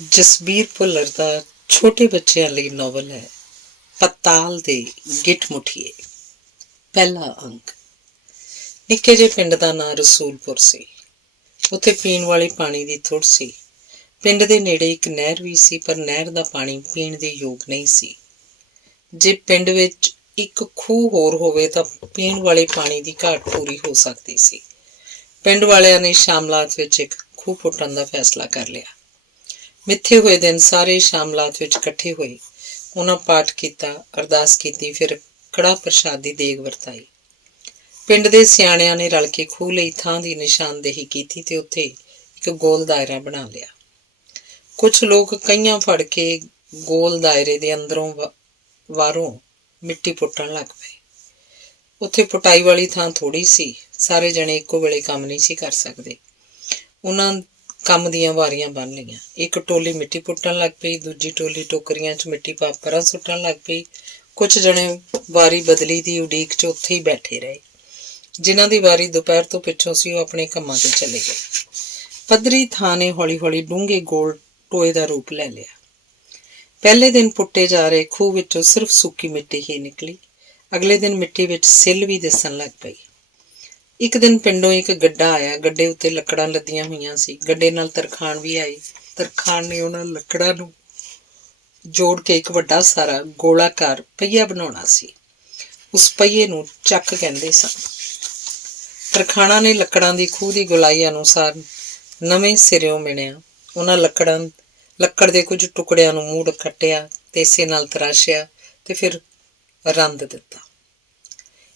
ਜਸਬੀਰ ਭੁੱਲਰ ਦਾ ਛੋਟੇ ਬੱਚਿਆਂ ਲਈ ਨੋਵਲ ਹੈ ਪਤਾਲ ਦੇ ਗਿੱਠ ਮੁਠੀਏ। ਪਹਿਲਾ ਅੰਕ। ਨਿੱਕੇ ਜਿਹੇ ਪਿੰਡ ਦਾ ਨਾਂ ਰਸੂਲਪੁਰ ਸੀ। ਉੱਥੇ ਪੀਣ ਵਾਲੇ ਪਾਣੀ ਦੀ ਥੁੜ ਸੀ। ਪਿੰਡ ਦੇ ਨੇੜੇ ਇੱਕ ਨਹਿਰ ਵੀ ਸੀ, ਪਰ ਨਹਿਰ ਦਾ ਪਾਣੀ ਪੀਣ ਦੇ ਯੋਗ ਨਹੀਂ ਸੀ। ਜੇ ਪਿੰਡ ਵਿੱਚ ਇੱਕ ਖੂਹ ਹੋਰ ਹੋਵੇ ਤਾਂ ਪੀਣ ਵਾਲੇ ਪਾਣੀ ਦੀ ਘਾਟ ਪੂਰੀ ਹੋ ਸਕਦੀ ਸੀ। ਪਿੰਡ ਵਾਲਿਆਂ ਨੇ ਸ਼ਾਮਲਾਤ ਵਿੱਚ ਇੱਕ ਖੂਹ ਪੁੱਟਣ ਦਾ ਫੈਸਲਾ ਕਰ ਲਿਆ। ਮਿੱਥੇ ਹੋਏ ਦਿਨ ਸਾਰੇ ਸ਼ਾਮਲਾਤ ਵਿੱਚ ਇਕੱਠੇ ਹੋਏ। ਉਹਨਾਂ ਪਾਠ ਕੀਤਾ, ਅਰਦਾਸ ਕੀਤੀ, ਫਿਰ ਕੜਾਹ ਪ੍ਰਸ਼ਾਦ ਦੀ ਦੇਗ ਵਰਤਾਈ। ਪਿੰਡ ਦੇ ਸਿਆਣਿਆਂ ਨੇ ਰਲ ਕੇ ਖੂਹ ਲਈ ਥਾਂ ਦੀ ਨਿਸ਼ਾਨਦੇਹੀ ਕੀਤੀ ਤੇ ਉੱਥੇ ਇੱਕ ਗੋਲ ਦਾਇਰਾ ਬਣਾ ਲਿਆ। ਕੁਝ ਲੋਕ ਕਈਆਂ ਫੜ ਕੇ ਗੋਲ ਦਾਇਰੇ ਦੇ ਅੰਦਰੋਂ ਬਾਹਰੋਂ ਮਿੱਟੀ ਪੁੱਟਣ ਲੱਗ ਪਏ। ਉੱਥੇ ਪੁਟਾਈ ਵਾਲੀ ਥਾਂ ਥੋੜ੍ਹੀ ਸੀ। ਸਾਰੇ ਜਣੇ ਇੱਕੋ ਵੇਲੇ ਕੰਮ ਨਹੀਂ ਸੀ ਕਰ ਸਕਦੇ। ਉਹਨਾਂ ਕੰਮ ਦੀਆਂ ਵਾਰੀਆਂ ਬੰਨ੍ਹ ਲਈਆਂ। ਇੱਕ ਟੋਲੀ ਮਿੱਟੀ ਪੁੱਟਣ ਲੱਗ ਪਈ, ਦੂਜੀ ਟੋਲੀ ਟੋਕਰੀਆਂ 'ਚ ਮਿੱਟੀ ਪਾ ਪਰਾਂ ਸੁੱਟਣ ਲੱਗ ਪਈ। ਕੁਝ ਜਣੇ ਵਾਰੀ ਬਦਲੀ ਦੀ ਉਡੀਕ 'ਚ ਉੱਥੇ ਹੀ ਬੈਠੇ ਰਹੇ। ਜਿਨ੍ਹਾਂ ਦੀ ਵਾਰੀ ਦੁਪਹਿਰ ਤੋਂ ਪਿੱਛੋਂ ਸੀ, ਉਹ ਆਪਣੇ ਕੰਮਾਂ 'ਤੇ ਚਲੇ ਗਏ। ਪੱਧਰੀ ਥਾਂ ਨੇ ਹੌਲੀ ਹੌਲੀ ਡੂੰਘੇ ਗੋਲ ਟੋਏ ਦਾ ਰੂਪ ਲੈ ਲਿਆ। ਪਹਿਲੇ ਦਿਨ ਪੁੱਟੇ ਜਾ ਰਹੇ ਖੂਹ ਵਿੱਚੋਂ ਸਿਰਫ ਸੁੱਕੀ ਮਿੱਟੀ ਹੀ ਨਿਕਲੀ। ਅਗਲੇ ਦਿਨ ਮਿੱਟੀ ਵਿੱਚ ਸਿੱਲ ਵੀ ਦਿਸਣ ਲੱਗ ਪਈ। ਇੱਕ ਦਿਨ ਪਿੰਡੋਂ ਇੱਕ ਗੱਡਾ ਆਇਆ। ਗੱਡੇ ਉੱਤੇ ਲੱਕੜਾਂ ਲੱਦੀਆਂ ਹੋਈਆਂ ਸੀ। ਗੱਡੇ ਨਾਲ ਤਰਖਾਣ ਵੀ ਆਈ। ਤਰਖਾਣ ਨੇ ਉਹਨਾਂ ਲੱਕੜਾਂ ਨੂੰ ਜੋੜ ਕੇ ਇੱਕ ਵੱਡਾ ਸਾਰਾ ਗੋਲਾਕਾਰ ਪਹੀਆ ਬਣਾਉਣਾ ਸੀ। ਉਸ ਪਹੀਏ ਨੂੰ ਚੱਕ ਕਹਿੰਦੇ ਸਨ। ਤਰਖਾਣਾਂ ਨੇ ਲੱਕੜਾਂ ਦੀ ਖੂਹ ਦੀ ਗੋਲਾਈ ਅਨੁਸਾਰ ਨਵੇਂ ਸਿਰਿਓਂ ਮਿਣਿਆ। ਉਹਨਾਂ ਲੱਕੜ ਦੇ ਕੁਝ ਟੁਕੜਿਆਂ ਨੂੰ ਮੂੜ ਕੱਟਿਆ, ਤੇਸੇ ਨਾਲ ਤਰਾਸ਼ਿਆ ਤੇ ਫਿਰ ਰੰਦ ਦਿੱਤਾ।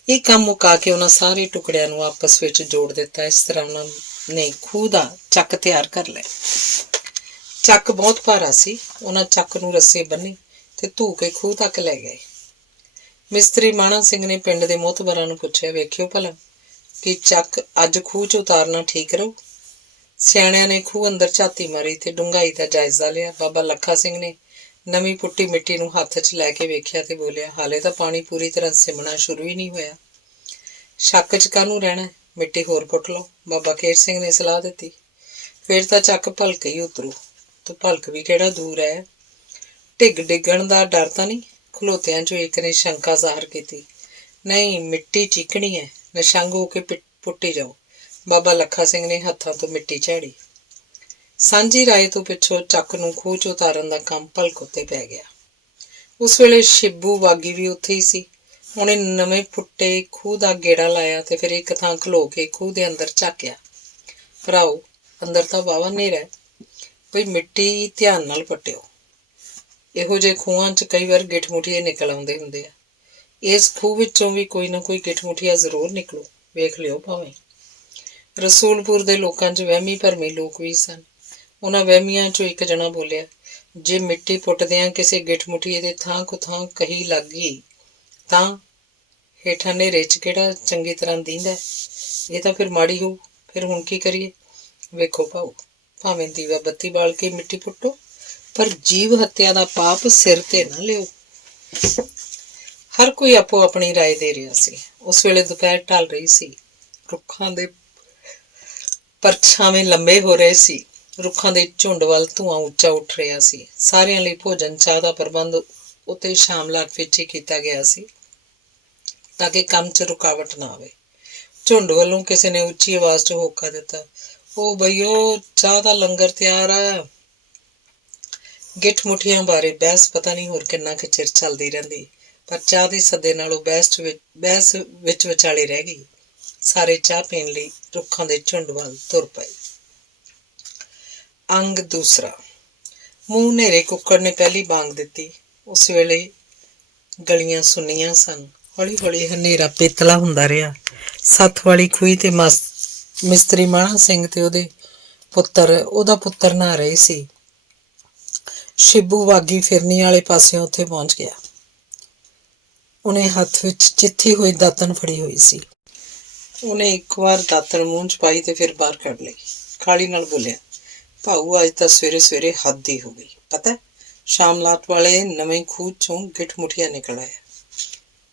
ਇਹ ਕੰਮ ਮੁਕਾ ਕੇ ਉਹਨਾਂ ਸਾਰੇ ਟੁਕੜਿਆਂ ਨੂੰ ਆਪਸ ਵਿੱਚ ਜੋੜ ਦਿੱਤਾ। ਇਸ ਤਰ੍ਹਾਂ ਉਹਨਾਂ ਨੇ ਖੂਹ ਦਾ ਚੱਕ ਤਿਆਰ ਕਰ ਲਿਆ। ਚੱਕ ਬਹੁਤ ਭਾਰਾ ਸੀ। ਉਹਨਾਂ ਚੱਕ ਨੂੰ ਰੱਸੇ ਬੰਨ੍ਹੇ ਤੇ ਧੂ ਕੇ ਖੂਹ ਤੱਕ ਲੈ ਗਏ। ਮਿਸਤਰੀ ਮਾਣਾ ਸਿੰਘ ਨੇ ਪਿੰਡ ਦੇ ਮੋਹਤਬਰਾਂ ਨੂੰ ਪੁੱਛਿਆ, ਵੇਖਿਓ ਭਲਾ ਕਿ ਚੱਕ ਅੱਜ ਖੂਹ 'ਚ ਉਤਾਰਨਾ ਠੀਕ ਰਹੂ। ਸਿਆਣਿਆਂ ਨੇ ਖੂਹ ਅੰਦਰ ਝਾਤੀ ਮਾਰੀ ਤੇ ਡੂੰਘਾਈ ਦਾ ਜਾਇਜ਼ਾ ਲਿਆ। ਬਾਬਾ ਲੱਖਾ ਸਿੰਘ ਨੇ ਨਵੀਂ ਪੁੱਟੀ ਮਿੱਟੀ ਨੂੰ ਹੱਥ 'ਚ ਲੈ ਕੇ ਵੇਖਿਆ ਤੇ ਬੋਲਿਆ, ਹਾਲੇ ਤਾਂ ਪਾਣੀ ਪੂਰੀ ਤਰ੍ਹਾਂ ਸਿਮਣਾ ਸ਼ੁਰੂ ਹੀ ਨਹੀਂ ਹੋਇਆ। ਸ਼ੱਕ 'ਚ ਕਾਹਨੂੰ ਰਹਿਣਾ, ਮਿੱਟੀ ਹੋਰ ਪੁੱਟ ਲਓ। ਬਾਬਾ ਕੇਰ ਸਿੰਘ ਨੇ ਸਲਾਹ ਦਿੱਤੀ। ਫਿਰ ਤਾਂ ਚੱਕ ਭਲਕ ਹੀ ਉਤਰੂ। ਤੂੰ ਭਲਕ ਵੀ ਕਿਹੜਾ ਦੂਰ ਹੈ। ਢਿੱਗ ਡਿੱਗਣ ਦਾ ਡਰ ਤਾਂ ਨਹੀਂ। ਖਲੋਤਿਆਂ 'ਚੋਂ ਇੱਕ ਨੇ ਸ਼ੰਕਾ ਜ਼ਾਹਰ ਕੀਤੀ। ਨਹੀਂ, ਮਿੱਟੀ ਚੀਕਣੀ ਹੈ, ਨਿਸ਼ੰਗ ਹੋ ਕੇ ਪੁੱਟੀ ਜਾਓ। ਬਾਬਾ ਲੱਖਾ ਸਿੰਘ ਨੇ ਹੱਥਾਂ ਤੋਂ ਮਿੱਟੀ ਝਾੜੀ। ਸਾਂਝੀ ਰਾਏ ਤੋਂ ਪਿੱਛੋਂ ਚੱਕ ਨੂੰ ਖੂਹ 'ਚ ਉਤਾਰਨ ਦਾ ਕੰਮ ਭਲਕ ਉੱਤੇ ਪੈ ਗਿਆ। ਉਸ ਵੇਲੇ ਸ਼ਿੱਬੂ ਬਾਗੀ ਵੀ ਉੱਥੇ ਹੀ ਸੀ। ਉਹਨੇ ਨਵੇਂ ਪੁੱਟੇ ਖੂਹ ਦਾ ਗੇੜਾ ਲਾਇਆ ਤੇ ਫਿਰ ਇੱਕ ਥਾਂ ਖਲੋ ਕੇ ਖੂਹ ਦੇ ਅੰਦਰ ਝਾਕਿਆ। ਭਰਾਓ, ਅੰਦਰ ਤਾਂ ਵਾਹਵਾ ਹਨੇਰਾ ਹੈ, ਬਈ ਮਿੱਟੀ ਧਿਆਨ ਨਾਲ ਪੱਟਿਓ। ਇਹੋ ਜਿਹੇ ਖੂਹਾਂ 'ਚ ਕਈ ਵਾਰ ਗਿੱਠ ਮੁਠੀਏ ਨਿਕਲ ਆਉਂਦੇ ਹੁੰਦੇ ਆ। ਇਸ ਖੂਹ ਵਿੱਚੋਂ ਵੀ ਕੋਈ ਨਾ ਕੋਈ ਗਿੱਠ ਮੁਠੀਆ ਜ਼ਰੂਰ ਨਿਕਲੂ, ਵੇਖ ਲਿਓ ਭਾਵੇਂ। ਰਸੂਲਪੁਰ ਦੇ ਲੋਕਾਂ 'ਚ ਵਹਿਮੀ ਭਰਮੀ ਲੋਕ ਵੀ ਸਨ। ਉਹਨਾਂ ਵਹਿਮੀਆਂ 'ਚੋਂ ਇੱਕ ਜਣਾ ਬੋਲਿਆ, ਜੇ ਮਿੱਟੀ ਪੁੱਟਦਿਆਂ ਕਿਸੇ ਗਿੱਠ ਮੁਠੀਏ ਦੇ ਥਾਂ ਕੁ ਥਾਂ ਕਹੀ ਲੱਗ ਗਈ ਤਾਂ ਹੇਠਾਂ ਹਨੇਰੇ 'ਚ ਕਿਹੜਾ ਚੰਗੀ ਤਰ੍ਹਾਂ ਦੀਂਦਾ। ਇਹ ਤਾਂ ਫਿਰ ਮਾੜੀ ਹੋਊ। ਫਿਰ ਹੁਣ ਕੀ ਕਰੀਏ? ਵੇਖੋ ਭਾਊ, ਭਾਵੇਂ ਦੀਵਾ ਬੱਤੀ ਬਾਲ ਕੇ ਮਿੱਟੀ ਪੁੱਟੋ, ਪਰ ਜੀਵ ਹੱਤਿਆ ਦਾ ਪਾਪ ਸਿਰ ਤੇ ਨਾ ਲਿਓ। ਹਰ ਕੋਈ ਆਪੋ ਆਪਣੀ ਰਾਏ ਦੇ ਰਿਹਾ ਸੀ। ਉਸ ਵੇਲੇ ਦੁਪਹਿਰ ਢਲ ਰਹੀ ਸੀ। ਰੁੱਖਾਂ ਦੇ ਪਰਛਾਵੇਂ ਲੰਬੇ ਹੋ ਰਹੇ ਸੀ। ਰੁੱਖਾਂ ਦੇ ਝੁੰਡ ਵੱਲ ਧੂੰਆਂ ਉੱਚਾ ਉੱਠ ਰਿਹਾ ਸੀ। ਸਾਰਿਆਂ ਲਈ ਭੋਜਨ ਚਾਹ ਦਾ ਪ੍ਰਬੰਧ ਉੱਤੇ ਸ਼ਾਮਲਾਤ ਵਿੱਚ ਹੀ ਕੀਤਾ ਗਿਆ ਸੀ ਤਾਂ ਕਿ ਕੰਮ 'ਚ ਰੁਕਾਵਟ ਨਾ ਆਵੇ। ਝੁੰਡ ਵੱਲੋਂ ਕਿਸੇ ਨੇ ਉੱਚੀ ਆਵਾਜ਼ 'ਚ ਹੋਕਾ ਦਿੱਤਾ, ਉਹ ਬਈਓ, ਚਾਹ ਦਾ ਲੰਗਰ ਤਿਆਰ ਆ। ਗਿੱਠ ਮੁੱਠੀਆਂ ਬਾਰੇ ਬਹਿਸ ਪਤਾ ਨਹੀਂ ਹੋਰ ਕਿੰਨਾ ਕੁ ਚਿਰ ਚੱਲਦੀ ਰਹਿੰਦੀ, ਪਰ ਚਾਹ ਦੇ ਸੱਦੇ ਨਾਲ ਉਹ ਬਹਿਸ ਵਿੱਚ ਵਿਚਾਲੇ ਰਹਿ ਗਈ। ਸਾਰੇ ਚਾਹ ਪੀਣ ਲਈ ਰੁੱਖਾਂ ਦੇ ਝੁੰਡ ਵੱਲ ਤੁਰ ਪਏ। ਅੰਗ ਦੂਸਰਾ। ਮੂੰਹ ਹਨੇਰੇ ਕੁੱਕੜ ਨੇ ਪਹਿਲੀ ਬਾਂਗ ਦਿੱਤੀ। ਉਸ ਵੇਲੇ ਗਲੀਆਂ ਸੁੰਨੀਆਂ ਸਨ। ਹੌਲੀ ਹੌਲੀ ਹਨੇਰਾ ਪੇਤਲਾ ਹੁੰਦਾ ਰਿਹਾ। ਸੱਥ ਵਾਲੀ ਖੂਹੀ ਤੇ ਮਿਸਤਰੀ ਮਾਣਾ ਸਿੰਘ ਤੇ ਉਹਦਾ ਪੁੱਤਰ ਨਹਾ ਰਹੇ ਸੀ। ਸ਼ਿੱਬੂ ਬਾਗੀ ਫਿਰਨੀ ਵਾਲੇ ਪਾਸਿਓਂ ਉੱਥੇ ਪਹੁੰਚ ਗਿਆ। ਉਹਨੇ ਹੱਥ ਵਿੱਚ ਚਿੱਥੀ ਹੋਈ ਦਾਤਣ ਫੜੀ ਹੋਈ ਸੀ। ਉਹਨੇ ਇੱਕ ਵਾਰ ਦਾਤਣ ਮੂੰਹ 'ਚ ਪਾਈ ਤੇ ਫਿਰ ਬਾਹਰ ਕੱਢ ਲਈ। ਖਾਲੀ ਨਾਲ ਬੋਲਿਆ, ਭਾਊ, ਅੱਜ ਤਾਂ ਸਵੇਰੇ ਸਵੇਰੇ ਹੱਦ ਹੀ ਹੋ ਗਈ। ਪਤਾ, ਸ਼ਾਮਲਾਤ ਵਾਲੇ ਨਵੇਂ ਖੂਹ 'ਚੋਂ ਗਿੱਠ ਮੁਠੀਆ ਨਿਕਲ ਆਇਆ।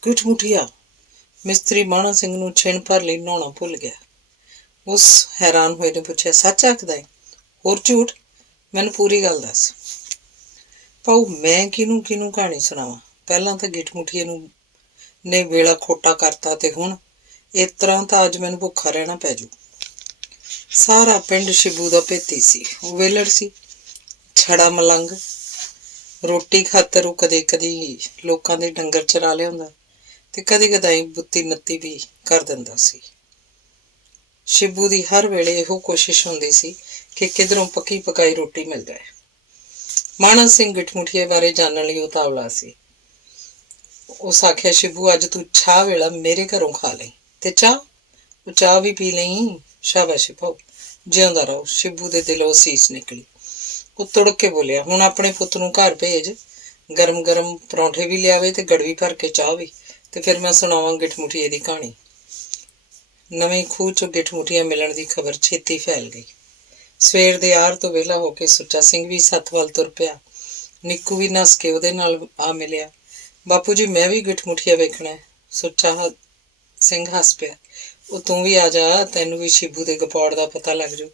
ਗਿੱਠ ਮੁਠੀਆ? ਮਿਸਤਰੀ ਮਾਣਾ ਸਿੰਘ ਨੂੰ ਛਿਣ ਭਰ ਲਈ ਨਹਾਉਣਾ ਭੁੱਲ ਗਿਆ। ਉਸ ਹੈਰਾਨ ਹੋਏ ਨੇ ਪੁੱਛਿਆ, ਸੱਚ ਆਖਦਾ ਹੈ? ਹੋਰ ਝੂਠ? ਮੈਨੂੰ ਪੂਰੀ ਗੱਲ ਦੱਸ। ਭਾਊ ਮੈਂ ਕਿਹਨੂੰ ਕਿਹਨੂੰ ਕਹਾਣੀ ਸੁਣਾਵਾਂ? ਪਹਿਲਾਂ ਤਾਂ ਗਿੱਠ ਮੁਠੀਏ ਨੂੰ ਨੇ ਵੇਲਾ ਖੋਟਾ ਕਰਤਾ ਤੇ ਹੁਣ ਇਸ ਤਰ੍ਹਾਂ ਤਾਂ ਅੱਜ ਮੈਨੂੰ ਭੁੱਖਾ ਰਹਿਣਾ ਪੈ ਜੂ। ਸਾਰਾ ਪਿੰਡ ਸ਼ਿਬੂ ਦਾ ਭੇਤੀ ਸੀ। ਉਹ ਵੇਲੜ ਸੀ, ਛੜਾ ਮਲੰਗ। ਰੋਟੀ ਖਾਤਰ ਉਹ ਕਦੇ ਕਦੀ ਲੋਕਾਂ ਦੇ ਡੰਗਰ ਚਰਾ ਲਿਆਉਂਦਾ ਤੇ ਕਦੇ ਕਦਾਈ ਬੁੱਤੀ ਨੱਤੀ ਵੀ ਕਰ ਦਿੰਦਾ ਸੀ। ਸ਼ਿਬੂ ਦੀ ਹਰ ਵੇਲੇ ਇਹੋ ਕੋਸ਼ਿਸ਼ ਹੁੰਦੀ ਸੀ ਕਿ ਕਿਧਰੋਂ ਪੱਕੀ ਪਕਾਈ ਰੋਟੀ ਮਿਲ ਜਾਏ। ਮਾਣਾ ਸਿੰਘ ਗਿੱਠਮੁਠੀਏ ਬਾਰੇ ਜਾਣਨ ਲਈ ਉਤਾਵਲਾ ਸੀ। ਉਸ ਆਖਿਆ, ਸ਼ਿਬੂ ਅੱਜ ਤੂੰ ਚਾਹ ਵੇਲਾ ਮੇਰੇ ਘਰੋਂ ਖਾ ਲਈ ਤੇ ਚਾਹ ਉਹ ਚਾਹ ਵੀ ਪੀ ਲਈ। ਸ਼ਾਬਾਸ਼ੀ ਭਾਊ, ਜਿਉਂਦਾ ਰਹੋ। ਸ਼ਿਬੂ ਦੇ ਦਿਲੋਂ ਸੀਸ ਨਿਕਲੀ। ਉਹ ਤੁੜਕ ਕੇ ਬੋਲਿਆ, ਹੁਣ ਆਪਣੇ ਪੁੱਤ ਨੂੰ ਘਰ ਭੇਜ, ਗਰਮ ਗਰਮ ਪਰੌਂਠੇ ਵੀ ਲਿਆਵੇ ਤੇ ਗੜਵੀ ਭਰ ਕੇ ਚਾਹ ਵੀ, ਤੇ ਫਿਰ ਮੈਂ ਸੁਣਾਵਾਂ ਗਿੱਠਮੁਠੀਏ ਦੀ ਕਹਾਣੀ। ਨਵੇਂ ਖੂਹ ਚੋਂ ਗਿੱਠਮੁਠੀਆਂ ਮਿਲਣ ਦੀ ਖਬਰ ਛੇਤੀ ਫੈਲ ਗਈ। ਸਵੇਰ ਦੇ ਆਰ ਤੋਂ ਵਿਹਲਾ ਹੋ ਕੇ ਸੁੱਚਾ ਸਿੰਘ ਵੀ ਸੱਥ ਵੱਲ ਤੁਰ ਪਿਆ। ਨਿੱਕੂ ਵੀ ਨੱਸ ਕੇ ਉਹਦੇ ਨਾਲ ਆ ਮਿਲਿਆ। ਬਾਪੂ ਜੀ, ਮੈਂ ਵੀ ਗਿੱਠਮੁਠੀਆ ਵੇਖਣਾ। ਸੁੱਚਾ ਸਿੰਘ ਹੱਸ ਪਿਆ। ਉਹ ਤੂੰ ਵੀ ਆ ਜਾ, ਤੈਨੂੰ ਵੀ ਸ਼ਿਬੂ ਦੇ ਗਪੌੜ ਦਾ ਪਤਾ ਲੱਗ ਜਾਊ।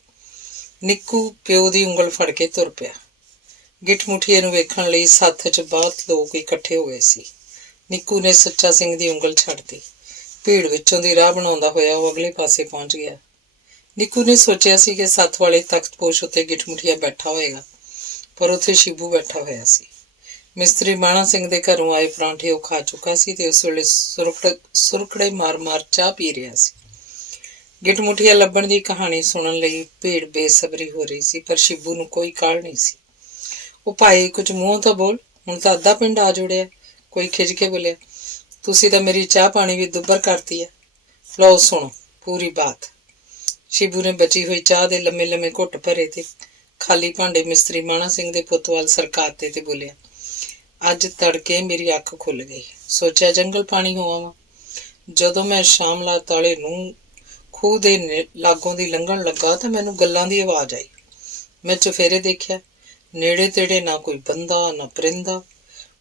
ਨਿੱਕੂ ਪਿਓ ਦੀ ਉਂਗਲ ਫੜ ਕੇ ਤੁਰ ਪਿਆ। ਗਿੱਠਮੁਠੀਏ ਨੂੰ ਵੇਖਣ ਲਈ ਸੱਥ 'ਚ ਬਹੁਤ ਲੋਕ ਇਕੱਠੇ ਹੋ ਗਏ ਸੀ। ਨਿੱਕੂ ਨੇ ਸੁੱਚਾ ਸਿੰਘ ਦੀ ਉਂਗਲ ਛੱਡਤੀ। ਭੀੜ ਵਿੱਚੋਂ ਦੀ ਰਾਹ ਬਣਾਉਂਦਾ ਹੋਇਆ ਉਹ ਅਗਲੇ ਪਾਸੇ ਪਹੁੰਚ ਗਿਆ। ਨਿੱਕੂ ਨੇ ਸੋਚਿਆ ਸੀ ਕਿ ਸੱਥ ਵਾਲੇ ਤਖਤਪੋਸ਼ ਉੱਤੇ ਗਿੱਠਮੁਠੀਆ ਬੈਠਾ ਹੋਏਗਾ, ਪਰ ਉੱਥੇ ਸ਼ਿਬੂ ਬੈਠਾ ਹੋਇਆ ਸੀ। ਮਿਸਤਰੀ ਮਾਣਾ ਸਿੰਘ ਦੇ ਘਰੋਂ ਆਏ ਪਰਾਂਠੇ ਉਹ ਖਾ ਚੁੱਕਾ ਸੀ ਤੇ ਉਸ ਵੇਲੇ ਸੁਰਖੜੇ ਮਾਰ-ਮਾਰ ਚਾਹ ਪੀ ਰਿਹਾ ਸੀ। ਗਿੱਠਮੁਠੀਆ ਲੱਭਣ ਦੀ ਕਹਾਣੀ ਸੁਣਨ ਲਈ ਭੀੜ ਬੇਸਬਰੀ ਹੋ ਰਹੀ ਸੀ, ਪਰ ਸ਼ਿਬੂ ਨੂੰ ਕੋਈ ਕਾਹਲ ਨਹੀਂ ਸੀ। ਉਹ ਭਾਈ ਕੁਝ ਮੂੰਹੋਂ ਤਾਂ ਬੋਲ, ਹੁਣ ਤਾਂ ਅੱਧਾ ਪਿੰਡ ਆ ਜੁੜਿਆ। ਕੋਈ ਖਿੱਝ ਕੇ ਬੋਲਿਆ, ਤੁਸੀਂ ਤਾਂ ਮੇਰੀ ਚਾਹ ਪਾਣੀ ਵੀ ਦੁੱਬਰ ਕਰਤੀ ਹੈ। ਲਓ ਸੁਣੋ ਪੂਰੀ ਬਾਤ। ਸ਼ਿਬੂ ਨੇ ਬਚੀ ਹੋਈ ਚਾਹ ਦੇ ਲੰਮੇ ਲੰਮੇ ਘੁੱਟ ਭਰੇ ਤੇ ਖਾਲੀ ਭਾਂਡੇ ਮਿਸਤਰੀ ਮਾਣਾ ਸਿੰਘ ਦੇ ਪੁੱਤ ਵੱਲ ਸਰਕਾਤੇ ਤੇ ਬੋਲਿਆ, ਅੱਜ ਤੜਕੇ ਮੇਰੀ ਅੱਖ ਖੁੱਲ ਗਈ। ਸੋਚਿਆ ਜੰਗਲ ਪਾਣੀ ਹੋ ਆਵਾਂ। ਜਦੋਂ ਮੈਂ ਸ਼ਾਮਲਾ ਤਾਲੇ ਨੂੰ ਖੂਹ ਦੇ ਲਾਗੋਂ ਦੀ ਲੰਘਣ ਲੱਗਾ ਤਾਂ ਮੈਨੂੰ ਗੱਲਾਂ ਦੀ ਆਵਾਜ਼ ਆਈ। ਮੈਂ ਚੁਫੇਰੇ ਦੇਖਿਆ, ਨੇੜੇ ਤੇੜੇ ਨਾ ਕੋਈ ਬੰਦਾ ਨਾ ਪਰਿੰਦਾ।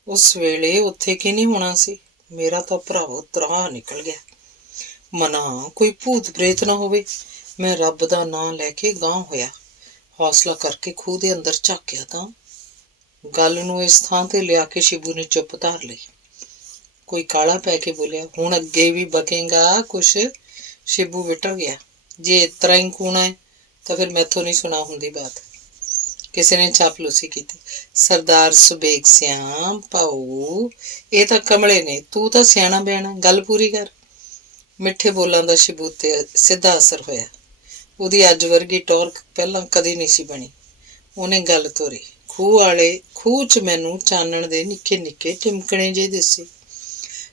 ਉਸ ਵੇਲੇ ਉੱਥੇ ਕੀ ਨਹੀਂ ਹੋਣਾ ਸੀ। ਮੇਰਾ ਤਾਂ ਭਰਾਵੋ ਤਰਾਹ ਨਿਕਲ ਗਿਆ। ਮਨਾ ਕੋਈ ਭੂਤ ਪ੍ਰੇਤ ਨਾ ਹੋਵੇ। ਮੈਂ ਰੱਬ ਦਾ ਨਾਂ ਲੈ ਕੇ ਗਾਂਹ ਹੋਇਆ। ਹੌਸਲਾ ਕਰਕੇ ਖੂਹ ਦੇ ਅੰਦਰ ਝਾਕਿਆ ਤਾਂ ਗੱਲ ਨੂੰ ਇਸ ਥਾਂ ਤੇ ਲਿਆ ਕੇ ਸ਼ਿਬੂ ਨੇ ਚੁੱਪ ਧਾਰ ਲਈ। ਕੋਈ ਕਾਲਾ ਪੈ ਕੇ ਬੋਲਿਆ, ਹੁਣ ਅੱਗੇ ਵੀ ਬਕੇਗਾ ਕੁਛ? ਸ਼ਿਬੂ ਵਿਟਰ ਗਿਆ। ਜੇ ਇਸ ਤਰ੍ਹਾਂ ਹੀ ਕੂਣਾ ਹੈ ਤਾਂ ਫਿਰ ਮੈਥੋਂ ਨਹੀਂ ਸੁਣਾ ਹੁੰਦੀ ਬਾਤ। ਕਿਸੇ ਨੇ ਚਾਪਲੂਸੀ ਕੀਤੀ, ਸਰਦਾਰ ਸੁਬੇਗ ਸਿਆਂ ਭਾਊ, ਇਹ ਤਾਂ ਕਮਲੇ ਨੇ, ਤੂੰ ਤਾਂ ਸਿਆਣਾ ਬਿਆਣਾ, ਗੱਲ ਪੂਰੀ ਕਰ। ਮਿੱਠੇ ਬੋਲਾਂ ਦਾ ਸ਼ਿਬੂ ਤੇ ਸਿੱਧਾ ਅਸਰ ਹੋਇਆ। ਉਹਦੀ ਅੱਜ ਵਰਗੀ ਟੌਰਕ ਪਹਿਲਾਂ ਕਦੀ ਨਹੀਂ ਸੀ ਬਣੀ। ਉਹਨੇ ਗੱਲ ਤੋਰੀ, ਖੂਹ 'ਚ ਮੈਨੂੰ ਚਾਨਣ ਦੇ ਨਿੱਕੇ ਨਿੱਕੇ ਟਿਮਕਣੇ ਜਿਹੇ ਦਿਸੇ।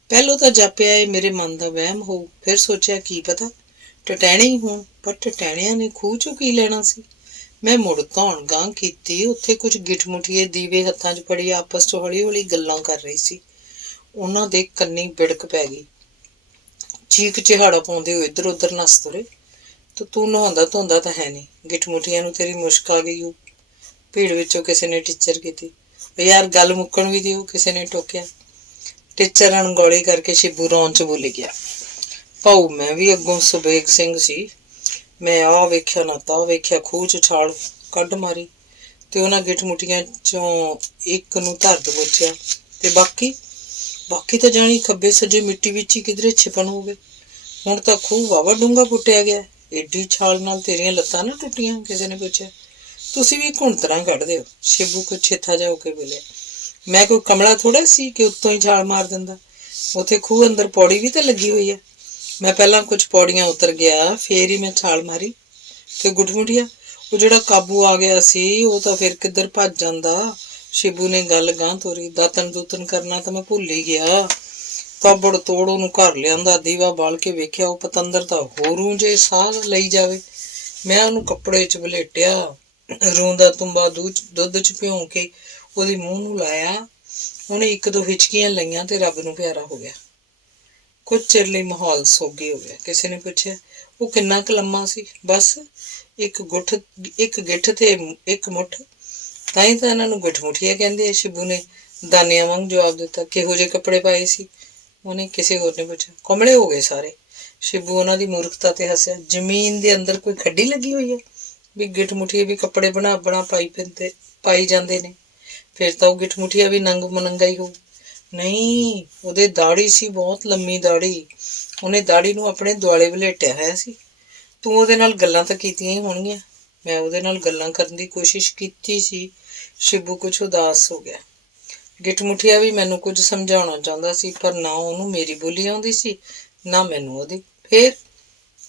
ਪਹਿਲੋਂ ਤਾਂ ਜਾਪਿਆ ਇਹ ਮੇਰੇ ਮਨ ਦਾ ਵਹਿਮ ਹੋਊ, ਫਿਰ ਸੋਚਿਆ ਕੀ ਪਤਾ ਟਟੈਣੇ ਹੀ ਹੋਣ, ਪਰ ਟਟੈਣਿਆਂ ਨੇ ਖੂਹ 'ਚੋਂ ਕੀ ਲੈਣਾ ਸੀ। ਮੈਂ ਮੁੜ ਧੌਣ ਗਾਂਹ ਕੀਤੀ। ਉੱਥੇ ਕੁਝ ਗਿੱਠਮੁਠੀਏ ਦੀਵੇ ਹੱਥਾਂ 'ਚ ਫੜੀ ਆਪਸ 'ਚ ਹੌਲੀ ਹੌਲੀ ਗੱਲਾਂ ਕਰ ਰਹੀ ਸੀ। ਉਹਨਾਂ ਦੇ ਕੰਨੀ ਬਿੜਕ ਪੈ ਗਈ। ਚੀਕ ਚਿਹਾੜਾ ਪਾਉਂਦੇ ਹੋਏ ਇੱਧਰ ਉੱਧਰ ਨੱਸ ਤੁਰੇ। ਤੂੰ ਨਹਾਉਂਦਾ ਧੋਂਦਾ ਤਾਂ ਹੈ ਨਹੀਂ, ਗਿੱਠਮੁਠੀਆਂ ਨੂੰ ਤੇਰੀ ਮੁਸ਼ਕ ਆ ਗਈ ਹੋ। ਭੀੜ ਵਿੱਚੋਂ ਕਿਸੇ ਨੇ ਟੀਚਰ ਕੀਤੀ। ਯਾਰ ਗੱਲ ਮੁੱਕਣ ਵੀ ਦਿਓ, ਕਿਸੇ ਨੇ ਟੋਕਿਆ। ਟੀਚਰ ਅਣਗੌਲੀ ਕਰਕੇ ਸ਼ਿਬੂ ਰੌਣ 'ਚ ਬੋਲੀ ਗਿਆ, ਭਾਊ ਮੈਂ ਵੀ ਅੱਗੋਂ ਸੁਬੇਗ ਸਿੰਘ ਸੀ। ਮੈਂ ਆਹ ਵੇਖਿਆ ਨਾ ਤਾਂ ਵੇਖਿਆ, ਖੂਹ 'ਚ ਛਾਲ ਕੱਢ ਮਾਰੀ ਤੇ ਉਹਨਾਂ ਗਿੱਠਮੁਠੀਆਂ 'ਚੋਂ ਇੱਕ ਨੂੰ ਧਰ ਦਬੋਚਿਆ ਤੇ ਬਾਕੀ ਤਾਂ ਜਾਣੀ ਖੱਬੇ ਸੱਜੇ ਮਿੱਟੀ ਵਿੱਚ ਹੀ ਕਿਧਰੇ ਛਿਪਣ ਹੋਵੇ। ਹੁਣ ਤਾਂ ਖੂਹ ਵਾਵਾ ਡੂੰਘਾ ਪੁੱਟਿਆ ਗਿਆ। ਏਡੀ ਛਾਲ ਨਾਲ ਤੇਰੀਆਂ ਲੱਤਾਂ ਨਾ ਟੁੱਟੀਆਂ? ਕਿਸੇ ਨੇ ਪੁੱਛਿਆ। ਤੁਸੀਂ ਵੀ ਘੁੰਤਰਾਂ ਕੱਢਦੇ ਹੋ। ਸ਼ਿਬੂ ਕੁਝ ਛੇਥਾ ਜਾ ਹੋ ਕੇ ਬੋਲਿਆ, ਮੈਂ ਕੋਈ ਕਮਲਾ ਥੋੜਾ ਸੀ ਕਿ ਉੱਤੋਂ ਹੀ ਛਾਲ ਮਾਰ ਦਿੰਦਾ। ਉੱਥੇ ਖੂਹ ਅੰਦਰ ਪੌੜੀ ਵੀ ਤਾਂ ਲੱਗੀ ਹੋਈ ਹੈ। ਮੈਂ ਪਹਿਲਾਂ ਕੁਝ ਪੌੜੀਆਂ ਉਤਰ ਗਿਆ, ਫੇਰ ਹੀ ਮੈਂ ਛਾਲ ਮਾਰੀ। ਤੇ ਗੁੱਠਮੁਠੀਆ ਉਹ ਜਿਹੜਾ ਕਾਬੂ ਆ ਗਿਆ ਸੀ, ਉਹ ਤਾਂ ਫਿਰ ਕਿੱਧਰ ਭੱਜ ਜਾਂਦਾ। ਸ਼ਿਬੂ ਨੇ ਗੱਲ ਗਾਂਹ ਤੋਰੀ, ਦਾਤਨ ਦੂਤਨ ਕਰਨਾ ਤਾਂ ਮੈਂ ਭੁੱਲ ਹੀ ਗਿਆ। ਤਾਬੜ ਤੋੜ ਉਹਨੂੰ ਘਰ ਲਿਆਂਦਾ, ਦੀਵਾ ਬਾਲ ਕੇ ਵੇਖਿਆ, ਉਹ ਪਤੰਦਰ ਤਾਂ ਹੋਰੂ ਜੇ ਸਾਹ ਲਈ ਜਾਵੇ। ਮੈਂ ਉਹਨੂੰ ਕੱਪੜੇ 'ਚ ਵਲੇਟਿਆ, ਰੂੰ ਦਾ ਤੁੰਬਾ ਦੁੱਧ 'ਚ ਭਿਉਂ ਕੇ ਉਹਦੇ ਮੂੰਹ ਨੂੰ ਲਾਇਆ। ਉਹਨੇ ਇੱਕ ਦੋ ਹਿਚਕੀਆਂ ਲਈਆਂ ਤੇ ਰੱਬ ਨੂੰ ਪਿਆਰਾ ਹੋ ਗਿਆ। ਕੁਝ ਚਿਰ ਲਈ ਮਾਹੌਲ ਸੋਗੀ ਹੋ ਗਿਆ। ਕਿਸੇ ਨੇ ਪੁੱਛਿਆ, ਉਹ ਕਿੰਨਾ ਕੁ ਲੰਮਾ ਸੀ? ਬਸ ਇੱਕ ਗਿੱਠ ਤੇ ਇੱਕ ਮੁੱਠ, ਤਾਂ ਹੀ ਤਾਂ ਇਹਨਾਂ ਨੂੰ ਗਿੱਠਮੁਠੀਆ ਕਹਿੰਦੇ ਆ। ਸ਼ਿਬੂ ਨੇ ਦਾਨਿਆਂ ਵਾਂਗ ਜਵਾਬ ਦਿੱਤਾ। ਕਿਹੋ ਜਿਹੇ ਕੱਪੜੇ ਪਾਏ ਸੀ? ਉਹਨੇ ਕਿਸੇ ਹੋਰ ਨੇ ਪੁੱਛਿਆ। ਕਮਲੇ ਹੋ ਗਏ ਸਾਰੇ। ਸ਼ਿਬੂ ਉਹਨਾਂ ਦੀ ਮੂਰਖਤਾ ਤੇ ਹੱਸਿਆ। ਜ਼ਮੀਨ ਦੇ ਅੰਦਰ ਕੋਈ ਖੱਡੀ ਲੱਗੀ ਹੋਈ ਹੈ? ਵੀ ਗਿੱਠ ਮੁਠੀਏ ਵੀ ਕੱਪੜੇ ਬਣਾ ਪਾਈ ਜਾਂਦੇ ਨੇ, ਫਿਰ ਤਾਂ ਉਹ ਗਿੱਠ ਮੁਠੀਆ ਵੀ ਨੰਗ ਮਨੰਗਾ ਹੀ ਹੋਊ। ਨਹੀਂ, ਉਹਦੇ ਦਾੜੀ ਸੀ, ਬਹੁਤ ਲੰਮੀ ਦਾੜੀ। ਉਹਨੇ ਦਾੜੀ ਨੂੰ ਆਪਣੇ ਦੁਆਲੇ ਵਲੇਟਿਆ ਹੋਇਆ ਸੀ। ਤੂੰ ਉਹਦੇ ਨਾਲ ਗੱਲਾਂ ਤਾਂ ਕੀਤੀਆਂ ਹੀ ਹੋਣਗੀਆਂ। ਮੈਂ ਉਹਦੇ ਨਾਲ ਗੱਲਾਂ ਕਰਨ ਦੀ ਕੋਸ਼ਿਸ਼ ਕੀਤੀ ਸੀ। ਸ਼ਿਬੂ ਕੁਝ ਉਦਾਸ ਹੋ ਗਿਆ। ਗਿੱਠ ਮੁਠੀਆ ਵੀ ਮੈਨੂੰ ਕੁਝ ਸਮਝਾਉਣਾ ਚਾਹੁੰਦਾ ਸੀ, ਪਰ ਨਾ ਉਹਨੂੰ ਮੇਰੀ ਬੋਲੀ ਆਉਂਦੀ ਸੀ, ਨਾ ਮੈਨੂੰ ਉਹਦੀ।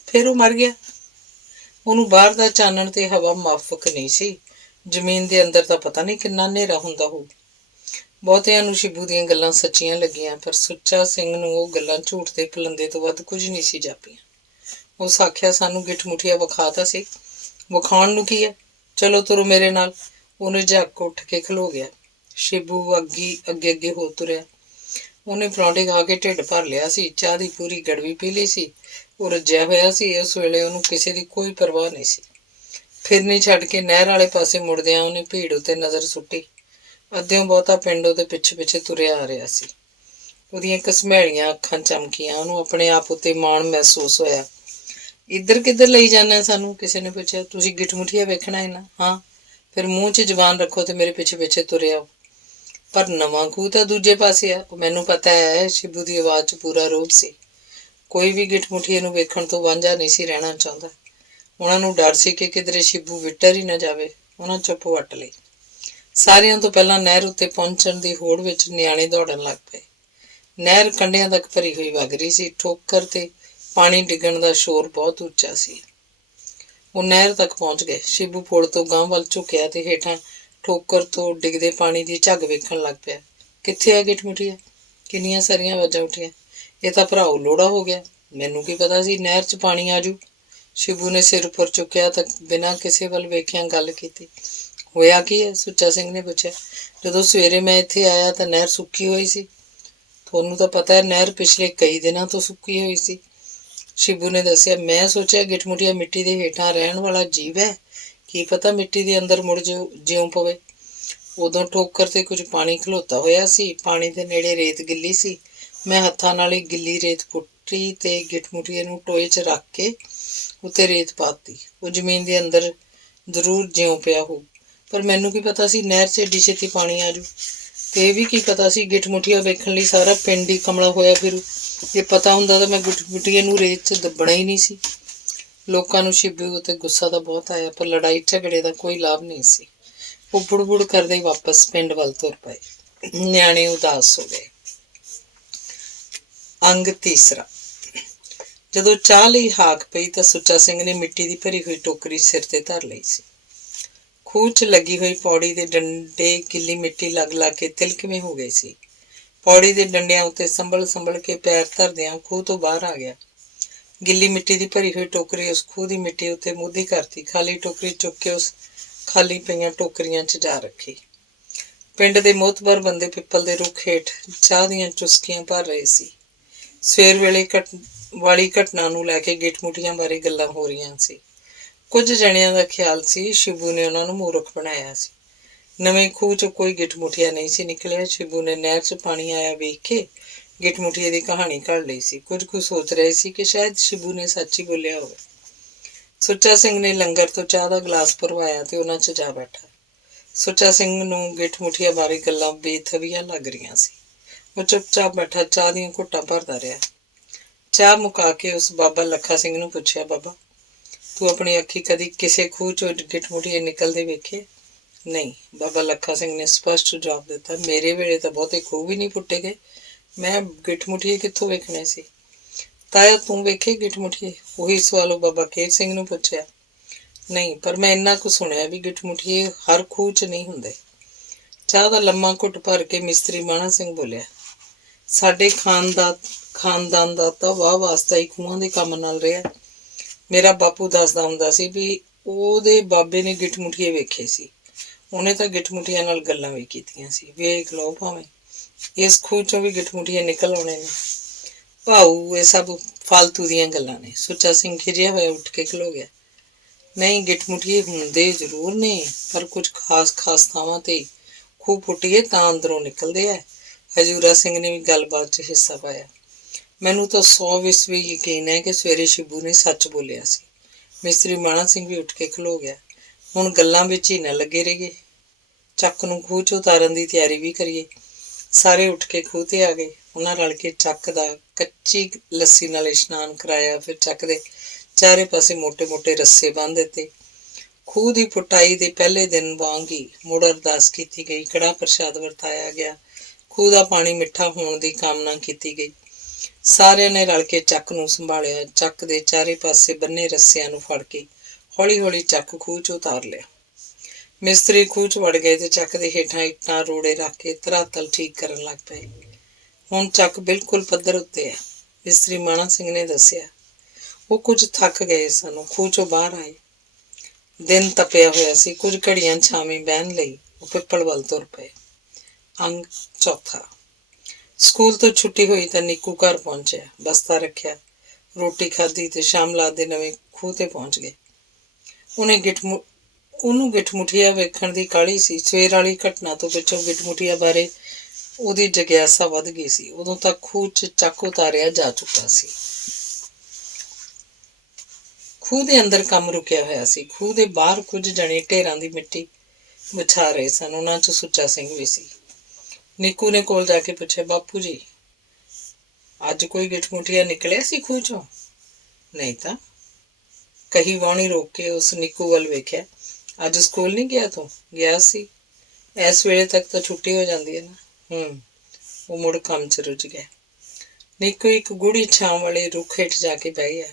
ਫਿਰ ਉਹ ਮਰ ਗਿਆ। ਉਹਨੂੰ ਬਾਹਰ ਦਾ ਚਾਨਣ ਤੇ ਹਵਾ ਮਾਫਕ ਨਹੀਂ ਸੀ। ਜ਼ਮੀਨ ਦੇ ਅੰਦਰ ਤਾਂ ਪਤਾ ਨਹੀਂ ਕਿੰਨਾ ਹਨੇਰਾ ਹੁੰਦਾ ਹੋਊ। ਬਹੁਤਿਆਂ ਨੂੰ ਸ਼ਿਬੂ ਦੀਆਂ ਗੱਲਾਂ ਸੱਚੀਆਂ ਲੱਗੀਆਂ, ਪਰ ਸੁੱਚਾ ਸਿੰਘ ਨੂੰ ਉਹ ਗੱਲਾਂ ਝੂਠ ਤੇ ਭੁਲੰਦੇ ਤੋਂ ਵੱਧ ਕੁਝ ਨਹੀਂ ਸੀ ਜਾਪੀਆਂ। ਉਸ ਆਖਿਆ, ਸਾਨੂੰ ਗਿੱਠ ਮੁਠੀਆ ਵਿਖਾ ਤਾਂ ਸੀ। ਵਿਖਾਉਣ ਨੂੰ ਕੀ ਹੈ, ਚਲੋ ਤੁਰੋ ਮੇਰੇ ਨਾਲ। ਉਹਨੇ ਝੱਕ ਉੱਠ ਕੇ ਖਲੋ ਗਿਆ। ਸ਼ਿਬੂ ਅੱਗੇ ਅੱਗੇ ਹੋ ਤੁਰਿਆ। ਉਹਨੇ ਪਰੌਂਠੇ ਖਾ ਕੇ ਢਿੱਡ ਭਰ ਲਿਆ ਸੀ। ਚਾਹ ਦੀ ਪੂਰੀ ਗੜਵੀ ਪੀ ਲਈ ਸੀ। ਉਹ ਰੱਜਿਆ ਹੋਇਆ ਸੀ। ਉਸ ਵੇਲੇ ਉਹਨੂੰ ਕਿਸੇ ਦੀ ਕੋਈ ਪਰਵਾਹ ਨਹੀਂ ਸੀ। ਫਿਰਨੀ ਛੱਡ ਕੇ ਨਹਿਰ ਵਾਲੇ ਪਾਸੇ ਮੁੜਦਿਆਂ ਉਹਨੇ ਭੀੜ ਉੱਤੇ ਨਜ਼ਰ ਸੁੱਟੀ। ਅੱਧਿਓਂ ਬਹੁਤਾ ਪਿੰਡ ਉਹਦੇ ਪਿੱਛੇ ਪਿੱਛੇ ਤੁਰਿਆ ਆ ਰਿਹਾ ਸੀ। ਉਹਦੀਆਂ ਘਸਮੈਲੀਆਂ ਅੱਖਾਂ ਚਮਕੀਆਂ। ਉਹਨੂੰ ਆਪਣੇ ਆਪ ਉੱਤੇ ਮਾਣ ਮਹਿਸੂਸ ਹੋਇਆ। ਇੱਧਰ ਕਿੱਧਰ ਲਈ ਜਾਂਦਾ ਸਾਨੂੰ, ਕਿਸੇ ਨੇ ਪੁੱਛਿਆ। ਤੁਸੀਂ ਗਿੱਠ ਮੁਠੀਆ ਵੇਖਣਾ ਹੈ ਨਾ? ਹਾਂ, ਫਿਰ ਮੂੰਹ 'ਚ ਜ਼ਬਾਨ ਰੱਖੋ ਤੇ ਮੇਰੇ ਪਿੱਛੇ ਪਿੱਛੇ ਤੁਰੇ ਆਓ। ਪਰ ਨਵਾਂ ਖੂਹ ਤਾਂ ਦੂਜੇ ਪਾਸੇ ਆ। ਮੈਨੂੰ ਪਤਾ ਹੈ। ਸ਼ਿਬੂ ਦੀ ਆਵਾਜ਼ 'ਚ ਪੂਰਾ ਰੋਹਬ ਸੀ। ਕੋਈ ਵੀ ਗਿੱਠ ਮੁਠੀਏ ਨੂੰ ਵੇਖਣ ਤੋਂ ਵਾਂਝਾ ਨਹੀਂ ਸੀ ਰਹਿਣਾ ਚਾਹੁੰਦਾ। ਉਹਨਾਂ ਨੂੰ ਡਰ ਸੀ ਕਿ ਕਿਧਰੇ ਸ਼ਿਬੂ ਵਿਟਰ ਹੀ ਨਾ ਜਾਵੇ। ਉਹਨਾਂ ਚੁੱਪ ਵੱਟ ਲਈ। ਸਾਰਿਆਂ ਤੋਂ ਪਹਿਲਾਂ ਨਹਿਰ ਉੱਤੇ ਪਹੁੰਚਣ ਦੀ ਹੋੜ ਵਿੱਚ ਨਿਆਣੇ ਦੌੜਨ ਲੱਗ ਪਏ। ਨਹਿਰ ਕੰਢਿਆਂ ਤੱਕ ਭਰੀ ਹੋਈ ਵਗ ਰਹੀ ਸੀ। ਠੋਕਰ ਤੇ ਪਾਣੀ ਡਿੱਗਣ ਦਾ ਸ਼ੋਰ ਬਹੁਤ ਉੱਚਾ ਸੀ। ਉਹ ਨਹਿਰ ਤੱਕ ਪਹੁੰਚ ਗਏ। ਸ਼ਿਬੂ ਪੁਲ ਤੋਂ ਗਾਂਹ ਵੱਲ ਝੁਕਿਆ ਤੇ ਹੇਠਾਂ ਠੋਕਰ ਤੋਂ ਡਿੱਗਦੇ ਪਾਣੀ ਦੀ ਝੱਗ ਵੇਖਣ ਲੱਗ ਪਿਆ। ਕਿੱਥੇ ਆ ਗਿੱਠ ਮੁਠੀਆ? ਕਿੰਨੀਆਂ ਸਾਰੀਆਂ ਆਵਾਜ਼ਾਂ ਉੱਠੀਆਂ। ਇਹ ਤਾਂ ਭਰਾਓ ਲੋੜਾ ਹੋ ਗਿਆ। ਮੈਨੂੰ ਕੀ ਪਤਾ ਸੀ ਨਹਿਰ 'ਚ ਪਾਣੀ ਆਜੂ। ਸ਼ਿਬੂ ਨੇ ਸਿਰ ਉੱਪਰ ਚੁੱਕਿਆ ਤਾਂ ਬਿਨਾਂ ਕਿਸੇ ਵੱਲ ਵੇਖਿਆਂ ਗੱਲ ਕੀਤੀ। ਹੋਇਆ ਕੀ ਹੈ? ਸੁੱਚਾ ਸਿੰਘ ਨੇ ਪੁੱਛਿਆ। ਜਦੋਂ ਸਵੇਰੇ ਮੈਂ ਇੱਥੇ ਆਇਆ ਤਾਂ ਨਹਿਰ ਸੁੱਕੀ ਹੋਈ ਸੀ। ਤੁਹਾਨੂੰ ਤਾਂ ਪਤਾ ਹੈ ਨਹਿਰ ਪਿਛਲੇ ਕਈ ਦਿਨਾਂ ਤੋਂ ਸੁੱਕੀ ਹੋਈ ਸੀ। ਸ਼ਿਬੂ ਨੇ ਦੱਸਿਆ। ਮੈਂ ਸੋਚਿਆ ਗਿੱਠ ਮੁਠੀਆ ਮਿੱਟੀ ਦੇ ਹੇਠਾਂ ਰਹਿਣ ਵਾਲਾ ਜੀਵ ਹੈ। ਕੀ ਪਤਾ ਮਿੱਟੀ ਦੇ ਅੰਦਰ ਮੁੜ ਜਿਉਂ ਪਵੇ। ਉਦੋਂ ਠੋਕਰ ਤੇ ਕੁਝ ਪਾਣੀ ਖਲੋਤਾ ਹੋਇਆ ਸੀ। ਪਾਣੀ ਦੇ ਨੇੜੇ ਰੇਤ ਗਿੱਲੀ ਸੀ। ਮੈਂ ਹੱਥਾਂ ਨਾਲ ਹੀ ਗਿੱਲੀ ਰੇਤ ਪੁੱਟੀ ਤੇ ਗਿੱਠ ਮੁਠੀਏ ਨੂੰ ਟੋਏ 'ਚ ਰੱਖ ਕੇ ਉੱਤੇ ਰੇਤ ਪਾਤੀ। ਉਹ ਜ਼ਮੀਨ ਦੇ ਅੰਦਰ ਜ਼ਰੂਰ ਜਿਉਂ ਪਿਆ ਹੋਊ। ਪਰ ਮੈਨੂੰ ਕੀ ਪਤਾ ਸੀ ਨਹਿਰ 'ਚ ਏਡੀ ਛੇਤੀ ਪਾਣੀ ਆਜੂ। ਤੇ ਇਹ ਵੀ ਕੀ ਪਤਾ ਸੀ ਗਿੱਠ ਮੁਠੀਆ ਵੇਖਣ ਲਈ ਸਾਰਾ ਪਿੰਡ ਹੀ ਕਮਲਾ ਹੋਇਆ ਫਿਰੂ। ਜੇ ਪਤਾ ਹੁੰਦਾ ਤਾਂ ਮੈਂ ਗਿੱਠ ਮੁਠੀਏ ਨੂੰ ਰੇਤ 'ਚ ਦੱਬਣਾ ਹੀ ਨਹੀਂ ਸੀ। ਲੋਕਾਂ ਨੂੰ ਸ਼ਿਬੂ ਉੱਤੇ ਗੁੱਸਾ ਤਾਂ ਬਹੁਤ ਆਇਆ, ਪਰ ਲੜਾਈ ਝਗੜੇ ਦਾ ਕੋਈ ਲਾਭ ਨਹੀਂ ਸੀ। ਉਹ ਬੁੜ ਕਰਦੇ ਵਾਪਸ ਪਿੰਡ ਵੱਲ ਤੁਰ ਪਏ। ਨਿਆਣੇ ਉਦਾਸ ਹੋ ਗਏ। ਅੰਗ ਤੀਸਰਾ। ਜਦੋਂ ਚਾਹ ਲਈ ਹਾਕ ਪਈ ਤਾਂ ਸੁੱਚਾ ਸਿੰਘ ਨੇ ਮਿੱਟੀ ਦੀ ਭਰੀ ਹੋਈ ਟੋਕਰੀ ਸਿਰ ਤੇ ਧਰ ਲਈ ਸੀ। ਖੂਹ 'ਚ ਲੱਗੀ ਹੋਈ ਪੌੜੀ ਦੇ ਡੰਡੇ ਗਿੱਲੀ ਮਿੱਟੀ ਲੱਗ ਕੇ ਤਿਲਕਵੇਂ ਹੋ ਗਏ ਸੀ। ਪੌੜੀ ਦੇ ਡੰਡਿਆਂ ਉੱਤੇ ਸੰਭਲ ਕੇ ਪੈਰ ਧਰਦਿਆਂ ਖੂਹ ਤੋਂ ਬਾਹਰ ਆ ਗਿਆ। ਗਿੱਲੀ ਮਿੱਟੀ ਦੀ ਭਰੀ ਹੋਈ ਟੋਕਰੀ ਉਸ ਖੂਹ ਦੀ ਮਿੱਟੀ ਉੱਤੇ ਮੁੱਧੀ ਕਰਤੀ। ਖਾਲੀ ਟੋਕਰੀ ਚੁੱਕ ਕੇ ਉਸ ਖਾਲੀ ਪਈਆਂ ਟੋਕਰੀਆਂ 'ਚ ਜਾ ਰੱਖੀ। ਪਿੰਡ ਦੇ ਮੋਹਤਬਰ ਬੰਦੇ ਪਿੱਪਲ ਦੇ ਰੁੱਖ ਹੇਠ ਚਾਹ ਦੀਆਂ ਚੁਸਕੀਆਂ ਭਰ ਰਹੇ ਸੀ। ਸਵੇਰ ਵੇਲੇ ਵਾਲੀ ਘਟਨਾ ਨੂੰ ਲੈ ਕੇ ਗਿੱਠ ਮੁਠੀਆਂ ਬਾਰੇ ਗੱਲਾਂ ਹੋ ਰਹੀਆਂ ਸੀ। ਕੁਝ ਜਣਿਆਂ ਦਾ ਖਿਆਲ ਸੀ ਸ਼ਿਬੂ ਨੇ ਉਹਨਾਂ ਨੂੰ ਮੂਰਖ ਬਣਾਇਆ ਸੀ। ਨਵੇਂ ਖੂਹ 'ਚ ਕੋਈ ਗਿੱਠ ਮੁਠੀਆ ਨਹੀਂ ਸੀ ਨਿਕਲਿਆ। ਸ਼ਿਬੂ ਨੇ ਨਹਿਰ 'ਚ ਪਾਣੀ ਆਇਆ ਵੇਖ ਕੇ ਗਿੱਠ ਮੁਠੀਏ ਦੀ ਕਹਾਣੀ ਘੜ ਲਈ ਸੀ। ਕੁਝ ਸੋਚ ਰਹੇ ਸੀ ਕਿ ਸ਼ਾਇਦ ਸ਼ਿਬੂ ਨੇ ਸੱਚ ਹੀ ਬੋਲਿਆ ਹੋਵੇ। ਸੁੱਚਾ ਸਿੰਘ ਨੇ ਲੰਗਰ ਤੋਂ ਚਾਹ ਦਾ ਗਲਾਸ ਭਰਵਾਇਆ ਤੇ ਉਹਨਾਂ 'ਚ ਜਾ ਬੈਠਾ। ਸੁੱਚਾ ਸਿੰਘ ਨੂੰ ਗਿੱਠ ਮੁਠੀਆ ਬਾਰੇ ਗੱਲਾਂ ਬੇਥਵੀਆਂ ਲੱਗ ਰਹੀਆਂ ਸੀ। ਉਹ ਚੁੱਪਚਾਪ ਬੈਠਾ ਚਾਹ ਦੀਆਂ ਘੁੱਟਾਂ ਭਰਦਾ ਰਿਹਾ। ਚਾਹ ਮੁਕਾ ਕੇ ਉਸ ਬਾਬਾ ਲੱਖਾ ਸਿੰਘ ਨੂੰ ਪੁੱਛਿਆ, ਬਾਬਾ ਤੂੰ ਆਪਣੀ ਅੱਖੀਂ ਕਦੀ ਕਿਸੇ ਖੂਹ 'ਚੋਂ ਗਿੱਠ ਮੁਠੀਏ ਨਿਕਲਦੇ ਵੇਖੇ? ਨਹੀਂ, ਬਾਬਾ ਲੱਖਾ ਸਿੰਘ ਨੇ ਸਪਸ਼ਟ ਜਵਾਬ ਦਿੱਤਾ। ਮੇਰੇ ਵੇਲੇ ਤਾਂ ਬਹੁਤੇ ਖੂਹ ਵੀ ਨਹੀਂ ਪੁੱਟੇ ਗਏ। ਮੈਂ ਗਿੱਠ ਮੁਠੀਏ ਕਿੱਥੋਂ ਵੇਖਣੇ ਸੀ? ਤਾਇਆ ਤੂੰ ਵੇਖੇ ਗਿੱਠ ਮੁਠੀਏ? ਉਹੀ ਸਵਾਲ ਉਹ ਬਾਬਾ ਕੇਰ ਸਿੰਘ ਨੂੰ ਪੁੱਛਿਆ। ਨਹੀਂ, ਪਰ ਮੈਂ ਇੰਨਾ ਕੁ ਸੁਣਿਆ ਵੀ ਗਿੱਠ ਮੁਠੀਏ ਹਰ ਖੂਹ 'ਚ ਨਹੀਂ ਹੁੰਦੇ। ਚਾਹ ਦਾ ਲੰਮਾ ਘੁੱਟ ਭਰ ਕੇ ਮਿਸਤਰੀ ਮਾਣਾ ਸਿੰਘ ਬੋਲਿਆ। ਸਾਡੇ ਖਾਨਦਾਨ ਦਾ ਤਾਂ ਵਾਹ ਵਾਸਤਾ ਹੀ ਖੂਹਾਂ ਦੇ ਕੰਮ ਨਾਲ ਰਿਹਾ। ਮੇਰਾ ਬਾਪੂ ਦੱਸਦਾ ਹੁੰਦਾ ਸੀ ਵੀ ਉਹਦੇ ਬਾਬੇ ਨੇ ਗਿੱਠ ਮੁਠੀਏ ਵੇਖੇ ਸੀ। ਉਹਨੇ ਤਾਂ ਗਿੱਠ ਮੁਠੀਆਂ ਨਾਲ ਗੱਲਾਂ ਵੀ ਕੀਤੀਆਂ ਸੀ। ਵੇਖ ਲਓ ਭਾਵੇਂ ਇਸ ਖੂਹ 'ਚੋਂ ਵੀ ਗਿੱਠ ਮੁਠੀਏ ਨਿਕਲ ਆਉਣੇ ਨੇ। ਭਾਊ ਇਹ ਸਭ ਫਾਲਤੂ ਦੀਆਂ ਗੱਲਾਂ ਨੇ। ਸੁੱਚਾ ਸਿੰਘ ਖਿਜਿਆ ਹੋਇਆ ਉੱਠ ਕੇ ਖਲੋ ਗਿਆ। ਨਹੀਂ, ਗਿੱਠ ਮੁਠੀਏ ਹੁੰਦੇ ਜ਼ਰੂਰ ਨੇ, ਪਰ ਕੁਝ ਖਾਸ ਥਾਵਾਂ ਤੇ ਖੂਹ ਪੁੱਟੀਏ ਤਾਂ ਅੰਦਰੋਂ ਨਿਕਲਦੇ ਆ। ਹਜ਼ੂਰਾ ਸਿੰਘ ਨੇ ਵੀ ਗੱਲਬਾਤ 'ਚ ਹਿੱਸਾ ਪਾਇਆ। ਮੈਨੂੰ ਤਾਂ 100% ਯਕੀਨ ਹੈ ਕਿ ਸਵੇਰੇ ਸ਼ਿਬੂ ਨੇ ਸੱਚ ਬੋਲਿਆ ਸੀ। ਮਿਸਤਰੀ ਮਾਣਾ ਸਿੰਘ ਵੀ ਉੱਠ ਕੇ ਖਲੋ ਗਿਆ। ਹੁਣ ਗੱਲਾਂ ਵਿੱਚ ਹੀ ਨਾ ਲੱਗੇ ਰਹੀਏ। ਚੱਕ ਨੂੰ ਖੂਹ 'ਚ ਉਤਾਰਨ ਦੀ ਤਿਆਰੀ ਵੀ ਕਰੀਏ। ਸਾਰੇ ਉੱਠ ਕੇ ਖੂਹ 'ਤੇ ਆ ਗਏ। ਉਹਨਾਂ ਰਲ ਕੇ ਚੱਕ ਦਾ ਕੱਚੀ ਲੱਸੀ ਨਾਲ ਇਸ਼ਨਾਨ ਕਰਾਇਆ। ਫਿਰ ਚੱਕ ਦੇ ਚਾਰੇ ਪਾਸੇ ਮੋਟੇ ਮੋਟੇ ਰੱਸੇ ਬੰਨ੍ਹ ਦਿੱਤੇ। ਖੂਹ ਦੀ ਪੁਟਾਈ ਦੇ ਪਹਿਲੇ ਦਿਨ ਵਾਂਗ ਹੀ ਮੁੜ ਅਰਦਾਸ ਕੀਤੀ ਗਈ। ਕੜਾਹ ਪ੍ਰਸ਼ਾਦ ਵਰਤਾਇਆ ਗਿਆ। ਖੂਹ ਦਾ ਪਾਣੀ ਮਿੱਠਾ ਹੋਣ ਦੀ ਕਾਮਨਾ ਕੀਤੀ ਗਈ। ਸਾਰਿਆਂ ਨੇ ਰਲ ਕੇ ਚੱਕ ਨੂੰ ਸੰਭਾਲਿਆ। ਚੱਕ ਦੇ ਚਾਰੇ ਪਾਸੇ ਬੰਨੇ ਰੱਸਿਆਂ ਨੂੰ ਫੜ ਕੇ ਹੌਲੀ ਹੌਲੀ ਚੱਕ ਖੂਹ 'ਚ ਉਤਾਰ ਲਿਆ। ਮਿਸਤਰੀ ਖੂਹ 'ਚ ਵੜ ਗਏ ਤੇ ਚੱਕ ਦੇ ਹੇਠਾਂ ਇੱਟਾਂ ਰੋੜੇ ਰੱਖ ਕੇ ਧਰਾਤਲ ਠੀਕ ਕਰਨ ਲੱਗ ਪਏ। ਹੁਣ ਚੱਕ ਬਿਲਕੁਲ ਪੱਧਰ ਉੱਤੇ ਹੈ, ਮਿਸਤਰੀ ਮਾਣਾ ਸਿੰਘ ਨੇ ਦੱਸਿਆ। ਉਹ ਕੁਝ ਥੱਕ ਗਏ ਸਨ। ਉਹ ਖੂਹ 'ਚੋਂ ਬਾਹਰ ਆਏ। ਦਿਨ ਤਪਿਆ ਹੋਇਆ ਸੀ। ਕੁਝ ਘੜੀਆਂ ਛਾਵੇਂ ਬਹਿਣ ਲਈ ਉਹ ਪਿੱਪਲ ਵੱਲ ਤੁਰ ਪਏ। ਅੰਗ ਚੌਥਾ। ਸਕੂਲ ਤੋਂ ਛੁੱਟੀ ਹੋਈ ਤਾਂ ਨਿੱਕੂ ਘਰ ਪਹੁੰਚਿਆ। ਬਸਤਾ ਰੱਖਿਆ, ਰੋਟੀ ਖਾਧੀ ਤੇ ਸ਼ਾਮਲਾਤ ਦੇ ਨਵੇਂ ਖੂਹ 'ਤੇ ਪਹੁੰਚ ਗਏ। ਉਹਨੂੰ ਗਿੱਠਮੁਠੀਆ ਵੇਖਣ ਦੀ ਕਾਹਲੀ ਸੀ। ਸਵੇਰ ਵਾਲੀ ਘਟਨਾ ਤੋਂ ਪਿੱਛੋਂ ਗਿੱਠਮੁਠੀਆ ਬਾਰੇ ਉਹਦੀ ਜਗਿਆਸਾ ਵੱਧ ਗਈ ਸੀ। ਉਦੋਂ ਤੱਕ ਖੂਹ 'ਚ ਚੱਕ ਉਤਾਰਿਆ ਜਾ ਚੁੱਕਾ ਸੀ। ਖੂਹ ਦੇ ਅੰਦਰ ਕੰਮ ਰੁਕਿਆ ਹੋਇਆ ਸੀ। ਖੂਹ ਦੇ ਬਾਹਰ ਕੁਝ ਜਣੇ ਢੇਰਾਂ ਦੀ ਮਿੱਟੀ ਵਿਛਾ ਰਹੇ ਸਨ। ਉਹਨਾਂ 'ਚ ਸੁੱਚਾ ਸਿੰਘ ਵੀ ਸੀ। ਨਿੱਕੂ ਨੇ ਕੋਲ ਜਾ ਕੇ ਪੁੱਛਿਆ, ਬਾਪੂ ਜੀ, ਅੱਜ ਕੋਈ ਗਿੱਠਮੁਠੀਆ ਨਿਕਲਿਆ ਸੀ ਖੂਹ 'ਚੋਂ? ਨਹੀਂ ਤਾਂ। ਕਹੀ ਵਾਹੁਣੀ ਰੋਕ ਕੇ ਉਸ ਨਿੱਕੂ ਵੱਲ ਵੇਖਿਆ। ਅੱਜ ਸਕੂਲ ਨਹੀਂ ਗਿਆ ਤੂੰ? ਗਿਆ ਸੀ। ਇਸ ਵੇਲੇ ਤੱਕ ਤਾਂ ਛੁੱਟੀ ਹੋ ਜਾਂਦੀ ਹੈ ਨਾ। ਉਹ ਮੁੜ ਕੰਮ 'ਚ ਰੁੱਝ ਗਿਆ। ਨਿੱਕੂ ਇੱਕ ਗੂੜੀ ਛਾਂ ਵਾਲੇ ਰੁੱਖ ਹੇਠ ਜਾ ਕੇ ਬਹਿ ਗਿਆ।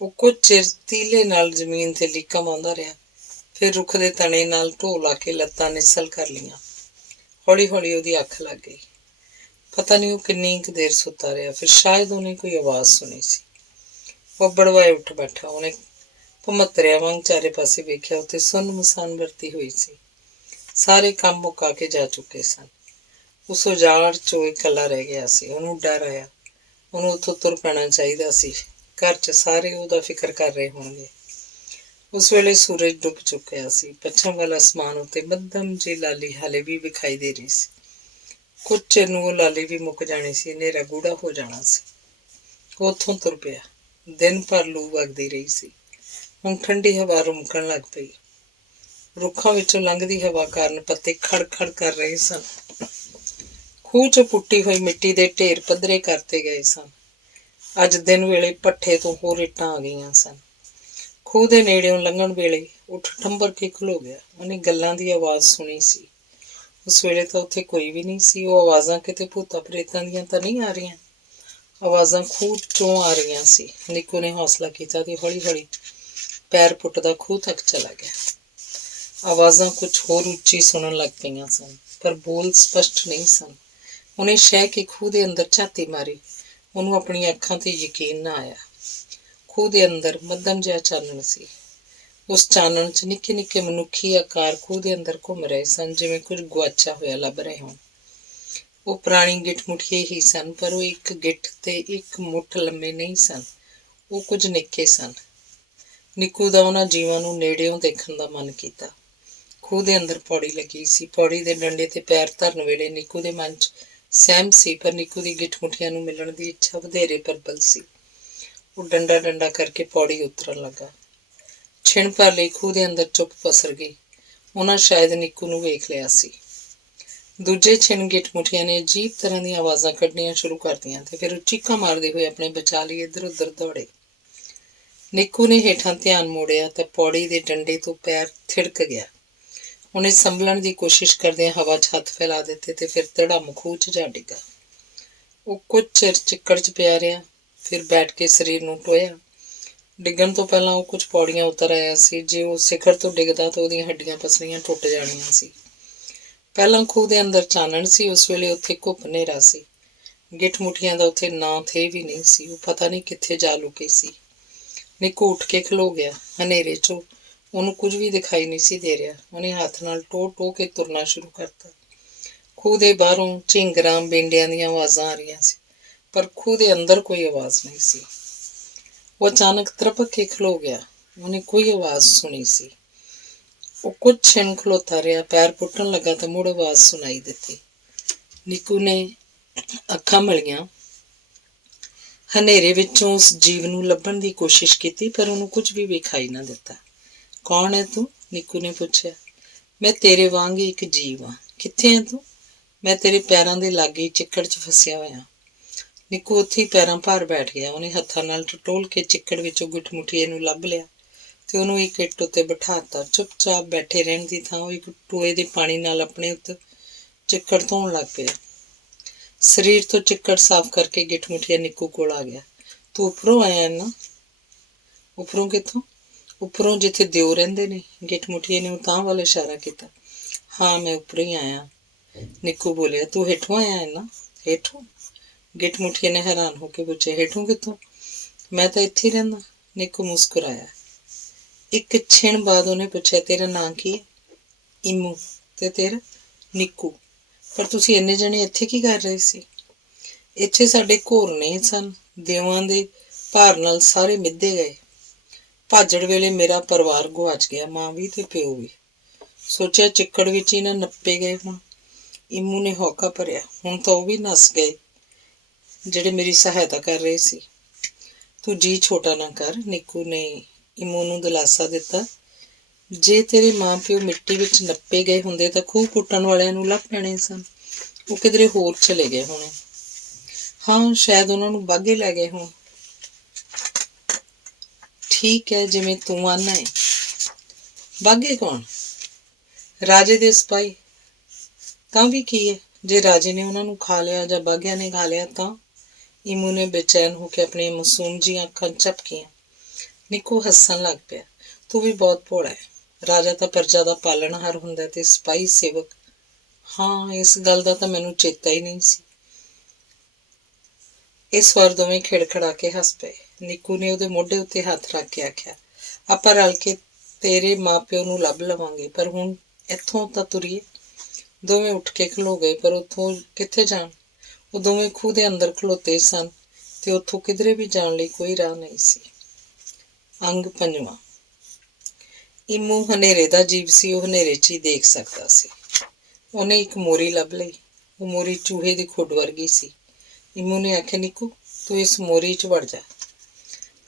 ਉਹ ਕੁਝ ਚਿਰ ਤੀਲੇ ਨਾਲ ਜ਼ਮੀਨ 'ਤੇ ਲੀਕਾਂ ਮਾਉਂਦਾ ਰਿਹਾ। ਫਿਰ ਰੁੱਖ ਦੇ ਤਣੇ ਨਾਲ ਢੋਹ ਲਾ ਕੇ ਲੱਤਾਂ ਨਿਸਲ ਕਰ ਲਈਆਂ। ਹੌਲੀ ਹੌਲੀ ਉਹਦੀ ਅੱਖ ਲੱਗ ਗਈ। ਪਤਾ ਨਹੀਂ ਉਹ ਕਿੰਨੀ ਕੁ ਦੇਰ ਸੁੱਤਾ ਰਿਹਾ। ਫਿਰ ਸ਼ਾਇਦ ਉਹਨੇ ਕੋਈ ਆਵਾਜ਼ ਸੁਣੀ ਸੀ। ਉਹ ਬੜਵਾਏ ਉੱਠ ਬੈਠਾ। ਉਹਨੇ ਭਮੱਤਰਿਆਂ ਵਾਂਗ ਚਾਰੇ ਪਾਸੇ ਵੇਖਿਆ। ਉੱਥੇ ਸੁੰਨਮਸਾਨ ਵਰਤੀ ਹੋਈ ਸੀ। ਸਾਰੇ ਕੰਮ ਮੁਕਾ ਕੇ ਜਾ ਚੁੱਕੇ ਸਨ। ਉਸ ਉਜਾੜ 'ਚੋਂ ਇਕੱਲਾ ਰਹਿ ਗਿਆ ਸੀ। ਉਹਨੂੰ ਡਰ ਆਇਆ। ਉਹਨੂੰ ਉੱਥੋਂ ਤੁਰ ਪੈਣਾ ਚਾਹੀਦਾ ਸੀ। ਘਰ 'ਚ ਸਾਰੇ ਉਹਦਾ ਫਿਕਰ ਕਰ ਰਹੇ ਹੋਣਗੇ। ਉਸ ਵੇਲੇ ਸੂਰਜ ਡੁੱਬ ਚੁੱਕਿਆ ਸੀ। ਪੱਛਮ ਵਾਲਾ ਅਸਮਾਨ ਉੱਤੇ ਮੱਧਮ ਜਿਹੀ ਲਾਲੀ ਹਾਲੇ ਵੀ ਵਿਖਾਈ ਦੇ ਰਹੀ ਸੀ। ਕੁਝ ਚਿਰ ਨੂੰ ਉਹ ਲਾਲੀ ਵੀ ਮੁੱਕ ਜਾਣੀ ਸੀ। ਹਨੇਰਾ ਗੂੜਾ ਹੋ ਜਾਣਾ ਸੀ। ਉਹ ਉੱਥੋਂ ਤੁਰ ਪਿਆ। ਦਿਨ ਭਰ ਲੂ ਵਗਦੀ ਰਹੀ ਸੀ। ਹੁਣ ਠੰਡੀ ਹਵਾ ਰੁਮਕਣ ਲੱਗ ਪਈ। ਰੁੱਖਾਂ ਵਿੱਚੋਂ ਲੰਘਦੀ ਹਵਾ ਕਾਰਨ ਪੱਤੇ ਖੜ-ਖੜ ਕਰ ਰਹੇ ਸਨ। ਖੂਹ 'ਚ ਪੁੱਟੀ ਹੋਈ ਮਿੱਟੀ ਦੇ ਢੇਰ ਪੱਧਰੇ ਕਰਤੇ ਗਏ ਸਨ। ਅੱਜ ਦਿਨ ਵੇਲੇ ਭੱਠੇ ਤੋਂ ਹੋਰ ਇੱਟਾਂ ਆ ਗਈਆਂ ਸਨ। ਖੂਹ ਦੇ ਨੇੜਿਓਂ ਲੰਘਣ ਵੇਲੇ ਉੱਠ ਠੰਬਰ ਕੇ ਖਲੋ ਗਿਆ। ਉਹਨੇ ਗੱਲਾਂ ਦੀ ਆਵਾਜ਼ ਸੁਣੀ ਸੀ। ਉਸ ਵੇਲੇ ਤਾਂ ਉੱਥੇ ਕੋਈ ਵੀ ਨਹੀਂ ਸੀ। ਉਹ ਆਵਾਜ਼ਾਂ ਕਿਤੇ ਭੂਤਾਂ ਪ੍ਰੇਤਾਂ ਦੀਆਂ ਤਾਂ ਨਹੀਂ ਆ ਰਹੀਆਂ। ਆਵਾਜ਼ਾਂ ਖੂਹ 'ਚੋਂ ਆ ਰਹੀਆਂ ਸੀ। ਨਿੱਕੂ ਨੇ ਹੌਸਲਾ ਕੀਤਾ ਤੇ ਹੌਲੀ ਹੌਲੀ ਪੈਰ ਪੁੱਟਦਾ ਖੂਹ ਤੱਕ ਚਲਾ ਗਿਆ। ਆਵਾਜ਼ਾਂ ਕੁਝ ਹੋਰ ਉੱਚੀ ਸੁਣਨ ਲੱਗ ਪਈਆਂ ਸਨ, ਪਰ ਬੋਲ ਸਪਸ਼ਟ ਨਹੀਂ ਸਨ। ਉਹਨੇ ਸ਼ਹਿ ਕੇ ਖੂਹ ਦੇ ਅੰਦਰ ਝਾਤੀ ਮਾਰੀ। ਉਹਨੂੰ ਆਪਣੀਆਂ ਅੱਖਾਂ 'ਤੇ ਯਕੀਨ ਨਾ ਆਇਆ। ਖੂਹ ਦੇ ਅੰਦਰ ਮੱਧਮ ਜਿਹਾ ਚਾਨਣ ਸੀ। ਉਸ ਚਾਨਣ 'ਚ ਨਿੱਕੇ ਨਿੱਕੇ ਮਨੁੱਖੀ ਆਕਾਰ ਖੂਹ ਦੇ ਅੰਦਰ ਘੁੰਮ ਰਹੇ ਸਨ, ਜਿਵੇਂ ਕੁਝ ਗੁਆਚਾ ਹੋਇਆ ਲੱਭ ਰਹੇ ਹੋਣ। ਉਹ ਪੁਰਾਣੀ ਗਿੱਠਮੁੱਠੀਏ ਹੀ ਸਨ, ਪਰ ਉਹ ਇੱਕ ਗਿੱਠ ਤੇ ਇੱਕ ਮੁੱਠ ਲੰਮੇ ਨਹੀਂ ਸਨ। ਉਹ ਕੁਝ ਨਿੱਕੇ ਸਨ। ਨਿੱਕੂ ਦਾ ਉਹਨਾਂ ਜੀਵਾਂ ਨੂੰ ਨੇੜਿਓਂ ਦੇਖਣ ਦਾ ਮਨ ਕੀਤਾ। ਖੂਹ ਦੇ ਅੰਦਰ ਪੌੜੀ ਲੱਗੀ ਸੀ। ਪੌੜੀ ਦੇ ਡੰਡੇ 'ਤੇ ਪੈਰ ਧਰਨ ਵੇਲੇ ਨਿੱਕੂ ਦੇ ਮਨ 'ਚ ਸਹਿਮ ਸੀ, ਪਰ ਨਿੱਕੂ ਦੀ ਗਿੱਠਮੁੱਠੀਆਂ ਨੂੰ ਮਿਲਣ ਦੀ ਇੱਛਾ ਵਧੇਰੇ ਪ੍ਰਬਲ ਸੀ। ਉਹ ਡੰਡਾ ਡੰਡਾ ਕਰਕੇ ਪੌੜੀ ਉਤਰਨ ਲੱਗਾ। ਛਿਣ ਭਰ ਲਈ ਖੂਹ ਦੇ ਅੰਦਰ ਚੁੱਪ ਪਸਰ ਗਈ। ਉਹਨਾਂ ਸ਼ਾਇਦ ਨਿੱਕੂ ਨੂੰ ਵੇਖ ਲਿਆ ਸੀ। ਦੂਜੇ ਛਿਣ ਗਿੱਠਮੁੱਠੀਆਂ ਨੇ ਅਜੀਬ ਤਰ੍ਹਾਂ ਦੀਆਂ ਆਵਾਜ਼ਾਂ ਕੱਢਣੀਆਂ ਸ਼ੁਰੂ ਕਰਤੀਆਂ ਤੇ ਫਿਰ ਉਹ ਚੀਕਾਂ ਮਾਰਦੇ ਹੋਏ ਆਪਣੇ ਬਚਾ ਲਈ ਇੱਧਰ ਉੱਧਰ ਦੌੜੇ। ਨਿੱਕੂ ਨੇ ਹੇਠਾਂ ਧਿਆਨ ਮੋੜਿਆ ਤਾਂ ਪੌੜੀ ਦੇ ਡੰਡੇ ਤੋਂ ਪੈਰ ਥਿੜਕ ਗਿਆ। ਉਹਨੇ ਸੰਭਲਣ ਦੀ ਕੋਸ਼ਿਸ਼ ਕਰਦਿਆਂ ਹਵਾ 'ਚ ਹੱਥ ਫੈਲਾ ਦਿੱਤੇ ਤੇ ਫਿਰ ਧੜਮ ਖੂਹ 'ਚ ਜਾ ਡਿੱਗਾ। ਉਹ ਕੁਝ ਚਿਰ ਚਿੱਕੜ 'ਚ ਪਿਆ ਰਿਹਾ, ਫਿਰ ਬੈਠ ਕੇ ਸਰੀਰ ਨੂੰ ਟੋਇਆ। ਡਿੱਗਣ ਤੋਂ ਪਹਿਲਾਂ ਉਹ ਕੁਝ ਪੌੜੀਆਂ ਉਤਰ ਆਇਆ ਸੀ। ਜੇ ਉਹ ਸਿਖਰ ਤੋਂ ਡਿੱਗਦਾ ਤਾਂ ਉਹਦੀਆਂ ਹੱਡੀਆਂ ਪਸਲੀਆਂ ਟੁੱਟ ਜਾਣੀਆਂ ਸੀ। ਪਹਿਲਾਂ ਖੂਹ ਦੇ ਅੰਦਰ ਚਾਨਣ ਸੀ। ਉਸ ਵੇਲੇ ਉੱਥੇ ਘੁੱਪ ਹਨੇਰਾ ਸੀ। ਗਿੱਠਮੁੱਠੀਆਂ ਦਾ ਉੱਥੇ ਨਾਂ ਥੇ ਵੀ ਨਹੀਂ ਸੀ। ਉਹ ਪਤਾ ਨਹੀਂ ਕਿੱਥੇ ਜਾ ਲੁਕੇ ਸੀ। ਨਿੱਕੂ ਉੱਠ ਕੇ ਖਲੋ ਗਿਆ। ਹਨੇਰੇ 'ਚੋਂ ਉਹਨੂੰ ਕੁਝ ਵੀ ਦਿਖਾਈ ਨਹੀਂ ਸੀ ਦੇ ਰਿਹਾ। ਉਹਨੇ ਹੱਥ ਨਾਲ ਟੋਹ ਕੇ ਤੁਰਨਾ ਸ਼ੁਰੂ ਕਰਤਾ। ਖੂਹ ਦੇ ਬਾਹਰੋਂ ਝਿੰਗਰਾਂ ਬੇਂਡਿਆਂ ਦੀਆਂ ਆਵਾਜ਼ਾਂ ਆ ਰਹੀਆਂ ਸੀ, ਪਰ ਖੂਹ ਦੇ ਅੰਦਰ ਕੋਈ ਆਵਾਜ਼ ਨਹੀਂ ਸੀ। ਉਹ ਅਚਾਨਕ ਤ੍ਰਭਕ ਕੇ ਖਲੋ ਗਿਆ। ਉਹਨੇ ਕੋਈ ਆਵਾਜ਼ ਸੁਣੀ ਸੀ। ਉਹ ਕੁਝ ਛਿਣ ਖਲੋਤਾ ਰਿਹਾ। ਪੈਰ ਪੁੱਟਣ ਲੱਗਾ ਤਾਂ ਮੁੜ ਆਵਾਜ਼ ਸੁਣਾਈ ਦਿੱਤੀ। ਨਿੱਕੂ ਨੇ ਅੱਖਾਂ ਮਲੀਆਂ। ਹਨੇਰੇ ਵਿੱਚੋਂ ਉਸ ਜੀਵ ਨੂੰ ਲੱਭਣ ਦੀ ਕੋਸ਼ਿਸ਼ ਕੀਤੀ, ਪਰ ਉਹਨੂੰ ਕੁਝ ਵੀ ਵਿਖਾਈ ਨਾ ਦਿੱਤਾ। ਕੌਣ ਹੈ ਤੂੰ? ਨਿੱਕੂ ਨੇ ਪੁੱਛਿਆ। ਮੈਂ ਤੇਰੇ ਵਾਂਗ ਹੀ ਇੱਕ ਜੀਵ ਹਾਂ। ਕਿੱਥੇ ਹੈ ਤੂੰ? ਮੈਂ ਤੇਰੇ ਪੈਰਾਂ ਦੇ ਲਾਗੇ ਚਿੱਕੜ 'ਚ ਫਸਿਆ ਹੋਇਆ। ਨਿੱਕੂ ਉੱਥੇ ਹੀ ਪੈਰਾਂ ਭਾਰ ਬੈਠ ਗਿਆ। ਉਹਨੇ ਹੱਥਾਂ ਨਾਲ ਟਟੋਲ ਕੇ ਚਿੱਕੜ ਵਿੱਚੋਂ ਗੁੱਠਮੁੱਠੀਏ ਨੂੰ ਲੱਭ ਲਿਆ ਤੇ ਉਹਨੂੰ ਇੱਕ ਇੱਟ ਉੱਤੇ ਬਿਠਾਤਾ। ਚੁੱਪਚਾਪ ਬੈਠੇ ਰਹਿਣ ਦੀ ਥਾਂ ਉਹ ਇੱਕ ਟੋਏ ਦੇ ਪਾਣੀ ਨਾਲ ਆਪਣੇ ਉੱਤੇ ਚਿੱਕੜ ਧੋਣ ਲੱਗ ਪਿਆ। ਸਰੀਰ ਤੋਂ ਚਿੱਕੜ ਸਾਫ਼ ਕਰਕੇ ਗਿੱਠਮੁੱਠੀਆ ਨਿੱਕੂ ਕੋਲ ਆ ਗਿਆ। ਤੂੰ ਉੱਪਰੋਂ ਆਇਆ ਨਾ? ਉੱਪਰੋਂ ਕਿੱਥੋਂ? ਉੱਪਰੋਂ ਜਿੱਥੇ ਦਿਓ ਰਹਿੰਦੇ ਨੇ। ਗਿੱਠਮੁੱਠੀਏ ਨੇ ਤਾਂ ਵੱਲ ਇਸ਼ਾਰਾ ਕੀਤਾ। ਹਾਂ, ਮੈਂ ਉੱਪਰੋਂ ਹੀ ਆਇਆ, ਨਿੱਕੂ ਬੋਲਿਆ। ਤੂੰ ਹੇਠੋਂ ਆਇਆ ਹੈ ਨਾ? ਹੇਠੋਂ? ਗਿੱਠਮੁੱਠੀਏ ਨੇ ਹੈਰਾਨ ਹੋ ਕੇ ਪੁੱਛਿਆ। ਹੇਠੋਂ ਕਿੱਥੋਂ? ਮੈਂ ਤਾਂ ਇੱਥੇ ਹੀ ਰਹਿੰਦਾ, ਨਿੱਕੂ ਮੁਸਕਰਾਇਆ। ਇੱਕ ਛਿਣ ਬਾਅਦ ਉਹਨੇ ਪੁੱਛਿਆ, ਤੇਰਾ ਨਾਂ ਕੀ ਹੈ? ਇਮੂ। ਤੇ ਤੇਰਾ? ਨਿੱਕੂ। ਪਰ ਤੁਸੀਂ ਇੰਨੇ ਜਣੇ ਇੱਥੇ ਕੀ ਕਰ ਰਹੇ ਸੀ? ਇੱਥੇ ਸਾਡੇ ਘੋਰਨੇ ਸਨ। ਦਿਓਆਂ ਦੇ ਭਾਰ ਨਾਲ ਸਾਰੇ ਮਿੱਧੇ ਗਏ। ਭਾਜੜ ਵੇਲੇ ਮੇਰਾ ਪਰਿਵਾਰ ਗੁਆਚ ਗਿਆ, ਮਾਂ ਵੀ ਤੇ ਪਿਓ ਵੀ। ਸੋਚਿਆ ਚਿੱਕੜ ਵਿੱਚ ਹੀ ਨਾ ਨੱਪੇ ਗਏ ਹੁਣ। ਇਮੂ ਨੇ ਹੌਕਾ ਭਰਿਆ। ਹੁਣ ਤਾਂ ਉਹ ਵੀ ਨੱਸ ਗਏ ਜਿਹੜੇ ਮੇਰੀ ਸਹਾਇਤਾ ਕਰ ਰਹੇ ਸੀ। ਤੂੰ ਜੀ ਛੋਟਾ ਨਾ ਕਰ, ਨਿੱਕੂ ਨੇ ਇਮੂ ਨੂੰ ਦਿਲਾਸਾ ਦਿੱਤਾ। ਜੇ ਤੇਰੇ ਮਾਂ ਪਿਓ ਮਿੱਟੀ ਵਿੱਚ ਨੱਪੇ ਗਏ ਹੁੰਦੇ ਤਾਂ ਖੂਹ ਪੁੱਟਣ ਵਾਲਿਆਂ ਨੂੰ ਲੱਭ ਪੈਣੇ ਸਨ। ਉਹ ਕਿਧਰੇ ਹੋਰ ਚਲੇ ਗਏ ਹੋਣੇ। ਹਾਂ, ਸ਼ਾਇਦ ਉਹਨਾਂ ਨੂੰ ਬਾਗੇ ਲੈ ਗਏ ਹੋਣ। ਠੀਕ ਹੈ, ਜਿਵੇਂ ਤੂੰ ਆਨਾ ਹੈ। ਬਾਗੇ ਕੌਣ? ਰਾਜੇ ਦੇ ਸਿਪਾਹੀ। ਤਾਂ ਵੀ ਕੀ ਹੈ, ਜੇ ਰਾਜੇ ਨੇ ਉਹਨਾਂ ਨੂੰ ਖਾ ਲਿਆ ਜਾਂ ਬਾਗਿਆਂ ਨੇ ਖਾ ਲਿਆ ਤਾਂ? ਇਮੂ ਨੇ ਬੇਚੈਨ ਹੋ ਕੇ ਆਪਣੀਆਂ ਮਾਸੂਮ ਜਿਹੀਆਂ ਅੱਖਾਂ ਝਪਕੀਆਂ। ਨਿੱਕੂ ਹੱਸਣ ਲੱਗ ਪਿਆ। ਤੂੰ ਵੀ ਬਹੁਤ ਭੋਲਾ ਹੈ। ਰਾਜਾ ਤਾਂ ਪ੍ਰਜਾ ਦਾ ਪਾਲਣਹਾਰ ਹੁੰਦਾ ਤੇ ਸਿਪਾਹੀ ਸੇਵਕ। ਹਾਂ, ਇਸ ਗੱਲ ਦਾ ਤਾਂ ਮੈਨੂੰ ਚੇਤਾ ਹੀ ਨਹੀਂ ਸੀ। ਇਸ ਵਾਰ ਦੋਵੇਂ ਖਿੜਖੜਾ ਕੇ ਹੱਸ ਪਏ। ਨਿੱਕੂ ਨੇ ਉਹਦੇ ਮੋਢੇ ਉੱਤੇ ਹੱਥ ਰੱਖ ਕੇ ਆਖਿਆ, ਆਪਾਂ ਰਲ ਕੇ ਤੇਰੇ ਮਾਂ ਪਿਓ ਨੂੰ ਲੱਭ ਲਵਾਂਗੇ, ਪਰ ਹੁਣ ਇੱਥੋਂ ਤਾਂ ਤੁਰੀਏ। ਦੋਵੇਂ ਉੱਠ ਕੇ ਖਲੋ ਗਏ, ਪਰ ਉੱਥੋਂ ਕਿੱਥੇ ਜਾਣ? ਉਹ ਦੋਵੇਂ ਖੂਹ ਦੇ ਅੰਦਰ ਖਲੋਤੇ ਸਨ ਤੇ ਉੱਥੋਂ ਕਿਧਰੇ ਵੀ ਜਾਣ ਲਈ ਕੋਈ ਰਾਹ ਨਹੀਂ ਸੀ। ਅੰਗ ਪੰਜਵਾਂ। ਇਮੂ ਹਨੇਰੇ ਦਾ ਜੀਵ ਸੀ। ਉਹ ਹਨੇਰੇ 'ਚ ਹੀ ਦੇਖ ਸਕਦਾ ਸੀ। ਉਹਨੇ ਇੱਕ ਮੋਰੀ ਲੱਭ ਲਈ। ਉਹ ਮੋਰੀ ਚੂਹੇ ਦੀ ਖੁੱਡ ਵਰਗੀ ਸੀ। ਇਮੂ ਨੇ ਆਖਿਆ, ਨਿੱਕੂ ਤੂੰ ਇਸ ਮੋਰੀ 'ਚ ਵੜ ਜਾ।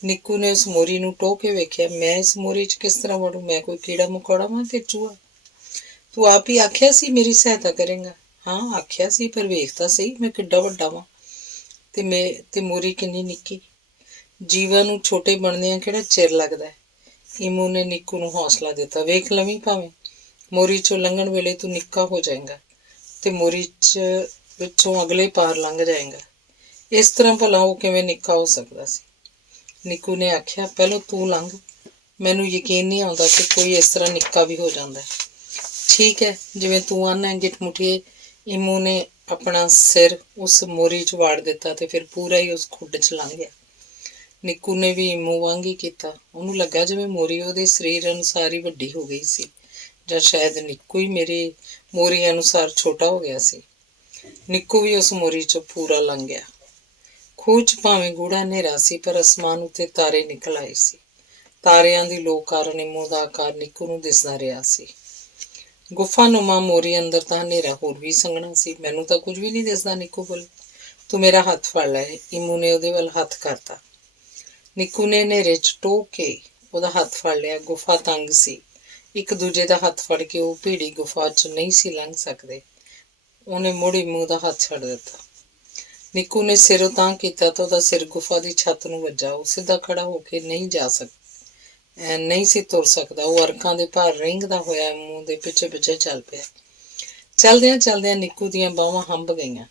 ਨਿੱਕੂ ਨੇ ਉਸ ਮੋਰੀ ਨੂੰ ਟੋਹ ਕੇ ਵੇਖਿਆ। ਮੈਂ ਇਸ ਮੋਰੀ 'ਚ ਕਿਸ ਤਰ੍ਹਾਂ ਵੜੂ? ਮੈਂ ਕੋਈ ਕੀੜਾ ਮਕੌੜਾ ਵਾਂ ਤੇ ਚੂਹਾ? ਤੂੰ ਆਪ ਹੀ ਆਖਿਆ ਸੀ ਮੇਰੀ ਸਹਾਇਤਾ ਕਰੇਂਗਾ। ਹਾਂ, ਆਖਿਆ ਸੀ, ਪਰ ਵੇਖ ਤਾਂ ਸਹੀ ਮੈਂ ਕਿੱਡਾ ਵੱਡਾ ਵਾਂ ਤੇ ਮੋਰੀ ਕਿੰਨੀ ਨਿੱਕੀ। ਜੀਵਾਂ ਨੂੰ ਛੋਟੇ ਬਣਦਿਆਂ ਕਿਹੜਾ ਚਿਰ ਲੱਗਦਾ। ਇਮੂ ਨੇ ਨਿੱਕੂ ਨੂੰ ਹੌਸਲਾ ਦਿੱਤਾ। ਵੇਖ ਲਵੀਂ, ਭਾਵੇਂ ਮੋਰੀ 'ਚੋਂ ਲੰਘਣ ਵੇਲੇ ਤੂੰ ਨਿੱਕਾ ਹੋ ਜਾਏਗਾ ਤੇ ਮੋਰੀ 'ਚ ਵਿੱਚੋਂ ਅਗਲੇ ਪਾਰ ਲੰਘ ਜਾਏਗਾ। ਇਸ ਤਰ੍ਹਾਂ ਭਲਾ ਉਹ ਕਿਵੇਂ ਨਿੱਕਾ ਹੋ ਸਕਦਾ ਸੀ? ਨਿੱਕੂ ਨੇ ਆਖਿਆ, ਪਹਿਲਾਂ ਤੂੰ ਲੰਘ। ਮੈਨੂੰ ਯਕੀਨ ਨਹੀਂ ਆਉਂਦਾ ਕਿ ਕੋਈ ਇਸ ਤਰ੍ਹਾਂ ਨਿੱਕਾ ਵੀ ਹੋ ਜਾਂਦਾ। ਠੀਕ ਹੈ, ਜਿਵੇਂ ਤੂੰ ਆਨਾ। ਗਿੱਠਮੁੱਠੀਏ ਇਮੂ ਨੇ ਆਪਣਾ ਸਿਰ ਉਸ ਮੋਰੀ 'ਚ ਵਾੜ ਦਿੱਤਾ ਤੇ ਫਿਰ ਪੂਰਾ ਹੀ ਉਸ ਖੁੱਡ 'ਚ ਲੰਘ ਗਿਆ। ਨਿੱਕੂ ਨੇ ਵੀ ਇਮੂ ਵਾਂਗ ਹੀ ਕੀਤਾ। ਉਹਨੂੰ ਲੱਗਾ ਜਿਵੇਂ ਮੋਰੀ ਉਹਦੇ ਸਰੀਰ ਅਨੁਸਾਰ ਹੀ ਵੱਡੀ ਹੋ ਗਈ ਸੀ, ਜਾਂ ਸ਼ਾਇਦ ਨਿੱਕੂ ਹੀ ਮੇਰੇ ਮੋਰੀ ਅਨੁਸਾਰ ਛੋਟਾ ਹੋ ਗਿਆ ਸੀ। ਨਿੱਕੂ ਵੀ ਉਸ ਮੋਰੀ 'ਚੋਂ ਪੂਰਾ ਲੰਘ ਗਿਆ। ਖੂਹ 'ਚ ਭਾਵੇਂ ਗੂੜਾ ਹਨੇਰਾ ਸੀ, ਪਰ ਅਸਮਾਨ ਉੱਤੇ ਤਾਰੇ ਨਿਕਲ ਆਏ ਸੀ। ਤਾਰਿਆਂ ਦੀ ਲੋ ਕਾਰਨ ਇਮੂ ਦਾ ਆਕਾਰ ਨਿੱਕੂ ਨੂੰ ਦਿਸਦਾ ਰਿਹਾ ਸੀ। ਗੁਫਾਨੁਮਾ ਮੋਰੀ ਅੰਦਰ ਤਾਂ ਹਨੇਰਾ ਹੋਰ ਵੀ ਸੰਘਣਾ ਸੀ। ਮੈਨੂੰ ਤਾਂ ਕੁਝ ਵੀ ਨਹੀਂ ਦਿਸਦਾ, ਨਿੱਕੂ ਬੋਲੇ। ਤੂੰ ਮੇਰਾ ਹੱਥ ਫੜ ਲੈ। ਇਮੂ ਨੇ ਉਹਦੇ ਵੱਲ ਹੱਥ ਕਰਤਾ। ਨਿੱਕੂ ਨੇ ਹਨੇਰੇ 'ਚ ਟੋਹ ਕੇ ਉਹਦਾ ਹੱਥ ਫੜ ਲਿਆ। ਗੁਫਾ ਤੰਗ ਸੀ। ਇੱਕ ਦੂਜੇ ਦਾ ਹੱਥ ਫੜ ਕੇ ਉਹ ਭੀੜੀ ਗੁਫਾ 'ਚ ਨਹੀਂ ਸੀ ਲੰਘ ਸਕਦੇ। ਉਹਨੇ ਮੁੜ ਇਮੂ ਦਾ ਹੱਥ ਛੱਡ ਦਿੱਤਾ। ਨਿੱਕੂ ਨੇ ਸਿਰ ਉਤਾਂਹ ਕੀਤਾ ਤਾਂ ਉਹਦਾ ਸਿਰ ਗੁਫਾ ਦੀ ਛੱਤ ਨੂੰ ਵੱਜਾ। ਉਹ ਸਿੱਧਾ ਖੜਾ ਹੋ ਕੇ ਨਹੀਂ ਸੀ ਤੁਰ ਸਕਦਾ। ਉਹ ਅਰਕਾਂ ਦੇ ਭਾਰ ਰਿੰਗਦਾ ਹੋਇਆ ਇਮੂ ਦੇ ਪਿੱਛੇ ਪਿੱਛੇ ਚੱਲ ਪਿਆ। ਚੱਲਦਿਆਂ ਚੱਲਦਿਆਂ ਨਿੱਕੂ ਦੀਆਂ ਬਾਹਾਂ ਹੰਭ ਗਈਆਂ।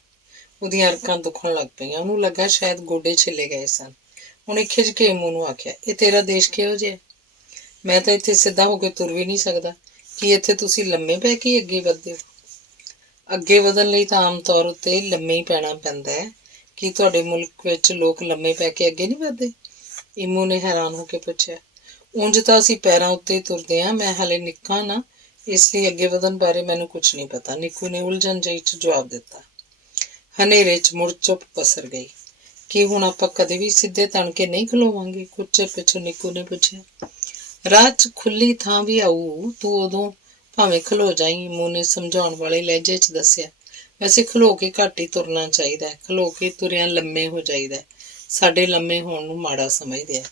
ਉਹਦੀਆਂ ਅਰਕਾਂ ਦੁਖਣ ਲੱਗ ਪਈਆਂ। ਉਹਨੂੰ ਲੱਗਾ ਸ਼ਾਇਦ ਗੋਡੇ ਛਿੱਲੇ ਗਏ ਸਨ। ਉਹਨੇ ਖਿਝ ਕੇ ਇਮੂ ਨੂੰ ਆਖਿਆ, ਇਹ ਤੇਰਾ ਦੇਸ਼ ਕਿਹੋ ਜਿਹਾ? ਮੈਂ ਤਾਂ ਇੱਥੇ ਸਿੱਧਾ ਹੋ ਕੇ ਤੁਰ ਵੀ ਨਹੀਂ ਸਕਦਾ। ਕੀ ਇੱਥੇ ਤੁਸੀਂ ਲੰਮੇ ਪੈ ਕੇ ਅੱਗੇ ਵਧਦੇ ਹੋ? ਅੱਗੇ ਵਧਣ ਲਈ ਤਾਂ ਆਮ ਤੌਰ ਉੱਤੇ ਲੰਮੇ ਹੀ ਪੈਣਾ ਪੈਂਦਾ ਹੈ। ਕੀ ਤੁਹਾਡੇ ਮੁਲਕ ਵਿੱਚ ਲੋਕ ਲੰਮੇ ਪੈ ਕੇ ਅੱਗੇ ਨਹੀਂ ਵਧਦੇ? ਇਮੂ ਨੇ ਹੈਰਾਨ ਹੋ ਕੇ ਪੁੱਛਿਆ। ਉਂਝ ਤਾਂ ਅਸੀਂ ਪੈਰਾਂ ਉੱਤੇ ਹੀ ਤੁਰਦੇ ਹਾਂ। ਮੈਂ ਹਾਲੇ ਨਿੱਕਾ ਨਾ, ਇਸ ਲਈ ਅੱਗੇ ਵਧਣ ਬਾਰੇ ਮੈਨੂੰ ਕੁਛ ਨਹੀਂ ਪਤਾ, ਨਿੱਕੂ ਨੇ ਉਲਝਣ ਜਿਹੀ 'ਚ ਜਵਾਬ ਦਿੱਤਾ। ਹਨੇਰੇ 'ਚ ਮੁੜ ਚੁੱਪ ਪਸਰ ਗਈ। ਕੀ ਹੁਣ ਆਪਾਂ ਕਦੇ ਵੀ ਸਿੱਧੇ ਤਣ ਕੇ ਨਹੀਂ ਖਲੋਵਾਂਗੇ? ਕੁਝ ਚਿਰ ਪਿੱਛੋਂ ਨਿੱਕੂ ਨੇ ਪੁੱਛਿਆ। ਰਾਹ 'ਚ ਖੁੱਲੀ ਥਾਂ ਵੀ ਆਊ, ਤੂੰ ਉਦੋਂ ਭਾਵੇਂ ਖਲੋ ਜਾਈਂ, ਇਮੂ ਨੇ ਸਮਝਾਉਣ ਵਾਲੇ ਲਹਿਜੇ 'ਚ ਦੱਸਿਆ। ਵੈਸੇ ਖਲੋ ਕੇ ਘੱਟ ਹੀ ਤੁਰਨਾ ਚਾਹੀਦਾ। ਖਲੋ ਕੇ ਤੁਰਿਆਂ ਲੰਮੇ ਹੋ ਜਾਈਦਾ। ਸਾਡੇ ਲੰਮੇ ਹੋਣ ਨੂੰ ਮਾੜਾ ਸਮਝਦੇ ਆ।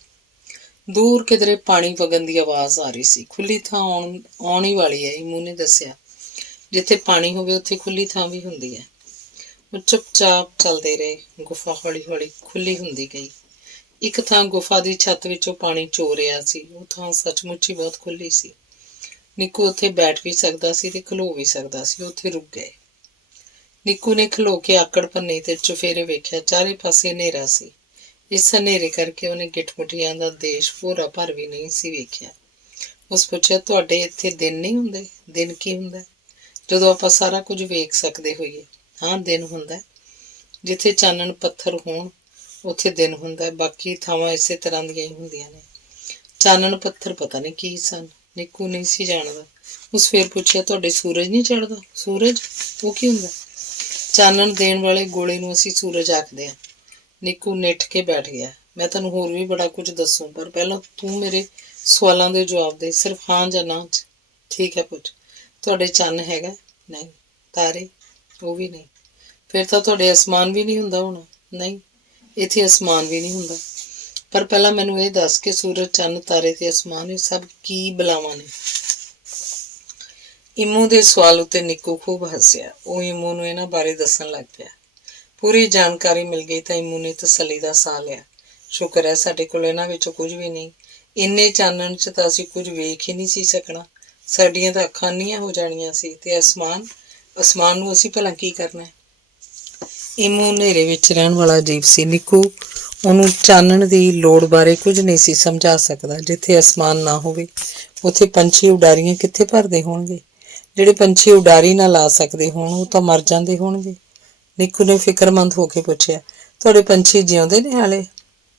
ਦੂਰ ਕਿਧਰੇ ਪਾਣੀ ਵਗਣ ਦੀ ਆਵਾਜ਼ ਆ ਰਹੀ ਸੀ। ਖੁੱਲੀ ਥਾਂ ਆਉਣ ਹੀ ਵਾਲੀ ਹੈ, ਇਮੂ ਨੇ ਦੱਸਿਆ। ਜਿੱਥੇ ਪਾਣੀ ਹੋਵੇ ਉੱਥੇ ਖੁੱਲੀ ਥਾਂ ਵੀ ਹੁੰਦੀ ਹੈ। ਉਹ ਚੁੱਪਚਾਪ ਚੱਲਦੇ ਰਹੇ। ਗੁਫਾ ਹੌਲੀ ਹੌਲੀ ਖੁੱਲੀ ਹੁੰਦੀ ਗਈ। ਇੱਕ ਥਾਂ ਗੁਫਾ ਦੀ ਛੱਤ ਵਿੱਚੋਂ ਪਾਣੀ ਚੋ ਰਿਹਾ ਸੀ। ਉਹ ਥਾਂ ਸੱਚਮੁੱਚ ਹੀ ਬਹੁਤ ਖੁੱਲੀ ਸੀ। ਨਿੱਕੂ ਉੱਥੇ ਬੈਠ ਵੀ ਸਕਦਾ ਸੀ ਤੇ ਖਲੋ ਵੀ ਸਕਦਾ ਸੀ। ਉੱਥੇ ਰੁਕ ਗਏ। ਨਿੱਕੂ ਨੇ ਖਲੋ ਕੇ ਆਕੜ ਭੰਨੀ ਤੇ ਚੁਫੇਰੇ ਵੇਖਿਆ। ਚਾਰੇ ਪਾਸੇ ਹਨੇਰਾ ਸੀ। ਇਸ ਹਨੇਰੇ ਕਰਕੇ ਉਹਨੇ ਗਿੱਠਮੁੱਠੀਆਂ ਦਾ ਦੇਸ਼ ਭੋਰਾ ਭਰ ਵੀ ਨਹੀਂ ਸੀ ਵੇਖਿਆ। ਉਸ ਪੁੱਛਿਆ, ਤੁਹਾਡੇ ਇੱਥੇ ਦਿਨ ਨਹੀਂ ਹੁੰਦੇ? ਦਿਨ ਕੀ ਹੁੰਦਾ? ਜਦੋਂ ਆਪਾਂ ਸਾਰਾ ਕੁਝ ਵੇਖ ਸਕਦੇ ਹੋਈਏ। ਹਾਂ, ਦਿਨ ਹੁੰਦਾ। ਜਿੱਥੇ ਚਾਨਣ ਪੱਥਰ ਹੋਣ ਉੱਥੇ ਦਿਨ ਹੁੰਦਾ। ਬਾਕੀ ਥਾਵਾਂ ਇਸੇ ਤਰ੍ਹਾਂ ਦੀਆਂ ਹੀ ਹੁੰਦੀਆਂ ਨੇ। ਚਾਨਣ ਪੱਥਰ ਪਤਾ ਨਹੀਂ ਕੀ ਸਨ। ਨਿੱਕੂ ਨਹੀਂ ਸੀ ਜਾਣਦਾ। ਉਸ ਫੇਰ ਪੁੱਛਿਆ, ਤੁਹਾਡੇ ਸੂਰਜ ਨਹੀਂ ਚੜ੍ਹਦਾ? ਸੂਰਜ? ਉਹ ਕੀ ਹੁੰਦਾ? ਚਾਨਣ ਦੇਣ ਵਾਲੇ ਗੋਲੇ ਨੂੰ ਅਸੀਂ ਸੂਰਜ ਆਖਦੇ ਹਾਂ। ਨਿੱਕੂ ਨਿੱਠ ਕੇ ਬੈਠ ਗਿਆ। ਮੈਂ ਤੁਹਾਨੂੰ ਹੋਰ ਵੀ ਬੜਾ ਕੁਝ ਦੱਸੂ, ਪਰ ਪਹਿਲਾਂ ਤੂੰ ਮੇਰੇ ਸਵਾਲਾਂ ਦੇ ਜਵਾਬ ਦੇ। ਸਿਰਫ ਹਾਂ ਜਾਂ ਨਾ 'ਚ। ਠੀਕ ਹੈ, ਪੁੱਛ। ਤੁਹਾਡੇ ਚੰਨ ਹੈਗਾ? ਨਹੀਂ। ਤਾਰੇ? ਉਹ ਵੀ ਨਹੀਂ। ਫਿਰ ਤਾਂ ਤੁਹਾਡੇ ਅਸਮਾਨ ਵੀ ਨਹੀਂ ਹੁੰਦਾ ਹੋਣਾ? ਨਹੀਂ, ਇੱਥੇ ਅਸਮਾਨ ਵੀ ਨਹੀਂ ਹੁੰਦਾ। ਪਰ ਪਹਿਲਾਂ ਮੈਨੂੰ ਇਹ ਦੱਸ ਕਿ ਸੂਰਜ, ਚੰਨ, ਤਾਰੇ ਤੇ ਅਸਮਾਨ ਇਹ ਸਭ ਕੀ ਬਲਾਵਾਂ ਨੇ? ਇਮੂ ਦੇ ਸਵਾਲ ਉੱਤੇ ਨਿੱਕੂ ਖੂਬ ਹੱਸਿਆ। ਉਹ ਇਮੂ ਨੂੰ ਇਹਨਾਂ ਬਾਰੇ ਦੱਸਣ ਲੱਗ ਪਿਆ। ਪੂਰੀ ਜਾਣਕਾਰੀ ਮਿਲ ਗਈ ਤਾਂ ਇਮੂ ਨੇ ਤਸੱਲੀ ਦਾ ਸਾਹ ਲਿਆ। ਸ਼ੁਕਰ ਹੈ ਸਾਡੇ ਕੋਲ ਇਹਨਾਂ ਵਿੱਚੋਂ ਕੁਝ ਵੀ ਨਹੀਂ। ਇੰਨੇ ਚਾਨਣ 'ਚ ਤਾਂ ਅਸੀਂ ਕੁਝ ਵੇਖ ਹੀ ਨਹੀਂ ਸੀ ਸਕਣਾ। ਸਾਡੀਆਂ ਤਾਂ ਅੱਖਾਂ ਅੰਨੀਆਂ ਹੋ ਜਾਣੀਆਂ ਸੀ। ਤੇ ਅਸਮਾਨ ਨੂੰ ਅਸੀਂ ਭਲਾ ਕੀ ਕਰਨਾ? ਇਮੂ ਹਨੇਰੇ ਵਿੱਚ ਰਹਿਣ ਵਾਲਾ ਅਜੀਬ ਸੀ। ਨਿੱਕੂ ਉਹਨੂੰ ਚਾਨਣ ਦੀ ਲੋੜ ਬਾਰੇ ਕੁਝ ਨਹੀਂ ਸੀ ਸਮਝਾ ਸਕਦਾ। ਜਿੱਥੇ ਅਸਮਾਨ ਨਾ ਹੋਵੇ ਉੱਥੇ ਪੰਛੀ ਉਡਾਰੀਆਂ ਕਿੱਥੇ ਭਰਦੇ ਹੋਣਗੇ? ਜਿਹੜੇ ਪੰਛੀ ਉਡਾਰੀ ਨਾ ਲਾ ਸਕਦੇ ਹੋਣ ਉਹ ਤਾਂ ਮਰ ਜਾਂਦੇ ਹੋਣਗੇ। ਨਿੱਕੂ ਨੇ ਫਿਕਰਮੰਦ ਹੋ ਕੇ ਪੁੱਛਿਆ, ਤੁਹਾਡੇ ਪੰਛੀ ਜਿਉਂਦੇ ਨੇ ਹਾਲੇ?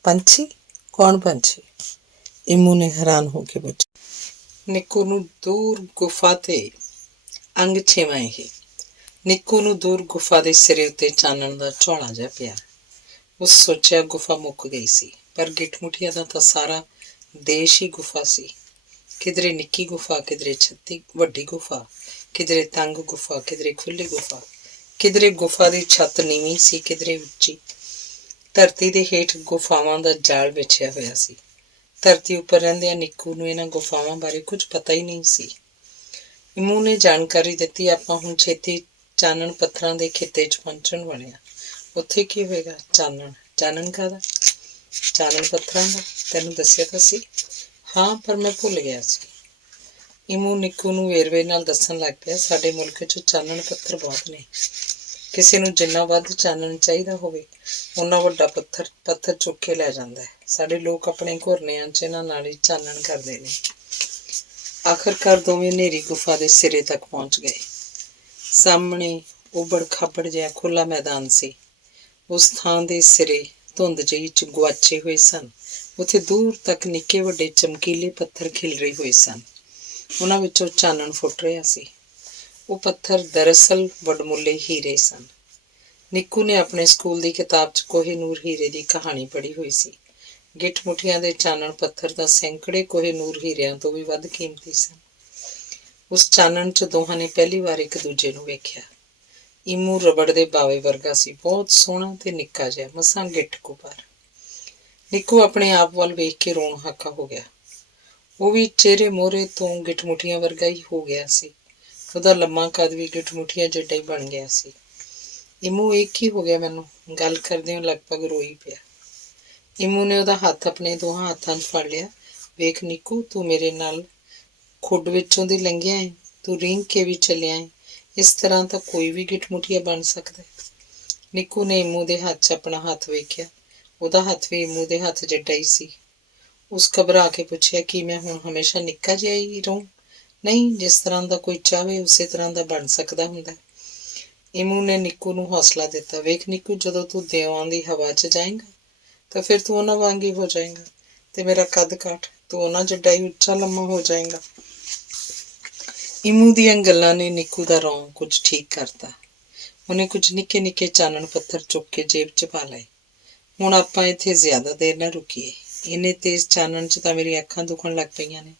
ਪੰਛੀ? ਕੌਣ ਪੰਛੀ? ਇਮੂ ਨੇ ਹੈਰਾਨ ਹੋ ਕੇ ਪੁੱਛਿਆ। ਨਿੱਕੂ ਨੂੰ ਦੂਰ ਗੁਫਾ ਤੇ ਅੰਗ ਛੇਵਾਂ ਇਹ। ਨਿੱਕੂ ਨੂੰ ਦੂਰ ਗੁਫਾ ਦੇ ਸਿਰੇ ਉੱਤੇ ਚਾਨਣ ਦਾ ਝੋਲਾ ਜਿਹਾ ਪਿਆ। ਉਸ ਸੋਚਿਆ ਗੁਫਾ ਮੁੱਕ ਗਈ ਸੀ। ਪਰ ਗਿੱਠਮੁੱਠੀਆਂ ਦਾ ਤਾਂ ਸਾਰਾ ਦੇਸ਼ ਹੀ ਗੁਫਾ ਸੀ। ਕਿਧਰੇ ਨਿੱਕੀ ਗੁਫਾ, ਕਿਧਰੇ ਛੱਤੀ ਵੱਡੀ ਗੁਫਾ, ਕਿਧਰੇ ਤੰਗ ਗੁਫਾ, ਕਿਧਰੇ ਖੁੱਲ੍ਹੀ ਗੁਫਾ। ਕਿਧਰੇ ਗੁਫਾ ਦੀ ਛੱਤ ਨੀਵੀਂ ਸੀ, ਕਿਧਰੇ ਉੱਚੀ। ਧਰਤੀ ਦੇ ਹੇਠ ਗੁਫਾਵਾਂ ਦਾ ਜਾਲ ਵਿਛਿਆ ਹੋਇਆ ਸੀ। ਧਰਤੀ ਉੱਪਰ ਰਹਿੰਦਿਆਂ ਨਿੱਕੂ ਨੂੰ ਇਹਨਾਂ ਗੁਫਾਵਾਂ ਬਾਰੇ ਕੁਝ ਪਤਾ ਹੀ ਨਹੀਂ ਸੀ। ਇਮੂ ਨੇ ਜਾਣਕਾਰੀ ਦਿੱਤੀ, ਆਪਾਂ ਹੁਣ ਛੇਤੀ ਚਾਨਣ ਪੱਥਰਾਂ ਦੇ ਖਿੱਤੇ 'ਚ ਪਹੁੰਚਣ ਵਾਲੇ ਹਾਂ। ਉੱਥੇ ਕੀ ਹੋਵੇਗਾ? ਚਾਨਣ? ਚਾਨਣ ਕਾਹਦਾ? ਚਾਨਣ ਪੱਥਰਾਂ ਦਾ। ਤੈਨੂੰ ਦੱਸਿਆ ਤਾਂ ਸੀ। ਹਾਂ, ਪਰ ਮੈਂ ਭੁੱਲ ਗਿਆ ਸੀ। ਇਮੂ ਨਿੱਕੂ ਨੂੰ ਵੇਰਵੇ ਨਾਲ ਦੱਸਣ ਲੱਗ ਪਿਆ। ਸਾਡੇ ਮੁਲਕ 'ਚ ਚਾਨਣ ਪੱਥਰ ਬਹੁਤ ਨੇ। ਕਿਸੇ ਨੂੰ ਜਿੰਨਾ ਵੱਧ ਚਾਨਣ ਚਾਹੀਦਾ ਹੋਵੇ ਓਨਾ ਵੱਡਾ ਪੱਥਰ ਚੁੱਕ ਕੇ ਲੈ ਜਾਂਦਾ ਹੈ। ਸਾਡੇ ਲੋਕ ਆਪਣੇ ਘੁਰਨਿਆਂ 'ਚ ਇਹਨਾਂ ਨਾਲ ਹੀ ਚਾਨਣ ਕਰਦੇ ਨੇ। ਆਖਰਕਾਰ ਦੋਵੇਂ ਹਨੇਰੀ ਗੁਫਾ ਦੇ ਸਿਰੇ ਤੱਕ ਪਹੁੰਚ ਗਏ। ਸਾਹਮਣੇ ਉਬੜ ਖਾਬੜ ਜਿਹਾ ਖੁੱਲ੍ਹਾ ਮੈਦਾਨ ਸੀ। ਉਸ ਥਾਂ ਦੇ ਸਿਰੇ ਧੁੰਦ ਜਿਹੀ 'ਚ ਗੁਆਚੇ ਹੋਏ ਸਨ। ਉੱਥੇ ਦੂਰ ਤੱਕ ਨਿੱਕੇ ਵੱਡੇ ਚਮਕੀਲੇ ਪੱਥਰ ਖਿਲਰੇ ਹੋਏ ਸਨ। ਉਹਨਾਂ ਵਿੱਚੋਂ ਚਾਨਣ ਫੁੱਟ ਰਿਹਾ ਸੀ। ਉਹ ਪੱਥਰ ਦਰਅਸਲ ਵਡਮੁੱਲੇ ਹੀਰੇ ਸਨ। ਨਿੱਕੂ ਨੇ ਆਪਣੇ ਸਕੂਲ ਦੀ ਕਿਤਾਬ 'ਚ ਕੋਹਿਨੂਰ ਹੀਰੇ ਦੀ ਕਹਾਣੀ ਪੜ੍ਹੀ ਹੋਈ ਸੀ। ਗਿੱਠਮੁੱਠੀਆਂ ਦੇ ਚਾਨਣ ਪੱਥਰ ਤਾਂ ਸੈਂਕੜੇ ਕੋਹਿਨੂਰ ਹੀਰਿਆਂ ਤੋਂ ਵੀ ਵੱਧ ਕੀਮਤੀ ਸਨ। ਉਸ ਚਾਨਣ 'ਚ ਦੋਹਾਂ ਨੇ ਪਹਿਲੀ ਵਾਰ ਇੱਕ ਦੂਜੇ ਨੂੰ ਵੇਖਿਆ। ਇਮੂ ਰਬੜ ਦੇ ਬਾਵੇ ਵਰਗਾ ਸੀ, ਬਹੁਤ ਸੋਹਣਾ ਤੇ ਨਿੱਕਾ ਜਿਹਾ, ਮਸਾਂ ਗਿੱਠ ਕੁ ਭਰ। ਨਿੱਕੂ ਆਪਣੇ ਆਪ ਵੱਲ ਵੇਖ ਕੇ ਰੋਣ ਹਾਕਾ ਹੋ ਗਿਆ। ਉਹ ਵੀ ਚਿਹਰੇ ਮੋਹਰੇ ਤੋਂ ਗਿੱਠਮੁੱਠੀਆਂ ਵਰਗਾ ਹੀ ਹੋ ਗਿਆ ਸੀ। ਉਹਦਾ ਲੰਮਾ ਕੱਦ ਵੀ ਗਿੱਠਮੁੱਠੀਆਂ ਜਿੱਡਾ ਹੀ ਬਣ ਗਿਆ ਸੀ। ਇਮੂ, ਇਹ ਕੀ ਹੋ ਗਿਆ ਮੈਨੂੰ? ਗੱਲ ਕਰਦਿਆਂ ਲਗਭਗ ਰੋਈ ਪਿਆ। ਇਮੂ ਨੇ ਉਹਦਾ ਹੱਥ ਆਪਣੇ ਦੋਹਾਂ ਹੱਥਾਂ 'ਚ ਫੜ ਲਿਆ। ਵੇਖ ਨਿੱਕੂ, ਤੂੰ ਮੇਰੇ ਨਾਲ ਖੁੱਡ ਵਿੱਚੋਂ ਦੀ ਲੰਘਿਆ ਹੈ। ਤੂੰ ਰੀਂਗ ਕੇ ਵੀ ਚੱਲਿਆ ਹੈ। ਇਸ ਤਰ੍ਹਾਂ ਤਾਂ ਕੋਈ ਵੀ ਗਿੱਠਮੁੱਠੀਆ ਬਣ ਸਕਦਾ। ਨਿੱਕੂ ਨੇ ਇਮੂ ਦੇ ਹੱਥ 'ਚ ਆਪਣਾ ਹੱਥ ਵੇਖਿਆ। ਉਹਦਾ ਹੱਥ ਵੀ ਇਮੂ ਦੇ ਹੱਥ ਜਿੱਡਾ ਹੀ ਸੀ। ਉਸ ਘਬਰਾ ਕੇ ਪੁੱਛਿਆ, ਕੀ ਮੈਂ ਹੁਣ ਹਮੇਸ਼ਾ ਨਿੱਕਾ ਜਿਹਾ ਹੀ ਰਹੂੰ? ਨਹੀਂ, ਜਿਸ ਤਰ੍ਹਾਂ ਦਾ ਕੋਈ ਚਾਹਵੇ ਉਸੇ ਤਰ੍ਹਾਂ ਦਾ ਬਣ ਸਕਦਾ ਹੁੰਦਾ। ਇਮੂ ਨੇ ਨਿੱਕੂ ਨੂੰ ਹੌਸਲਾ ਦਿੱਤਾ। ਵੇਖ ਨਿੱਕੂ, ਜਦੋਂ ਤੂੰ ਦਿਵਾਂ ਦੀ ਹਵਾ 'ਚ ਜਾਏਂਗਾ ਤਾਂ ਫਿਰ ਤੂੰ ਉਹਨਾਂ ਵਾਂਗ ਹੀ ਹੋ ਜਾਏਂਗਾ ਤੇ ਮੇਰਾ ਕੱਦ ਕਾਠ, ਤੂੰ ਉਹਨਾਂ ਜਿੱਡਾ ਹੀ ਉੱਚਾ ਲੰਮਾ ਹੋ ਜਾਏਂਗਾ। ਇਮੂ ਦੀਆਂ ਗੱਲਾਂ ਨੇ ਨਿੱਕੂ ਦਾ ਰੌਂ ਕੁਝ ਠੀਕ ਕਰਤਾ। ਉਹਨੇ ਕੁਝ ਨਿੱਕੇ ਨਿੱਕੇ ਚਾਨਣ ਪੱਥਰ ਚੁੱਕ ਕੇ ਜੇਬ 'ਚ ਪਾ ਲਏ। ਹੁਣ ਆਪਾਂ ਇੱਥੇ ਜ਼ਿਆਦਾ ਦੇਰ ਨਾ ਰੁਕੀਏ। ਇੰਨੇ ਤੇਜ਼ ਚਾਨਣ 'ਚ ਤਾਂ ਮੇਰੀਆਂ ਅੱਖਾਂ ਦੁਖਣ ਲੱਗ ਪਈਆਂ ਨੇ।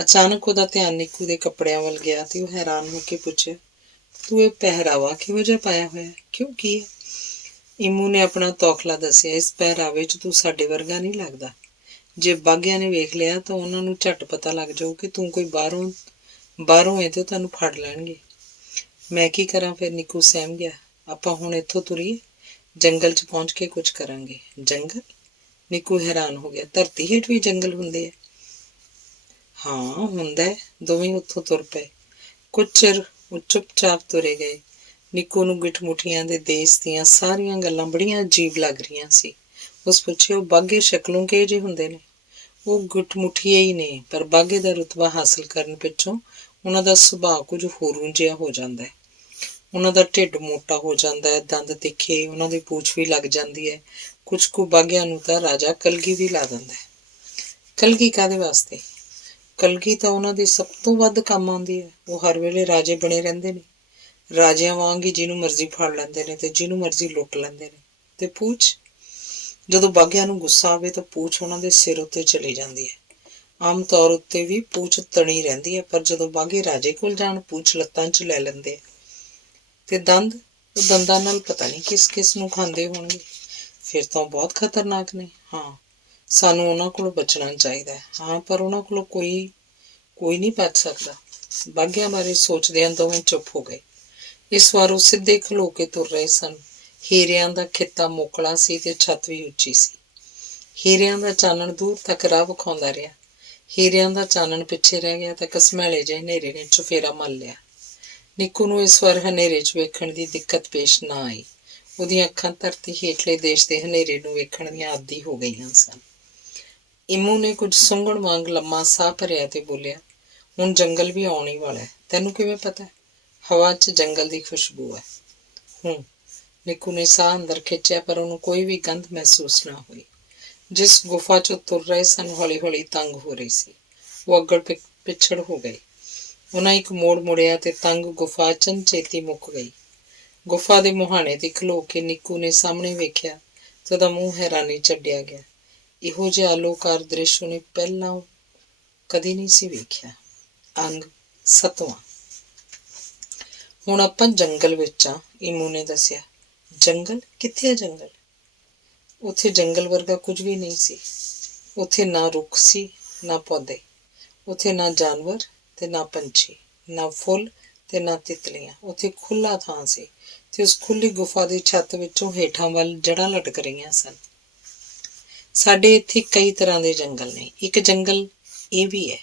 ਅਚਾਨਕ ਉਹਦਾ ਧਿਆਨ ਨਿੱਕੂ ਦੇ ਕੱਪੜਿਆਂ ਵੱਲ ਗਿਆ ਤੇ ਉਹ ਹੈਰਾਨ ਹੋ ਕੇ ਪੁੱਛਿਆ, ਤੂੰ ਇਹ ਪਹਿਰਾਵਾ ਕਿਹੋ ਜਿਹਾ ਪਾਇਆ ਹੋਇਆ? ਕਿਉਂ, ਕੀ ਹੈ? ਇਮੂ ਨੇ ਆਪਣਾ ਤੌਖਲਾ ਦੱਸਿਆ। ਇਸ ਪਹਿਰਾਵੇ 'ਚ ਤੂੰ ਸਾਡੇ ਵਰਗਾ ਨਹੀਂ ਲੱਗਦਾ। ਜੇ ਬਾਘਿਆਂ ਨੇ ਵੇਖ ਲਿਆ ਤਾਂ ਉਹਨਾਂ ਨੂੰ ਝੱਟ ਪਤਾ ਲੱਗ ਜਾਊ ਕਿ ਤੂੰ ਕੋਈ ਬਾਹਰੋਂ ਹੈ ਤੇ ਤੁਹਾਨੂੰ ਫੜ ਲੈਣਗੇ। ਮੈਂ ਕੀ ਕਰਾਂ ਫਿਰ? ਨਿੱਕੂ ਸਹਿਮ ਗਿਆ। ਆਪਾਂ ਹੁਣ ਇੱਥੋਂ ਤੁਰੀਏ, ਜੰਗਲ 'ਚ ਪਹੁੰਚ ਕੇ ਕੁਝ ਕਰਾਂਗੇ। ਜੰਗਲ? ਨਿੱਕੂ ਹੈਰਾਨ ਹੋ ਗਿਆ। ਧਰਤੀ ਹੇਠ ਵੀ ਜੰਗਲ ਹੁੰਦੇ ਆ? ਹਾਂ ਹੁੰਦਾ ਹੈ। ਦੋਵੇਂ ਉੱਥੋਂ ਤੁਰ ਪਏ। ਕੁਝ ਚਿਰ ਉਹ ਚੁੱਪਚਾਪ ਤੁਰੇ ਗਏ। ਨਿੱਕੂ ਨੂੰ ਗਿੱਠ-ਮੁੱਠੀਆਂ ਦੇ ਦੇਸ਼ ਦੀਆਂ ਸਾਰੀਆਂ ਗੱਲਾਂ ਬੜੀਆਂ ਅਜੀਬ ਲੱਗ ਰਹੀਆਂ ਸੀ। ਉਸ ਪੁੱਛਿਆ, ਉਹ ਬਾਘੇ ਸ਼ਕਲੋਂ ਕਿਹੋ ਜਿਹੇ ਹੁੰਦੇ ਨੇ? ਉਹ ਗਿੱਠ-ਮੁੱਠੀਏ ਹੀ ਨੇ, ਪਰ ਬਾਘੇ ਦਾ ਰੁਤਬਾ ਹਾਸਲ ਕਰਨ ਪਿੱਛੋਂ ਉਹਨਾਂ ਦਾ ਸੁਭਾਅ ਕੁਝ ਹੋਰੂ ਜਿਹਾ ਹੋ ਜਾਂਦਾ ਹੈ। ਉਹਨਾਂ ਦਾ ਢਿੱਡ ਮੋਟਾ ਹੋ ਜਾਂਦਾ ਹੈ, ਦੰਦ ਤਿੱਖੇ, ਉਹਨਾਂ ਦੀ ਪੂਛ ਵੀ ਲੱਗ ਜਾਂਦੀ ਹੈ। ਕੁਝ ਕੁ ਬਾਘਿਆਂ ਨੂੰ ਤਾਂ ਰਾਜਾ ਕਲਗੀ ਵੀ ਲਾ ਦਿੰਦਾ ਹੈ। ਕਲਗੀ ਕਾਹਦੇ ਵਾਸਤੇ? ਕਲਗੀ ਤਾਂ ਉਹਨਾਂ ਦੀ ਸਭ ਤੋਂ ਵੱਧ ਕੰਮ ਆਉਂਦੀ ਹੈ। ਉਹ ਹਰ ਵੇਲੇ ਰਾਜੇ ਬਣੇ ਰਹਿੰਦੇ ਨੇ। ਰਾਜਿਆਂ ਵਾਂਗ ਹੀ ਜਿਹਨੂੰ ਮਰਜ਼ੀ ਫੜ ਲੈਂਦੇ ਨੇ ਤੇ ਜਿਹਨੂੰ ਮਰਜ਼ੀ ਲੁੱਟ ਲੈਂਦੇ ਨੇ। ਤੇ ਪੂਛ? ਜਦੋਂ ਬਾਘਿਆਂ ਨੂੰ ਗੁੱਸਾ ਆਵੇ ਤਾਂ ਪੂਛ ਉਹਨਾਂ ਦੇ ਸਿਰ ਉੱਤੇ ਚਲੀ ਜਾਂਦੀ ਹੈ। ਆਮ ਤੌਰ ਉੱਤੇ ਵੀ ਪੂਛ ਤਣੀ ਰਹਿੰਦੀ ਹੈ, ਪਰ ਜਦੋਂ ਬਾਘੇ ਰਾਜੇ ਕੋਲ ਜਾਣ, ਪੂਛ ਲੱਤਾਂ 'ਚ ਲੈ ਲੈਂਦੇ ਆ। ਤੇ ਦੰਦ? ਉਹ ਦੰਦਾਂ ਨਾਲ ਪਤਾ ਨਹੀਂ ਕਿਸ ਨੂੰ ਖਾਂਦੇ ਹੋਣਗੇ। ਫਿਰ ਤਾਂ ਬਹੁਤ ਖਤਰਨਾਕ ਨੇ। ਹਾਂ, ਸਾਨੂੰ ਉਹਨਾਂ ਕੋਲੋਂ ਬਚਣਾ ਚਾਹੀਦਾ ਹੈ। ਹਾਂ, ਪਰ ਉਹਨਾਂ ਕੋਲੋਂ ਕੋਈ ਨਹੀਂ ਬਚ ਸਕਦਾ। ਬਾਘਿਆਂ ਬਾਰੇ ਸੋਚਦਿਆਂ ਦੋਵੇਂ ਚੁੱਪ ਹੋ ਗਏ। ਇਸ ਵਾਰ ਉਹ ਸਿੱਧੇ ਖਲੋ ਕੇ ਤੁਰ ਰਹੇ ਸਨ। ਹੀਰਿਆਂ ਦਾ ਖਿੱਤਾ ਮੋਕਲਾ ਸੀ ਤੇ ਛੱਤ ਵੀ ਉੱਚੀ ਸੀ। ਹੀਰਿਆਂ ਦਾ ਚਾਨਣ ਦੂਰ ਤੱਕ ਰਾਹ ਵਿਖਾਉਂਦਾ ਰਿਹਾ। ਹੀਰਿਆਂ ਦਾ ਚਾਨਣ ਪਿੱਛੇ ਰਹਿ ਗਿਆ ਤਾਂ ਘਸਮੈਲੇ ਜਿਹੇ ਹਨੇਰੇ ਨੇ ਚੁਫੇਰਾ ਮੱਲ ਲਿਆ। ਨਿੱਕੂ ਨੂੰ ਇਸ ਵਾਰ ਹਨੇਰੇ 'ਚ ਵੇਖਣ ਦੀ ਦਿੱਕਤ ਪੇਸ਼ ਨਾ ਆਈ। ਉਹਦੀਆਂ ਅੱਖਾਂ ਧਰਤੀ ਹੇਠਲੇ ਦੇਸ਼ ਦੇ ਹਨੇਰੇ ਨੂੰ ਵੇਖਣ ਦੀਆਂ ਆਦੀ ਹੋ ਗਈਆਂ ਸਨ। ਇਮੂ ਨੇ ਕੁਝ ਸੁੰਘਣ ਵਾਂਗ ਲੰਮਾ ਸਾਹ ਭਰਿਆ ਤੇ ਬੋਲਿਆ, ਹੁਣ ਜੰਗਲ ਵੀ ਆਉਣ ਹੀ ਵਾਲਾ ਹੈ। ਤੈਨੂੰ ਕਿਵੇਂ ਪਤਾ? ਹਵਾ 'ਚ ਜੰਗਲ ਦੀ ਖੁਸ਼ਬੂ ਹੈ। ਨਿੱਕੂ ਨੇ ਸਾਹ ਅੰਦਰ ਖਿੱਚਿਆ, ਪਰ ਉਹਨੂੰ ਕੋਈ ਵੀ ਗੰਧ ਮਹਿਸੂਸ ਨਾ ਹੋਈ। ਜਿਸ ਗੁਫਾ 'ਚੋਂ ਤੁਰ ਰਹੇ ਸਨ, ਹੌਲੀ-ਹੌਲੀ ਤੰਗ ਹੋ ਰਹੀ ਸੀ। ਉਹ ਅੱਗੜ ਪਿੱਛੜ ਹੋ ਗਏ। ਉਹਨਾਂ ਇੱਕ ਮੋੜ ਮੁੜਿਆ ਤੇ ਤੰਗ ਗੁਫਾ ਅਚਨਚੇਤੀ ਮੁੱਕ ਗਈ। ਗੁਫਾ ਦੇ ਮੁਹਾਣੇ ਤੇ ਖਲੋ ਕੇ ਨਿੱਕੂ ਨੇ ਸਾਹਮਣੇ ਵੇਖਿਆ ਤੇ ਉਹਦਾ ਮੂੰਹ ਹੈਰਾਨੀ 'ਚ ਅੱਡਿਆ ਗਿਆ। ਇਹੋ ਜਿਹਾ ਆਲੋਕਾਰ ਦ੍ਰਿਸ਼ ਉਹਨੇ ਪਹਿਲਾਂ ਕਦੀ ਨਹੀਂ ਸੀ ਵੇਖਿਆ। ਅੰਗ 7ਵਾਂ। ਹੁਣ ਆਪਾਂ ਜੰਗਲ ਵਿੱਚ ਆ, ਇਮੂ ਨੇ ਦੱਸਿਆ। ਜੰਗਲ? ਕਿੱਥੇ ਹੈ ਜੰਗਲ? ਉੱਥੇ ਜੰਗਲ ਵਰਗਾ ਕੁਝ ਵੀ ਨਹੀਂ ਸੀ। ਉੱਥੇ ਨਾ ਰੁੱਖ ਸੀ, ਨਾ ਪੌਦੇ। ਉੱਥੇ ਨਾ ਜਾਨਵਰ ਤੇ ਨਾ ਪੰਛੀ, ਨਾ ਫੁੱਲ ਤੇ ਨਾ ਤਿਤਲੀਆਂ। ਉੱਥੇ ਖੁੱਲ੍ਹਾ ਥਾਂ ਸੀ ਤੇ ਉਸ ਖੁੱਲ੍ਹੀ ਗੁਫਾ ਦੀ ਛੱਤ ਵਿੱਚੋਂ ਹੇਠਾਂ ਵੱਲ ਜੜ੍ਹਾਂ ਲਟਕ ਰਹੀਆਂ ਸਨ। ਸਾਡੇ ਇੱਥੇ ਕਈ ਤਰ੍ਹਾਂ ਦੇ ਜੰਗਲ ਨੇ। ਇੱਕ ਜੰਗਲ ਇਹ ਵੀ ਹੈ।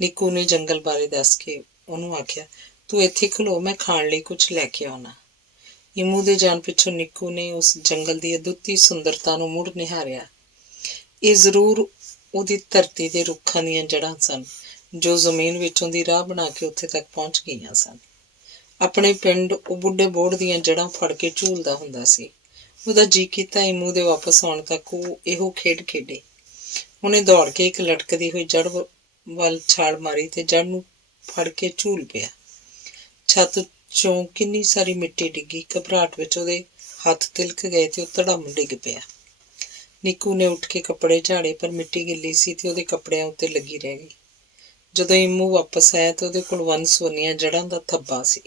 ਨਿੱਕੂ ਨੇ ਜੰਗਲ ਬਾਰੇ ਦੱਸ ਕੇ ਉਹਨੂੰ ਆਖਿਆ, ਤੂੰ ਇੱਥੇ ਖਲੋ, ਮੈਂ ਖਾਣ ਲਈ ਕੁਝ ਲੈ ਕੇ ਆਉਣਾ। ਇਮੂ ਦੇ ਜਾਣ ਪਿੱਛੋਂ ਨਿੱਕੂ ਨੇ ਉਸ ਜੰਗਲ ਦੀ ਅਦੁੱਤੀ ਸੁੰਦਰਤਾ ਨੂੰ ਮੁੜ ਨਿਹਾਰਿਆ। ਇਹ ਜ਼ਰੂਰ ਉਹਦੀ ਧਰਤੀ ਦੇ ਰੁੱਖਾਂ ਦੀਆਂ ਜੜ੍ਹਾਂ ਸਨ, ਜੋ ਜ਼ਮੀਨ ਵਿੱਚੋਂ ਦੀ ਰਾਹ ਬਣਾ ਕੇ ਉੱਥੇ ਤੱਕ ਪਹੁੰਚ ਗਈਆਂ ਸਨ। ਆਪਣੇ ਪਿੰਡ ਉਹ ਬੁੱਢੇ ਬੋਹੜ ਦੀਆਂ ਜੜ੍ਹਾਂ ਫੜ ਕੇ ਝੂਲਦਾ ਹੁੰਦਾ ਸੀ। ਉਹਦਾ ਜੀਅ ਕੀਤਾ ਇਮੂ ਦੇ ਵਾਪਸ ਆਉਣ ਤੱਕ ਉਹ ਇਹੋ ਖੇਡ ਖੇਡੇ। ਉਹਨੇ ਦੌੜ ਕੇ ਇੱਕ ਲਟਕਦੀ ਹੋਈ ਜੜ੍ਹ ਵੱਲ ਛਾਲ ਮਾਰੀ ਤੇ ਜੜ੍ਹ ਨੂੰ ਫੜ ਕੇ ਝੂਲ ਪਿਆ। ਛੱਤ 'ਚੋਂ ਕਿੰਨੀ ਸਾਰੀ ਮਿੱਟੀ ਡਿੱਗੀ। ਘਬਰਾਹਟ ਵਿੱਚ ਉਹਦੇ ਹੱਥ ਤਿਲਕ ਗਏ ਤੇ ਉਹ ਧੜਮ ਡਿੱਗ ਪਿਆ। ਨਿੱਕੂ ਨੇ ਉੱਠ ਕੇ ਕੱਪੜੇ ਝਾੜੇ, ਪਰ ਮਿੱਟੀ ਗਿੱਲੀ ਸੀ ਤੇ ਉਹਦੇ ਕੱਪੜਿਆਂ ਉੱਤੇ ਲੱਗੀ ਰਹਿ ਗਈ। ਜਦੋਂ ਇਮੂ ਵਾਪਸ ਆਇਆ ਤਾਂ ਉਹਦੇ ਕੋਲ ਵੰਨ-ਸੁਵੰਨੀਆਂ ਜੜ੍ਹਾਂ ਦਾ ਥੱਬਾ ਸੀ।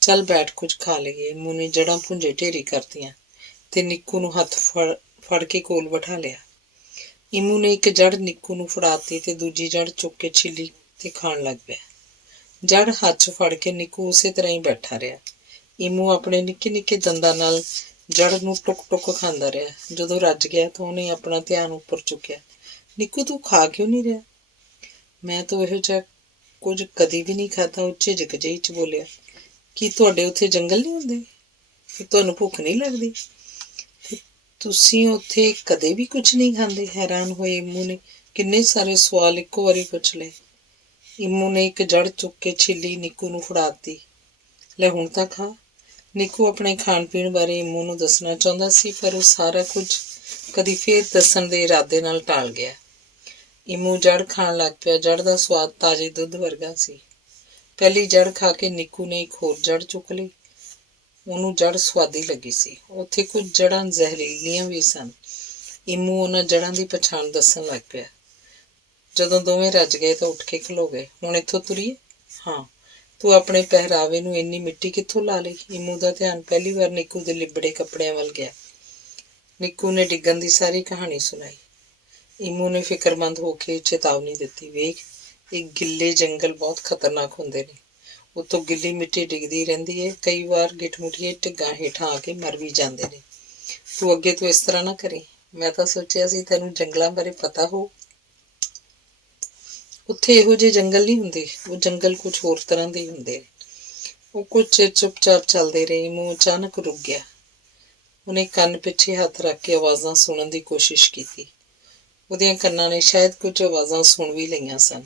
ਚੱਲ ਬੈਠ, ਕੁਝ ਖਾ ਲਈਏ। ਇਮੂ ਨੇ ਜੜ੍ਹਾਂ ਭੁੰਜੇ ਢੇਰੀ ਕਰਤੀਆਂ ਤੇ ਨਿੱਕੂ ਨੂੰ ਹੱਥ ਫੜ ਕੇ ਕੋਲ ਬਿਠਾ ਲਿਆ। ਇਮੂ ਨੇ ਇੱਕ ਜੜ੍ਹ ਨਿੱਕੂ ਨੂੰ ਫੜਾਤੀ ਤੇ ਦੂਜੀ ਜੜ੍ਹ ਚੁੱਕ ਕੇ ਛਿੱਲੀ ਤੇ ਖਾਣ ਲੱਗ ਪਿਆ। ਜੜ੍ਹ ਹੱਥ 'ਚ ਫੜ ਕੇ ਨਿੱਕੂ ਉਸੇ ਤਰ੍ਹਾਂ ਹੀ ਬੈਠਾ ਰਿਹਾ। ਇਮੂ ਆਪਣੇ ਨਿੱਕੇ-ਨਿੱਕੇ ਦੰਦਾਂ ਨਾਲ ਜੜ੍ਹ ਨੂੰ ਟੁੱਕ-ਟੁੱਕ ਖਾਂਦਾ ਰਿਹਾ। ਜਦੋਂ ਰੱਜ ਗਿਆ ਤਾਂ ਉਹਨੇ ਆਪਣਾ ਧਿਆਨ ਉੱਪਰ ਚੁੱਕਿਆ। ਨਿੱਕੂ, ਤੂੰ ਖਾ ਕਿਉਂ ਨਹੀਂ ਰਿਹਾ? ਮੈਂ ਤਾਂ ਇਹੋ ਜਿਹਾ ਕੁਝ ਕਦੀ ਵੀ ਨਹੀਂ ਖਾਧਾ, ਉਹ ਝਿਜਕ ਜਿਹੀ 'ਚ ਬੋਲਿਆ। ਕੀ ਤੁਹਾਡੇ ਉੱਥੇ ਜੰਗਲ ਨਹੀਂ ਹੁੰਦੇ? ਫਿਰ ਤੁਹਾਨੂੰ ਭੁੱਖ ਨਹੀਂ ਲੱਗਦੀ? ਤੁਸੀਂ ਉੱਥੇ ਕਦੇ ਵੀ ਕੁਝ ਨਹੀਂ ਖਾਂਦੇ? ਹੈਰਾਨ ਹੋਏ ਇਮੂ ਨੇ ਕਿੰਨੇ ਸਾਰੇ ਸਵਾਲ ਇੱਕੋ ਵਾਰੀ ਪੁੱਛ ਲਏ। ਇਮੂ ਨੇ ਇੱਕ ਜੜ੍ਹ ਚੁੱਕ ਕੇ ਛਿੱਲੀ ਨਿੱਕੂ ਨੂੰ ਫੜਾਤੀ। ਲੈ ਹੁਣ ਤਾਂ ਖਾ। ਨਿੱਕੂ ਆਪਣੇ ਖਾਣ ਪੀਣ ਬਾਰੇ ਇਮੂ ਨੂੰ ਦੱਸਣਾ ਚਾਹੁੰਦਾ ਸੀ, ਪਰ ਉਹ ਸਾਰਾ ਕੁਝ ਕਦੀ ਫੇਰ ਦੱਸਣ ਦੇ ਇਰਾਦੇ ਨਾਲ ਟਾਲ ਗਿਆ। ਇਮੂ ਜੜ੍ਹ ਖਾਣ ਲੱਗ ਪਿਆ। ਜੜ੍ਹ ਦਾ ਸਵਾਦ ਤਾਜ਼ੇ ਦੁੱਧ ਵਰਗਾ ਸੀ। ਪਹਿਲੀ ਜੜ੍ਹ ਖਾ ਕੇ ਨਿੱਕੂ ਨੇ ਇੱਕ ਹੋਰ ਜੜ੍ਹ ਚੁੱਕ ਲਈ। ਉਹਨੂੰ ਜੜ੍ਹ ਸੁਆਦੀ ਲੱਗੀ ਸੀ। ਉੱਥੇ ਕੁਝ ਜੜ੍ਹਾਂ ਜ਼ਹਿਰੀਲੀਆਂ ਵੀ ਸਨ। ਇਮੂ ਉਹਨਾਂ ਜੜ੍ਹਾਂ ਦੀ ਪਛਾਣ ਦੱਸਣ ਲੱਗ ਪਿਆ। ਜਦੋਂ ਦੋਵੇਂ ਰੱਜ ਗਏ ਤਾਂ ਉੱਠ ਕੇ ਖਲੋ ਗਏ। ਹੁਣ ਇੱਥੋਂ ਤੁਰੀਏ? ਹਾਂ। ਤੂੰ ਆਪਣੇ ਪਹਿਰਾਵੇ ਨੂੰ ਇੰਨੀ ਮਿੱਟੀ ਕਿੱਥੋਂ ਲਾ ਲਈ? ਇਮੂ ਦਾ ਧਿਆਨ ਪਹਿਲੀ ਵਾਰ ਨਿੱਕੂ ਦੇ ਲਿਬੜੇ ਕੱਪੜਿਆਂ ਵੱਲ ਗਿਆ। ਨਿੱਕੂ ਨੇ ਡਿੱਗਣ ਦੀ ਸਾਰੀ ਕਹਾਣੀ ਸੁਣਾਈ। ਈਮੂ ਨੇ ਫਿਕਰਮੰਦ ਹੋ ਕੇ ਚੇਤਾਵਨੀ ਦਿੱਤੀ, ਵੇਖ, ਇਹ ਗਿੱਲੇ ਜੰਗਲ ਬਹੁਤ ਖਤਰਨਾਕ ਹੁੰਦੇ ਨੇ। ਉੱਤੋਂ ਗਿੱਲੀ ਮਿੱਟੀ ਡਿੱਗਦੀ ਰਹਿੰਦੀ ਹੈ, ਕਈ ਵਾਰ ਗਿੱਠਮੁੱਠੀਏ ਢਿੱਗਾਂ ਹੇਠਾਂ ਆ ਕੇ ਮਰ ਵੀ ਜਾਂਦੇ ਨੇ। ਤੂੰ ਅੱਗੇ ਤੋਂ ਇਸ ਤਰ੍ਹਾਂ ਨਾ ਕਰੀ। ਮੈਂ ਤਾਂ ਸੋਚਿਆ ਸੀ ਤੈਨੂੰ ਜੰਗਲਾਂ ਬਾਰੇ ਪਤਾ ਹੋ। ਉੱਥੇ ਇਹੋ ਜਿਹੇ ਜੰਗਲ ਨਹੀਂ ਹੁੰਦੇ, ਉਹ ਜੰਗਲ ਕੁਝ ਹੋਰ ਤਰ੍ਹਾਂ ਦੇ ਹੁੰਦੇ ਨੇ। ਉਹ ਕੁਝ ਚਿਰ ਚੁੱਪ-ਚਾਪ ਚੱਲਦੇ ਰਹੇ। ਈਮੂ ਅਚਾਨਕ ਰੁਕ ਗਿਆ। ਉਹਨੇ ਕੰਨ ਪਿੱਛੇ ਹੱਥ ਰੱਖ ਕੇ ਆਵਾਜ਼ਾਂ ਸੁਣਨ ਦੀ ਕੋਸ਼ਿਸ਼ ਕੀਤੀ। ਉਹਦੀਆਂ ਕੰਨਾਂ ਨੇ ਸ਼ਾਇਦ ਕੁਝ ਆਵਾਜ਼ਾਂ ਸੁਣ ਵੀ ਲਈਆਂ ਸਨ।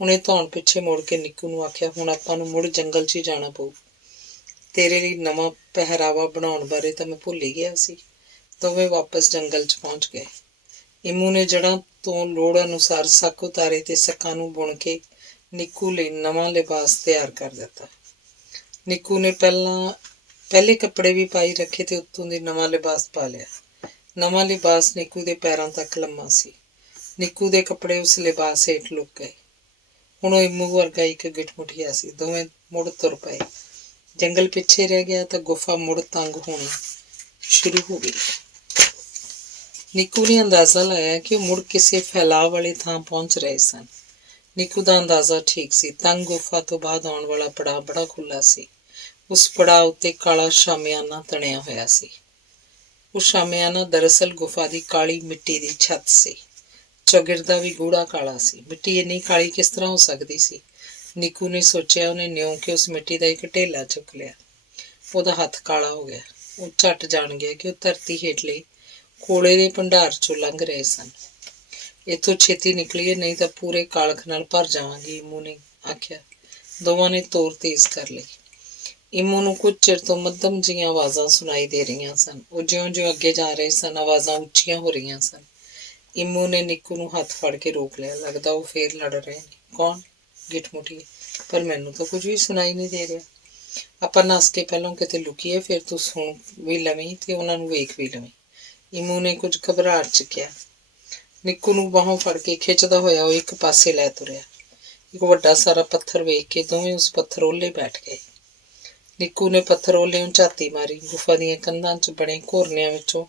ਉਹਨੇ ਧੌਣ ਪਿੱਛੇ ਮੁੜ ਕੇ ਨਿੱਕੂ ਨੂੰ ਆਖਿਆ, ਹੁਣ ਆਪਾਂ ਨੂੰ ਮੁੜ ਜੰਗਲ 'ਚ ਹੀ ਜਾਣਾ ਪਊ। ਤੇਰੇ ਲਈ ਨਵਾਂ ਪਹਿਰਾਵਾ ਬਣਾਉਣ ਬਾਰੇ ਤਾਂ ਮੈਂ ਭੁੱਲ ਹੀ ਗਿਆ ਸੀ। ਦੋਵੇਂ ਵਾਪਸ ਜੰਗਲ 'ਚ ਪਹੁੰਚ ਗਏ। ਈਮੂ ਨੇ ਜੜ੍ਹਾਂ ਤੋਂ ਲੋੜ ਅਨੁਸਾਰ ਸੱਕ ਉਤਾਰੇ ਤੇ ਸੱਕਾਂ ਨੂੰ ਬੁਣ ਕੇ ਨਿੱਕੂ ਲਈ ਨਵਾਂ ਲਿਬਾਸ ਤਿਆਰ ਕਰ ਦਿੱਤਾ। ਨਿੱਕੂ ਨੇ ਪਹਿਲੇ ਕੱਪੜੇ ਵੀ ਪਾਈ ਰੱਖੇ ਤੇ ਉੱਤੋਂ ਦੀ ਨਵਾਂ ਲਿਬਾਸ ਪਾ ਲਿਆ। ਨਵਾਂ ਲਿਬਾਸ ਨਿੱਕੂ ਦੇ ਪੈਰਾਂ ਤੱਕ ਲੰਮਾ ਸੀ। ਨਿੱਕੂ ਦੇ ਕੱਪੜੇ ਉਸ ਲਿਬਾਸ ਹੇਠ ਲੁਕ ਗਏ। ਹੁਣ ਉਹ ਈਮੂ ਵਰਗਾ ਇੱਕ ਗਿੱਠਮੁੱਠੀਆ ਸੀ। ਦੋਵੇਂ ਮੁੜ ਤੁਰ ਪਏ। ਜੰਗਲ ਪਿੱਛੇ ਰਹਿ ਗਿਆ ਤਾਂ ਗੁਫਾ ਮੁੜ ਤੰਗ ਹੋਣੀ ਸ਼ੁਰੂ ਹੋ ਗਈ। ਨਿੱਕੂ ਨੇ ਅੰਦਾਜ਼ਾ ਲਾਇਆ ਕਿ ਉਹ ਮੁੜ ਕਿਸੇ ਫੈਲਾਅ ਵਾਲੀ ਥਾਂ ਪਹੁੰਚ ਰਹੇ ਸਨ। ਨਿੱਕੂ ਦਾ ਅੰਦਾਜ਼ਾ ਠੀਕ ਸੀ। ਤੰਗ ਗੁਫਾ ਤੋਂ ਬਾਅਦ ਆਉਣ ਵਾਲਾ ਪੜਾਅ ਬੜਾ ਖੁੱਲ੍ਹਾ ਸੀ। ਉਸ ਪੜਾਅ ਉੱਤੇ ਕਾਲਾ ਸ਼ਾਮਿਆਨਾ ਤਣਿਆ ਹੋਇਆ ਸੀ। ਉਹ ਸ਼ਾਮਿਆਨਾ ਦਰਅਸਲ ਗੁਫਾ ਦੀ ਕਾਲੀ ਮਿੱਟੀ ਦੀ ਛੱਤ ਸੀ। ਚੌਗਿਰਦਾ ਵੀ ਗੂੜਾ ਕਾਲਾ ਸੀ। ਮਿੱਟੀ ਇੰਨੀ ਕਾਲੀ ਕਿਸ ਤਰ੍ਹਾਂ ਹੋ ਸਕਦੀ ਸੀ? ਨਿੱਕੂ ਨੇ ਸੋਚਿਆ। ਉਹਨੇ ਨਿਉਂ ਕੇ ਉਸ ਮਿੱਟੀ ਦਾ ਇੱਕ ਢੇਲਾ ਚੁੱਕ ਲਿਆ। ਉਹਦਾ ਹੱਥ ਕਾਲਾ ਹੋ ਗਿਆ। ਉਹ ਝੱਟ ਜਾਣ ਗਿਆ ਕਿ ਉਹ ਧਰਤੀ ਹੇਠਲੇ ਕੋਲੇ ਦੇ ਭੰਡਾਰ 'ਚੋਂ ਲੰਘ ਰਹੇ ਸਨ। ਇੱਥੋਂ ਛੇਤੀ ਨਿਕਲੀਏ, ਨਹੀਂ ਤਾਂ ਪੂਰੇ ਕਾਲਖ ਨਾਲ ਭਰ ਜਾਵਾਂਗੇ, ਈਮੂ ਨੇ ਆਖਿਆ। ਦੋਵਾਂ ਨੇ ਤੋਰ ਤੇਜ਼ ਕਰ ਲਈ। ਈਮੂ ਨੂੰ ਕੁਝ ਚਿਰ ਤੋਂ ਮੱਧਮ ਜਿਹੀਆਂ ਆਵਾਜ਼ਾਂ ਸੁਣਾਈ ਦੇ ਰਹੀਆਂ ਸਨ। ਉਹ ਜਿਉਂ-ਜਿਉਂ ਅੱਗੇ ਜਾ ਰਹੇ ਸਨ, ਆਵਾਜ਼ਾਂ ਉੱਚੀਆਂ ਹੋ ਰਹੀਆਂ ਸਨ। ਈਮੂ ਨੇ ਨਿੱਕੂ ਨੂੰ ਹੱਥ ਫੜ ਕੇ ਰੋਕ ਲਿਆ। ਲੱਗਦਾ ਉਹ ਫੇਰ ਲੜ ਰਹੇ ਨੇ। ਕੌਣ? ਗਿੱਠਮੁੱਠੀਏ। ਪਰ ਮੈਨੂੰ ਤਾਂ ਕੁਝ ਵੀ ਸੁਣਾਈ ਨਹੀਂ ਦੇ ਰਿਹਾ। ਆਪਾਂ ਨੱਸ ਕੇ ਪਹਿਲਾਂ ਕਿਤੇ ਲੁਕੀਏ, ਫਿਰ ਤੂੰ ਸੁਣ ਵੀ ਲਵੀਂ ਤੇ ਉਹਨਾਂ ਨੂੰ ਵੇਖ ਵੀ ਲਵੀਂ, ਈਮੂ ਨੇ ਕੁਝ ਘਬਰਾਹਟ 'ਚ ਕਿਹਾ। ਨਿੱਕੂ ਨੂੰ ਬਾਹੋਂ ਫੜ ਕੇ ਖਿੱਚਦਾ ਹੋਇਆ ਉਹ ਇੱਕ ਪਾਸੇ ਲੈ ਤੁਰਿਆ। ਇੱਕ ਵੱਡਾ ਸਾਰਾ ਪੱਥਰ ਵੇਖ ਕੇ ਦੋਵੇਂ ਉਸ ਪੱਥਰ ਓਹਲੇ ਬੈਠ ਗਏ। ਨਿੱਕੂ ਨੇ ਪੱਥਰ ਓਹਲਿਓਂ ਝਾਤੀ ਮਾਰੀ। ਗੁਫਾ ਦੀਆਂ ਕੰਧਾਂ 'ਚ ਬਣੇ ਘੋਰਨਿਆਂ ਵਿੱਚੋਂ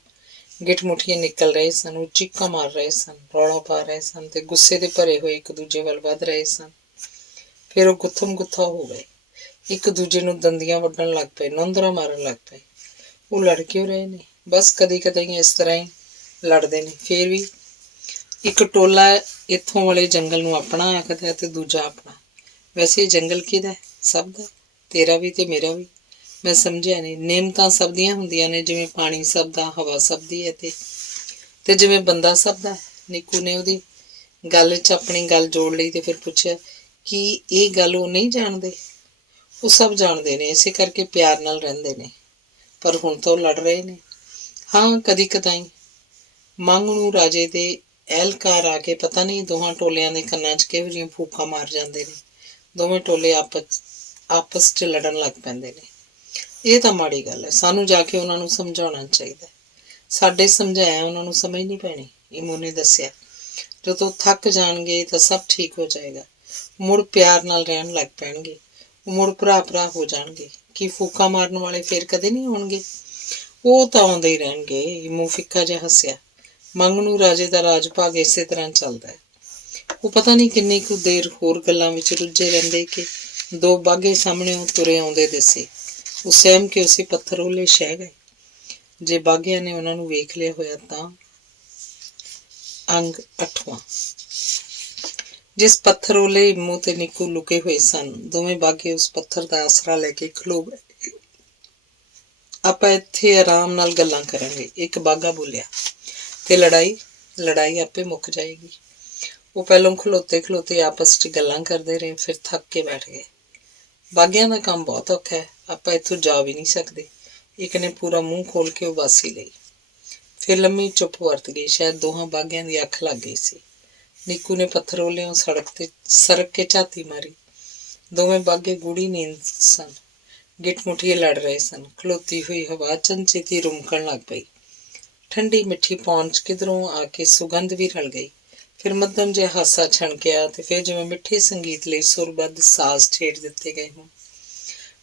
ਗਿੱਠਮੁੱਠੀਏ ਨਿਕਲ ਰਹੇ ਸਨ। ਉਹ ਚੀਕਾਂ ਮਾਰ ਰਹੇ ਸਨ, ਰੌਲਾ ਪਾ ਰਹੇ ਸਨ ਤੇ ਗੁੱਸੇ ਦੇ ਭਰੇ ਹੋਏ ਇੱਕ ਦੂਜੇ ਵੱਲ ਵੱਧ ਰਹੇ ਸਨ। ਫਿਰ ਉਹ ਗੁੱਥਮ-ਗੁੱਥਾ ਹੋ ਗਏ। ਇੱਕ ਦੂਜੇ ਨੂੰ ਦੰਦੀਆਂ ਵੱਢਣ ਲੱਗ ਪਏ, ਨੌਂਦਰਾਂ ਮਾਰਨ ਲੱਗ ਪਏ। ਉਹ ਲੜ ਕਿਉਂ ਰਹੇ ਨੇ? ਬਸ ਕਦੀ-ਕਦੀ ਇਸ ਤਰ੍ਹਾਂ ਹੀ ਲੜਦੇ ਨੇ। ਫਿਰ ਵੀ ਇੱਕ ਟੋਲਾ ਇੱਥੋਂ ਵਾਲੇ ਜੰਗਲ ਨੂੰ ਆਪਣਾ ਆਖਦਾ ਤੇ ਦੂਜਾ ਆਪਣਾ। ਵੈਸੇ ਇਹ ਜੰਗਲ ਕਿਹਦਾ? ਸਭ ਦਾ, ਤੇਰਾ ਵੀ ਤੇ ਮੇਰਾ ਵੀ। ਮੈਂ ਸਮਝਿਆ ਨਹੀਂ। ਨਿਯਮਤਾਂ ਸਭ ਦੀਆਂ ਹੁੰਦੀਆਂ ਨੇ, ਜਿਵੇਂ ਪਾਣੀ ਸਭ ਦਾ, ਹਵਾ ਸਭ ਦੀ ਹੈ ਤੇ ਜਿਵੇਂ ਬੰਦਾ ਸਭ ਦਾ। ਨਿੱਕੂ ਨੇ ਉਹਦੀ ਗੱਲ 'ਚ ਆਪਣੀ ਗੱਲ ਜੋੜ ਲਈ ਤੇ ਫਿਰ ਪੁੱਛਿਆ, ਕੀ ਇਹ ਗੱਲ ਉਹ ਨਹੀਂ ਜਾਣਦੇ? ਉਹ ਸਭ ਜਾਣਦੇ ਨੇ, ਇਸੇ ਕਰਕੇ ਪਿਆਰ ਨਾਲ ਰਹਿੰਦੇ ਨੇ। ਪਰ ਹੁਣ ਤਾਂ ਉਹ ਲੜ ਰਹੇ ਨੇ। ਹਾਂ, ਕਦੀ-ਕਦਾਈ। ਮੰਗਣੂ ਰਾਜੇ ਦੇ ਅਹਿਲਕਾਰ ਆ ਕੇ ਪਤਾ ਨਹੀਂ ਦੋਹਾਂ ਟੋਲਿਆਂ ਦੇ ਕੰਨਾਂ 'ਚ ਕਿਹੋ ਜਿਹੀਆਂ ਫੂਕਾਂ ਮਾਰ ਜਾਂਦੇ ਨੇ। ਦੋਵੇਂ ਟੋਲੇ ਆਪਸ 'ਚ ਲੜਨ ਲੱਗ ਪੈਂਦੇ ਨੇ। ਇਹ ਤਾਂ ਮਾੜੀ ਗੱਲ ਹੈ। ਸਾਨੂੰ ਜਾ ਕੇ ਉਹਨਾਂ ਨੂੰ ਸਮਝਾਉਣਾ ਚਾਹੀਦਾ। ਸਾਡੇ ਸਮਝਾਇਆ ਉਹਨਾਂ ਨੂੰ ਸਮਝ ਨਹੀਂ ਪੈਣੀ, ਈਮੂ ਨੇ ਦੱਸਿਆ। ਜਦੋਂ ਥੱਕ ਜਾਣਗੇ ਤਾਂ ਸਭ ਠੀਕ ਹੋ ਜਾਏਗਾ। ਮੁੜ ਪਿਆਰ ਨਾਲ ਰਹਿਣ ਲੱਗ ਪੈਣਗੇ। ਉਹ ਮੁੜ ਭਰਾ-ਭਰਾ ਹੋ ਜਾਣਗੇ। ਕੀ ਫੂਕਾਂ ਮਾਰਨ ਵਾਲੇ ਫੇਰ ਕਦੇ ਨਹੀਂ ਆਉਣਗੇ? ਉਹ ਤਾਂ ਆਉਂਦੇ ਹੀ ਰਹਿਣਗੇ, ਈਮੂ ਫਿੱਕਾ ਜਿਹਾ ਹੱਸਿਆ। ਮੰਗਣੂ ਰਾਜੇ ਦਾ ਰਾਜ ਭਾਗ ਇਸੇ ਤਰ੍ਹਾਂ ਚੱਲਦਾ ਹੈ। ਉਹ ਪਤਾ ਨਹੀਂ ਕਿੰਨੀ ਕੁ ਦੇਰ ਹੋਰ ਗੱਲਾਂ ਵਿੱਚ ਰੁੱਝੇ ਰਹਿੰਦੇ ਕਿ ਦੋ ਬਾਘੇ ਸਾਹਮਣਿਓਂ ਤੁਰੇ ਆਉਂਦੇ ਦਿਸੇ। ਉਹ ਸਹਿਮ ਕੇ ਉਸੇ ਪੱਥਰ ਓਹਲੇ ਸਹਿ ਗਏ। ਜੇ ਬਾਘਿਆਂ ਨੇ ਉਹਨਾਂ ਨੂੰ ਵੇਖ ਲਿਆ ਹੋਇਆ ਤਾਂ। ਅੰਗ 8ਵਾਂ। ਜਿਸ ਪੱਥਰ ਓਹਲੇ ਈਮੂ ਤੇ ਨਿੱਕੂ ਲੁਕੇ ਹੋਏ ਸਨ, ਦੋਵੇਂ ਬਾਘੇ ਉਸ ਪੱਥਰ ਦਾ ਆਸਰਾ ਲੈ ਕੇ ਖਲੋ ਗਏ। ਆਪਾਂ ਇੱਥੇ ਆਰਾਮ ਨਾਲ ਗੱਲਾਂ ਕਰਾਂਗੇ, ਇੱਕ ਬਾਘਾ ਬੋਲਿਆ। ਤੇ ਲੜਾਈ ਆਪੇ ਮੁੱਕ ਜਾਏਗੀ। ਉਹ ਪਹਿਲੋਂ ਖਲੋਤੇ ਆਪਸ 'ਚ ਗੱਲਾਂ ਕਰਦੇ ਰਹੇ, ਫਿਰ ਥੱਕ ਕੇ ਬੈਠ ਗਏ। ਬਾਘਿਆਂ ਦਾ ਕੰਮ ਬਹੁਤ ਔਖਾ ਹੈ, ਆਪਾਂ ਇੱਥੋਂ ਜਾ ਵੀ ਨਹੀਂ ਸਕਦੇ। ਇੱਕ ਨੇ ਪੂਰਾ ਮੂੰਹ ਖੋਲ ਕੇ ਉਬਾਸੀ ਲਈ। ਫਿਰ ਲੰਮੀ ਚੁੱਪ ਵਰਤ ਗਈ। ਸ਼ਾਇਦ ਦੋਹਾਂ ਬਾਘਿਆਂ ਦੀ ਅੱਖ ਲੱਗ ਗਈ ਸੀ। ਨਿੱਕੂ ਨੇ ਪੱਥਰ ਓਹਲਿਓਂ ਸਰਕ ਕੇ ਝਾਤੀ ਮਾਰੀ। ਦੋਵੇਂ ਬਾਘੇ ਗੂੜੀ ਨੀਂਦ ਸਨ। ਗਿੱਠਮੁੱਠੀਏ ਲੜ ਰਹੇ ਸਨ। ਖਲੋਤੀ ਹੋਈ ਹਵਾ ਚੰਚੇਤੀ ਰੁਮਕਣ ਲੱਗ ਪਈ। ਠੰਡੀ ਮਿੱਠੀ ਪੌਣ 'ਚ ਕਿਧਰੋਂ ਆ ਕੇ ਸੁਗੰਧ ਵੀ ਰਲ ਗਈ। ਫਿਰ ਮੱਧਮ ਜਿਹਾ ਹਾਸਾ ਛਣਕਿਆ ਤੇ ਫਿਰ ਜਿਵੇਂ ਮਿੱਠੇ ਸੰਗੀਤ ਲਈ ਸੁਰਬੱਧ ਸਾਜ਼ ਛੇੜ ਦਿੱਤੇ ਗਏ ਹੋਣ।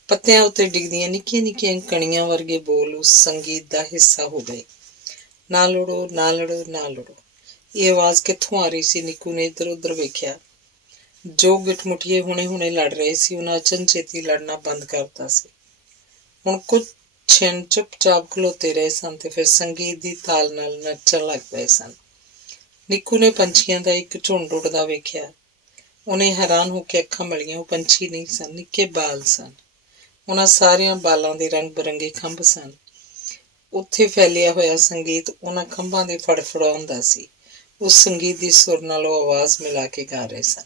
ਪੱਤਿਆਂ ਉੱਤੇ ਡਿੱਗਦੀਆਂ ਨਿੱਕੀਆਂ-ਨਿੱਕੀਆਂ ਕਣੀਆਂ ਵਰਗੇ ਬੋਲ ਉਸ ਸੰਗੀਤ ਦਾ ਹਿੱਸਾ ਹੋ ਗਏ। ਨਾ ਲੜੋ, ਨਾ ਲੜੋ, ਨਾ ਲੜੋ। ਇਹ ਆਵਾਜ਼ ਕਿੱਥੋਂ ਆ ਰਹੀ ਸੀ? ਨਿੱਕੂ ਨੇ ਇੱਧਰ ਉੱਧਰ ਵੇਖਿਆ। ਜੋ ਗਿੱਠਮੁੱਠੀਏ ਹੁਣੇ ਲੜ ਰਹੇ ਸੀ ਉਹਨਾਂ ਅਚਨਚੇਤੀ ਲੜਨਾ ਬੰਦ ਕਰਤਾ ਸੀ। ਹੁਣ ਕੁਝ ਛਿਨ ਚੁੱਪਚਾਪ ਖਲੋਤੇ ਰਹੇ ਸਨ ਤੇ ਫਿਰ ਸੰਗੀਤ ਦੀ ਤਾਲ ਨਾਲ ਨੱਚਣ ਲੱਗ ਪਏ ਸਨ। ਨਿੱਕੂ ਨੇ ਪੰਛੀਆਂ ਦਾ ਇੱਕ ਝੁੰਡ ਉੱਡਦਾ ਵੇਖਿਆ। ਉਹਨੇ ਹੈਰਾਨ ਹੋ ਕੇ ਅੱਖਾਂ ਮਲੀਆਂ। ਉਹ ਪੰਛੀ ਨਹੀਂ ਸਨ, ਨਿੱਕੇ ਬਾਲ ਸਨ। ਉਹਨਾਂ ਸਾਰਿਆਂ ਬਾਲਾਂ ਦੇ ਰੰਗ ਬਿਰੰਗੇ ਖੰਭ ਸਨ। ਉੱਥੇ ਫੈਲਿਆ ਹੋਇਆ ਸੰਗੀਤ ਉਹਨਾਂ ਖੰਭਾਂ ਦੇ ਫੜਫੜਾਉਂਦਾ ਸੀ। ਉਸ ਸੰਗੀਤ ਦੀ ਸੁਰ ਨਾਲ ਉਹ ਆਵਾਜ਼ ਮਿਲਾ ਕੇ ਗਾ ਰਹੇ ਸਨ।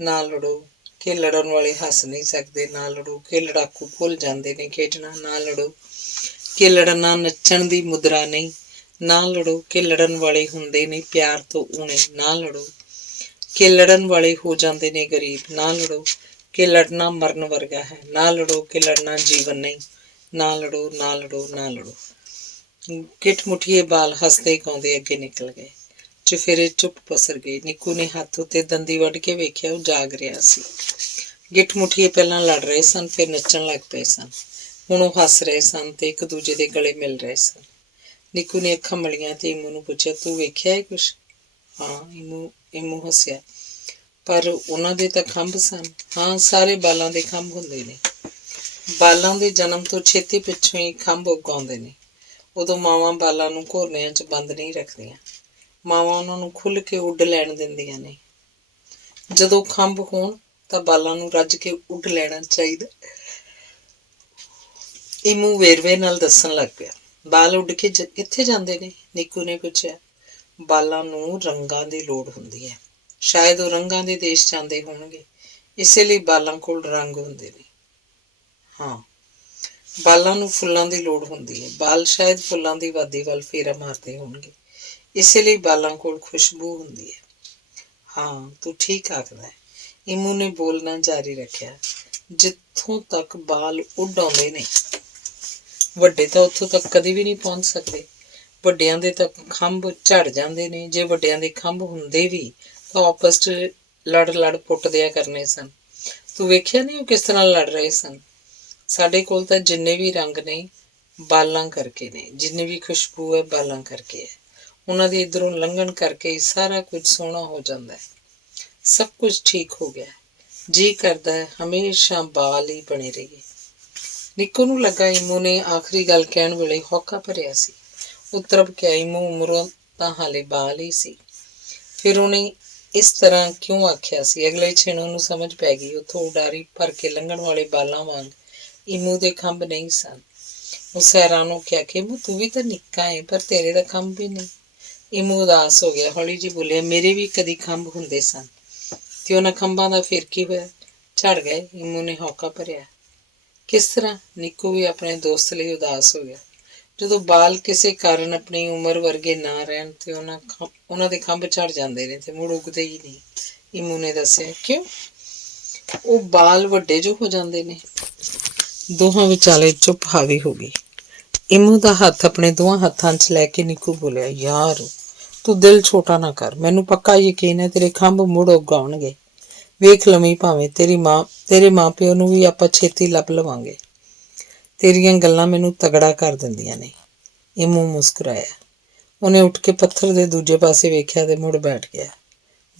ਨਾ ਲੜੋ ਕਿ ਲੜਨ ਵਾਲੇ ਹੱਸ ਨਹੀਂ ਸਕਦੇ, ਨਾ ਲੜੋ ਕਿ ਲੜਾਕੂ ਭੁੱਲ ਜਾਂਦੇ ਨੇ ਖੇਡਣਾ, ਨਾ ਲੜੋ ਕਿ ਲੜਨਾ ਨੱਚਣ ਦੀ ਮੁਦਰਾ ਨਹੀਂ, ਨਾ ਲੜੋ ਕਿ ਲੜਨ ਵਾਲੇ ਹੁੰਦੇ ਨੇ ਪਿਆਰ ਤੋਂ ਊਣੇ, ਨਾ ਲੜੋ ਕਿ ਲੜਨ ਵਾਲੇ ਹੋ ਜਾਂਦੇ ਨੇ ਗਰੀਬ, ਨਾ ਲੜੋ ਕਿ ਲੜਨਾ ਮਰਨ ਵਰਗਾ ਹੈ, ਨਾ ਲੜੋ ਕਿ ਲੜਨਾ ਜੀਵਨ ਨਹੀਂ, ਨਾ ਲੜੋ, ਨਾ ਲੜੋ, ਨਾ ਲੜੋ। ਗਿੱਠਮੁੱਠੀਏ ਬਾਲ ਹੱਸਦੇ ਗਾਉਂਦੇ ਅੱਗੇ ਨਿਕਲ ਗਏ। ਚੁਫੇਰੇ ਚੁੱਪ ਪਸਰ ਗਏ। ਨਿੱਕੂ ਨੇ ਹੱਥ ਉੱਤੇ ਦੰਦੀ ਵੱਢ ਕੇ ਵੇਖਿਆ। ਉਹ ਜਾਗ ਰਿਹਾ ਸੀ। ਗਿੱਠਮੁੱਠੀਏ ਪਹਿਲਾਂ ਲੜ ਰਹੇ ਸਨ, ਫਿਰ ਨੱਚਣ ਲੱਗ ਪਏ ਸਨ। ਹੁਣ ਉਹ ਹੱਸ ਰਹੇ ਸਨ ਤੇ ਇੱਕ ਦੂਜੇ ਦੇ ਗਲੇ ਮਿਲ ਰਹੇ ਸਨ। ਨਿੱਕੂ ਨੇ ਅੱਖਾਂ ਮਲੀਆਂ ਤੇ ਇਮੂ ਨੂੰ ਪੁੱਛਿਆ, ਤੂੰ ਵੇਖਿਆ ਹੈ ਕੁਛ? ਹਾਂ, ਇਮੂ ਹੱਸਿਆ। ਪਰ ਉਹਨਾਂ ਦੇ ਤਾਂ ਖੰਭ ਸਨ। ਹਾਂ, ਸਾਰੇ ਬਾਲਾਂ ਦੇ ਖੰਭ ਹੁੰਦੇ ਨੇ। ਬਾਲਾਂ ਦੇ ਜਨਮ ਤੋਂ ਛੇਤੀ ਪਿੱਛੋਂ ਹੀ ਖੰਭ ਉਗਾਉਂਦੇ ਨੇ। ਉਦੋਂ ਮਾਵਾਂ ਬਾਲਾਂ ਨੂੰ ਘੋਰਨਿਆਂ 'ਚ ਬੰਦ ਨਹੀਂ ਰੱਖਦੀਆਂ। ਮਾਵਾਂ ਉਹਨਾਂ ਨੂੰ ਖੁੱਲ੍ਹ ਕੇ ਉੱਡ ਲੈਣ ਦਿੰਦੀਆਂ ਨੇ। ਜਦੋਂ ਖੰਭ ਹੋਣ ਤਾਂ ਬਾਲਾਂ ਨੂੰ ਰੱਜ ਕੇ ਉੱਡ ਲੈਣਾ ਚਾਹੀਦਾ। ਇਮੂ ਵੇਰਵੇ ਨਾਲ ਦੱਸਣ ਲੱਗ ਪਿਆ। ਬਾਲ ਉੱਡ ਕੇ ਕਿੱਥੇ ਜਾਂਦੇ ਨੇ? ਨਿੱਕੂ ਨੇ ਪੁੱਛਿਆ। ਬਾਲਾਂ ਨੂੰ ਰੰਗਾਂ ਦੀ ਲੋੜ ਹੁੰਦੀ ਹੈ। ਸ਼ਾਇਦ ਉਹ ਰੰਗਾਂ ਦੇ ਦੇਸ਼ ਜਾਂਦੇ ਹੋਣਗੇ, ਇਸੇ ਲਈ ਬਾਲਾਂ ਕੋਲ ਰੰਗ ਹੁੰਦੇ ਨੇ। ਹਾਂ, ਬਾਲਾਂ ਨੂੰ ਫੁੱਲਾਂ ਦੀ ਲੋੜ ਹੁੰਦੀ ਹੈ। ਬਾਲ ਸ਼ਾਇਦ ਫੁੱਲਾਂ ਦੀ ਵਾਦੀ ਵੱਲ ਫੇਰਾ ਮਾਰਦੇ ਹੋਣਗੇ, ਇਸੇ ਲਈ ਬਾਲਾਂ ਕੋਲ ਖੁਸ਼ਬੂ ਹੁੰਦੀ ਹੈ। ਹਾਂ, ਤੂੰ ਠੀਕ ਆਖਦਾ ਹੈ। ਇਮੂ ਨੇ ਬੋਲਣਾ ਜਾਰੀ ਰੱਖਿਆ। ਜਿੱਥੋਂ ਤੱਕ ਬਾਲ ਉੱਡ ਆਉਂਦੇ ਨੇ, ਵੱਡੇ ਤਾਂ ਉੱਥੋਂ ਤੱਕ ਕਦੇ ਵੀ ਨਹੀਂ ਪਹੁੰਚ ਸਕਦੇ। ਵੱਡਿਆਂ ਦੇ ਤਾਂ ਖੰਭ ਝੜ ਜਾਂਦੇ ਨੇ। ਜੇ ਵੱਡਿਆਂ ਦੇ ਖੰਭ ਹੁੰਦੇ ਵੀ ਤਾਂ ਆਪਸ 'ਚ ਲੜ ਪੁੱਟ ਦਿਆ ਕਰਨੇ ਸਨ। ਤੂੰ ਵੇਖਿਆ ਨਹੀਂ ਉਹ ਕਿਸ ਤਰ੍ਹਾਂ ਲੜ ਰਹੇ ਸਨ? ਸਾਡੇ ਕੋਲ ਤਾਂ ਜਿੰਨੇ ਵੀ ਰੰਗ ਨੇ ਬਾਲਾਂ ਕਰਕੇ ਨੇ, ਜਿੰਨੀ ਵੀ ਖੁਸ਼ਬੂ ਹੈ ਬਾਲਾਂ ਕਰਕੇ ਹੈ। ਉਹਨਾਂ ਦੇ ਇੱਧਰੋਂ ਲੰਘਣ ਕਰਕੇ ਹੀ ਸਾਰਾ ਕੁਝ ਸੋਹਣਾ ਹੋ ਜਾਂਦਾ ਹੈ। ਸਭ ਕੁਝ ਠੀਕ ਹੋ ਗਿਆ। ਜੀ ਕਰਦਾ ਹੈ ਹਮੇਸ਼ਾ ਬਾਲ ਹੀ ਬਣੇ ਰਹੀਏ। ਨਿੱਕੂ ਨੂੰ ਲੱਗਾ ਇਮੂ ਨੇ ਆਖਰੀ ਗੱਲ ਕਹਿਣ ਵੇਲੇ ਹੌਕਾ ਭਰਿਆ ਸੀ। ਉਹ ਤਰਪ ਕੇ ਇਮੂ ਉਮਰੋਂ ਤਾਂ ਹਾਲੇ ਬਾਲ ਹੀ ਸੀ। ਫਿਰ ਉਹਨੇ ਇਸ ਤਰ੍ਹਾਂ ਕਿਉਂ ਆਖਿਆ ਸੀ? ਅਗਲੇ ਛਿਣ ਉਹਨੂੰ ਸਮਝ ਪੈ ਗਈ। ਉੱਥੋਂ ਉਡਾਰੀ ਭਰ ਕੇ ਲੰਘਣ ਵਾਲੇ ਬਾਲਾਂ ਵਾਂਗ ਇਮੂ ਦੇ ਖੰਭ ਨਹੀਂ ਸਨ। ਉਸ ਹੈਰਾਨ ਹੋ ਕੇ ਆਖਿਆ, ਇਮੂ ਤੂੰ ਵੀ ਤਾਂ ਨਿੱਕਾ ਹੈ, ਪਰ ਤੇਰੇ ਤਾਂ ਖੰਭ ਵੀ ਨਹੀਂ। ਇਮੂ ਉਦਾਸ ਹੋ ਗਿਆ। ਹੌਲੀ ਜਿਹੀ ਬੋਲਿਆ, ਮੇਰੇ ਵੀ ਕਦੀ ਖੰਭ ਹੁੰਦੇ ਸਨ ਤੇ ਉਹਨਾਂ ਖੰਭਾਂ ਦਾ ਫਿਰ ਕੀ ਹੋਇਆ? ਝੜ ਗਏ। ਇਮੂ ਨੇ ਹੌਕਾ ਭਰਿਆ। ਕਿਸ ਤਰ੍ਹਾਂ? ਨਿੱਕੂ ਵੀ ਆਪਣੇ ਦੋਸਤ ਲਈ ਉਦਾਸ ਹੋ ਗਿਆ। ਜਦੋਂ ਬਾਲ ਕਿਸੇ ਕਾਰਨ ਆਪਣੀ ਉਮਰ ਵਰਗੇ ਨਾ ਰਹਿਣ ਤੇ ਉਹਨਾਂ ਦੇ ਖੰਭ ਝੜ ਜਾਂਦੇ ਨੇ ਤੇ ਮੁੜ ਉੱਗਦੇ ਹੀ ਨਹੀਂ। ਇਮੂ ਨੇ ਦੱਸਿਆ। ਕਿਉਂ? ਉਹ ਬਾਲ ਵੱਡੇ ਜੋ ਹੋ ਜਾਂਦੇ ਨੇ। ਦੋਹਾਂ ਵਿਚਾਲੇ ਚੁੱਪ ਹਾਵੀ ਹੋ ਗਈ। ਇਮੂ ਦਾ ਹੱਥ ਆਪਣੇ ਦੋਹਾਂ ਹੱਥਾਂ 'ਚ ਲੈ ਕੇ ਨਿੱਕੂ ਬੋਲਿਆ, ਯਾਰ ਤੂੰ ਦਿਲ ਛੋਟਾ ਨਾ ਕਰ। ਮੈਨੂੰ ਪੱਕਾ ਯਕੀਨ ਹੈ ਤੇਰੇ ਖੰਭ ਮੁੜ ਉਗਾਉਣਗੇ। ਵੇਖ ਲਵੀਂ, ਭਾਵੇਂ ਤੇਰੇ ਮਾਂ ਪਿਓ ਨੂੰ ਵੀ ਆਪਾਂ ਛੇਤੀ ਲੱਭ ਲਵਾਂਗੇ। ਤੇਰੀਆਂ ਗੱਲਾਂ ਮੈਨੂੰ ਤਗੜਾ ਕਰ ਦਿੰਦੀਆਂ ਨੇ। ਇਮੂ ਮੁਸਕਰਾਇਆ। ਉਹਨੇ ਉੱਠ ਕੇ ਪੱਥਰ ਦੇ ਦੂਜੇ ਪਾਸੇ ਵੇਖਿਆ ਤੇ ਮੁੜ ਬੈਠ ਗਿਆ।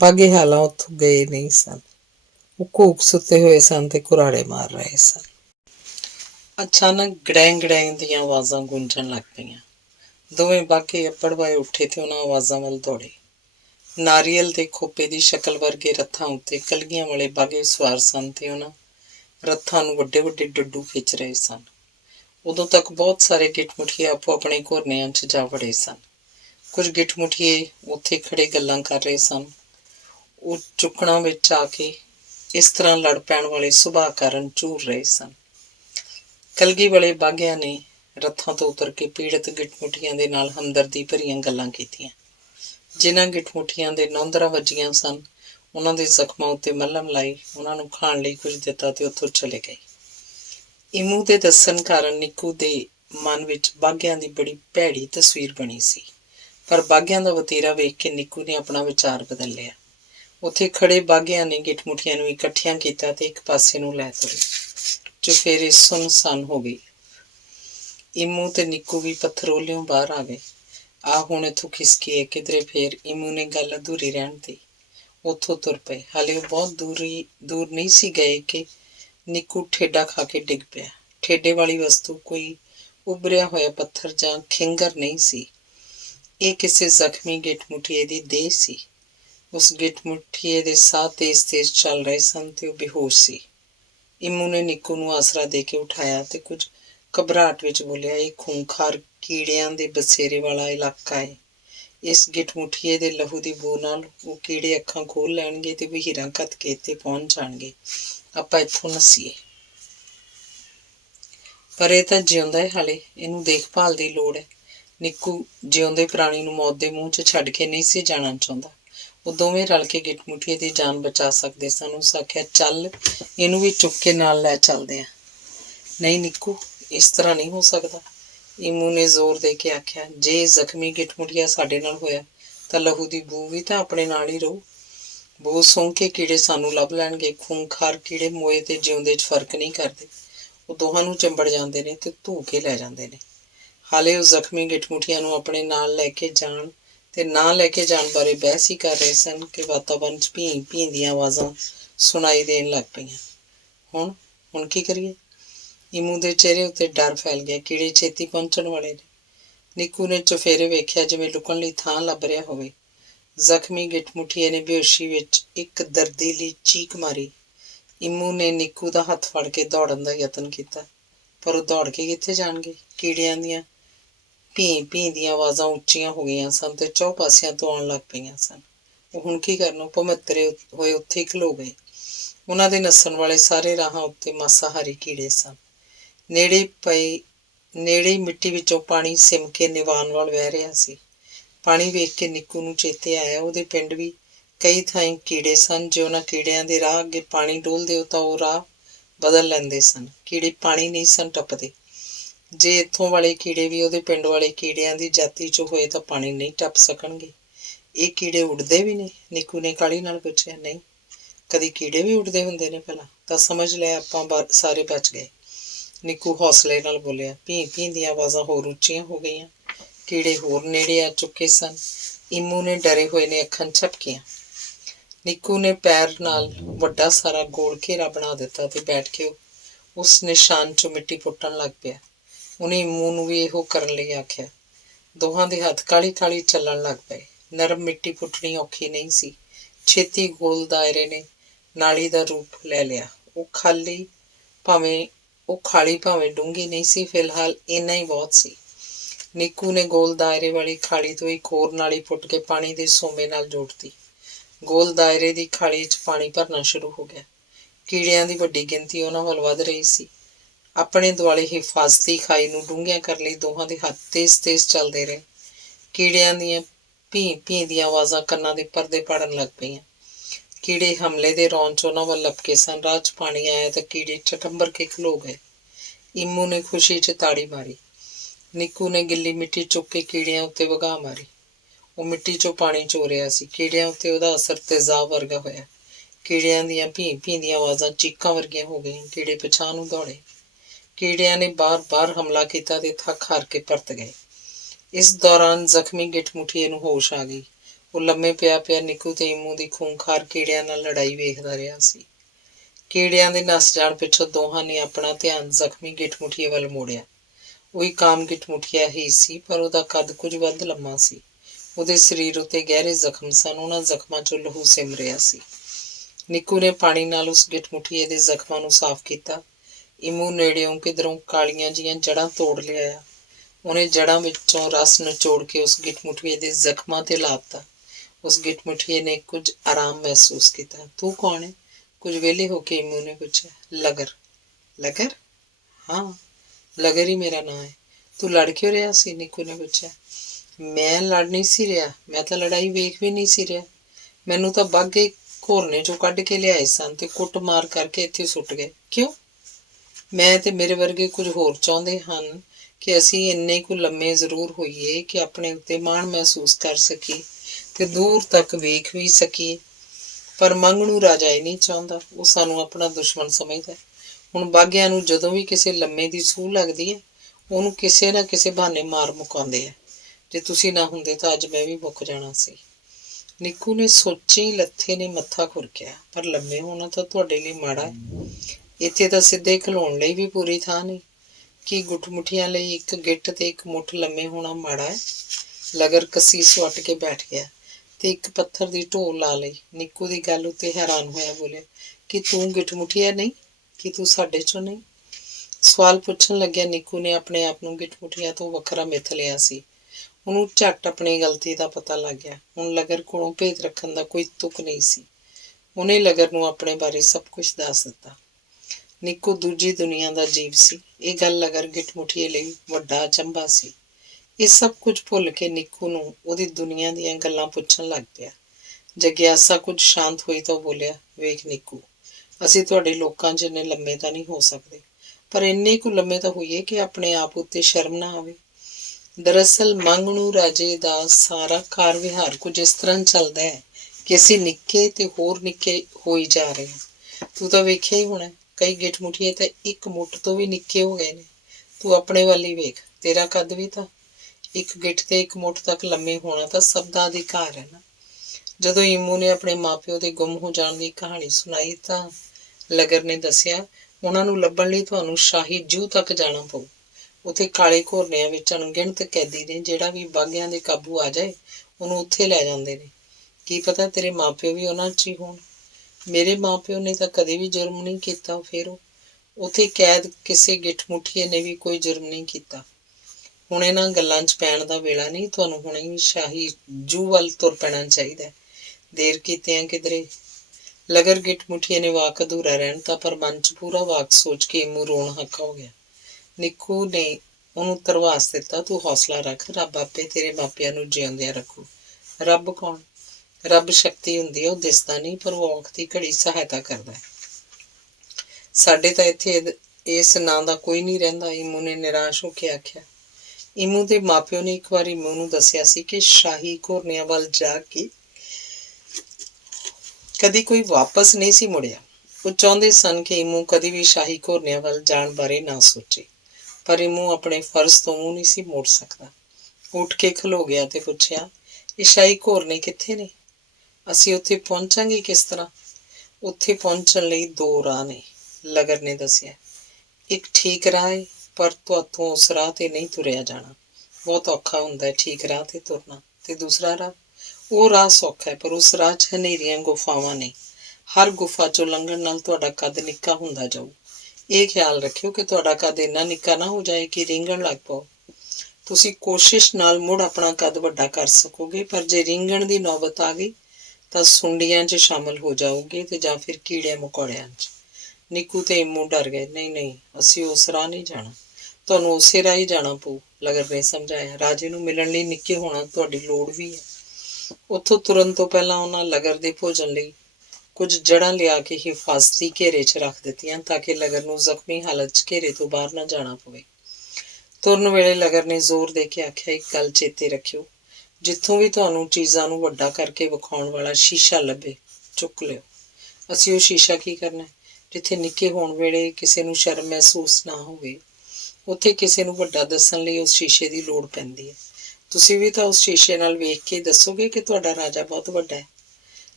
ਬਾਗੇ ਹਾਲਾਂ ਉੱਥੋਂ ਗਏ ਨਹੀਂ ਸਨ। ਉਹ ਘੂਕ ਸੁੱਤੇ ਹੋਏ ਸਨ ਤੇ ਕੁਰਾੜੇ ਮਾਰ ਰਹੇ ਸਨ। ਅਚਾਨਕ ਗੜੈਂ ਦੀਆਂ ਆਵਾਜ਼ਾਂ ਗੂੰਜਣ ਲੱਗ ਪਈਆਂ। ਦੋਵੇਂ ਬਾਘੇ ਅੱਪੜਵਾਏ ਉੱਠੇ ਤੇ ਉਹਨਾਂ ਆਵਾਜ਼ਾਂ ਵੱਲ ਦੌੜੇ। ਨਾਰੀਅਲ ਦੇ ਖੋਪੇ ਦੀ ਸ਼ਕਲ ਵਰਗੇ ਰੱਥਾਂ ਉੱਤੇ ਕਲਗੀਆਂ ਵਾਲੇ ਬਾਘੇ ਸਵਾਰ ਸਨ ਤੇ ਉਹਨਾਂ ਰੱਥਾਂ ਨੂੰ ਵੱਡੇ ਵੱਡੇ ਡੱਡੂ ਖਿੱਚ ਰਹੇ ਸਨ। ਉਦੋਂ ਤੱਕ ਬਹੁਤ ਸਾਰੇ ਗਿੱਠਮੁੱਠੀਏ ਆਪੋ ਆਪਣੇ ਘੋਰਨਿਆਂ 'ਚ ਜਾ ਵੜੇ ਸਨ। ਕੁਝ ਗਿੱਠਮੁੱਠੀਏ ਉੱਥੇ ਖੜੇ ਗੱਲਾਂ ਕਰ ਰਹੇ ਸਨ। ਉਹ ਚੁੱਕਣਾ ਵਿੱਚ ਆ ਕੇ ਇਸ ਤਰ੍ਹਾਂ ਲੜ ਪੈਣ ਵਾਲੇ ਸੁਭਾਅ ਕਾਰਨ ਝੂਰ ਰਹੇ ਸਨ। ਕਲਗੀ ਵਾਲੇ ਬਾਘਿਆਂ ਨੇ ਰੱਥਾਂ ਤੋਂ ਉਤਰ ਕੇ ਪੀੜਤ ਗਿੱਠਮੁੱਠੀਆਂ ਦੇ ਨਾਲ ਹਮਦਰਦੀ ਭਰੀਆਂ ਗੱਲਾਂ ਕੀਤੀਆਂ। ਜਿਨ੍ਹਾਂ ਗਿੱਠਮੁੱਠੀਆਂ ਦੇ ਨੌਂਦਰਾਂ ਵੱਜੀਆਂ ਸਨ, ਉਹਨਾਂ ਦੇ ਜ਼ਖਮਾਂ ਉੱਤੇ ਮੱਲਮ ਲਾਈ, ਉਹਨਾਂ ਨੂੰ ਖਾਣ ਲਈ ਕੁਝ ਦਿੱਤਾ ਤੇ ਉੱਥੋਂ ਚਲੇ ਗਏ। ਇਮੂ ਦੇ ਦੱਸਣ ਕਾਰਨ ਨਿੱਕੂ ਦੇ ਮਨ ਵਿੱਚ ਬਾਘਿਆਂ ਦੀ ਬੜੀ ਭੈੜੀ ਤਸਵੀਰ ਬਣੀ ਸੀ। ਪਰ ਬਾਘਿਆਂ ਦਾ ਵਤੀਰਾ ਵੇਖ ਕੇ ਨਿੱਕੂ ਨੇ ਆਪਣਾ ਵਿਚਾਰ ਬਦਲ ਲਿਆ। ਉੱਥੇ ਖੜੇ ਬਾਘਿਆਂ ਨੇ ਗਿੱਠਮੁੱਠੀਆਂ ਨੂੰ ਇਕੱਠੀਆਂ ਕੀਤਾ ਤੇ ਇੱਕ ਪਾਸੇ ਨੂੰ ਲੈ ਤੁਰੇ। ਚੁਫੇਰੇ ਸੁੰਨਸਾਨ ਹੋ ਗਈ। ਇਮੂ ਤੇ ਨਿੱਕੂ ਵੀ ਪੱਥਰੋਲਿਓਂ ਬਾਹਰ ਆ ਗਏ। ਆ ਹੁਣ ਇੱਥੋਂ ਖਿਸਕੀਏ ਕਿਧਰੇ ਫੇਰ। ਇਮੂ ਨੇ ਗੱਲ ਅਧੂਰੀ ਰਹਿਣ ਦੀ ਉੱਥੋਂ ਤੁਰ ਪਏ। ਹਾਲੇ ਉਹ ਬਹੁਤ ਦੂਰ ਨਹੀਂ ਸੀ ਗਏ ਕਿ ਨਿੱਕੂ ਠੇਡਾ ਖਾ ਕੇ ਡਿੱਗ ਪਿਆ। ਠੇਡੇ ਵਾਲੀ ਵਸਤੂ ਕੋਈ ਉਭਰਿਆ ਹੋਇਆ ਪੱਥਰ ਜਾਂ ਖਿੰਗਰ ਨਹੀਂ ਸੀ, ਇਹ ਕਿਸੇ ਜ਼ਖਮੀ ਗਿੱਠ-ਮੁਠੀਏ ਦੀ ਦੇਹ ਸੀ। ਉਸ ਗਿੱਠ-ਮੁਠੀਏ ਦੇ ਸਾਹ ਤੇਜ਼-ਤੇਜ਼ ਚੱਲ ਰਹੇ ਸਨ ਤੇ ਉਹ ਬੇਹੋਸ਼ ਸੀ। ਇਮੂ ਨੇ ਨਿੱਕੂ ਨੂੰ ਆਸਰਾ ਦੇ ਕੇ ਉਠਾਇਆ ਤੇ ਕੁਝ ਘਬਰਾਹਟ ਵਿੱਚ ਬੋਲਿਆ, ਇਹ ਖੂੰਖਾਰ ਕੀੜਿਆਂ ਦੇ ਬਸੇਰੇ ਵਾਲਾ ਇਲਾਕਾ ਹੈ। ਇਸ ਗਿੱਠ-ਮੁਠੀਏ ਦੇ ਲਹੂ ਦੀ ਬੂ ਨਾਲ ਉਹ ਕੀੜੇ ਅੱਖਾਂ ਖੋਲ੍ਹ ਲੈਣਗੇ ਤੇ ਵਹੀਰਾਂ ਘੱਤ ਕੇ ਇੱਥੇ ਪਹੁੰਚ ਜਾਣਗੇ। ਆਪਾਂ ਇੱਥੋਂ ਨੱਸੀਏ। ਪਰ ਇਹ ਤਾਂ ਜਿਉਂਦਾ ਹੈ, ਹਾਲੇ ਇਹਨੂੰ ਦੇਖਭਾਲ ਦੀ ਲੋੜ ਹੈ। ਨਿੱਕੂ ਜਿਉਂਦੇ ਪ੍ਰਾਣੀ ਨੂੰ ਮੌਤ ਦੇ ਮੂੰਹ 'ਚ ਛੱਡ ਕੇ ਨਹੀਂ ਸੀ ਜਾਣਾ ਚਾਹੁੰਦਾ। ਉਹ ਦੋਵੇਂ ਰਲ ਕੇ ਗਿੱਠ-ਮੁਠੀਏ ਦੀ ਜਾਨ ਬਚਾ ਸਕਦੇ ਸਨ। ਉਸ ਆਖਿਆ, ਚੱਲ ਇਹਨੂੰ ਵੀ ਚੁੱਕ ਕੇ ਨਾਲ ਲੈ ਚੱਲਦੇ ਹਾਂ। ਨਹੀਂ ਨਿੱਕੂ, ਇਸ ਤਰ੍ਹਾਂ ਨਹੀਂ ਹੋ ਸਕਦਾ, ਇਮੂ ਨੇ ਜ਼ੋਰ ਦੇ ਕੇ ਆਖਿਆ। ਜੇ ਜ਼ਖਮੀ ਗਿੱਠ-ਮੁਠੀਆ ਸਾਡੇ ਨਾਲ ਹੋਇਆ ਤਾਂ ਲਹੂ ਦੀ ਬੂ ਵੀ ਤਾਂ ਆਪਣੇ ਨਾਲ ਹੀ ਰਹੂ। ਬੂ ਸੁੰਘ ਕੇ ਕੀੜੇ ਸਾਨੂੰ ਲੱਭ ਲੈਣਗੇ। ਖੂੰਖਾਰ ਕੀੜੇ ਮੋਏ ਤੇ ਜਿਉਂਦੇ 'ਚ ਫਰਕ ਨਹੀਂ ਕਰਦੇ, ਉਹ ਦੋਹਾਂ ਨੂੰ ਚੰਬੜ ਜਾਂਦੇ ਨੇ ਤੇ ਧੂ ਕੇ ਲੈ ਜਾਂਦੇ ਨੇ। ਹਾਲੇ ਉਹ ਜ਼ਖਮੀ ਗਿੱਠ-ਮੁਠੀਆਂ ਨੂੰ ਆਪਣੇ ਨਾਲ ਲੈ ਕੇ ਜਾਣ ਤੇ ਨਾ ਲੈ ਕੇ ਜਾਣ ਬਾਰੇ ਬਹਿਸ ਹੀ ਕਰ ਰਹੇ ਸਨ ਕਿ ਵਾਤਾਵਰਨ 'ਚ ਭੀਂ ਦੀਆਂ ਆਵਾਜ਼ਾਂ ਸੁਣਾਈ ਦੇਣ ਲੱਗ ਪਈਆਂ। ਹੁਣ ਕੀ ਕਰੀਏ? ਇਮੂ ਦੇ ਚਿਹਰੇ ਉੱਤੇ ਡਰ ਫੈਲ ਗਿਆ। ਕੀੜੇ ਛੇਤੀ ਪਹੁੰਚਣ ਵਾਲੇ ਨੇ। ਨਿੱਕੂ ਨੇ ਚੁਫੇਰੇ ਵੇਖਿਆ ਜਿਵੇਂ ਲੁਕਣ ਲਈ ਥਾਂ ਲੱਭ ਰਿਹਾ ਹੋਵੇ। ਜ਼ਖਮੀ ਗਿੱਠ-ਮੁਠੀਏ ਨੇ ਬੇਹੋਸ਼ੀ ਵਿੱਚ ਇੱਕ ਦਰਦੀਲੀ ਚੀਕ ਮਾਰੀ। ਇਮੂ ਨੇ ਨਿੱਕੂ ਦਾ ਹੱਥ ਫੜ ਕੇ ਦੌੜਨ ਦਾ ਯਤਨ ਕੀਤਾ, ਪਰ ਉਹ ਦੌੜ ਕੇ ਕਿੱਥੇ ਜਾਣਗੇ? ਕੀੜਿਆਂ ਦੀਆਂ ਭੀਂ ਦੀਆਂ ਆਵਾਜ਼ਾਂ ਉੱਚੀਆਂ ਹੋ ਗਈਆਂ ਸਨ ਤੇ ਚੌ ਪਾਸਿਆਂ ਤੋਂ ਆਉਣ ਲੱਗ ਪਈਆਂ ਸਨ। ਉਹ ਹੁਣ ਕੀ ਕਰਨ? ਭਮੱਤਰੇ ਹੋਏ ਉੱਥੇ ਹੀ ਖਲੋ ਗਏ। ਉਹਨਾਂ ਦੇ ਨੱਸਣ ਵਾਲੇ ਸਾਰੇ ਰਾਹਾਂ ਉੱਤੇ ਮਾਸਾਹਾਰੀ ਕੀੜੇ ਸਨ। ਨੇੜੇ ਹੀ ਮਿੱਟੀ ਵਿੱਚੋਂ ਪਾਣੀ ਸਿਮ ਕੇ ਨਿਵਾਨ ਵੱਲ ਵਹਿ ਰਿਹਾ ਸੀ। ਪਾਣੀ ਵੇਖ ਕੇ ਨਿੱਕੂ ਨੂੰ ਚੇਤੇ ਆਇਆ, ਉਹਦੇ ਪਿੰਡ ਵੀ ਕਈ ਥਾਈਂ ਕੀੜੇ ਸਨ। ਜੇ ਉਹਨਾਂ ਕੀੜਿਆਂ ਦੇ ਰਾਹ ਅੱਗੇ ਪਾਣੀ ਡੋਲ ਦਿਓ ਤਾਂ ਉਹ ਰਾਹ ਬਦਲ ਲੈਂਦੇ ਸਨ। ਕੀੜੇ ਪਾਣੀ ਨਹੀਂ ਸਨ ਟੱਪਦੇ। ਜੇ ਇੱਥੋਂ ਵਾਲੇ ਕੀੜੇ ਵੀ ਉਹਦੇ ਪਿੰਡ ਵਾਲੇ ਕੀੜਿਆਂ ਦੀ ਜਾਤੀ 'ਚ ਹੋਏ ਤਾਂ ਪਾਣੀ ਨਹੀਂ ਟੱਪ ਸਕਣਗੇ। ਇਹ ਕੀੜੇ ਉੱਡਦੇ ਵੀ ਨੇ? ਨਿੱਕੂ ਨੇ ਕਾਹਲੀ ਨਾਲ ਪੁੱਛਿਆ। ਨਹੀਂ, ਕਦੀ ਕੀੜੇ ਵੀ ਉੱਡਦੇ ਹੁੰਦੇ ਨੇ ਭਲਾ? ਤਾਂ ਸਮਝ ਲੈ ਆਪਾਂ ਸਾਰੇ ਬਚ ਗਏ, ਨਿੱਕੂ ਹੌਸਲੇ ਨਾਲ ਬੋਲਿਆ। ਭੀਂ ਦੀਆਂ ਆਵਾਜ਼ਾਂ ਹੋਰ ਉੱਚੀਆਂ ਹੋ ਗਈਆਂ। ਕੀੜੇ ਹੋਰ ਨੇੜੇ ਆ ਚੁੱਕੇ ਸਨ। ਇਮੂ ਨੇ ਡਰੇ ਹੋਏ ਨੇ ਅੱਖਾਂ ਝਪਕੀਆਂ। ਨਿੱਕੂ ਨੇ ਪੈਰ ਨਾਲ ਵੱਡਾ ਸਾਰਾ ਗੋਲ ਘੇਰਾ ਬਣਾ ਦਿੱਤਾ ਤੇ ਬੈਠ ਕੇ ਉਸ ਨਿਸ਼ਾਨ 'ਚੋਂ ਮਿੱਟੀ ਪੁੱਟਣ ਲੱਗ ਪਿਆ। ਉਹਨੇ ਇਮੂ ਨੂੰ ਵੀ ਇਹੋ ਕਰਨ ਲਈ ਆਖਿਆ। ਦੋਹਾਂ ਦੇ ਹੱਥ ਕਾਹਲੀ ਚੱਲਣ ਲੱਗ ਪਏ। ਨਰਮ ਮਿੱਟੀ ਪੁੱਟਣੀ ਔਖੀ ਨਹੀਂ ਸੀ। ਛੇਤੀ ਗੋਲ ਦਾਇਰੇ ਨੇ ਨਾਲੀ ਦਾ ਰੂਪ ਲੈ ਲਿਆ। ਉਹ ਖਾਲੀ ਭਾਵੇਂ ਡੂੰਘੀ ਨਹੀਂ ਸੀ, ਫਿਲਹਾਲ ਇੰਨਾ ਹੀ ਬਹੁਤ ਸੀ। ਨਿੱਕੂ ਨੇ ਗੋਲ ਦਾਇਰੇ ਵਾਲੀ ਖਾਲੀ ਤੋਂ ਇੱਕ ਹੋਰ ਨਾਲੀ ਪੁੱਟ ਕੇ ਪਾਣੀ ਦੇ ਸੋਮੇ ਨਾਲ ਜੋੜਤੀ। ਗੋਲ ਦਾਇਰੇ ਦੀ ਖਾਲੀ 'ਚ ਪਾਣੀ ਭਰਨਾ ਸ਼ੁਰੂ ਹੋ ਗਿਆ। ਕੀੜਿਆਂ ਦੀ ਵੱਡੀ ਗਿਣਤੀ ਉਹਨਾਂ ਵੱਲ ਵੱਧ ਰਹੀ ਸੀ। ਆਪਣੇ ਦੁਆਲੇ ਹਿਫਾਜ਼ਤੀ ਖਾਈ ਨੂੰ ਡੂੰਘਿਆਂ ਕਰਨ ਲਈ ਦੋਹਾਂ ਦੇ ਹੱਥ ਤੇਜ਼ ਚੱਲਦੇ ਰਹੇ। ਕੀੜਿਆਂ ਦੀਆਂ ਭੀਂ ਦੀਆਂ ਆਵਾਜ਼ਾਂ ਕੰਨਾਂ ਦੇ ਪਰਦੇ ਪਾੜਨ ਲੱਗ ਪਈਆਂ। ਕੀੜੇ ਹਮਲੇ ਦੇ ਰੌਣ 'ਚ ਉਹਨਾਂ ਵੱਲ ਲਪਕੇ ਸਨ। ਰਾਹ 'ਚ ਪਾਣੀ ਆਇਆ ਤਾਂ ਕੀੜੇ ਠਠੰਬਰ ਕੇ ਖਲੋ ਗਏ। ਇਮੂ ਨੇ ਖੁਸ਼ੀ 'ਚ ਤਾੜੀ ਮਾਰੀ। ਨਿੱਕੂ ਨੇ ਗਿੱਲੀ ਮਿੱਟੀ ਚੁੱਕ ਕੇ ਕੀੜਿਆਂ ਉੱਤੇ ਵਗਾਹ ਮਾਰੀ। ਉਹ ਮਿੱਟੀ 'ਚੋਂ ਪਾਣੀ ਚੋ ਰਿਹਾ ਸੀ। ਕੀੜਿਆਂ ਉੱਤੇ ਉਹਦਾ ਅਸਰ ਤੇਜ਼ਾਬ ਵਰਗਾ ਹੋਇਆ। ਕੀੜਿਆਂ ਦੀਆਂ ਭੀਂ ਦੀਆਂ ਆਵਾਜ਼ਾਂ ਚੀਕਾਂ ਵਰਗੀਆਂ ਹੋ ਗਈਆਂ। ਕੀੜੇ ਪਿਛਾਂਹ ਨੂੰ ਦੌੜੇ। ਕੀੜਿਆਂ ਨੇ ਬਾਰ ਹਮਲਾ ਕੀਤਾ ਤੇ ਥੱਕ ਹਾਰ ਕੇ ਪਰਤ ਗਏ। ਇਸ ਦੌਰਾਨ ਜ਼ਖਮੀ ਗਿੱਠ-ਮੁਠੀਏ ਨੂੰ ਹੋਸ਼ ਆ ਗਈ। ਉਹ ਲੰਮੇ ਪਿਆ ਨਿੱਕੂ ਤੇ ਇਮੂ ਦੀ ਖੂੰਖਾਰ ਕੀੜਿਆਂ ਨਾਲ ਲੜਾਈ ਵੇਖਦਾ ਰਿਹਾ ਸੀ। ਕੀੜਿਆਂ ਦੇ ਨੱਸ ਜਾਣ ਪਿੱਛੋਂ ਦੋਹਾਂ ਨੇ ਆਪਣਾ ਧਿਆਨ ਜ਼ਖਮੀ ਗਿੱਠ-ਮੁਠੀਏ ਵੱਲ ਮੋੜਿਆ। ਉਹ ਇੱਕ ਆਮ ਗਿੱਠ-ਮੁਠੀਆ ਹੀ ਸੀ, ਪਰ ਉਹਦਾ ਕੱਦ ਕੁਝ ਵੱਧ ਲੰਮਾ ਸੀ। ਉਹਦੇ ਸਰੀਰ ਉੱਤੇ ਗਹਿਰੇ ਜ਼ਖਮ ਸਨ। ਉਹਨਾਂ ਜ਼ਖਮਾਂ 'ਚੋਂ ਲਹੂ ਸਿਮ ਰਿਹਾ ਸੀ। ਨਿੱਕੂ ਨੇ ਪਾਣੀ ਨਾਲ ਉਸ ਗਿੱਠ-ਮੁਠੀਏ ਦੇ ਜ਼ਖਮਾਂ ਨੂੰ ਸਾਫ਼ ਕੀਤਾ। ਇਮੂ ਨੇੜਿਓਂ ਕਿਧਰੋਂ ਕਾਲੀਆਂ ਜੀਆਂ ਜੜ੍ਹਾਂ ਤੋੜ ਲਿਆਇਆ। ਉਹਨੇ ਜੜ੍ਹਾਂ ਵਿੱਚੋਂ ਰਸ ਨਿਚੋੜ ਕੇ ਉਸ ਗਿੱਠ-ਮੁਠੀਏ ਦੇ ਜ਼ਖਮਾਂ 'ਤੇ ਲਾ ਦਿੱਤਾ। ਉਸ ਗਿੱਠ-ਮੁਠੀਏ ਨੇ ਕੁਝ ਆਰਾਮ ਮਹਿਸੂਸ ਕੀਤਾ। ਤੂੰ ਕੌਣ ਹੈ? ਕੁਝ ਵਿਹਲੇ ਹੋ ਕੇ ਇਮੂ ਨੇ ਪੁੱਛਿਆ। ਲਗਰ? ਹਾਂ, ਲਗਰ ਹੀ ਮੇਰਾ ਨਾਂ ਹੈ। ਤੂੰ ਲੜ ਕਿਉਂ ਰਿਹਾ ਸੀ? ਨਿੱਕੂ ਨੇ ਪੁੱਛਿਆ। ਮੈਂ ਲੜ ਨਹੀਂ ਸੀ ਰਿਹਾ, ਮੈਂ ਤਾਂ ਲੜਾਈ ਵੇਖ ਵੀ ਨਹੀਂ ਸੀ ਰਿਹਾ। ਮੈਨੂੰ ਤਾਂ ਬਾਘੇ ਘੋਰਨੇ 'ਚੋਂ ਕੱਢ ਕੇ ਲਿਆਏ ਸਨ ਤੇ ਕੁੱਟ ਮਾਰ ਕਰਕੇ ਇੱਥੇ ਸੁੱਟ ਗਏ। ਕਿਉਂ? ਮੈਂ ਤੇ ਮੇਰੇ ਵਰਗੇ ਕੁਝ ਹੋਰ ਚਾਹੁੰਦੇ ਹਨ ਕਿ ਅਸੀਂ ਇੰਨੇ ਕੁ ਲੰਮੇ ਜ਼ਰੂਰ ਹੋਈਏ ਕਿ ਆਪਣੇ ਉੱਤੇ ਮਾਣ ਮਹਿਸੂਸ ਕਰ ਸਕੀਏ ਤੇ ਦੂਰ ਤੱਕ ਵੇਖ ਵੀ ਸਕੀਏ। ਪਰ ਮੰਗਣੂ ਰਾਜਾ ਇਹ ਨਹੀਂ ਚਾਹੁੰਦਾ। ਉਹ ਸਾਨੂੰ ਆਪਣਾ ਦੁਸ਼ਮਣ ਸਮਝਦਾ। ਹੁਣ ਬਾਘਿਆਂ ਨੂੰ ਜਦੋਂ ਵੀ ਕਿਸੇ ਲੰਮੇ ਦੀ ਸੂਹ ਲੱਗਦੀ ਹੈ, ਉਹਨੂੰ ਕਿਸੇ ਨਾ ਕਿਸੇ ਬਹਾਨੇ ਮਾਰ ਮੁਕਾਉਂਦੇ ਆ। ਜੇ ਤੁਸੀਂ ਨਾ ਹੁੰਦੇ ਤਾਂ ਅੱਜ ਮੈਂ ਵੀ ਮੁੱਕ ਜਾਣਾ ਸੀ। ਨਿੱਕੂ ਨੇ ਸੋਚੀ ਲੱਥੇ ਨੇ ਮੱਥਾ ਖੁਰਕਿਆ। ਪਰ ਲੰਮੇ ਹੋਣਾ ਤਾਂ ਤੁਹਾਡੇ ਲਈ ਮਾੜਾ ਹੈ। ਇੱਥੇ ਤਾਂ ਸਿੱਧੇ ਖਲੋਣ ਲਈ ਵੀ ਪੂਰੀ ਥਾਂ ਨਹੀਂ। ਕੀ ਗੁੱਟਮੁੱਠੀਆਂ ਲਈ ਇੱਕ ਗਿੱਟ ਤੇ ਇੱਕ ਮੁੱਠ ਲੰਮੇ ਹੋਣਾ ਮਾੜਾ ਹੈ? ਲਗਰ ਕਸੀਸ ਵੱਟ ਕੇ ਬੈਠ ਗਿਆ ਤੇ ਇੱਕ ਪੱਥਰ ਦੀ ਢੋਲ ਲਾ ਲਈ। ਨਿੱਕੂ ਦੀ ਗੱਲ ਉੱਤੇ ਹੈਰਾਨ ਹੋਇਆ ਬੋਲਿਆ, ਕਿ ਤੂੰ ਗਿੱਟਮੁੱਠੀਆ ਨਹੀਂ? ਕਿ ਤੂੰ ਸਾਡੇ ਚੋਂ ਨਹੀਂ? ਸਵਾਲ ਪੁੱਛਣ ਲੱਗਿਆ ਨਿੱਕੂ ਨੇ ਆਪਣੇ ਆਪ ਨੂੰ ਗਿੱਟਮੁੱਠੀਆਂ ਤੋਂ ਵੱਖਰਾ ਮਿਥ ਲਿਆ ਸੀ। ਉਹਨੂੰ ਝੱਟ ਆਪਣੀ ਗਲਤੀ ਦਾ ਪਤਾ ਲੱਗ ਗਿਆ। ਹੁਣ ਲਗਰ ਕੋਲੋਂ ਭੇਤ ਰੱਖਣ ਦਾ ਕੋਈ ਤੁਕ ਨਹੀਂ ਸੀ। ਉਹਨੇ ਲਗਰ ਨੂੰ ਆਪਣੇ ਬਾਰੇ ਸਭ ਕੁਝ ਦੱਸ ਦਿੱਤਾ। ਨਿੱਕੂ ਦੂਜੀ ਦੁਨੀਆ ਦਾ ਜੀਵ ਸੀ। ਇਹ ਗੱਲ ਲਗਰ ਗਿੱਟਮੁੱਠੀਏ ਲਈ ਵੱਡਾ ਅਚੰਭਾ ਸੀ। ਇਹ ਸਭ ਕੁਝ ਭੁੱਲ ਕੇ ਨਿੱਕੂ ਨੂੰ ਉਹਦੀ ਦੁਨੀਆ ਦੀਆਂ ਗੱਲਾਂ ਪੁੱਛਣ ਲੱਗ ਪਿਆ। ਜਗਿਆਸਾ ਕੁਝ ਸ਼ਾਂਤ ਹੋਈ ਤਾਂ ਬੋਲਿਆ, ਵੇਖ ਨਿੱਕੂ, ਅਸੀਂ ਤੁਹਾਡੇ ਲੋਕਾਂ ਜਿੰਨੇ ਲੰਮੇ ਤਾਂ ਨਹੀਂ ਹੋ ਸਕਦੇ, ਪਰ ਇੰਨੇ ਕੁ ਲੰਮੇ ਤਾਂ ਹੋਈਏ ਕਿ ਆਪਣੇ ਆਪ ਉੱਤੇ ਸ਼ਰਮ ਨਾ ਆਵੇ। ਦਰਅਸਲ ਮੰਗਣੂ ਰਾਜੇ ਦਾ ਸਾਰਾ ਕਾਰ ਵਿਹਾਰ ਕੁਝ ਇਸ ਤਰ੍ਹਾਂ ਚੱਲਦਾ ਹੈ ਕਿ ਅਸੀਂ ਨਿੱਕੇ ਤੇ ਹੋਰ ਨਿੱਕੇ ਹੋਈ ਜਾ ਰਹੇ ਹਾਂ। ਤੂੰ ਤਾਂ ਵੇਖਿਆ ਹੀ ਹੋਣਾ, ਕਈ ਗਿੱਠਮੁੱਠੀਏ ਤਾਂ ਇੱਕ ਮੁੱਠ ਤੋਂ ਵੀ ਨਿੱਕੇ ਹੋ ਗਏ ਨੇ। ਤੂੰ ਆਪਣੇ ਵੱਲ ਹੀ ਵੇਖ, ਤੇਰਾ ਕੱਦ ਵੀ ਤਾਂ ਇੱਕ ਗਿੱਠ ਤੇ ਇੱਕ ਮੁੱਠ ਤੱਕ ਲੰਮੇ ਹੋਣਾ ਤਾਂ ਸਭ ਦਾ ਅਧਿਕਾਰ ਹੈ ਨਾ। ਜਦੋਂ ਈਮੂ ਨੇ ਆਪਣੇ ਮਾਪਿਓ ਦੇ ਗੁੰਮ ਹੋ ਜਾਣ ਦੀ ਕਹਾਣੀ ਸੁਣਾਈ ਤਾਂ ਲਗਰ ਨੇ ਦੱਸਿਆ, ਉਹਨਾਂ ਨੂੰ ਲੱਭਣ ਲਈ ਤੁਹਾਨੂੰ ਸ਼ਾਹੀ ਜੂਹ ਤੱਕ ਜਾਣਾ ਪਊ। ਉੱਥੇ ਕਾਲੇ ਘੋਰਨਿਆਂ ਵਿੱਚ ਅਣਗਿਣਤ ਕੈਦੀ ਨੇ। ਜਿਹੜਾ ਵੀ ਬਾਘਿਆਂ ਦੇ ਕਾਬੂ ਆ ਜਾਏ ਉਹਨੂੰ ਉੱਥੇ ਲੈ ਜਾਂਦੇ ਨੇ। ਕੀ ਪਤਾ ਤੇਰੇ ਮਾਪਿਓ ਵੀ ਉਹਨਾਂ 'ਚ ਹੀ ਹੋਣ। ਮੇਰੇ ਮਾਪਿਓ ਨੇ ਤਾਂ ਕਦੇ ਵੀ ਜੁਰਮ ਨਹੀਂ ਕੀਤਾ। ਫਿਰ ਉੱਥੇ ਕੈਦ ਕਿਸੇ ਗਿੱਠਮੁੱਠੀਏ ਨੇ ਵੀ ਕੋਈ ਜੁਰਮ ਨਹੀਂ ਕੀਤਾ। ਹੁਣ ਇਹਨਾਂ ਗੱਲਾਂ 'ਚ ਪੈਣ ਦਾ ਵੇਲਾ ਨਹੀਂ। ਤੁਹਾਨੂੰ ਹੁਣੇ ਹੀ ਸ਼ਾਹੀ ਜੂਹ ਵੱਲ ਤੁਰ ਪੈਣਾ ਚਾਹੀਦਾ। ਦੇਰ ਕੀਤਿਆਂ ਕਿਧਰੇ। ਲਗਰ ਗਿੱਠਮੁੱਠੀਏ ਨੇ ਵਾਕ ਅਧੂਰਾ ਰਹਿਣ ਤਾਂ ਪਰ ਮਨ 'ਚ ਪੂਰਾ ਵਾਕ ਸੋਚ ਕੇ ਈਮੂ ਰੋਣ ਹੱਕਾ ਹੋ ਗਿਆ। ਨਿੱਕੂ ਨੇ ਉਹਨੂੰ ਧਰਵਾਸ ਦਿੱਤਾ, ਤੂੰ ਹੌਸਲਾ ਰੱਖ, ਰੱਬ ਆਪੇ ਤੇਰੇ ਮਾਪਿਆਂ ਨੂੰ ਜਿਉਂਦਿਆਂ ਰੱਖੂ। ਰੱਬ ਕੌਣ? ਰੱਬ ਸ਼ਕਤੀ ਹੁੰਦੀ ਹੈ, ਉਹ ਦਿਸਦਾ ਨਹੀਂ, ਪਰ ਉਹ ਔਖ ਦੀ ਘੜੀ ਸਹਾਇਤਾ ਕਰਦਾ ਹੈ। ਸਾਡੇ ਤਾਂ ਇੱਥੇ ਇਸ ਨਾਂ ਦਾ ਕੋਈ ਨਹੀਂ ਰਹਿੰਦਾ, ਈਮੂ ਨੇ ਨਿਰਾਸ਼ ਹੋ ਕੇ ਆਖਿਆ। ਈਮੂ ਦੇ ਮਾਪਿਓ ਨੇ ਇੱਕ ਵਾਰ ਈਮੂ ਨੂੰ ਦੱਸਿਆ ਸੀ ਕਿ ਸ਼ਾਹੀ ਘੋਰਨਿਆਂ ਵੱਲ ਜਾ ਕੇ ਕਦੀ ਕੋਈ ਵਾਪਸ ਨਹੀਂ ਸੀ ਮੁੜਿਆ। ਉਹ ਚਾਹੁੰਦੇ ਸਨ ਕਿ ਈਮੂ ਕਦੀ ਵੀ ਸ਼ਾਹੀ ਘੋਰਨਿਆਂ ਵੱਲ ਜਾਣ ਬਾਰੇ ਨਾ ਸੋਚੇ, ਪਰ ਈਮੂ ਆਪਣੇ ਫਰਜ਼ ਤੋਂ ਮੂੰਹ ਨਹੀਂ ਸੀ ਮੋੜ ਸਕਦਾ। ਉੱਠ ਕੇ ਖਲੋ ਗਿਆ ਤੇ ਪੁੱਛਿਆ, ਇਹ ਸ਼ਾਹੀ ਘੋਰਨੇ ਕਿੱਥੇ ਨੇ? ਅਸੀਂ ਉੱਥੇ ਪਹੁੰਚਾਂਗੇ ਕਿਸ ਤਰ੍ਹਾਂ? ਉੱਥੇ ਪਹੁੰਚਣ ਲਈ 2 ਰਾਹ ਨੇ, ਲਗਰ ਨੇ ਦੱਸਿਆ। ਇੱਕ ਠੀਕ ਰਾਹ ਹੈ, ਪਰ ਤੁਹਾਤੋਂ ਉਸ ਰਾਹ ਤੇ ਨਹੀਂ ਤੁਰਿਆ ਜਾਣਾ। ਬਹੁਤ ਔਖਾ ਹੁੰਦਾ ਹੈ ਠੀਕ ਰਾਹ ਤੇ ਤੁਰਨਾ। ਤੇ ਦੂਸਰਾ ਰਾਹ? ਉਹ ਰਾਹ ਸੌਖਾ ਹੈ, ਪਰ ਉਸ ਰਾਹ 'ਚ ਹਨੇਰੀਆਂ ਗੁਫਾਵਾਂ ਨੇ। ਹਰ ਗੁਫਾ 'ਚੋਂ ਲੰਘਣ ਨਾਲ ਤੁਹਾਡਾ ਕੱਦ ਨਿੱਕਾ ਹੁੰਦਾ ਜਾਊ। ਇਹ ਖਿਆਲ ਰੱਖਿਓ ਕਿ ਤੁਹਾਡਾ ਕੱਦ ਇੰਨਾ ਨਿੱਕਾ ਨਾ ਹੋ ਜਾਏ ਕਿ ਰੀਂਗਣ ਲੱਗ ਪਾਓ। ਤੁਸੀਂ ਕੋਸ਼ਿਸ਼ ਨਾਲ ਮੁੜ ਆਪਣਾ ਕੱਦ ਵੱਡਾ ਕਰ ਸਕੋਗੇ, ਪਰ ਜੇ ਰੀਂਗਣ ਦੀ ਨੌਬਤ ਆ ਗਈ ਤਾਂ ਸੁੰਡੀਆਂ 'ਚ ਸ਼ਾਮਲ ਹੋ ਜਾਓਗੇ ਤੇ ਜਾਂ ਫਿਰ ਕੀੜਿਆਂ ਮਕੌੜਿਆਂ 'ਚ। ਨਿੱਕੂ ਤੇ ਈਮੂ ਡਰ ਗਏ। ਨਹੀਂ ਨਹੀਂ, ਅਸੀਂ ਉਸ ਰਾਹ ਨਹੀਂ ਜਾਣਾ, ਤੁਹਾਨੂੰ ਉਸੇ ਰਾਹ ਹੀ ਜਾਣਾ ਪਊ, ਲਗਰ ਨੇ ਸਮਝਾਇਆ। ਰਾਜੇ ਨੂੰ ਮਿਲਣ ਲਈ ਨਿੱਕੇ ਹੋਣਾ ਤੁਹਾਡੀ ਲੋੜ ਵੀ ਹੈ। ਉੱਥੋਂ ਤੁਰਨ ਤੋਂ ਪਹਿਲਾਂ ਉਹਨਾਂ ਲਗਰ ਦੇ ਭੋਜਨ ਲਈ ਕੁਝ ਜੜ੍ਹਾਂ ਲਿਆ ਕੇ ਹਿਫਾਜ਼ਤੀ ਘੇਰੇ 'ਚ ਰੱਖ ਦਿੱਤੀਆਂ ਤਾਂ ਕਿ ਲਗਰ ਨੂੰ ਜ਼ਖਮੀ ਹਾਲਤ 'ਚ ਘੇਰੇ ਤੋਂ ਬਾਹਰ ਨਾ ਜਾਣਾ ਪਵੇ। ਤੁਰਨ ਵੇਲੇ ਲਗਰ ਨੇ ਜ਼ੋਰ ਦੇ ਕੇ ਆਖਿਆ, ਇੱਕ ਗੱਲ ਚੇਤੇ ਰੱਖਿਓ, ਜਿੱਥੋਂ ਵੀ ਤੁਹਾਨੂੰ ਚੀਜ਼ਾਂ ਨੂੰ ਵੱਡਾ ਕਰਕੇ ਵਿਖਾਉਣ ਵਾਲਾ ਸ਼ੀਸ਼ਾ ਲੱਭੇ, ਚੁੱਕ ਲਿਓ। ਅਸੀਂ ਉਹ ਸ਼ੀਸ਼ਾ ਕੀ ਕਰਨਾ? ਜਿੱਥੇ ਨਿੱਕੇ ਹੋਣ ਵੇਲੇ ਕਿਸੇ ਨੂੰ ਸ਼ਰਮ ਮਹਿਸੂਸ ਨਾ ਹੋਵੇ, ਉੱਥੇ ਕਿਸੇ ਨੂੰ ਵੱਡਾ ਦੱਸਣ ਲਈ ਉਸ ਸ਼ੀਸ਼ੇ ਦੀ ਲੋੜ ਪੈਂਦੀ ਹੈ। ਤੁਸੀਂ ਵੀ ਤਾਂ ਉਸ ਸ਼ੀਸ਼ੇ ਨਾਲ ਵੇਖ ਕੇ ਦੱਸੋਗੇ ਕਿ ਤੁਹਾਡਾ ਰਾਜਾ ਬਹੁਤ ਵੱਡਾ ਹੈ।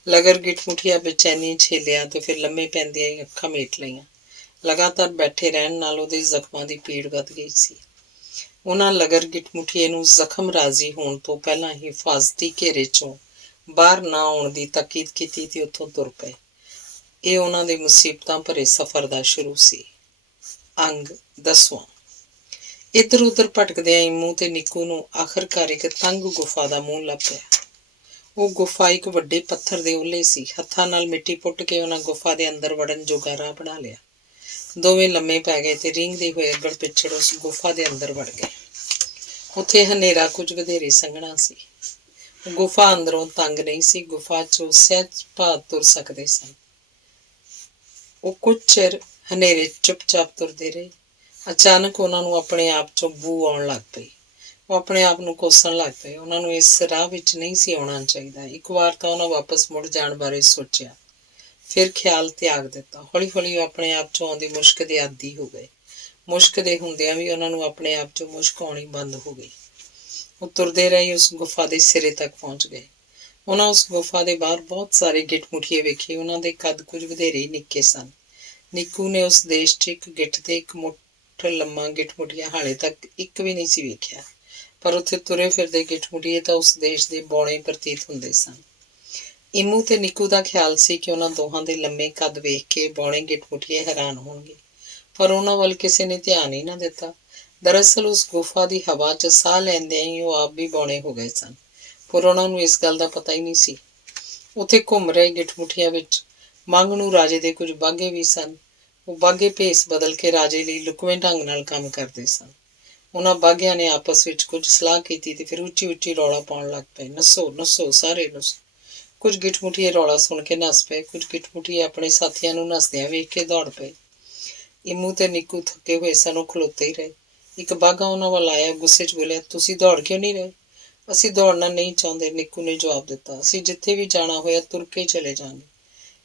ਲਗਰ ਗਿੱਠਮੁੱਠੀਆਂ ਬੇਚੈਨੀ ਝੇਲਿਆ ਤੇ ਫਿਰ ਲੰਮੇ ਪੈਂਦੀਆਂ ਹੀ ਅੱਖਾਂ ਮੀਟ ਲਈਆਂ। ਲਗਾਤਾਰ ਬੈਠੇ ਰਹਿਣ ਨਾਲ ਉਹਦੇ ਜ਼ਖਮਾਂ ਦੀ ਪੀੜ ਵੱਧ ਗਈ ਸੀ। ਉਹਨਾਂ ਲਗਰ ਗਿੱਠਮੁੱਠੀਏ ਨੂੰ ਜ਼ਖਮ ਰਾਜ਼ੀ ਹੋਣ ਤੋਂ ਪਹਿਲਾਂ ਹੀ ਹਿਫਾਜ਼ਤੀ ਘੇਰੇ 'ਚੋਂ ਬਾਹਰ ਨਾ ਆਉਣ ਦੀ ਤਾਕੀਦ ਕੀਤੀ ਤੇ ਉੱਥੋਂ ਤੁਰ ਪਏ। ਇਹ ਉਹਨਾਂ ਦੇ ਮੁਸੀਬਤਾਂ ਭਰੇ ਸਫ਼ਰ ਦਾ ਸ਼ੁਰੂ ਸੀ। ਅੰਗ 10ਵਾਂ। ਇੱਧਰ ਉੱਧਰ ਭਟਕਦਿਆਂ ਈਮੂ ਤੇ ਨਿੱਕੂ ਨੂੰ ਆਖਰਕਾਰ ਇੱਕ ਤੰਗ ਗੁਫਾ ਦਾ ਮੂੰਹ ਲੱਭਿਆ। ਉਹ ਗੁਫਾ ਇੱਕ ਵੱਡੇ ਪੱਥਰ ਦੇ ਓਹਲੇ ਸੀ। ਹੱਥਾਂ ਨਾਲ ਮਿੱਟੀ ਪੁੱਟ ਕੇ ਉਹਨਾਂ ਗੁਫਾ ਦੇ ਅੰਦਰ ਵੜਨ ਜੋਗਾ ਰਾਹ ਬਣਾ ਲਿਆ। ਦੋਵੇਂ ਲੰਮੇ ਪੈ ਗਏ ਤੇ ਰੀਂਗਦੇ ਹੋਏ ਅੱਗੜ ਪਿੱਛੜ ਉਸ ਗੁਫਾ ਦੇ ਅੰਦਰ ਵੜ ਗਏ। ਉੱਥੇ ਹਨੇਰਾ ਕੁਝ ਵਧੇਰੇ ਸੰਘਣਾ ਸੀ। ਗੁਫਾ ਅੰਦਰੋਂ ਤੰਗ ਨਹੀਂ ਸੀ। ਗੁਫਾ 'ਚੋਂ ਸਹਿਜ ਭਾਅ ਤੁਰ ਸਕਦੇ ਸਨ। ਉਹ ਕੁਝ ਚਿਰ ਹਨੇਰੇ 'ਚ ਚੁੱਪ-ਚਾਪ ਤੁਰਦੇ ਰਹੇ। ਅਚਾਨਕ ਉਹਨਾਂ ਨੂੰ ਆਪਣੇ ਆਪ 'ਚੋਂ ਬੂ ਆਉਣ ਲੱਗ ਪਈ। ਉਹ ਆਪਣੇ ਆਪ ਨੂੰ ਕੋਸਣ ਲੱਗ ਪਏ। ਉਹਨਾਂ ਨੂੰ ਇਸ ਰਾਹ ਵਿੱਚ ਨਹੀਂ ਸੀ ਆਉਣਾ ਚਾਹੀਦਾ। ਇੱਕ ਵਾਰ ਤਾਂ ਉਹਨਾਂ ਵਾਪਸ ਮੁੜ ਜਾਣ ਬਾਰੇ ਸੋਚਿਆ, ਫਿਰ ਖਿਆਲ ਤਿਆਗ ਦਿੱਤਾ। ਹੌਲੀ ਹੌਲੀ ਉਹ ਆਪਣੇ ਆਪ 'ਚੋਂ ਆਉਂਦੀ ਮੁਸ਼ਕ ਦੇ ਆਦੀ ਹੋ ਗਏ। ਮੁਸ਼ਕ ਦੇ ਹੁੰਦਿਆਂ ਵੀ ਉਹਨਾਂ ਨੂੰ ਆਪਣੇ ਆਪ 'ਚੋਂ ਮੁਸ਼ਕ ਆਉਣੀ ਬੰਦ ਹੋ ਗਈ। ਉਹ ਤੁਰਦੇ ਰਹੇ, ਉਸ ਗੁਫਾ ਦੇ ਸਿਰੇ ਤੱਕ ਪਹੁੰਚ ਗਏ। ਉਹਨਾਂ ਉਸ ਗੁਫਾ ਦੇ ਬਾਹਰ ਬਹੁਤ ਸਾਰੇ ਗਿੱਠ ਮੁਠੀਏ ਵੇਖੇ। ਉਹਨਾਂ ਦੇ ਕੱਦ ਕੁਝ ਵਧੇਰੇ ਹੀ ਨਿੱਕੇ ਸਨ। ਨਿੱਕੂ ਨੇ ਉਸ ਦੇਸ਼ 'ਚ ਇੱਕ ਗਿੱਠ ਤੇ ਇੱਕ ਮੁੱਠ ਲੰਮਾ ਗਿੱਠ ਮੁਠੀਆ ਹਾਲੇ ਤੱਕ ਇੱਕ ਵੀ ਨਹੀਂ ਸੀ ਵੇਖਿਆ, ਪਰ ਉੱਥੇ ਤੁਰੇ ਫਿਰਦੇ ਗਿੱਠ ਮੁਠੀਏ ਤਾਂ ਉਸ ਦੇਸ਼ ਦੇ ਬੌਣੇ ਪ੍ਰਤੀਤ ਹੁੰਦੇ ਸਨ। ਇੰਮੂ ਤੇ ਨਿੱਕੂ ਦਾ ਖਿਆਲ ਸੀ ਕਿ ਉਹਨਾਂ ਦੋਹਾਂ ਦੇ ਲੰਮੇ ਕੱਦ ਵੇਖ ਕੇ ਬੌਣੇ ਗਿੱਠ ਮੁਠੀਏ ਹੈਰਾਨ ਹੋਣਗੇ, ਪਰ ਉਹਨਾਂ ਵੱਲ ਕਿਸੇ ਨੇ ਧਿਆਨ ਹੀ ਨਾ ਦਿੱਤਾ। ਦਰਅਸਲ ਉਸ ਗੁਫਾ ਦੀ ਹਵਾ 'ਚ ਸਾਹ ਲੈਂਦਿਆਂ ਹੀ ਉਹ ਆਪ ਵੀ ਬੌਣੇ ਹੋ ਗਏ ਸਨ, ਪਰ ਉਹਨਾਂ ਨੂੰ ਇਸ ਗੱਲ ਦਾ ਪਤਾ ਹੀ ਨਹੀਂ ਸੀ। ਉੱਥੇ ਘੁੰਮ ਰਹੇ ਗਿੱਠ ਮੁਠੀਆਂ ਵਿੱਚ ਮੰਗਣੂ ਰਾਜੇ ਦੇ ਕੁਝ ਬਾਘੇ ਵੀ ਸਨ। ਉਹ ਬਾਘੇ ਭੇਸ ਬਦਲ ਕੇ ਰਾਜੇ ਲਈ ਲੁਕਵੇਂ ਢੰਗ ਨਾਲ ਕੰਮ ਕਰਦੇ ਸਨ। ਉਹਨਾਂ ਬਾਘਿਆਂ ਨੇ ਆਪਸ ਵਿੱਚ ਕੁਝ ਸਲਾਹ ਕੀਤੀ ਤੇ ਫਿਰ ਉੱਚੀ ਉੱਚੀ ਰੌਲਾ ਪਾਉਣ ਲੱਗ ਪਏ, ਨੱਸੋ ਨੱਸੋ, ਸਾਰੇ ਨੱਸੋ। ਕੁਝ ਗਿੱਠ ਮੁਠੀਏ ਰੌਲਾ ਸੁਣ ਕੇ ਨੱਸ ਪਏ, ਕੁਝ ਗਿੱਠ ਮੁਠੀਏ ਆਪਣੇ ਸਾਥੀਆਂ ਨੂੰ ਨੱਸਦਿਆਂ ਵੇਖ ਕੇ ਦੌੜ ਪਏ। ਇੰਮੂ ਤੇ ਨਿੱਕੂ ਥੱਕੇ ਹੋਏ ਸਨ, ਉਹ ਖਲੋਤੇ ਹੀ ਰਹੇ। ਇੱਕ ਬਾਘਾ ਉਹਨਾਂ ਵੱਲ ਆਇਆ, ਗੁੱਸੇ 'ਚ ਬੋਲਿਆ, ਤੁਸੀਂ ਦੌੜ ਕਿਉਂ ਨਹੀਂ ਰਹੇ? ਅਸੀਂ ਦੌੜਨਾ ਨਹੀਂ ਚਾਹੁੰਦੇ, ਨਿੱਕੂ ਨੇ ਜਵਾਬ ਦਿੱਤਾ। ਅਸੀਂ ਜਿੱਥੇ ਵੀ ਜਾਣਾ ਹੋਇਆ ਤੁਰ ਕੇ ਚਲੇ ਜਾਵਾਂਗੇ।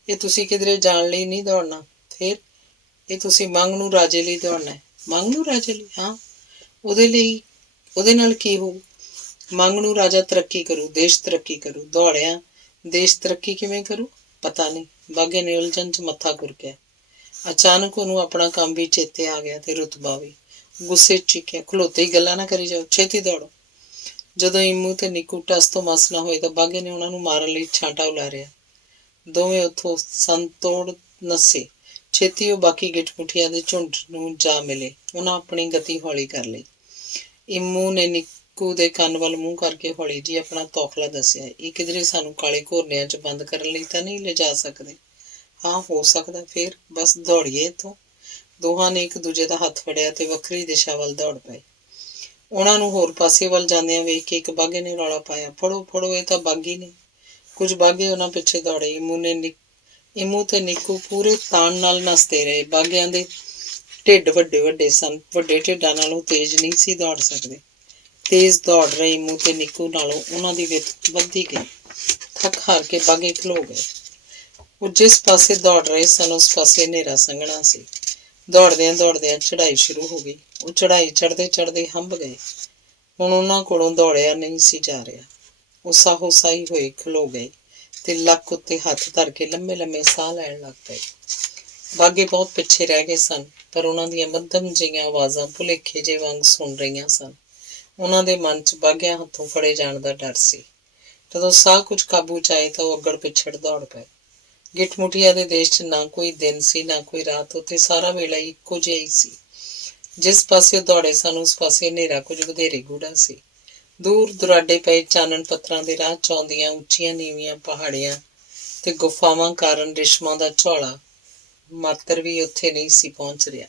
ਇਹ ਤੁਸੀਂ ਕਿਧਰੇ ਜਾਣ ਲਈ ਨਹੀਂ ਦੌੜਨਾ। ਫਿਰ ਇਹ ਤੁਸੀਂ ਮੰਗਣੂ ਰਾਜੇ ਲਈ ਦੌੜਨਾ ਹੈ। ਮੰਗਣੂ ਰਾਜੇ ਲਈ? ਹਾਂ। ਉਹਦੇ ਲਈ? ਉਹਦੇ ਨਾਲ ਕੀ ਹੋਊ? ਮੰਗਣੂ ਰਾਜਾ ਤਰੱਕੀ ਕਰੂ, ਦੇਸ਼ ਤਰੱਕੀ ਕਰੂ। ਦੌੜਿਆ ਦੇਸ਼ ਤਰੱਕੀ ਕਿਵੇਂ ਕਰੂ? ਪਤਾ ਨਹੀਂ। ਬਾਘੇ ਨੇ ਉਲਝਣ 'ਚ ਮੱਥਾ ਘੁਰਕਿਆ। ਅਚਾਨਕ ਉਹਨੂੰ ਆਪਣਾ ਕੰਮ ਵੀ ਚੇਤੇ ਆ ਗਿਆ ਤੇ ਰੁਤਬਾ ਵੀ। ਗੁੱਸੇ 'ਚ ਚੀਕਿਆ, ਖਲੋਤੇ ਹੀ ਗੱਲਾਂ ਨਾ ਕਰੀ ਜਾਓ, ਛੇਤੀ ਦੌੜੋ। ਜਦੋਂ ਇੰਮੂ ਤੇ ਨਿੱਕੂ ਟਸ ਤੋਂ ਮਸ ਨਾ ਹੋਏ ਤਾਂ ਬਾਘੇ ਨੇ ਉਹਨਾਂ ਨੂੰ ਮਾਰਨ ਲਈ ਛਾਂਟਾ ਉਲਾਰਿਆ। ਦੋਵੇਂ ਉੱਥੋਂ ਸੰਤੋੜ ਨੱਸੇ। ਛੇਤੀ ਉਹ ਬਾਕੀ ਗਿੱਠ ਮੁਠੀਆਂ ਦੇ ਝੁੰਡ ਨੂੰ ਜਾ ਮਿਲੇ। ਉਹਨਾਂ ਆਪਣੀ ਗਤੀ ਹੌਲੀ ਕਰ ਲਈ। ਇੰਮੂ ਨੇ ਨਿੱਕੂ ਦੇ ਕੰਨ ਵੱਲ ਮੂੰਹ ਕਰਕੇ ਹੌਲੀ ਜੀ ਆਪਣਾ ਤੌਖਲਾ ਦੱਸਿਆ, ਇਹ ਕਿਧਰੇ ਸਾਨੂੰ ਕਾਲੇ ਘੋਰਨਿਆਂ 'ਚ ਬੰਦ ਕਰਨ ਲਈ ਤਾਂ ਨਹੀਂ ਲਿਜਾ ਸਕਦੇ? ਹਾਂ, ਹੋ ਸਕਦਾ। ਫਿਰ ਬਸ ਦੌੜੀਏ ਇੱਥੋਂ। ਦੋਹਾਂ ਨੇ ਇੱਕ ਦੂਜੇ ਦਾ ਹੱਥ ਫੜਿਆ ਤੇ ਵੱਖਰੀ ਦਿਸ਼ਾ ਵੱਲ ਦੌੜ ਪਏ। ਉਹਨਾਂ ਨੂੰ ਹੋਰ ਪਾਸੇ ਵੱਲ ਜਾਂਦਿਆਂ ਵੇਖ ਕੇ ਇੱਕ ਬਾਘੇ ਨੇ ਰੌਲਾ ਪਾਇਆ, ਫੜੋ ਫੜੋ, ਇਹ ਤਾਂ ਬਾਘੀ ਨੇ। ਕੁਝ ਬਾਘੇ ਉਹਨਾਂ ਪਿੱਛੇ ਦੌੜੇ। ਇੰਮੂ ਤੇ ਨਿੱਕੂ ਪੂਰੇ ਤਾਣ ਨਾਲ ਨੱਸਦੇ ਰਹੇ। ਬਾਘਿਆਂ ਦੇ ਢਿੱਡ ਵੱਡੇ ਵੱਡੇ ਸਨ, ਵੱਡੇ ਢਿੱਡਾਂ ਨਾਲੋਂ ਤੇਜ਼ ਨਹੀਂ ਸੀ ਦੌੜ ਸਕਦੇ। ਤੇਜ਼ ਦੌੜ ਰਹੇ ਇੰਮੂ ਤੇ ਨਿੱਕੂ ਨਾਲੋਂ ਉਹਨਾਂ ਦੀ ਵਿੱਥ ਵੱਧਦੀ ਗਈ। ਥੱਕ ਹਾਰ ਕੇ ਬਾਘੇ ਖਲੋ ਗਏ। ਉਹ ਜਿਸ ਪਾਸੇ ਦੌੜ ਰਹੇ ਸਨ ਉਸ ਪਾਸੇ ਹਨੇਰਾ ਸੰਘਣਾ ਸੀ। ਦੌੜਦਿਆਂ ਦੌੜਦਿਆਂ ਚੜ੍ਹਾਈ ਸ਼ੁਰੂ ਹੋ ਗਈ। ਉਹ ਚੜ੍ਹਾਈ ਚੜ੍ਹਦੇ ਚੜ੍ਹਦੇ ਹੰਭ ਗਏ। ਹੁਣ ਉਹਨਾਂ ਕੋਲੋਂ ਦੌੜਿਆ ਨਹੀਂ ਸੀ ਜਾ ਰਿਹਾ। ਉਹ ਸਾਹੋ ਸਾਹੀ ਹੋਏ ਖਲੋ ਗਏ ਤੇ ਲੱਕ ਉੱਤੇ ਹੱਥ ਧਰ ਕੇ ਲੰਮੇ ਲੰਮੇ ਸਾਹ ਲੈਣ ਲੱਗ ਪਏ। ਬਾਘੇ ਬਹੁਤ ਪਿੱਛੇ ਰਹਿ ਗਏ ਸਨ, ਪਰ ਉਹਨਾਂ ਦੀਆਂ ਮੱਧਮ ਜਿਹੀਆਂ ਆਵਾਜ਼ਾਂ ਭੁਲੇਖੇ ਜਿਹੇ ਵਾਂਗ ਸੁਣ ਰਹੀਆਂ ਸਨ। ਉਹਨਾਂ ਦੇ ਮਨ 'ਚ ਬਾਘਿਆਂ ਹੱਥੋਂ ਫੜੇ ਜਾਣ ਦਾ ਡਰ ਸੀ। ਜਦੋਂ ਸਾਹ ਕੁਝ ਕਾਬੂ 'ਚ ਆਏ ਤਾਂ ਉਹ ਅੱਗੜ ਪਿੱਛੜ ਦੌੜ ਪਏ। ਗਿੱਠ ਮੁਠੀਆ ਦੇ ਦੇਸ਼ 'ਚ ਨਾ ਕੋਈ ਦਿਨ ਸੀ ਨਾ ਕੋਈ ਰਾਤ। ਉੱਥੇ ਸਾਰਾ ਵੇਲਾ ਇੱਕੋ ਜਿਹਾ ਹੀ ਸੀ। ਜਿਸ ਪਾਸੇ ਉਹ ਦੌੜੇ ਸਨ ਉਸ ਪਾਸੇ ਹਨੇਰਾ ਕੁਝ ਵਧੇਰੇ ਗੂੜਾ ਸੀ। ਦੂਰ ਦੁਰਾਡੇ ਪਏ ਚਾਨਣ ਪੱਥਰਾਂ ਦੇ ਰਾਹ 'ਚ ਆਉਂਦੀਆਂ ਉੱਚੀਆਂ ਨੀਵੀਆਂ ਪਹਾੜੀਆਂ ਤੇ ਗੁਫਾਵਾਂ ਕਾਰਨ ਰਿਸ਼ਮਾਂ ਦਾ ਝੋਲਾ ਮਾਤਰ ਵੀ ਉੱਥੇ ਨਹੀਂ ਸੀ ਪਹੁੰਚ ਰਿਹਾ।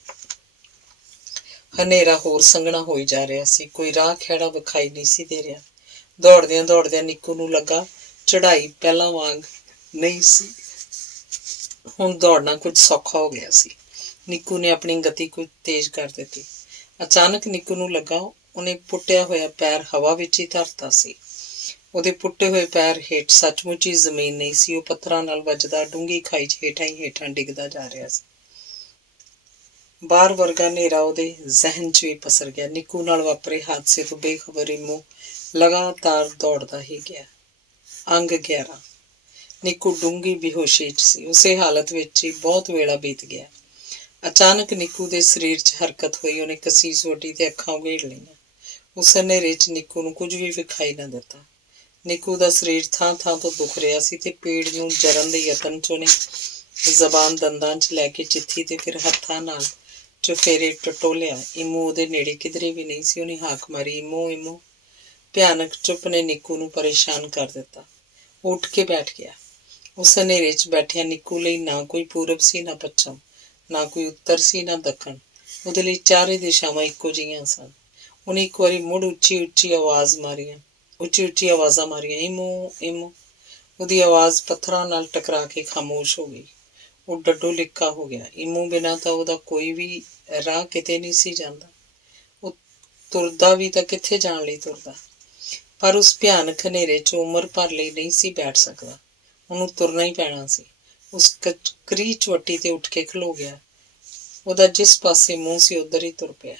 ਹਨੇਰਾ ਹੋਰ ਸੰਘਣਾ ਹੋਈ ਜਾ ਰਿਹਾ ਸੀ। ਕੋਈ ਰਾਹ ਖਹਿੜਾ ਵਿਖਾਈ ਨਹੀਂ ਸੀ ਦੇ ਰਿਹਾ। ਦੌੜਦਿਆਂ ਦੌੜਦਿਆਂ ਨਿੱਕੂ ਨੂੰ ਲੱਗਾ ਚੜ੍ਹਾਈ ਪਹਿਲਾਂ ਵਾਂਗ ਨਹੀਂ ਸੀ। ਹੁਣ ਦੌੜਨਾ ਕੁਝ ਸੌਖਾ ਹੋ ਗਿਆ ਸੀ। ਨਿੱਕੂ ਨੇ ਆਪਣੀ ਗਤੀ ਕੁਝ ਤੇਜ਼ ਕਰ ਦਿੱਤੀ। ਅਚਾਨਕ ਨਿੱਕੂ ਨੂੰ ਲੱਗਾ ਉਹਨੇ ਪੁੱਟਿਆ ਹੋਇਆ ਪੈਰ ਹਵਾ ਵਿੱਚ ਹੀ ਧਰਤਾ ਸੀ। ਉਹਦੇ ਪੁੱਟੇ ਹੋਏ ਪੈਰ ਹੇਠ ਸੱਚਮੁੱਚ ਹੀ ਜ਼ਮੀਨ ਨਹੀਂ ਸੀ। ਉਹ ਪੱਥਰਾਂ ਨਾਲ ਵੱਜਦਾ ਡੂੰਘੀ ਖਾਈ 'ਚ ਹੇਠਾਂ ਹੀ ਹੇਠਾਂ ਡਿੱਗਦਾ ਜਾ ਰਿਹਾ ਸੀ। ਬਾਹਰ ਵਰਗਾ ਹਨੇਰਾ ਉਹਦੇ ਜ਼ਹਿਨ 'ਚ ਵੀ ਪਸਰ ਗਿਆ। ਨਿੱਕੂ ਨਾਲ ਵਾਪਰੇ ਹਾਦਸੇ ਤੋਂ ਬੇਖਬਰ ਇੰਮੂ ਲਗਾਤਾਰ ਦੌੜਦਾ ਹੀ ਗਿਆ। ਅੰਗ 11। ਨਿੱਕੂ ਡੂੰਘੀ ਬੇਹੋਸ਼ੀ 'ਚ ਸੀ। ਉਸੇ ਹਾਲਤ ਵਿੱਚ ਹੀ ਬਹੁਤ ਵੇਲਾ ਬੀਤ ਗਿਆ। ਅਚਾਨਕ ਨਿੱਕੂ ਦੇ ਸਰੀਰ 'ਚ ਹਰਕਤ ਹੋਈ। ਉਹਨੇ ਕਸੀਸ ਵੱਟੀ ਤੇ ਅੱਖਾਂ ਉਘੇੜ ਲਈਆਂ। ਉਸ ਹਨੇਰੇ 'ਚ ਨਿੱਕੂ ਨੂੰ ਕੁਝ ਵੀ ਵਿਖਾਈ ਨਾ ਦਿੱਤਾ। ਨਿੱਕੂ ਦਾ ਸਰੀਰ ਥਾਂ ਥਾਂ ਤੋਂ ਦੁਖ ਰਿਹਾ ਸੀ ਤੇ ਪੀੜ ਨੂੰ ਜਰਨ ਦੇ ਯਤਨ 'ਚ ਉਹਨੇ ਜ਼ਬਾਨ ਦੰਦਾਂ 'ਚ ਲੈ ਕੇ ਚਿੱਥੀ ਤੇ ਫਿਰ ਹੱਥਾਂ ਨਾਲ ਚੁਫੇਰੇ ਟਟੋਲਿਆ। ਇੰਮੂ ਉਹਦੇ ਨੇੜੇ ਕਿਧਰੇ ਵੀ ਨਹੀਂ ਸੀ। ਉਹਨੇ ਹਾਕ ਮਾਰੀ, ਇੰਮੂ ਇੰਮੂ। ਭਿਆਨਕ ਚੁੱਪ ਨੇ ਨਿੱਕੂ ਨੂੰ ਪਰੇਸ਼ਾਨ ਕਰ ਦਿੱਤਾ। ਉਹ ਉੱਠ ਕੇ ਬੈਠ ਗਿਆ। ਉਸ ਹਨੇਰੇ 'ਚ ਬੈਠਿਆ ਨਿੱਕੂ ਲਈ ਨਾ ਕੋਈ ਪੂਰਬ ਸੀ ਨਾ ਪੱਛਮ, ਨਾ ਕੋਈ ਉੱਤਰ ਸੀ ਨਾ ਦੱਖਣ। ਉਹਦੇ ਲਈ ਚਾਰੇ ਦਿਸ਼ਾਵਾਂ ਇੱਕੋ ਜਿਹੀਆਂ ਸਨ। ਉਹਨੇ ਇੱਕ ਵਾਰੀ ਮੁੜ ਉੱਚੀ ਉੱਚੀ ਆਵਾਜ਼ਾਂ ਮਾਰੀਆਂ, ਇੰਮੂ ਇੰਮੂ। ਉਹਦੀ ਆਵਾਜ਼ ਪੱਥਰਾਂ ਨਾਲ ਟਕਰਾ ਕੇ ਖਾਮੋਸ਼ ਹੋ ਗਈ। ਉਹ ਡੱਡੋ ਲਿੱਕਾ ਹੋ ਗਿਆ। ਇੰਮੂ ਬਿਨਾਂ ਤਾਂ ਉਹਦਾ ਕੋਈ ਵੀ ਰਾਹ ਕਿਤੇ ਨਹੀਂ ਸੀ ਜਾਂਦਾ। ਉਹ ਤੁਰਦਾ ਵੀ ਤਾਂ ਕਿੱਥੇ ਜਾਣ ਲਈ ਤੁਰਦਾ, ਪਰ ਉਸ ਭਿਆਨਕ ਹਨੇਰੇ 'ਚ ਉਮਰ ਭਰ ਲਈ ਨਹੀਂ ਸੀ ਬੈਠ ਸਕਦਾ। ਉਹਨੂੰ ਤੁਰਨਾ ਹੀ ਪੈਣਾ ਸੀ। ਉਸ ਕਚਕਰੀ ਚਵੱਟੀ ਤੇ ਉੱਠ ਕੇ ਖਲੋ ਗਿਆ। ਉਹਦਾ ਜਿਸ ਪਾਸੇ ਮੂੰਹ ਸੀ ਉੱਧਰ ਹੀ ਤੁਰ ਪਿਆ।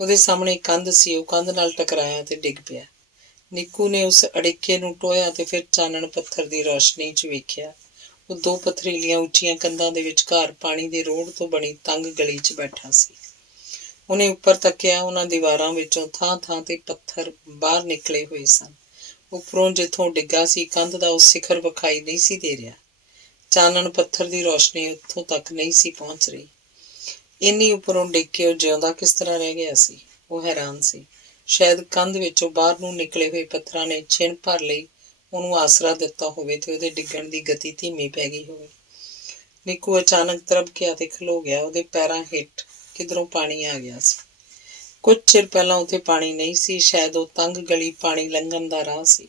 ਉਹਦੇ ਸਾਹਮਣੇ ਕੰਧ ਸੀ, ਉਹ ਕੰਧ ਨਾਲ ਟਕਰਾਇਆ ਤੇ ਡਿੱਗ ਪਿਆ। ਨਿੱਕੂ ਨੇ ਉਸ ਅੜਿੱਕੇ ਨੂੰ ਟੋਇਆ ਤੇ ਫਿਰ ਚਾਨਣ ਪੱਥਰ ਦੀ ਰੌਸ਼ਨੀ 'ਚ ਵੇਖਿਆ। ਉਹ ਦੋ ਪਥਰੀਲੀਆਂ ਉੱਚੀਆਂ ਕੰਧਾਂ ਦੇ ਵਿਚਕਾਰ ਪਾਣੀ ਦੇ ਰੋਡ ਤੋਂ ਬਣੀ ਤੰਗ ਗਲੀ 'ਚ ਬੈਠਾ ਸੀ। ਉਹਨੇ ਉੱਪਰ ਤੱਕਿਆ। ਉਹਨਾਂ ਦੀਵਾਰਾਂ ਵਿੱਚੋਂ ਥਾਂ-ਥਾਂ ਤੇ ਪੱਥਰ ਬਾਹਰ ਨਿਕਲੇ ਹੋਏ ਸਨ। ਉੱਪਰੋਂ ਜਿੱਥੋਂ ਡਿੱਗਾ ਸੀ ਕੰਧ ਦਾ ਉਹ ਸਿਖਰ ਵਿਖਾਈ ਨਹੀਂ ਸੀ ਦੇ ਰਿਹਾ। ਚਾਨਣ ਪੱਥਰ ਦੀ ਰੌਸ਼ਨੀ ਉੱਥੋਂ ਤੱਕ ਨਹੀਂ ਸੀ ਪਹੁੰਚ ਰਹੀ। ਇੰਨੀ ਉੱਪਰੋਂ ਡਿੱਗ ਕੇ ਉਹ ਜਿਉਂਦਾ ਕਿਸ ਤਰ੍ਹਾਂ ਰਹਿ ਗਿਆ ਸੀ? ਉਹ ਹੈਰਾਨ ਸੀ। ਸ਼ਾਇਦ ਕੰਧ ਵਿੱਚੋਂ ਬਾਹਰ ਨੂੰ ਨਿਕਲੇ ਹੋਏ ਪੱਥਰਾਂ ਨੇ ਛਿਣ ਭਰ ਲਈ ਉਹਨੂੰ ਆਸਰਾ ਦਿੱਤਾ ਹੋਵੇ ਤੇ ਉਹਦੇ ਡਿੱਗਣ ਦੀ ਗਤੀ ਧੀਮੀ ਪੈ ਗਈ ਹੋਵੇ। ਨਿੱਕੂ ਅਚਾਨਕ ਤ੍ਰਭਕਿਆ ਤੇ ਖਲੋ ਗਿਆ। ਉਹਦੇ ਪੈਰਾਂ ਹੇਠ ਕਿਧਰੋਂ ਪਾਣੀ ਆ ਗਿਆ ਸੀ। ਕੁਝ ਚਿਰ ਪਹਿਲਾਂ ਉੱਥੇ ਪਾਣੀ ਨਹੀਂ ਸੀ। ਸ਼ਾਇਦ ਉਹ ਤੰਗ ਗਲੀ ਪਾਣੀ ਲੰਘਣ ਦਾ ਰਾਹ ਸੀ।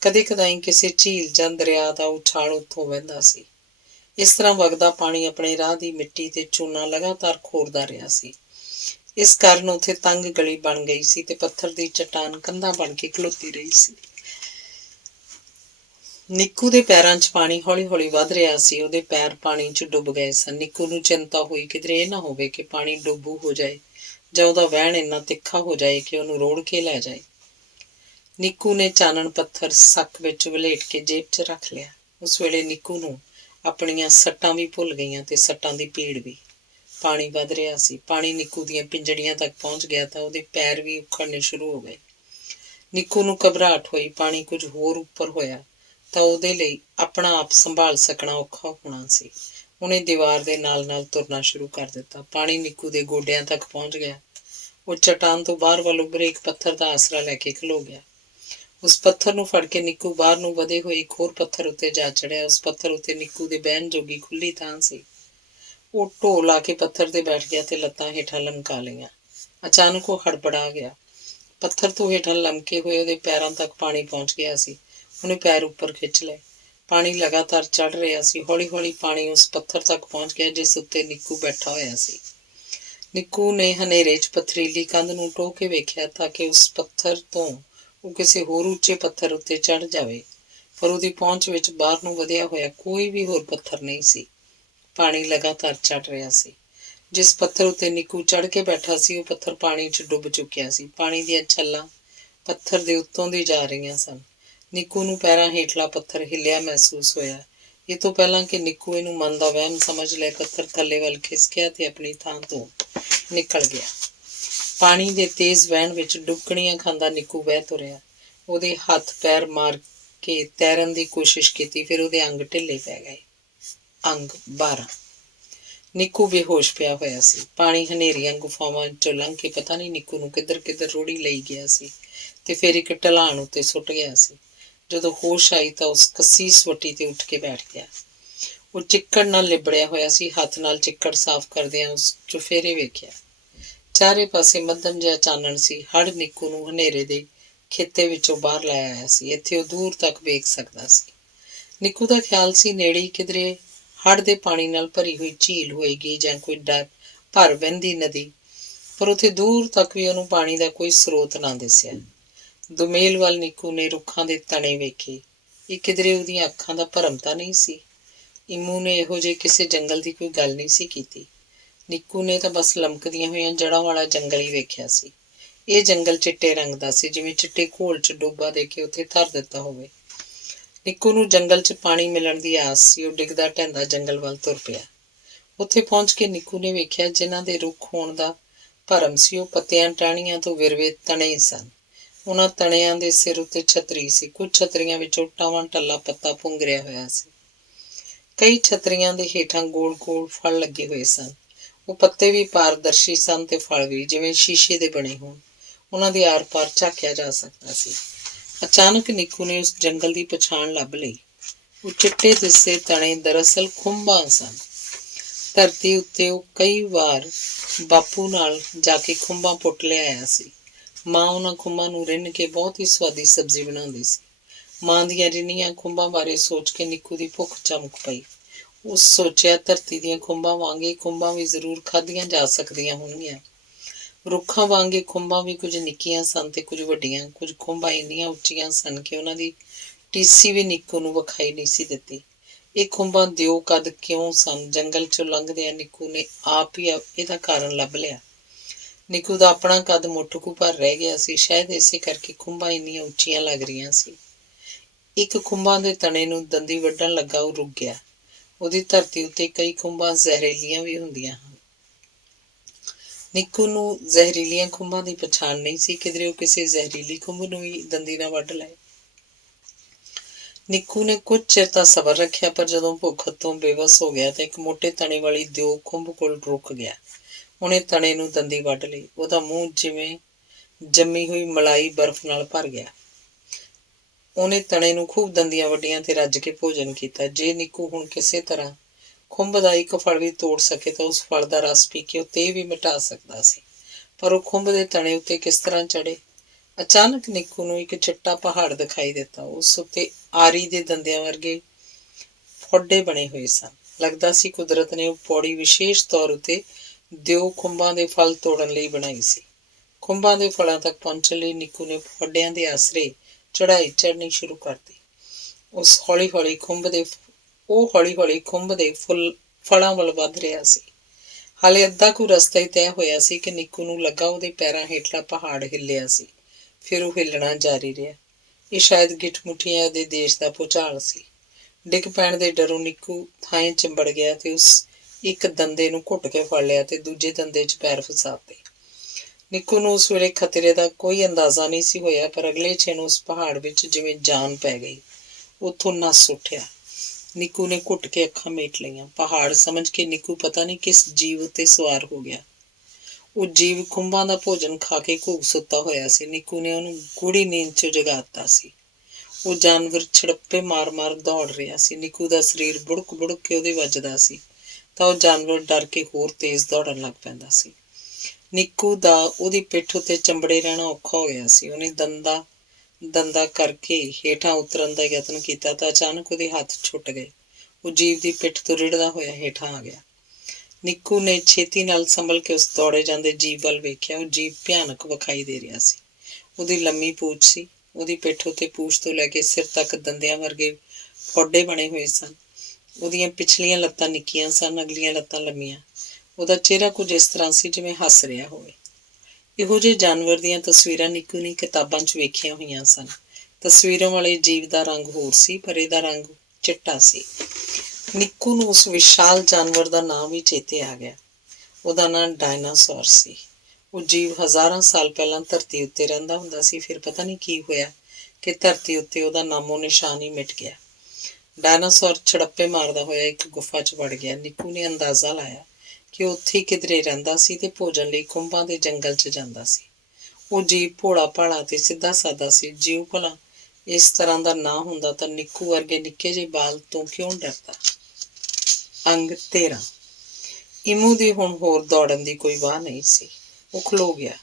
ਕਦੇ ਕਦਾਈਂ ਕਿਸੇ ਝੀਲ ਜਾਂ ਦਰਿਆ ਦਾ ਉਛਾਲ ਉੱਥੋਂ ਵਹਿੰਦਾ ਸੀ। ਇਸ ਤਰ੍ਹਾਂ ਵਗਦਾ ਪਾਣੀ ਆਪਣੇ ਰਾਹ ਦੀ ਮਿੱਟੀ ਤੇ ਚੂਨਾ ਲਗਾਤਾਰ ਖੋਰਦਾ ਰਿਹਾ ਸੀ। ਇਸ ਕਾਰਨ ਉੱਥੇ ਤੰਗ ਗਲੀ ਬਣ ਗਈ ਸੀ ਤੇ ਪੱਥਰ ਦੀ ਚੱਟਾਨ ਕੰਧਾਂ ਬਣ ਕੇ ਖਲੋਤੀ ਰਹੀ ਸੀ। ਨਿੱਕੂ ਦੇ ਪੈਰਾਂ 'ਚ ਪਾਣੀ ਹੌਲੀ-ਹੌਲੀ ਵੱਧ ਰਿਹਾ ਸੀ। ਉਹਦੇ ਪੈਰ ਪਾਣੀ 'ਚ ਡੁੱਬ ਗਏ ਸਨ। ਨਿੱਕੂ ਨੂੰ ਚਿੰਤਾ ਹੋਈ ਕਿਧਰੇ ਇਹ ਨਾ ਹੋਵੇ ਕਿ ਪਾਣੀ ਡੁੱਬੂ ਹੋ ਜਾਏ ਜਾਂ ਉਹਦਾ ਵਹਿਣ ਇੰਨਾ ਤਿੱਖਾ ਹੋ ਜਾਏ ਕਿ ਉਹਨੂੰ ਰੋੜ ਕੇ ਲੈ ਜਾਏ। ਨਿੱਕੂ ਨੇ ਚਾਨਣ ਪੱਥਰ ਸੱਕ ਵਿੱਚ ਵਲੇਟ ਕੇ ਜੇਬ 'ਚ ਰੱਖ ਲਿਆ। ਉਸ ਵੇਲੇ ਨਿੱਕੂ ਨੂੰ ਆਪਣੀਆਂ ਸੱਟਾਂ ਵੀ ਭੁੱਲ ਗਈਆਂ ਤੇ ਸੱਟਾਂ ਦੀ ਪੀੜ ਵੀ। ਪਾਣੀ ਵੱਧ ਰਿਹਾ ਸੀ। ਪਾਣੀ ਨਿੱਕੂ ਦੀਆਂ ਪਿੰਜੜੀਆਂ ਤੱਕ ਪਹੁੰਚ ਗਿਆ ਤਾਂ ਉਹਦੇ ਪੈਰ ਵੀ ਉਖੜਨੇ ਸ਼ੁਰੂ ਹੋ ਗਏ। ਨਿੱਕੂ ਨੂੰ ਘਬਰਾਹਟ ਹੋਈ। ਪਾਣੀ ਕੁਝ ਹੋਰ ਉੱਪਰ ਹੋਇਆ ਤਾਂ ਉਹਦੇ ਲਈ ਆਪਣਾ ਆਪ ਸੰਭਾਲ ਸਕਣਾ ਔਖਾ ਹੋਣਾ ਸੀ। ਉਹਨੇ ਦੀਵਾਰ ਦੇ ਨਾਲ-ਨਾਲ ਤੁਰਨਾ ਸ਼ੁਰੂ ਕਰ ਦਿੱਤਾ। ਪਾਣੀ ਨਿੱਕੂ ਦੇ ਗੋਡਿਆਂ ਤੱਕ ਪਹੁੰਚ ਗਿਆ। ਉਹ ਚੱਟਾਨ ਤੋਂ ਬਾਹਰ ਵੱਲ ਉੱਭਰੇ ਇੱਕ ਪੱਥਰ ਦਾ ਆਸਰਾ ਲੈ ਕੇ ਖਲੋ ਗਿਆ। ਉਸ ਪੱਥਰ ਨੂੰ ਫੜ ਕੇ ਨਿੱਕੂ ਬਾਹਰ ਨੂੰ ਵਧੇ ਹੋਏ ਇੱਕ ਹੋਰ ਪੱਥਰ ਉੱਤੇ ਜਾ ਚੜਿਆ। ਉਸ ਪੱਥਰ ਉੱਤੇ ਨਿੱਕੂ ਦੇ ਬਹਿਣ ਜੋਗੀ ਖੁੱਲੀ ਥਾਂ ਸੀ। ਉਹ ਢੋਲ ਲਾ ਕੇ ਪੱਥਰ ਤੇ ਬੈਠ ਗਿਆ ਤੇ ਲੱਤਾਂ ਹੇਠਾਂ ਲਮਕਾ ਲਈਆਂ। ਅਚਾਨਕ ਉਹ ਹੜਬੜਾ ਗਿਆ। ਪੱਥਰ ਤੋਂ ਹੇਠਾਂ ਲਮਕੇ ਹੋਏ ਉਹਦੇ ਪੈਰਾਂ ਤੱਕ ਪਾਣੀ ਪਹੁੰਚ ਗਿਆ ਸੀ। ਉਹਨੇ ਪੈਰ ਉੱਪਰ ਖਿੱਚ ਲਏ। ਪਾਣੀ ਲਗਾਤਾਰ ਚੜ੍ਹ ਰਿਹਾ ਸੀ। ਹੌਲੀ-ਹੌਲੀ ਪਾਣੀ ਉਸ ਪੱਥਰ ਤੱਕ ਪਹੁੰਚ ਗਿਆ ਜਿਸ ਉੱਤੇ ਨਿੱਕੂ ਬੈਠਾ ਹੋਇਆ ਸੀ। ਨਿੱਕੂ ਨੇ ਹਨੇਰੇ 'ਚ ਪਥਰੀਲੀ ਕੰਧ ਨੂੰ ਟੋਹ ਕੇ ਵੇਖਿਆ ਤਾਂ ਕਿ ਉਸ ਪੱਥਰ ਤੋਂ ਉਹ ਕਿਸੇ ਹੋਰ ਉੱਚੇ ਪੱਥਰ ਉੱਤੇ ਚੜ੍ਹ ਜਾਵੇ, ਪਰ ਉਹਦੀ ਪਹੁੰਚ ਵਿੱਚ ਬਾਹਰ ਨੂੰ ਵਧਿਆ ਹੋਇਆ ਕੋਈ ਵੀ ਹੋਰ ਪੱਥਰ ਨਹੀਂ ਸੀ। ਪਾਣੀ ਲਗਾਤਾਰ ਚੜ੍ਹ ਰਿਹਾ ਸੀ। ਜਿਸ ਪੱਥਰ ਉੱਤੇ ਨਿੱਕੂ ਚੜ੍ਹ ਕੇ ਬੈਠਾ ਸੀ ਉਹ ਪੱਥਰ ਪਾਣੀ 'ਚ ਡੁੱਬ ਚੁੱਕਿਆ ਸੀ। ਪਾਣੀ ਦੀਆਂ ਛੱਲਾਂ ਪੱਥਰ ਦੇ ਉੱਤੋਂ ਦੀ ਜਾ ਰਹੀਆਂ ਸਨ। ਨਿੱਕੂ ਨੂੰ ਪੈਰਾਂ ਹੇਠਲਾ ਪੱਥਰ ਹਿੱਲਿਆ ਮਹਿਸੂਸ ਹੋਇਆ। ਇਹ ਤੋਂ ਪਹਿਲਾਂ ਕਿ ਨਿੱਕੂ ਇਹਨੂੰ ਮਨ ਦਾ ਵਹਿਮ ਸਮਝ ਲਏ, ਪੱਥਰ ਥੱਲੇ ਵੱਲ ਖਿਸਕਿਆ ਤੇ ਆਪਣੀ ਥਾਂ ਤੋਂ ਨਿਕਲ ਗਿਆ। ਪਾਣੀ ਦੇ ਤੇਜ਼ ਵਹਿਣ ਵਿੱਚ ਡੁਬਕਣੀਆਂ ਖਾਂਦਾ ਨਿੱਕੂ ਵਹਿ ਤੁਰਿਆ। ਉਹਦੇ ਹੱਥ ਪੈਰ ਮਾਰ ਕੇ ਤੈਰਨ ਦੀ ਕੋਸ਼ਿਸ਼ ਕੀਤੀ, ਫਿਰ ਉਹਦੇ ਅੰਗ ਢਿੱਲੇ ਪੈ ਗਏ। ਅੰਗ 12। ਨਿੱਕੂ ਬੇਹੋਸ਼ ਪਿਆ ਹੋਇਆ ਸੀ। ਪਾਣੀ ਹਨੇਰੀਆਂ ਗੁਫਾਵਾਂ 'ਚੋਂ ਲੰਘ ਕੇ ਪਤਾ ਨਹੀਂ ਨਿੱਕੂ ਨੂੰ ਕਿੱਧਰ ਰੋੜੀ ਲਈ ਗਿਆ ਸੀ ਤੇ ਫਿਰ ਇੱਕ ਢਲਾਣ ਉੱਤੇ ਸੁੱਟ ਗਿਆ ਸੀ। ਜਦੋਂ ਹੋਸ਼ ਆਈ ਤਾਂ ਉਸ ਕਸੀਸ ਵੱਟੀ ਤੇ ਉੱਠ ਕੇ ਬੈਠ ਗਿਆ। ਉਹ ਚਿੱਕੜ ਨਾਲ ਲਿਬੜਿਆ ਹੋਇਆ ਸੀ। ਹੱਥ ਨਾਲ ਚਿੱਕੜ ਸਾਫ਼ ਕਰਦਿਆਂ ਉਸ ਚੁਫੇਰੇ ਵੇਖਿਆ। ਚਾਰੇ ਪਾਸੇ ਮੱਧਮ ਜਿਹਾ ਚਾਨਣ ਸੀ। ਹੜ ਨਿੱਕੂ ਨੂੰ ਹਨੇਰੇ ਦੇ ਖੇਤੇ ਵਿੱਚੋਂ ਬਾਹਰ ਲੈ ਆਇਆ ਸੀ। ਇੱਥੇ ਉਹ ਦੂਰ ਤੱਕ ਵੇਖ ਸਕਦਾ ਸੀ। ਨਿੱਕੂ ਦਾ ਖਿਆਲ ਸੀ ਨੇੜੇ ਕਿਧਰੇ ਹੜ ਦੇ ਪਾਣੀ ਨਾਲ ਭਰੀ ਹੋਈ ਝੀਲ ਹੋਏਗੀ ਜਾਂ ਕੋਈ ਭਰ ਵਹਿੰਦੀ ਨਦੀ, ਪਰ ਉੱਥੇ ਦੂਰ ਤੱਕ ਵੀ ਉਹਨੂੰ ਪਾਣੀ ਦਾ ਕੋਈ ਸਰੋਤ ਨਾ ਦਿਸਿਆ। ਦੁਮੇਲ ਵੱਲ ਨਿੱਕੂ ਨੇ ਰੁੱਖਾਂ ਦੇ ਤਣੇ ਵੇਖੇ। ਇਹ ਕਿਧਰੇ ਉਹਦੀਆਂ ਅੱਖਾਂ ਦਾ ਭਰਮ ਤਾਂ ਨਹੀਂ ਸੀ? ਇੰਮੂ ਨੇ ਇਹੋ ਜਿਹੇ ਕਿਸੇ ਜੰਗਲ ਦੀ ਕੋਈ ਗੱਲ ਨਹੀਂ ਸੀ ਕੀਤੀ। ਨਿੱਕੂ ਨੇ ਤਾਂ ਬਸ ਲਮਕਦੀਆਂ ਹੋਈਆਂ ਜੜ੍ਹਾਂ ਵਾਲਾ ਜੰਗਲ ਹੀ ਵੇਖਿਆ ਸੀ। ਇਹ ਜੰਗਲ ਚਿੱਟੇ ਰੰਗ ਦਾ ਸੀ, ਜਿਵੇਂ ਚਿੱਟੇ ਘੋਲ 'ਚ ਡੋਬਾ ਦੇ ਕੇ ਉੱਥੇ ਧਰ ਦਿੱਤਾ ਹੋਵੇ। ਨਿੱਕੂ ਨੂੰ ਜੰਗਲ 'ਚ ਪਾਣੀ ਮਿਲਣ ਦੀ ਆਸ ਸੀ। ਉਹ ਡਿੱਗਦਾ ਢਹਿੰਦਾ ਜੰਗਲ ਵੱਲ ਤੁਰ ਪਿਆ। ਉੱਥੇ ਪਹੁੰਚ ਕੇ ਨਿੱਕੂ ਨੇ ਵੇਖਿਆ ਜਿਨ੍ਹਾਂ ਦੇ ਰੁੱਖ ਹੋਣ ਦਾ ਭਰਮ ਸੀ ਉਹ ਪੱਤਿਆਂ ਟਾਹਣੀਆਂ ਤੋਂ ਵਿਰਵੇ ਤਣੇ ਸਨ। ਉਹਨਾਂ ਤਣਿਆਂ ਦੇ ਸਿਰ ਉੱਤੇ ਛਤਰੀ ਸੀ। ਕੁਝ ਛਤਰੀਆਂ ਵਿੱਚੋਂ ਟਾਵਾਂ ਟੱਲਾ ਪੱਤਾ ਪੁੰਗਰਿਆ ਹੋਇਆ ਸੀ। ਕਈ ਛਤਰੀਆਂ ਦੇ ਹੇਠਾਂ ਗੋਲ-ਗੋਲ ਫਲ ਲੱਗੇ ਹੋਏ ਸਨ। ਉਹ ਪੱਤੇ ਵੀ ਪਾਰਦਰਸ਼ੀ ਸਨ ਤੇ ਫਲ ਵੀ ਜਿਵੇਂ ਸ਼ੀਸ਼ੇ ਦੇ ਬਣੇ ਹੋਣ। ਉਹਨਾਂ ਦੇ ਆਰ-ਪਾਰ ਝਾਕਿਆ ਜਾ ਸਕਦਾ ਸੀ। ਅਚਾਨਕ ਨਿੱਕੂ ਨੇ ਉਸ ਜੰਗਲ ਦੀ ਪਛਾਣ ਲੱਭ ਲਈ। ਉਹ ਚਿੱਟੇ ਦਿਸੇ ਤਣੇ ਦਰਅਸਲ ਖੁੰਭਾਂ ਸਨ। ਧਰਤੀ ਉੱਤੇ ਉਹ ਕਈ ਵਾਰ ਬਾਪੂ ਨਾਲ ਜਾ ਕੇ ਖੁੰਭਾਂ ਪੁੱਟ ਲਿਆਇਆ ਸੀ। ਮਾਂ ਉਹਨਾਂ ਖੁੰਭਾਂ ਨੂੰ ਰਿੰਨ ਕੇ ਬਹੁਤ ਹੀ ਸੁਆਦੀ ਸਬਜ਼ੀ ਬਣਾਉਂਦੀ ਸੀ। ਮਾਂ ਦੀਆਂ ਰਿੰਨੀਆਂ ਖੁੰਭਾਂ ਬਾਰੇ ਸੋਚ ਕੇ ਨਿੱਕੂ ਦੀ ਭੁੱਖ ਚਮਕ ਪਈ। ਉਸ ਸੋਚਿਆ ਧਰਤੀ ਦੀਆਂ ਖੁੰਭਾਂ ਵਾਂਗ ਇਹ ਖੁੰਭਾਂ ਵੀ ਜ਼ਰੂਰ ਖਾਧੀਆਂ ਜਾ ਸਕਦੀਆਂ ਹੋਣਗੀਆਂ। ਰੁੱਖਾਂ ਵਾਂਗ ਇਹ ਖੁੰਭਾਂ ਵੀ ਕੁਝ ਨਿੱਕੀਆਂ ਸਨ ਤੇ ਕੁਝ ਵੱਡੀਆਂ। ਕੁਝ ਖੁੰਭਾਂ ਇੰਨੀਆਂ ਉੱਚੀਆਂ ਸਨ ਕਿ ਉਹਨਾਂ ਦੀ ਟੀਸੀ ਵੀ ਨਿੱਕੂ ਨੂੰ ਵਿਖਾਈ ਨਹੀਂ ਸੀ ਦਿੱਤੀ। ਇਹ ਖੁੰਭਾਂ ਦਿਓ ਕਦ ਕਿਉਂ ਸਨ? ਜੰਗਲ 'ਚੋਂ ਲੰਘਦਿਆਂ ਨਿੱਕੂ ਨੇ ਆਪ ਹੀ ਇਹਦਾ ਕਾਰਨ ਲੱਭ ਲਿਆ। ਨਿੱਕੂ ਦਾ ਆਪਣਾ ਕੱਦ ਮੁੱਠ ਕੁ ਭਰ ਰਹਿ ਗਿਆ ਸੀ। ਸ਼ਾਇਦ ਇਸੇ ਕਰਕੇ ਖੁੰਬਾਂ ਇੰਨੀਆਂ ਉੱਚੀਆਂ ਲੱਗ ਰਹੀਆਂ ਸੀ। ਇੱਕ ਖੁੰਬਾਂ ਦੇ ਤਣੇ ਨੂੰ ਦੰਦੀ ਵੱਢਣ ਲੱਗਾ, ਉਹ ਰੁਕ ਗਿਆ। ਉਹਦੀ ਧਰਤੀ ਉੱਤੇ ਕਈ ਖੁੰਬਾਂ ਜ਼ਹਿਰੀਲੀਆਂ ਵੀ ਹੁੰਦੀਆਂ ਹਨ। ਨਿੱਕੂ ਨੂੰ ਜ਼ਹਿਰੀਲੀਆਂ ਖੁੰਬਾਂ ਦੀ ਪਛਾਣ ਨਹੀਂ ਸੀ। ਕਿਧਰੇ ਉਹ ਕਿਸੇ ਜ਼ਹਿਰੀਲੀ ਖੁੰਬ ਨੂੰ ਵੀ ਦੰਦੀ ਨਾਲ ਵੱਢ ਲਏ। ਨਿੱਕੂ ਨੇ ਕੁਝ ਚਿਰ ਤਾਂ ਸਬਰ ਰੱਖਿਆ, ਪਰ ਜਦੋਂ ਭੁੱਖ ਤੋਂ ਬੇਵੱਸ ਹੋ ਗਿਆ ਤਾਂ ਇੱਕ ਮੋਟੇ ਤਣੇ ਵਾਲੀ ਦਿਓ ਖੁੰਬ ਕੋਲ ਰੁਕ ਗਿਆ। ਉਹਨੇ ਤਣੇ ਨੂੰ ਦੰਦੀ ਵੱਢ ਲਈ। ਉਹਦਾ ਮੂੰਹ ਜਿਵੇਂ ਜੰਮੀ ਹੋਈ ਮਲਾਈ ਬਰਫ਼ ਨਾਲ ਭਰ ਗਿਆ। ਉਹਨੇ ਤਣੇ ਨੂੰ ਖੂਬ ਦੰਦੀਆਂ ਵੱਢੀਆਂ ਤੇ ਰੱਜ ਕੇ ਭੋਜਨ ਕੀਤਾ। ਜੇ ਨਿੱਕੂ ਹੁਣ ਕਿਸੇ ਤਰ੍ਹਾਂ ਖੁੰਬ ਦਾ ਇੱਕ ਫਲ ਵੀ ਤੋੜ ਸਕੇ ਤਾਂ ਉਸ ਫਲ ਦਾ ਰਸ ਪੀ ਕੇ ਉਹ ਤੇਹ ਵੀ ਮਿਟਾ ਸਕਦਾ ਸੀ। ਪਰ ਉਹ ਖੁੰਬ ਦੇ ਤਣੇ ਉੱਤੇ ਕਿਸ ਤਰ੍ਹਾਂ ਚੜ੍ਹੇ? ਅਚਾਨਕ ਨਿੱਕੂ ਨੂੰ ਇੱਕ ਚਿੱਟਾ ਪਹਾੜ ਦਿਖਾਈ ਦਿੱਤਾ। ਉਸ ਉੱਤੇ ਆਰੀ ਦੇ ਦੰਦਿਆਂ ਵਰਗੇ ਫੋਡੇ ਬਣੇ ਹੋਏ ਸਨ। ਲੱਗਦਾ ਸੀ ਕੁਦਰਤ ਨੇ ਉਹ ਪੌੜੀ ਵਿਸ਼ੇਸ਼ ਤੌਰ ਉੱਤੇ ਦਿਓ ਖੁੰਬਾਂ ਦੇ ਫਲ ਤੋੜਨ ਲਈ ਬਣਾਈ ਸੀ। ਖੁੰਬਾਂ ਦੇ ਫਲਾਂ ਤੱਕ ਪਹੁੰਚਣ ਲਈ ਨਿੱਕੂ ਨੇ ਫੋਡਿਆਂ ਦੇ ਆਸਰੇ ਚੜ੍ਹਾਈ ਚੜ੍ਹਨੀ ਸ਼ੁਰੂ ਕਰ ਦਿੱਤੀ। ਉਹ ਹੌਲੀ ਹੌਲੀ ਖੁੰਬ ਦੇ ਫਲਾਂ ਵੱਲ ਵੱਧ ਰਿਹਾ ਸੀ। ਹਾਲੇ ਅੱਧਾ ਕੁ ਰਸਤਾ ਹੀ ਤੈਅ ਹੋਇਆ ਸੀ ਕਿ ਨਿੱਕੂ ਨੂੰ ਲੱਗਾ ਉਹਦੇ ਪੈਰਾਂ ਹੇਠਲਾ ਪਹਾੜ ਹਿੱਲਿਆ ਸੀ। ਫਿਰ ਉਹ ਹਿੱਲਣਾ ਜਾਰੀ ਰਿਹਾ। ਇਹ ਸ਼ਾਇਦ ਗਿੱਠ ਮੁੱਠੀਆਂ ਦੇ ਦੇਸ਼ ਦਾ ਭੂਚਾਲ ਸੀ। ਡਿੱਗ ਪੈਣ ਦੇ ਡਰੋਂ ਨਿੱਕੂ ਥਾਂ ਚਿੰਬੜ ਗਿਆ ਤੇ ਉਸ ਇੱਕ ਦੰਦੇ ਨੂੰ ਘੁੱਟ ਕੇ ਫੜ ਲਿਆ ਤੇ ਦੂਜੇ ਦੰਦੇ 'ਚ ਪੈਰ ਫਸਾ ਦਿੱਤੇ। ਨਿੱਕੂ ਨੂੰ ਉਸ ਵੇਲੇ ਖਤਰੇ ਦਾ ਕੋਈ ਅੰਦਾਜ਼ਾ ਨਹੀਂ ਸੀ ਹੋਇਆ, ਪਰ ਅਗਲੇ ਛਿਣ ਉਸ ਪਹਾੜ ਵਿੱਚ ਜਿਵੇਂ ਜਾਨ ਪੈ ਗਈ। ਉੱਥੋਂ ਨੱਸ ਉੱਠਿਆ। ਨਿੱਕੂ ਨੇ ਘੁੱਟ ਕੇ ਅੱਖਾਂ ਮੀਟ ਲਈਆਂ। ਪਹਾੜ ਸਮਝ ਕੇ ਨਿੱਕੂ ਪਤਾ ਨਹੀਂ ਕਿਸ ਜੀਵ ਉੱਤੇ ਸਵਾਰ ਹੋ ਗਿਆ। ਉਹ ਜੀਵ ਖੁੰਬਾਂ ਦਾ ਭੋਜਨ ਖਾ ਕੇ ਘੂਕ ਸੁੱਤਾ ਹੋਇਆ ਸੀ। ਨਿੱਕੂ ਨੇ ਉਹਨੂੰ ਗੂੜੀ ਨੀਂਦ 'ਚ ਜਗਾ ਦਿੱਤਾ ਸੀ। ਉਹ ਜਾਨਵਰ ਛੜੱਪੇ ਮਾਰ-ਮਾਰ ਦੌੜ ਰਿਹਾ ਸੀ। ਨਿੱਕੂ ਦਾ ਸਰੀਰ ਬੁੜਕ ਕੇ ਉਹਦੇ ਵੱਜਦਾ ਸੀ ਤਾਂ ਉਹ ਜਾਨਵਰ ਡਰ ਕੇ ਹੋਰ ਤੇਜ਼ ਦੌੜਨ ਲੱਗ ਪੈਂਦਾ ਸੀ। ਨਿੱਕੂ ਦਾ ਉਹਦੀ ਪਿੱਠ ਉੱਤੇ ਚੰਬੜੇ ਰਹਿਣਾ ਔਖਾ ਹੋ ਗਿਆ ਸੀ। ਉਹਨੇ ਦੰਦਾ ਕਰਕੇ ਹੇਠਾਂ ਉਤਰਨ ਦਾ ਯਤਨ ਕੀਤਾ ਤਾਂ ਅਚਾਨਕ ਉਹਦੇ ਹੱਥ ਛੁੱਟ ਗਏ। ਉਹ ਜੀਵ ਦੀ ਪਿੱਠ ਤੋਂ ਰਿੜਦਾ ਹੋਇਆ ਹੇਠਾਂ ਆ ਗਿਆ। ਨਿੱਕੂ ਨੇ ਛੇਤੀ ਨਾਲ ਸੰਭਲ ਕੇ ਉਸ ਦੌੜੇ ਜਾਂਦੇ ਜੀਵ ਵੱਲ ਵੇਖਿਆ। ਉਹ ਜੀਵ ਭਿਆਨਕ ਵਿਖਾਈ ਦੇ ਰਿਹਾ ਸੀ। ਉਹਦੀ ਲੰਮੀ ਪੂਛ ਸੀ। ਉਹਦੀ ਪਿੱਠ ਉੱਤੇ ਪੂਛ ਤੋਂ ਲੈ ਕੇ ਸਿਰ ਤੱਕ ਦੰਦਿਆਂ ਵਰਗੇ ਫੋਡੇ ਬਣੇ ਹੋਏ ਸਨ। ਉਹਦੀਆਂ ਪਿਛਲੀਆਂ ਲੱਤਾਂ ਨਿੱਕੀਆਂ ਸਨ, ਅਗਲੀਆਂ ਲੱਤਾਂ ਲੰਮੀਆਂ। ਉਹਦਾ ਚਿਹਰਾ ਕੁਝ ਇਸ ਤਰ੍ਹਾਂ ਸੀ ਜਿਵੇਂ ਹੱਸ ਰਿਹਾ ਹੋਵੇ। ਇਹੋ ਜਿਹੇ ਜਾਨਵਰ ਦੀਆਂ ਤਸਵੀਰਾਂ ਨਿੱਕੂ ਨੇ ਕਿਤਾਬਾਂ 'ਚ ਵੇਖੀਆਂ ਹੋਈਆਂ ਸਨ। ਤਸਵੀਰਾਂ ਵਾਲੇ ਜੀਵ ਦਾ ਰੰਗ ਹੋਰ ਸੀ, ਪਰ ਇਹਦਾ ਰੰਗ ਚਿੱਟਾ ਸੀ। ਨਿੱਕੂ ਨੂੰ ਉਸ ਵਿਸ਼ਾਲ ਜਾਨਵਰ ਦਾ ਨਾਂ ਵੀ ਚੇਤੇ ਆ ਗਿਆ। ਉਹਦਾ ਨਾਂ ਡਾਇਨਾਸੌਰ ਸੀ। ਉਹ ਜੀਵ ਹਜ਼ਾਰਾਂ ਸਾਲ ਪਹਿਲਾਂ ਧਰਤੀ ਉੱਤੇ ਰਹਿੰਦਾ ਹੁੰਦਾ ਸੀ। ਫਿਰ ਪਤਾ ਨਹੀਂ ਕੀ ਹੋਇਆ ਕਿ ਧਰਤੀ ਉੱਤੇ ਉਹਦਾ ਨਾਮੋ ਨਿਸ਼ਾਨ ਹੀ ਮਿਟ ਗਿਆ। ਡਾਇਨਾਸੌਰ ਛੜੱਪੇ ਮਾਰਦਾ ਹੋਇਆ ਇੱਕ ਗੁਫਾ 'ਚ ਵੜ ਗਿਆ। ਨਿੱਕੂ ਨੇ ਅੰਦਾਜ਼ਾ ਲਾਇਆ ਕਿ ਉੱਥੇ ਕਿਧਰੇ ਰਹਿੰਦਾ ਸੀ ਤੇ ਭੋਜਨ ਲਈ ਖੁੰਬਾਂ ਦੇ ਜੰਗਲ 'ਚ ਜਾਂਦਾ ਸੀ। ਉਹ ਜੀਵ ਭੋਲਾ ਭਾਲਾ ਤੇ ਸਿੱਧਾ ਸਾਦਾ ਸੀ। ਜਿਉਂ ਭਲਾ ਇਸ ਤਰ੍ਹਾਂ ਦਾ ਨਾ ਹੁੰਦਾ ਤਾਂ ਨਿੱਕੂ ਵਰਗੇ ਨਿੱਕੇ ਜਿਹੇ ਬਾਲ ਤੋਂ ਕਿਉਂ ਡਰਦਾ। ਅੰਗ 13। ਇਮੂ ਦੀ ਹੁਣ ਹੋਰ ਦੌੜਨ ਦੀ ਕੋਈ ਵਾਹ ਨਹੀਂ ਸੀ। ਉਹ ਖਲੋ ਗਿਆ।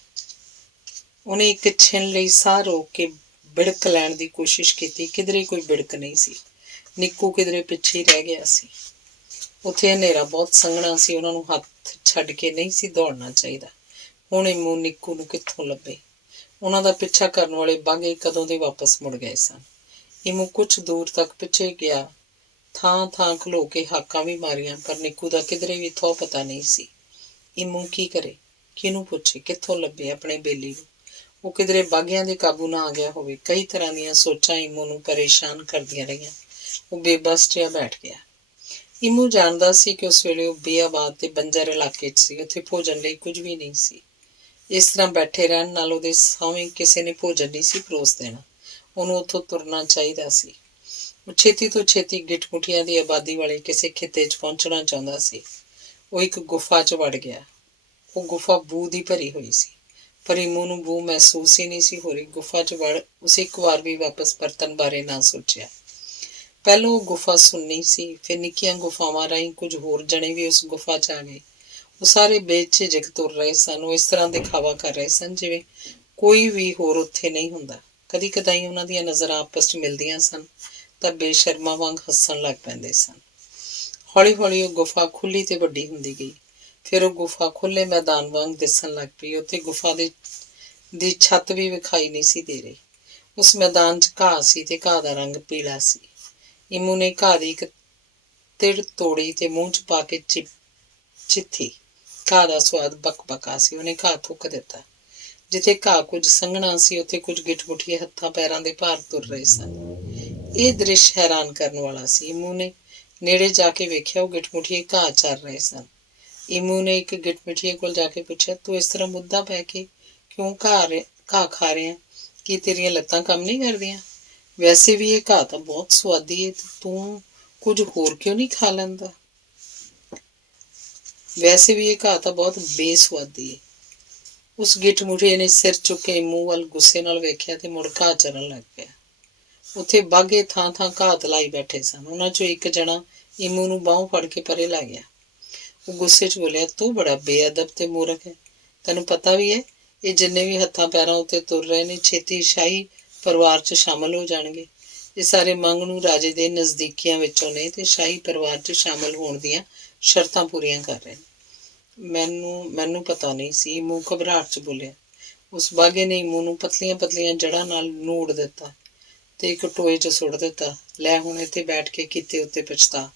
ਉਹਨੇ ਇੱਕ ਛਿਣ ਲਈ ਸਾਹ ਰੋਕ ਕੇ ਬਿੜਕ ਲੈਣ ਦੀ ਕੋਸ਼ਿਸ਼ ਕੀਤੀ। ਕਿਧਰੇ ਕੋਈ ਬਿੜਕ ਨਹੀਂ ਸੀ। ਨਿੱਕੂ ਕਿਧਰੇ ਪਿੱਛੇ ਰਹਿ ਗਿਆ ਸੀ। ਉੱਥੇ ਹਨੇਰਾ ਬਹੁਤ ਸੰਘਣਾ ਸੀ। ਉਹਨਾਂ ਨੂੰ ਹੱਥ ਛੱਡ ਕੇ ਨਹੀਂ ਸੀ ਦੌੜਨਾ ਚਾਹੀਦਾ। ਹੁਣ ਇਮੂ ਨਿੱਕੂ ਨੂੰ ਕਿੱਥੋਂ ਲੱਭੇ? ਉਹਨਾਂ ਦਾ ਪਿੱਛਾ ਕਰਨ ਵਾਲੇ ਬਾਘੇ ਕਦੋਂ ਦੇ ਵਾਪਸ ਮੁੜ ਗਏ ਸਨ। ਇਮੂ ਕੁਝ ਦੂਰ ਤੱਕ ਪਿੱਛੇ ਗਿਆ। ਥਾਂ ਖਲੋ ਕੇ ਹਾਕਾਂ ਵੀ ਮਾਰੀਆਂ, ਪਰ ਨਿੱਕੂ ਦਾ ਕਿਧਰੇ ਵੀ ਥਹੁ ਪਤਾ ਨਹੀਂ ਸੀ। ਇਮੂ ਕੀ ਕਰੇ? ਕਿਹਨੂੰ ਪੁੱਛੇ? ਕਿੱਥੋਂ ਲੱਭੇ ਆਪਣੇ ਬੇਲੀ ਨੂੰ? ਉਹ ਕਿਧਰੇ ਬਾਘਿਆਂ ਦੇ ਕਾਬੂ ਨਾ ਆ ਗਿਆ ਹੋਵੇ। ਕਈ ਤਰ੍ਹਾਂ ਦੀਆਂ ਸੋਚਾਂ ਇਮੂ ਨੂੰ ਪਰੇਸ਼ਾਨ ਕਰਦੀਆਂ ਰਹੀਆਂ। ਉਹ ਬੇਬਸ ਜਿਹਾ ਬੈਠ ਗਿਆ। ਇਮੂ ਜਾਣਦਾ ਸੀ ਕਿ ਉਸ ਵੇਲੇ ਉਹ ਬੇਆਬਾਦ ਤੇ ਬੰਜਰ ਇਲਾਕੇ 'ਚ ਸੀ। ਉੱਥੇ ਭੋਜਨ ਲਈ ਕੁਝ ਵੀ ਨਹੀਂ ਸੀ। ਇਸ ਤਰ੍ਹਾਂ ਬੈਠੇ ਰਹਿਣ ਨਾਲ ਉਹਦੇ ਸਾਹਮਣੇ ਕਿਸੇ ਨੇ ਭੋਜਨ ਨਹੀਂ ਸੀ ਪਰੋਸ ਦੇਣਾ। ਉਹਨੂੰ ਉੱਥੋਂ ਤੁਰਨਾ ਚਾਹੀਦਾ ਸੀ। ਉਹ ਛੇਤੀ ਤੋਂ ਛੇਤੀ ਗਿੱਠ ਮੁੱਠੀਆਂ ਦੀ ਆਬਾਦੀ ਵਾਲੇ ਕਿਸੇ ਖਿੱਤੇ 'ਚ ਪਹੁੰਚਣਾ ਚਾਹੁੰਦਾ ਸੀ। ਉਹ ਇੱਕ ਗੁਫਾ 'ਚ ਵੜ ਗਿਆ। ਉਹ ਗੁਫਾ ਬੂ ਦੀ ਭਰੀ ਹੋਈ ਸੀ, ਪਰ ਇਮੂ ਨੂੰ ਬੂ ਮਹਿਸੂਸ ਹੀ ਨਹੀਂ ਸੀ ਹੋ ਰਹੀ। ਗੁਫਾ 'ਚ ਵੜ ਉਸ ਇੱਕ ਵਾਰ ਵੀ ਵਾਪਸ ਪਰਤਣ ਬਾਰੇ ਨਾ ਸੋਚਿਆ। ਪਹਿਲਾਂ ਉਹ ਗੁਫਾ ਸੁੰਨੀ ਸੀ, ਫਿਰ ਨਿੱਕੀਆਂ ਗੁਫਾਵਾਂ ਰਾਹੀਂ ਕੁਝ ਹੋਰ ਜਣੇ ਵੀ ਉਸ ਗੁਫਾ 'ਚ ਆ ਗਏ। ਉਹ ਸਾਰੇ ਬੇਝਿਜਕ ਤੁਰ ਰਹੇ ਸਨ। ਉਹ ਇਸ ਤਰ੍ਹਾਂ ਦਿਖਾਵਾ ਕਰ ਰਹੇ ਸਨ ਜਿਵੇਂ ਕੋਈ ਵੀ ਹੋਰ ਉੱਥੇ ਨਹੀਂ ਹੁੰਦਾ। ਕਦੀ ਕਦਾਈ ਉਹਨਾਂ ਦੀਆਂ ਨਜ਼ਰਾਂ ਆਪਸ 'ਚ ਮਿਲਦੀਆਂ ਸਨ ਤਾਂ ਬੇਸ਼ਰਮਾਂ ਵਾਂਗ ਹੱਸਣ ਲੱਗ ਪੈਂਦੇ ਸਨ। ਹੌਲੀ ਹੌਲੀ ਉਹ ਗੁਫਾ ਖੁੱਲ੍ਹੀ ਤੇ ਵੱਡੀ ਹੁੰਦੀ ਗਈ। ਫਿਰ ਉਹ ਗੁਫਾ ਖੁੱਲ੍ਹੇ ਮੈਦਾਨ ਵਾਂਗ ਦਿਸਣ ਲੱਗ ਪਈ। ਉੱਥੇ ਗੁਫਾ ਦੀ ਛੱਤ ਵੀ ਵਿਖਾਈ ਨਹੀਂ ਸੀ ਦੇ ਰਹੀ। ਉਸ ਮੈਦਾਨ 'ਚ ਘਾਹ ਸੀ ਤੇ ਘਾਹ ਦਾ ਰੰਗ ਪੀਲਾ ਸੀ। ਇਮੂ ਨੇ ਘਾਹ ਦੀ ਇੱਕ ਤਿੜ ਤੋੜੀ ਤੇ ਮੂੰਹ 'ਚ ਪਾ ਕੇ ਚਿੱਥੀ। ਘਾਹ ਦਾ ਸਵਾਦ ਬਕਬਕਾ ਸੀ। ਉਹਨੇ ਘਾਹ ਥੁੱਕ ਦਿੱਤਾ। ਜਿੱਥੇ ਘਾਹ ਕੁਝ ਸੰਘਣਾ ਸੀ, ਉੱਥੇ ਕੁਝ ਗਿੱਠ-ਮੁੱਠੀਏ ਹੱਥਾਂ ਪੈਰਾਂ ਦੇ ਭਾਰ ਤੁਰ ਰਹੇ ਸਨ। ਇਹ ਦ੍ਰਿਸ਼ ਹੈਰਾਨ ਕਰਨ ਵਾਲਾ ਸੀ। ਇਮੂ ਨੇ ਨੇੜੇ ਜਾ ਕੇ ਵੇਖਿਆ, ਉਹ ਗਿੱਠ-ਮੁੱਠੀਏ ਘਾਹ ਚਰ ਰਹੇ ਸਨ। ਇਮੂ ਨੇ ਇੱਕ ਗਿੱਠ-ਮੁੱਠੀਏ ਕੋਲ ਜਾ ਕੇ ਪੁੱਛਿਆ, ਤੂੰ ਇਸ ਤਰ੍ਹਾਂ ਮੁੱਧਾ ਪੈ ਕੇ ਕਿਉਂ ਘਾਹ ਖਾ ਰਿਹਾ? ਕੀ ਤੇਰੀਆਂ ਲੱਤਾਂ ਕੰਮ ਨਹੀਂ ਕਰਦੀਆਂ? ਵੈਸੇ ਵੀ ਇਹ ਘਾਹ ਤਾਂ ਬਹੁਤ ਸੁਆਦੀ ਹੈ, ਤੂੰ ਕੁਝ ਹੋਰ ਕਿਉਂ ਨਹੀਂ ਖਾ ਲੈਂਦਾ? ਵੈਸੇ ਵੀ ਇਹ ਘਾਹ ਤਾਂ ਬਹੁਤ ਬੇਸੁਆਦੀ ਹੈ। ਉਸ ਗਿੱਠ-ਮੁੱਠੀਏ ਨੇ ਸਿਰ ਚੁੱਕ ਕੇ ਇਮੂ ਵੱਲ ਗੁੱਸੇ ਨਾਲ ਵੇਖਿਆ ਤੇ ਮੁੜ ਘਾਹ ਚਰਨ ਲੱਗ ਪਿਆ। ਉੱਥੇ ਬਾਘੇ ਥਾਂ-ਥਾਂ ਘਾਹ ਤਲਾਈ ਬੈਠੇ ਸਨ। ਉਹਨਾਂ ਚੋਂ ਇੱਕ ਜਣਾ ਇਮੂ ਨੂੰ ਬਾਹੋਂ ਫੜ ਕੇ ਪਰੇ ਲੈ ਗਿਆ। ਉਹ ਗੁੱਸੇ 'ਚ ਬੋਲਿਆ, ਤੂੰ ਬੜਾ ਬੇਅਦਬ ਤੇ ਮੂਰਖ ਹੈ। ਤੈਨੂੰ ਪਤਾ ਵੀ ਹੈ ਇਹ ਜਿੰਨੇ ਵੀ ਹੱਥਾਂ ਪੈਰਾਂ ਉੱਤੇ ਤੁਰ ਰਹੇ ਨੇ, ਛੇਤੀ ਸ਼ਾਹੀ ਪਰਿਵਾਰ 'ਚ ਸ਼ਾਮਲ ਹੋ ਜਾਣਗੇ। ਇਹ ਸਾਰੇ ਮੰਗਣੂ ਰਾਜੇ ਦੇ ਨਜ਼ਦੀਕੀਆਂ ਵਿੱਚੋਂ ਨੇ ਤੇ ਸ਼ਾਹੀ ਪਰਿਵਾਰ 'ਚ ਸ਼ਾਮਲ ਹੋਣ ਦੀਆਂ ਸ਼ਰਤਾਂ ਪੂਰੀਆਂ ਕਰ ਰਹੇ ਨੇ। ਮੈਨੂੰ ਪਤਾ ਨਹੀਂ ਸੀ, ਇਮੂ ਘਬਰਾਹਟ 'ਚ ਬੋਲਿਆ। ਉਸ ਬਾਘੇ ਨੇ ਇਮੂ ਨੂੰ ਪਤਲੀਆਂ ਜੜ੍ਹਾਂ ਨਾਲ ਨੂੜ ਦਿੱਤਾ ਤੇ ਇੱਕ ਟੋਏ 'ਚ ਸੁੱਟ ਦਿੱਤਾ। ਲੈ ਹੁਣ ਇੱਥੇ ਬੈਠ ਕੇ ਕੀਤੇ ਉੱਤੇ ਪਛਤਾ।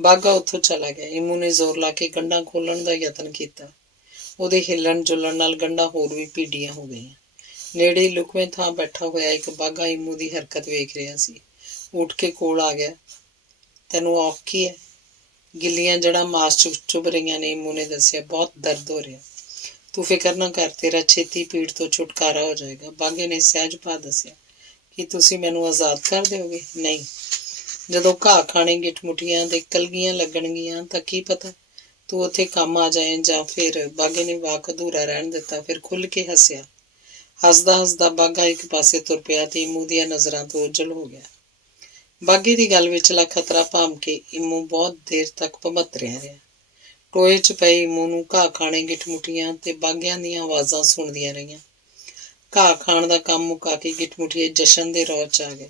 ਬਾਘਾ ਉੱਥੋਂ ਚਲਾ ਗਿਆ। ਇਮੂ ਨੇ ਜ਼ੋਰ ਲਾ ਕੇ ਗੰਢਾਂ ਖੋਲ੍ਹਣ ਦਾ ਯਤਨ ਕੀਤਾ। ਉਹਦੇ ਹਿੱਲਣ ਜੁਲਣ ਨਾਲ ਗੰਢਾਂ ਹੋਰ ਵੀ ਭੀਡੀਆਂ ਹੋ ਗਈਆਂ। ਨੇੜੇ ਲੁਕਵੇਂ ਥਾਂ ਬੈਠਾ ਹੋਇਆ ਇੱਕ ਬਾਘਾ ਇਮੂ ਦੀ ਹਰਕਤ ਵੇਖ ਰਿਹਾ ਸੀ। ਉੱਠ ਕੇ ਕੋਲ ਆ ਗਿਆ। ਤੈਨੂੰ ਔਖ ਕੀ ਹੈ? ਗਿੱਲੀਆਂ ਜੜ੍ਹਾਂ ਮਾਸ ਚੁੱਭ ਰਹੀਆਂ ਨੇ, ਇਮੂ ਨੇ ਦੱਸਿਆ। ਬਹੁਤ ਦਰਦ ਹੋ ਰਿਹਾ। ਤੂੰ ਫਿਕਰ ਨਾ ਕਰ, ਤੇਰਾ ਛੇਤੀ ਪੀੜ ਤੋਂ ਛੁਟਕਾਰਾ ਹੋ ਜਾਏਗਾ। ਬਾਘੇ ਨੇ ਸਹਿਜ ਭਾ ਦੱਸਿਆ। ਕੀ ਤੁਸੀਂ ਮੈਨੂੰ ਆਜ਼ਾਦ ਕਰ ਦਿਓਗੇ? ਨਹੀਂ, ਜਦੋਂ ਘਾਹ ਖਾਣੇ ਗਿੱਠ-ਮੁੱਠੀਆਂ ਦੇ ਕਲਗੀਆਂ ਲੱਗਣਗੀਆਂ ਤਾਂ ਕੀ ਪਤਾ ਤੂੰ ਉੱਥੇ ਕੰਮ ਆ ਜਾਏ ਜਾਂ ਫਿਰ। ਬਾਘੇ ਨੇ ਵਾਕ ਅਧੂਰਾ ਰਹਿਣ ਦਿੱਤਾ, ਫਿਰ ਖੁੱਲ੍ਹ ਕੇ ਹੱਸਿਆ। ਹੱਸਦਾ ਬਾਘਾ ਇੱਕ ਪਾਸੇ ਤੁਰ ਪਿਆ ਤੇ ਇਮੂ ਦੀਆਂ ਨਜ਼ਰਾਂ ਤੋਂ ਓਝਲ ਹੋ ਗਿਆ। ਬਾਘੇ ਦੀ ਗੱਲ ਵਿਚਲਾ ਖਤਰਾ ਭਾਂਭ ਕੇ ਇਮੂ ਬਹੁਤ ਦੇਰ ਤੱਕ ਭਮੱਤਰਿਆ ਰਿਹਾ। ਟੋਏ 'ਚ ਪਏ ਇਮੂ ਨੂੰ ਘਾਹ ਖਾਣੇ ਗਿੱਠ-ਮੁੱਠੀਆਂ ਤੇ ਬਾਘਿਆਂ ਦੀਆਂ ਆਵਾਜ਼ਾਂ ਸੁਣਦੀਆਂ ਰਹੀਆਂ। ਘਾਹ ਖਾਣ ਦਾ ਕੰਮ ਮੁਕਾ ਕੇ ਗਿੱਠ-ਮੁੱਠੀਏ ਜਸ਼ਨ ਦੇ ਰੌਹ 'ਚ ਆ ਗਏ।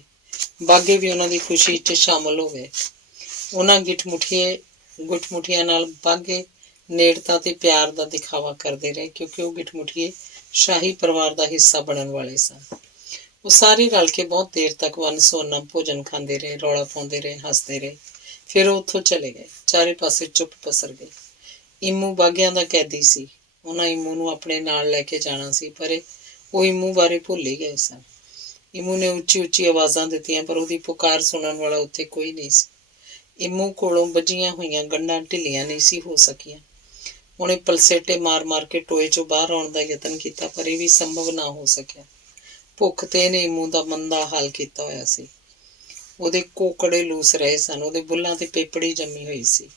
ਬਾਘੇ ਵੀ ਉਹਨਾਂ ਦੀ ਖੁਸ਼ੀ 'ਚ ਸ਼ਾਮਲ ਹੋ ਗਏ। ਉਹਨਾਂ ਗਿੱਠ-ਮੁੱਠੀਆਂ ਨਾਲ ਬਾਘੇ ਨੇੜਤਾ ਤੇ ਪਿਆਰ ਦਾ ਦਿਖਾਵਾ ਕਰਦੇ ਰਹੇ, ਕਿਉਂਕਿ ਉਹ ਗਿੱਠ-ਮੁੱਠੀਏ ਸ਼ਾਹੀ ਪਰਿਵਾਰ ਦਾ ਹਿੱਸਾ ਬਣਨ ਵਾਲੇ ਸਨ। ਉਹ ਸਾਰੇ ਰਲ ਕੇ ਬਹੁਤ ਦੇਰ ਤੱਕ ਵੰਨ-ਸੁਵੰਨਾ ਭੋਜਨ ਖਾਂਦੇ ਰਹੇ, ਰੌਲਾ ਪਾਉਂਦੇ ਰਹੇ, ਹੱਸਦੇ ਰਹੇ। ਫਿਰ ਉਹ ਉੱਥੋਂ ਚਲੇ ਗਏ। ਚਾਰੇ ਪਾਸੇ ਚੁੱਪ ਪਸਰ ਗਈ। ਇਮੂ ਬਾਘਿਆਂ ਦਾ ਕੈਦੀ ਸੀ। ਉਹਨਾਂ ਇਮੂ ਨੂੰ ਆਪਣੇ ਨਾਲ ਲੈ ਕੇ ਜਾਣਾ ਸੀ, ਪਰ ਉਹ ਇਮੂ ਬਾਰੇ ਭੁੱਲ ਹੀ ਗਏ ਸਨ। ਇਮੂ ਨੇ ਉੱਚੀ ਆਵਾਜ਼ਾਂ ਦਿੱਤੀਆਂ, ਪਰ ਉਹਦੀ ਪੁਕਾਰ ਸੁਣਨ ਵਾਲਾ ਉੱਥੇ ਕੋਈ ਨਹੀਂ ਸੀ। ਇਮੂ ਕੋਲੋਂ ਬੱਝੀਆਂ ਹੋਈਆਂ ਗੰਢਾਂ ਢਿੱਲੀਆਂ ਨਹੀਂ ਸੀ ਹੋ ਸਕੀਆਂ। ਉਹਨੇ ਪਲਸੇਟੇ ਮਾਰ ਕੇ ਟੋਏ 'ਚੋਂ ਬਾਹਰ ਆਉਣ ਦਾ ਯਤਨ ਕੀਤਾ, ਪਰ ਇਹ ਵੀ ਸੰਭਵ ਨਾ ਹੋ ਸਕਿਆ। ਭੁੱਖ ਤੇ ਨੇ ਇਮੂ ਦਾ ਮੰਦਾ ਹਾਲ ਕੀਤਾ ਹੋਇਆ ਸੀ। ਉਹਦੇ ਕੋਕੜੇ ਲੂਸ ਰਹੇ ਸਨ। ਉਹਦੇ ਬੁੱਲ੍ਹਾਂ ਤੇ ਪੇਪੜੀ ਜੰਮੀ ਹੋਈ ਸੀ।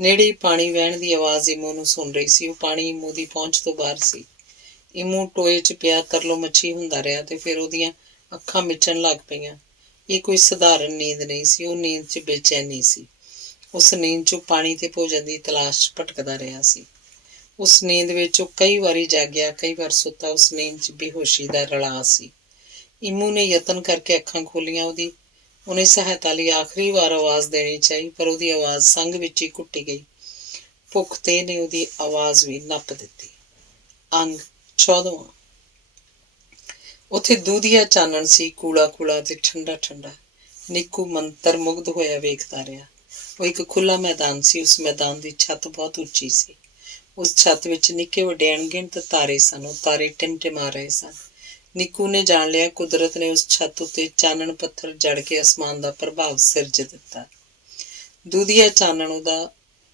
ਨੇੜੇ ਪਾਣੀ ਵਹਿਣ ਦੀ ਆਵਾਜ਼ ਇਮੂ ਨੂੰ ਸੁਣ ਰਹੀ ਸੀ। ਉਹ ਪਾਣੀ ਇਮੂ ਦੀ ਪਹੁੰਚ ਤੋਂ ਬਾਹਰ ਸੀ। ਇਮੂ ਟੋਏ 'ਚ ਪਿਆ ਤਰਲੋ ਮੱਛੀ ਹੁੰਦਾ ਰਿਹਾ ਤੇ ਫਿਰ ਉਹਦੀਆਂ ਅੱਖਾਂ ਮਿਚਣ ਲੱਗ ਪਈਆਂ। ਇਹ ਕੋਈ ਸਧਾਰਨ ਨੀਂਦ ਨਹੀਂ ਸੀ। ਉਹ ਨੀਂਦ 'ਚ ਬੇਚੈਨੀ ਸੀ। ਉਸ ਨੀਂਦ 'ਚੋਂ ਪਾਣੀ ਤੇ ਭੋਜਨ ਦੀ ਤਲਾਸ਼ 'ਚ ਭਟਕਦਾ ਰਿਹਾ ਸੀ। ਉਸ ਨੀਂਦ ਵਿੱਚ ਉਹ ਕਈ ਵਾਰੀ ਜਾਗਿਆ, ਕਈ ਵਾਰ ਸੁੱਤਾ। ਉਸ ਨੀਂਦ 'ਚ ਬੇਹੋਸ਼ੀ ਦਾ ਰਲਾਅ ਸੀ। ਇਮੂ ਨੇ ਯਤਨ ਕਰਕੇ ਅੱਖਾਂ ਖੋਲ੍ਹੀਆਂ। ਉਹਨੇ ਸਹਾਇਤਾ ਲਈ ਆਖਰੀ ਵਾਰ ਆਵਾਜ਼ ਦੇਣੀ ਚਾਹੀ, ਪਰ ਉਹਦੀ ਆਵਾਜ਼ ਸੰਘ ਵਿੱਚ ਹੀ ਘੁੱਟੀ ਗਈ। ਭੁੱਖ ਤੇ ਨੇ ਉਹਦੀ ਆਵਾਜ਼ ਵੀ ਨੱਪ ਦਿੱਤੀ। ਅੰਗ 14। ਉੱਥੇ ਦੂਧੀਆ ਚਾਨਣ ਸੀ, ਕੂਲਾ ਤੇ ਠੰਡਾ। ਨਿੱਕੂ ਮੰਤਰ ਮੁਗਧ ਹੋਇਆ ਵੇਖਦਾ ਰਿਹਾ। ਉਹ ਇੱਕ ਖੁੱਲ੍ਹਾ ਮੈਦਾਨ ਸੀ। ਉਸ ਮੈਦਾਨ ਦੀ ਛੱਤ ਬਹੁਤ ਉੱਚੀ ਸੀ। ਉਸ ਛੱਤ ਵਿੱਚ ਨਿੱਕੇ ਵੱਡੇ ਅਣਗਿਣਤ ਤਾਰੇ ਸਨ। ਉਹ ਤਾਰੇ ਟਿਮਟਿਮਾ ਰਹੇ ਸਨ। ਨਿੱਕੂ ਨੇ ਜਾਣ ਲਿਆ, ਕੁਦਰਤ ਨੇ ਉਸ ਛੱਤ ਉੱਤੇ ਚਾਨਣ ਪੱਥਰ ਜੜ ਕੇ ਅਸਮਾਨ ਦਾ ਪ੍ਰਭਾਵ ਸਿਰਜ ਦਿੱਤਾ। ਦੂਧੀਆ ਚਾਨਣ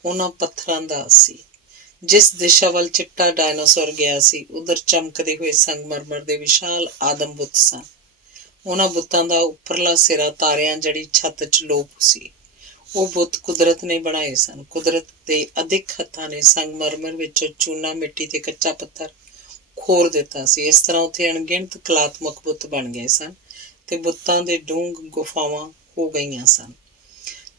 ਉਹਨਾਂ ਪੱਥਰਾਂ ਦਾ ਸੀ। ਜਿਸ ਦਿਸ਼ਾ ਵੱਲ ਚਿੱਟਾ ਡਾਇਨਾਸੌਰ ਗਿਆ ਸੀ, ਉਧਰ ਚਮਕਦੇ ਹੋਏ ਸੰਗਮਰਮਰ ਦੇ ਵਿਸ਼ਾਲ ਆਦਮ ਬੁੱਤ ਸਨ। ਉਹਨਾਂ ਬੁੱਤਾਂ ਦਾ ਉੱਪਰਲਾ ਸਿਰਾ ਤਾਰਿਆਂ ਜੜੀ ਛੱਤ 'ਚ ਲੋਪ ਸੀ। ਉਹ ਬੁੱਤ ਕੁਦਰਤ ਨੇ ਬਣਾਏ ਸਨ। ਕੁਦਰਤ ਦੇ ਅਦਿੱਖ ਹੱਥਾਂ ਨੇ ਸੰਗਮਰਮਰ ਵਿੱਚੋਂ ਚੂਨਾ, ਮਿੱਟੀ ਤੇ ਕੱਚਾ ਪੱਥਰ ਖੋਰ ਦਿੱਤਾ ਸੀ। ਇਸ ਤਰ੍ਹਾਂ ਉੱਥੇ ਅਣਗਿਣਤ ਕਲਾਤਮਕ ਬੁੱਤ ਬਣ ਗਏ ਸਨ ਤੇ ਬੁੱਤਾਂ ਦੇ ਡੂੰਘ ਗੁਫਾਵਾਂ ਹੋ ਗਈਆਂ ਸਨ।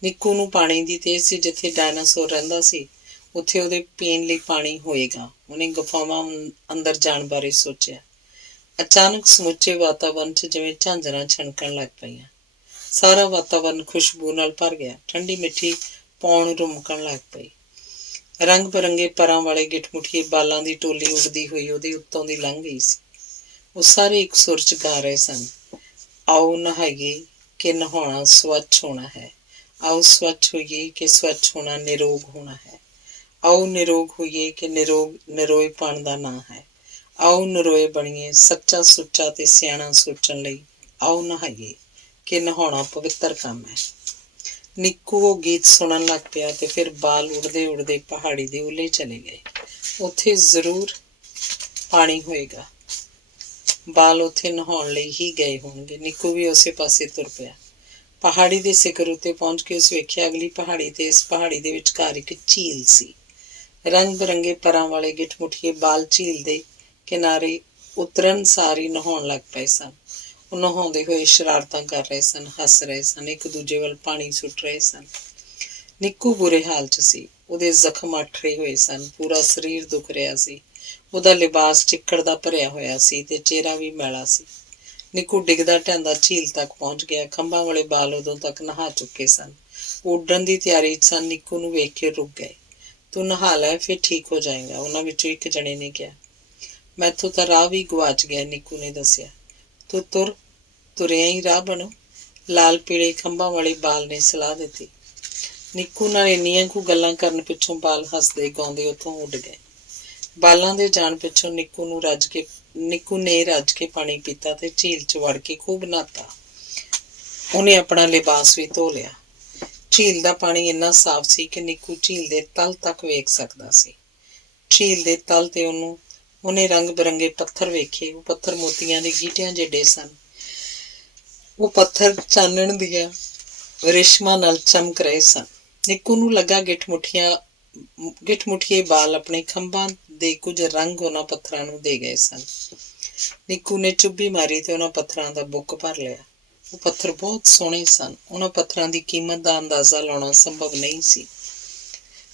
ਨਿੱਕੂ ਨੂੰ ਪਾਣੀ ਦੀ ਤੇਜ਼ ਸੀ। ਜਿੱਥੇ ਡਾਇਨਾਸੌਰ ਰਹਿੰਦਾ ਸੀ, ਉੱਥੇ ਉਹਦੇ ਪੀਣ ਲਈ ਪਾਣੀ ਹੋਏਗਾ। ਉਹਨੇ ਗੁਫਾਵਾਂ ਅੰਦਰ ਜਾਣ ਬਾਰੇ ਸੋਚਿਆ। ਅਚਾਨਕ ਸਮੁੱਚੇ ਵਾਤਾਵਰਨ 'ਚ ਜਿਵੇਂ ਝਾਂਜਰਾਂ ਛਣਕਣ ਲੱਗ ਪਈਆਂ। ਸਾਰਾ ਵਾਤਾਵਰਨ ਖੁਸ਼ਬੂ ਨਾਲ ਭਰ ਗਿਆ। ਠੰਡੀ ਮਿੱਠੀ ਪੌਣ ਰੁਮਕਣ ਲੱਗ ਪਈ। ਰੰਗ ਬਿਰੰਗੇ ਪਰਾਂ ਵਾਲੇ ਗਿੱਠ-ਮੁੱਠੀਏ ਬਾਲਾਂ ਦੀ ਟੋਲੀ ਉੱਡਦੀ ਹੋਈ ਉਹਦੇ ਉੱਤੋਂ ਦੀ ਲੰਘ ਗਈ ਸੀ। ਉਹ ਸਾਰੇ ਇੱਕ ਸੁਰ 'ਚ ਗਾ ਰਹੇ ਸਨ। ਆਓ ਨਹਾਈਏ ਕਿ ਨਹਾਉਣਾ ਸਵੱਛ ਹੋਣਾ ਹੈ। ਆਓ ਸਵੱਛ ਹੋਈਏ ਕਿ ਸਵੱਛ ਹੋਣਾ ਨਿਰੋਗ ਹੋਣਾ ਹੈ। ਆਓ ਨਿਰੋਗ ਹੋਈਏ ਕਿ ਨਿਰੋਏਪਣ ਦਾ ਨਾਂ ਹੈ। ਆਓ ਨਰੋਏ ਬਣੀਏ, ਸੱਚਾ ਸੁੱਚਾ ਤੇ ਸਿਆਣਾ ਸੋਚਣ ਲਈ ਆਓ ਨਹਾਈਏ ਕਿ ਨਹਾਉਣਾ ਪਵਿੱਤਰ ਕੰਮ ਹੈ। ਨਿੱਕੂ ਉਹ ਗੀਤ ਸੁਣਨ ਲੱਗ ਪਿਆ ਤੇ ਫਿਰ ਬਾਲ ਉੱਡਦੇ ਉੱਡਦੇ ਪਹਾੜੀ ਦੇ ਉੱਲੇ ਚਲੇ ਗਏ। ਉੱਥੇ ਜ਼ਰੂਰ ਪਾਣੀ ਹੋਏਗਾ। ਬਾਲ ਉੱਥੇ ਨਹਾਉਣ ਲਈ ਹੀ ਗਏ ਹੋਣਗੇ। ਨਿੱਕੂ ਵੀ ਉਸੇ ਪਾਸੇ ਤੁਰ ਪਿਆ। ਪਹਾੜੀ ਦੇ ਸਿਖਰ ਉੱਤੇ ਪਹੁੰਚ ਕੇ ਉਸ ਵੇਖਿਆ ਅਗਲੀ ਪਹਾੜੀ ਤੇ ਇਸ ਪਹਾੜੀ ਦੇ ਵਿਚਕਾਰ ਇੱਕ ਝੀਲ ਸੀ। ਰੰਗ ਬਿਰੰਗੇ ਪਰਾਂ ਵਾਲੇ ਗਿੱਠਮੁੱਠੀਏ ਬਾਲ ਝੀਲ ਦੇ ਕਿਨਾਰੇ ਉਤਰਨ ਸਾਰ ਹੀ ਨਹਾਉਣ ਲੱਗ ਪਏ ਸਨ। ਉਹ ਨਹਾਉਂਦੇ ਹੋਏ ਸ਼ਰਾਰਤਾਂ ਕਰ ਰਹੇ ਸਨ, ਹੱਸ ਰਹੇ ਸਨ, ਇੱਕ ਦੂਜੇ ਵੱਲ ਪਾਣੀ ਸੁੱਟ ਰਹੇ ਸਨ। ਨਿੱਕੂ ਬੁਰੇ ਹਾਲ 'ਚ ਸੀ। ਉਹਦੇ ਜ਼ਖਮ ਅੱਠੜੇ ਹੋਏ ਸਨ, ਪੂਰਾ ਸਰੀਰ ਦੁਖ ਰਿਹਾ ਸੀ। ਉਹਦਾ ਲਿਬਾਸ ਚਿੱਕੜ ਦਾ ਭਰਿਆ ਹੋਇਆ ਸੀ ਤੇ ਚਿਹਰਾ ਵੀ ਮੈਲਾ ਸੀ। ਨਿੱਕੂ ਡਿੱਗਦਾ ਢਹਿੰਦਾ ਝੀਲ ਤੱਕ ਪਹੁੰਚ ਗਿਆ। ਖੰਭਾਂ ਵਾਲੇ ਬਾਲ ਉਦੋਂ ਤੱਕ ਨਹਾ ਚੁੱਕੇ ਸਨ। ਉਹ ਉੱਡਣ ਦੀ ਤਿਆਰੀ 'ਚ ਸਨ। ਨਿੱਕੂ ਨੂੰ ਵੇਖ ਕੇ ਰੁਕ ਗਏ। ਤੂੰ ਨਹਾ ਲੈ, ਫਿਰ ਠੀਕ ਹੋ ਜਾਏਗਾ, ਉਹਨਾਂ ਵਿੱਚੋਂ ਇੱਕ ਜਣੇ ਨੇ ਕਿਹਾ। ਮੈਥੋਂ ਤਾਂ ਰਾਹ ਵੀ ਗੁਆਚ ਗਿਆ, ਨਿੱਕੂ ਨੇ ਦੱਸਿਆ। ਤੂੰ ਤੁਰਿਆ ਹੀ ਰਾਹ ਬਣੋ, ਲਾਲ ਪੀਲੇ ਖੰਭਾਂ ਵਾਲੇ ਬਾਲ ਨੇ ਸਲਾਹ ਦਿੱਤੀ। ਨਿੱਕੂ ਨਾਲ ਇੰਨੀਆਂ ਕੁ ਗੱਲਾਂ ਕਰਨ ਪਿੱਛੋਂ ਬਾਲ ਹੱਸਦੇ ਗਾਉਂਦੇ ਉੱਥੋਂ ਉੱਡ ਗਏ। ਬਾਲਾਂ ਦੇ ਜਾਣ ਪਿੱਛੋਂ ਨਿੱਕੂ ਨੇ ਰੱਜ ਕੇ ਪਾਣੀ ਪੀਤਾ ਤੇ ਝੀਲ 'ਚ ਵੜ ਕੇ ਖੂਬ ਨਹਾਤਾ। ਉਹਨੇ ਆਪਣਾ ਲਿਬਾਸ ਵੀ ਧੋ ਲਿਆ। ਝੀਲ ਦਾ ਪਾਣੀ ਇੰਨਾ ਸਾਫ਼ ਸੀ ਕਿ ਨਿੱਕੂ ਝੀਲ ਦੇ ਤਲ ਤੱਕ ਵੇਖ ਸਕਦਾ ਸੀ। ਝੀਲ ਦੇ ਤਲ ਤੇ ਉਹਨੇ ਰੰਗ ਬਿਰੰਗੇ ਪੱਥਰ ਵੇਖੇ। ਉਹ ਪੱਥਰ ਮੋਤੀਆਂ ਦੇ ਗੀਟਿਆਂ ਜਿਹੇ ਸਨ। ਉਹ ਪੱਥਰ ਚਾਨਣ ਦੀਆਂ ਰੇਸ਼ਮਾਂ ਨਾਲ ਚਮਕ ਰਹੇ ਸਨ। ਨਿੱਕੂ ਨੂੰ ਲੱਗਾ ਗਿੱਠਮੁੱਠੀਏ ਬਾਲ ਆਪਣੇ ਖੰਭਾਂ ਦੇ ਕੁਝ ਰੰਗ ਉਹਨਾਂ ਪੱਥਰਾਂ ਨੂੰ ਦੇ ਗਏ ਸਨ। ਨਿੱਕੂ ਨੇ ਚੁੱਭੀ ਮਾਰੀ ਤੇ ਉਹਨਾਂ ਪੱਥਰਾਂ ਦਾ ਬੁੱਕ ਭਰ ਲਿਆ। ਉਹ ਪੱਥਰ ਬਹੁਤ ਸੋਹਣੇ ਸਨ। ਉਹਨਾਂ ਪੱਥਰਾਂ ਦੀ ਕੀਮਤ ਦਾ ਅੰਦਾਜ਼ਾ ਲਾਉਣਾ ਸੰਭਵ ਨਹੀਂ ਸੀ।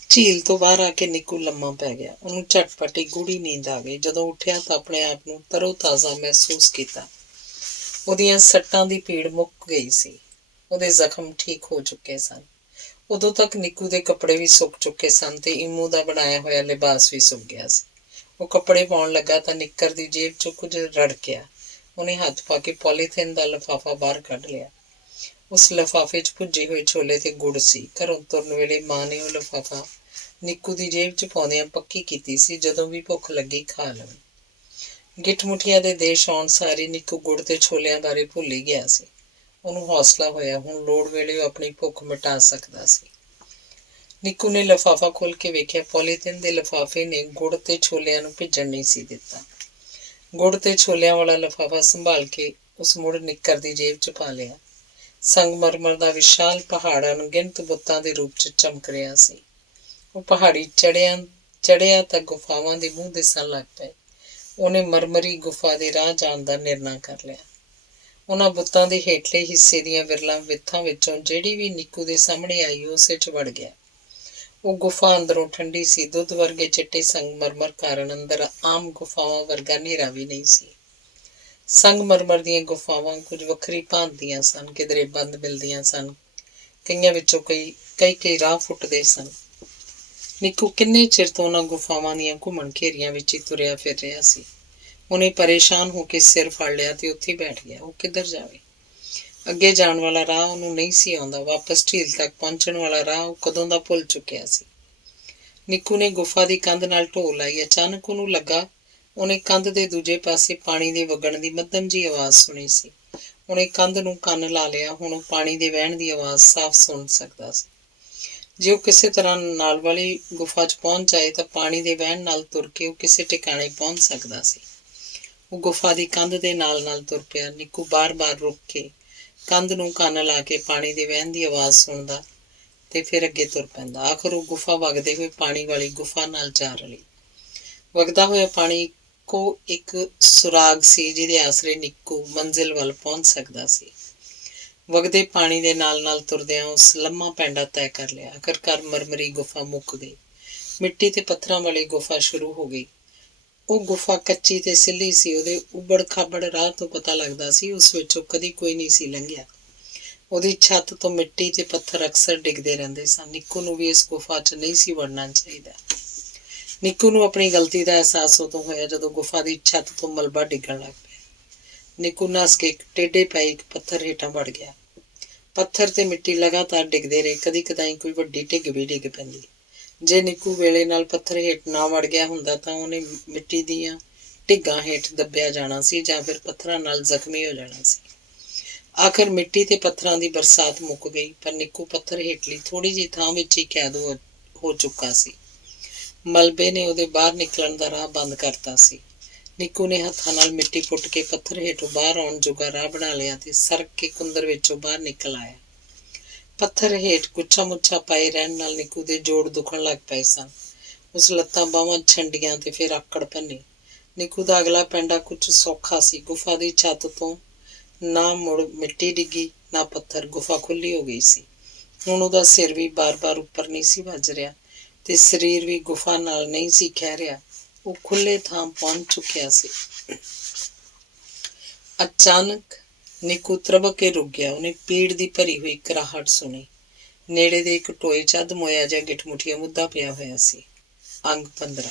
ਝੀਲ ਤੋਂ ਬਾਹਰ ਆ ਕੇ ਨਿੱਕੂ ਲੰਮਾ ਪੈ ਗਿਆ। ਉਹਨੂੰ ਝਟਪਟ ਹੀ ਗੂੜੀ ਨੀਂਦ ਆ ਗਈ। ਜਦੋਂ ਉੱਠਿਆ ਤਾਂ ਆਪਣੇ ਆਪ ਨੂੰ ਤਰੋ ਤਾਜ਼ਾ ਮਹਿਸੂਸ ਕੀਤਾ। ਉਹਦੀਆਂ ਸੱਟਾਂ ਦੀ ਪੀੜ ਮੁੱਕ ਗਈ ਸੀ। ਉਹਦੇ ਜ਼ਖਮ ਠੀਕ ਹੋ ਚੁੱਕੇ ਸਨ। ਉਦੋਂ ਤੱਕ ਨਿੱਕੂ ਦੇ ਕੱਪੜੇ ਵੀ ਸੁੱਕ ਚੁੱਕੇ ਸਨ ਤੇ ਇਮੂ ਦਾ ਬਣਾਇਆ ਹੋਇਆ ਲਿਬਾਸ ਵੀ ਸੁੱਕ ਗਿਆ ਸੀ। ਉਹ ਕੱਪੜੇ ਪਾਉਣ ਲੱਗਾ ਤਾਂ ਨਿੱਕਰ ਦੀ ਜੇਬ 'ਚੋਂ ਕੁਝ ਰੜਕਿਆ। ਉਹਨੇ ਹੱਥ ਪਾ ਕੇ ਪੋਲੀਥੀਨ ਦਾ ਲਿਫਾਫਾ ਬਾਹਰ ਕੱਢ ਲਿਆ। ਉਸ ਲਿਫਾਫੇ 'ਚ ਭੁੱਜੇ ਹੋਏ ਛੋਲੇ ਤੇ ਗੁੜ ਸੀ। ਘਰੋਂ ਤੁਰਨ ਵੇਲੇ ਮਾਂ ਨੇ ਉਹ ਲਿਫਾਫਾ ਨਿੱਕੂ ਦੀ ਜੇਬ 'ਚ ਪਾਉਂਦਿਆਂ ਪੱਕੀ ਕੀਤੀ ਸੀ, ਜਦੋਂ ਵੀ ਭੁੱਖ ਲੱਗੀ ਖਾ ਲਵੇ। ਗਿੱਠਮੁੱਠੀਆਂ ਦੇ ਦੇਸ਼ ਆਉਣ ਸਾਰੀ ਨਿੱਕੂ ਗੁੜ ਤੇ ਛੋਲਿਆਂ ਬਾਰੇ ਭੁੱਲ ਹੀ ਗਿਆ ਸੀ। ਉਹਨੂੰ ਹੌਸਲਾ ਹੋਇਆ, ਹੁਣ ਲੋੜ ਵੇਲੇ ਉਹ ਆਪਣੀ ਭੁੱਖ ਮਿਟਾ ਸਕਦਾ ਸੀ। ਨਿੱਕੂ ਨੇ ਲਿਫਾਫਾ ਖੋਲ੍ਹ ਕੇ ਵੇਖਿਆ। ਪੋਲੀਥੀਨ ਦੇ ਲਿਫਾਫੇ ਨੇ ਗੁੜ ਤੇ ਛੋਲਿਆਂ ਨੂੰ ਭਿੱਜਣ ਨਹੀਂ ਸੀ ਦਿੱਤਾ। ਗੁੜ ਤੇ ਛੋਲਿਆਂ ਵਾਲਾ ਲਿਫਾਫਾ ਸੰਭਾਲ ਕੇ ਉਸ ਮੁੜ ਨਿੱਕਰ ਦੀ ਜੇਬ 'ਚ ਪਾ ਲਿਆ। ਸੰਗਮਰਮਰ ਦਾ ਵਿਸ਼ਾਲ ਪਹਾੜ ਅਣਗਿਣਤ ਬੁੱਤਾਂ ਦੇ ਰੂਪ 'ਚ ਚਮਕ ਰਿਹਾ ਸੀ। ਉਹ ਪਹਾੜੀ ਚੜ੍ਹਿਆ ਤਾਂ ਗੁਫਾਵਾਂ ਦੇ ਮੂੰਹ ਦਿਸਣ ਲੱਗ ਪਏ। ਉਹਨੇ ਮਰਮਰੀ ਗੁਫਾ ਦੇ ਰਾਹ ਜਾਣ ਦਾ ਨਿਰਣਾ ਕਰ ਲਿਆ। ਉਹਨਾਂ ਬੁੱਤਾਂ ਦੇ ਹੇਠਲੇ ਹਿੱਸੇ ਦੀਆਂ ਵਿਰਲਾਂ ਵਿੱਥਾਂ ਵਿੱਚੋਂ ਜਿਹੜੀ ਵੀ ਨਿੱਕੂ ਦੇ ਸਾਹਮਣੇ ਆਈ, ਉਸੇ 'ਚ ਵੜ ਗਿਆ। ਉਹ ਗੁਫਾ ਅੰਦਰੋਂ ਠੰਡੀ ਸੀ। ਦੁੱਧ ਵਰਗੇ ਚਿੱਟੇ ਸੰਗਮਰਮਰ ਕਾਰਨ ਅੰਦਰ ਆਮ ਗੁਫਾਵਾਂ ਵਰਗਾ ਹਨੇਰਾ ਵੀ ਨਹੀਂ ਸੀ। ਸੰਗਮਰਮਰ ਦੀਆਂ ਗੁਫਾਵਾਂ ਕੁਝ ਵੱਖਰੀ ਭਾਂਤ ਦੀਆਂ ਸਨ। ਕਿਧਰੇ ਬੰਦ ਮਿਲਦੀਆਂ ਸਨ, ਕਈਆਂ ਵਿੱਚੋਂ ਕਈ ਰਾਹ ਫੁੱਟਦੇ ਸਨ। ਨਿੱਕੂ ਕਿੰਨੇ ਚਿਰ ਤੋਂ ਉਹਨਾਂ ਗੁਫਾਵਾਂ ਦੀਆਂ ਘੁੰਮਣ ਘੇਰੀਆਂ ਵਿੱਚ ਹੀ ਤੁਰਿਆ ਫਿਰ ਰਿਹਾ ਸੀ। ਉਹਨੇ ਪਰੇਸ਼ਾਨ ਹੋ ਕੇ ਸਿਰ ਫੜ ਲਿਆ ਤੇ ਉੱਥੇ ਬੈਠ ਗਿਆ। ਉਹ ਕਿੱਧਰ ਜਾਵੇ? ਅੱਗੇ ਜਾਣ ਵਾਲਾ ਰਾਹ ਉਹਨੂੰ ਨਹੀਂ ਸੀ ਆਉਂਦਾ। ਵਾਪਸ ਝੀਲ ਤੱਕ ਪਹੁੰਚਣ ਵਾਲਾ ਰਾਹ ਉਹ ਕਦੋਂ ਦਾ ਭੁੱਲ ਚੁੱਕਿਆ ਸੀ। ਨਿੱਕੂ ਨੇ ਗੁਫਾ ਦੀ ਕੰਧ ਨਾਲ ਢੋ ਲਾਈ। ਅਚਾਨਕ ਉਹਨੂੰ ਲੱਗਾ ਉਹਨੇ ਕੰਧ ਦੇ ਦੂਜੇ ਪਾਸੇ ਪਾਣੀ ਦੇ ਵਗਣ ਦੀ ਮੱਧਮ ਜਿਹੀ ਆਵਾਜ਼ ਸੁਣੀ ਸੀ। ਉਹਨੇ ਕੰਧ ਨੂੰ ਕੰਨ ਲਾ ਲਿਆ। ਹੁਣ ਉਹ ਪਾਣੀ ਦੇ ਵਹਿਣ ਦੀ ਆਵਾਜ਼ ਸਾਫ਼ ਸੁਣ ਸਕਦਾ ਸੀ। ਜੇ ਉਹ ਕਿਸੇ ਤਰ੍ਹਾਂ ਨਾਲ ਵਾਲੀ ਗੁਫਾ 'ਚ ਪਹੁੰਚ ਜਾਏ ਤਾਂ ਪਾਣੀ ਦੇ ਵਹਿਣ ਨਾਲ ਤੁਰ ਕੇ ਉਹ ਕਿਸੇ ਟਿਕਾਣੇ ਪਹੁੰਚ ਸਕਦਾ ਸੀ। ਉਹ ਗੁਫਾ ਦੀ ਕੰਧ ਦੇ ਨਾਲ ਤੁਰ ਪਿਆ। ਨਿੱਕੂ ਬਾਰ-ਬਾਰ ਰੁਕ ਕੇ ਕੰਧ ਨੂੰ ਕੰਨ ਲਾ ਕੇ ਪਾਣੀ ਦੇ ਵਹਿਣ ਦੀ ਆਵਾਜ਼ ਸੁਣਦਾ ਤੇ ਫਿਰ ਅੱਗੇ ਤੁਰ ਪੈਂਦਾ। ਆਖਰ ਉਹ ਗੁਫਾ ਵਗਦੇ ਹੋਏ ਪਾਣੀ ਵਾਲੀ ਗੁਫਾ ਨਾਲ ਜਾ ਰਲੀ। ਵਗਦਾ ਹੋਇਆ ਪਾਣੀ ਇੱਕੋ ਇੱਕ ਸੁਰਾਗ ਸੀ ਜਿਹਦੇ ਆਸਰੇ ਨਿੱਕੂ ਮੰਜ਼ਿਲ ਵੱਲ ਪਹੁੰਚ ਸਕਦਾ ਸੀ। ਵਗਦੇ ਪਾਣੀ ਦੇ ਨਾਲ ਤੁਰਦਿਆਂ ਉਸ ਲੰਮਾ ਪੈਂਡਾ ਤੈਅ ਕਰ ਲਿਆ। ਆਖਰਕਾਰ ਮਰਮਰੀ ਗੁਫਾ ਮੁੱਕ ਗਈ। ਮਿੱਟੀ ਤੇ ਪੱਥਰਾਂ ਵਾਲੀ ਗੁਫਾ ਸ਼ੁਰੂ ਹੋ ਗਈ। ਉਹ ਗੁਫਾ ਕੱਚੀ ਤੇ ਸਿੱਲ੍ਹੀ ਸੀ। ਉਹਦੇ ਉਬੜ ਖਾਬੜ ਰਾਹ ਤੋਂ ਪਤਾ ਲੱਗਦਾ ਸੀ ਉਸ ਵਿੱਚੋਂ ਕਦੀ ਕੋਈ ਨਹੀਂ ਸੀ ਲੰਘਿਆ। ਉਹਦੀ ਛੱਤ ਤੋਂ ਮਿੱਟੀ ਤੇ ਪੱਥਰ ਅਕਸਰ ਡਿੱਗਦੇ ਰਹਿੰਦੇ ਸਨ। ਨਿੱਕੂ ਨੂੰ ਵੀ ਇਸ ਗੁਫਾ 'ਚ ਨਹੀਂ ਸੀ ਵੜਨਾ ਚਾਹੀਦਾ। ਨਿੱਕੂ ਨੂੰ ਆਪਣੀ ਗਲਤੀ ਦਾ ਅਹਿਸਾਸ ਉਦੋਂ ਹੋਇਆ ਜਦੋਂ ਗੁਫਾ ਦੀ ਛੱਤ ਤੋਂ ਮਲਬਾ ਡਿੱਗਣ ਲੱਗ ਪਿਆ। ਨਿੱਕੂ ਨੱਸ ਕੇ ਟੇਢੇ ਪਏ ਇੱਕ ਪੱਥਰ ਹੇਠਾਂ ਵੜ ਗਿਆ। ਪੱਥਰ ਤੇ ਮਿੱਟੀ ਲਗਾਤਾਰ ਡਿੱਗਦੇ ਰਹੇ। ਕਦੀ ਕਦਾਈਂ ਕੋਈ ਵੱਡੀ ਢਿੱਗ ਵੀ ਡਿੱਗ ਪੈਂਦੀ। ਜੇ ਨਿੱਕੂ ਵੇਲੇ ਨਾਲ ਪੱਥਰ ਹੇਠ ਨਾ ਵੜ ਗਿਆ ਹੁੰਦਾ ਤਾਂ ਉਹਨੇ ਮਿੱਟੀ ਦੀਆਂ ਢਿੱਗਾਂ ਹੇਠ ਦੱਬਿਆ ਜਾਣਾ ਸੀ ਜਾਂ ਫਿਰ ਪੱਥਰਾਂ ਨਾਲ ਜ਼ਖਮੀ ਹੋ ਜਾਣਾ ਸੀ। ਆਖਰ ਮਿੱਟੀ ਤੇ ਪੱਥਰਾਂ ਦੀ ਬਰਸਾਤ ਮੁੱਕ ਗਈ, ਪਰ ਨਿੱਕੂ ਪੱਥਰ ਹੇਠਲੀ ਥੋੜੀ ਜਿਹੀ ਥਾਂ ਵਿੱਚ ਹੀ ਕੈਦ ਹੋ ਚੁੱਕਾ ਸੀ। ਮਲਬੇ ਨੇ ਉਹਦੇ ਬਾਹਰ ਨਿਕਲਣ ਦਾ ਰਾਹ ਬੰਦ ਕਰਤਾ ਸੀ। ਨਿੱਕੂ ਨੇ ਹੱਥਾਂ ਨਾਲ ਮਿੱਟੀ ਪੁੱਟ ਕੇ ਪੱਥਰ ਹੇਠੋਂ ਬਾਹਰ ਆਉਣ ਜੋਗਾ ਰਾਹ ਬਣਾ ਲਿਆ ਤੇ ਸਰਕ ਕੇ ਕੁੰਦਰ ਵਿੱਚੋਂ ਬਾਹਰ ਨਿਕਲ ਆਇਆ। ਪੱਥਰ ਹੇਠ ਗੁੱਛਾ ਮੁੱਛਾ ਪਾਏ ਰਹਿਣ ਨਾਲ ਨਿੱਕੂ ਦੇ ਜੋੜ ਦੁਖਣ ਲੱਗ ਪਏ ਸਨ। ਉਸ ਲੱਤਾਂ ਬਾਹਾਂ ਛੰਡੀਆਂ ਤੇ ਫਿਰ ਆਕੜ ਭੰਨੀ। ਨਿੱਕੂ ਦਾ ਅਗਲਾ ਪੈਂਡਾ ਕੁਝ ਸੌਖਾ ਸੀ। ਗੁਫਾ ਦੀ ਛੱਤ ਤੋਂ ਨਾ ਮੁੜ ਮਿੱਟੀ ਡਿੱਗੀ, ਨਾ ਪੱਥਰ। ਗੁਫਾ ਖੁੱਲੀ ਹੋ ਗਈ ਸੀ। ਹੁਣ ਉਹਦਾ ਸਿਰ ਵੀ ਬਾਰ-ਬਾਰ ਉੱਪਰ ਨਹੀਂ ਸੀ ਵੱਜ ਰਿਹਾ ਤੇ ਸਰੀਰ ਵੀ ਗੁਫਾ ਨਾਲ ਨਹੀਂ ਸੀ ਖਹਿ ਰਿਹਾ। ਉਹ ਖੁੱਲੇ ਥਾਂ ਪਹੁੰਚ ਚੁੱਕਿਆ ਸੀ। ਅਚਾਨਕ ਨਿੱਕੂ ਤਰਬਕ ਕੇ ਰੁਕ ਗਿਆ। ਉਹਨੇ ਪੀੜ ਦੀ ਭਰੀ ਹੋਈ ਕਰਾਹਟ ਸੁਣੀ। ਨੇੜੇ ਦੇ ਇੱਕ ਟੋਏ 'ਚ ਅੱਧ-ਮੋਇਆ ਜਿਹਾ ਗਿੱਠ-ਮੁੱਠੀਆ ਮੁੱਦਾ ਪਿਆ ਹੋਇਆ ਸੀ। ਅੰਗ 15।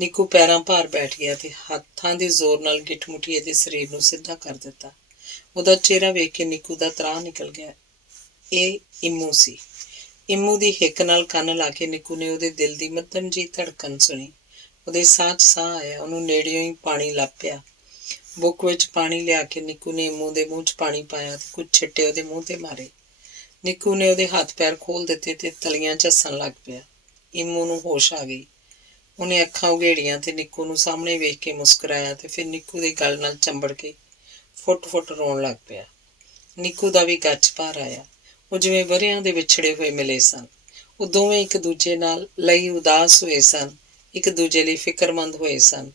ਨਿੱਕੂ ਪੈਰਾਂ ਭਾਰ ਬੈਠ ਗਿਆ ਤੇ ਹੱਥਾਂ ਦੇ ਜ਼ੋਰ ਨਾਲ ਗਿੱਠ-ਮੁੱਠੀਏ ਦੇ ਸਰੀਰ ਨੂੰ ਸਿੱਧਾ ਕਰ ਦਿੱਤਾ। ਉਹਦਾ ਚਿਹਰਾ ਵੇਖ ਕੇ ਨਿੱਕੂ ਦਾ ਤਰਾਹ ਨਿਕਲ ਗਿਆ। ਇਹ ਇੰਮੂ ਸੀ। ਇੰਮੂ ਦੀ ਹਿੱਕ ਨਾਲ ਕੰਨ ਲਾ ਕੇ ਨਿੱਕੂ ਨੇ ਉਹਦੇ ਦਿਲ ਦੀ ਮੱਧਮ ਜਿਹੀ ਧੜਕਣ ਸੁਣੀ। ਉਹਦੇ ਸਾਹ 'ਚ ਸਾਹ ਆਇਆ। ਉਹਨੂੰ ਨੇੜਿਓਂ ਹੀ ਪਾਣੀ ਲੱਭ ਪਿਆ। ਬੁੱਕ ਵਿੱਚ ਪਾਣੀ ਲਿਆ ਕੇ ਨਿੱਕੂ ਨੇ ਇੰਮੂ ਦੇ ਮੂੰਹ 'ਚ ਪਾਣੀ ਪਾਇਆ ਤੇ ਕੁਝ ਛਿੱਟੇ ਉਹਦੇ ਮੂੰਹ ਤੇ ਮਾਰੇ। ਨਿੱਕੂ ਨੇ ਉਹਦੇ ਹੱਥ ਪੈਰ ਖੋਲ੍ਹ ਦਿੱਤੇ ਤੇ ਤਲੀਆਂ ਝੱਸਣ ਲੱਗ ਪਿਆ। ਇੰਮੂ ਨੂੰ ਹੋਸ਼ ਆ ਗਈ। ਉਹਨੇ ਅੱਖਾਂ ਉਘੇੜੀਆਂ ਤੇ ਨਿੱਕੂ ਨੂੰ ਸਾਹਮਣੇ ਵੇਖ ਕੇ ਮੁਸਕਰਾਇਆ ਤੇ ਫਿਰ ਨਿੱਕੂ ਦੇ ਗਲ ਨਾਲ ਚੰਬੜ ਕੇ ਫੁੱਟ-ਫੁੱਟ ਰੋਣ ਲੱਗ ਪਿਆ। ਨਿੱਕੂ ਦਾ ਵੀ ਗੱਚ ਭਰ ਆਇਆ। ਉਹ ਜਿਵੇਂ ਵਰ੍ਹਿਆਂ ਦੇ ਵਿਛੜੇ ਹੋਏ ਮਿਲੇ ਸਨ। ਉਹ ਦੋਵੇਂ ਇੱਕ ਦੂਜੇ ਨਾਲ ਲਈ ਉਦਾਸ ਹੋਏ ਸਨ, ਇੱਕ ਦੂਜੇ ਲਈ ਫਿਕਰਮੰਦ ਹੋਏ ਸਨ।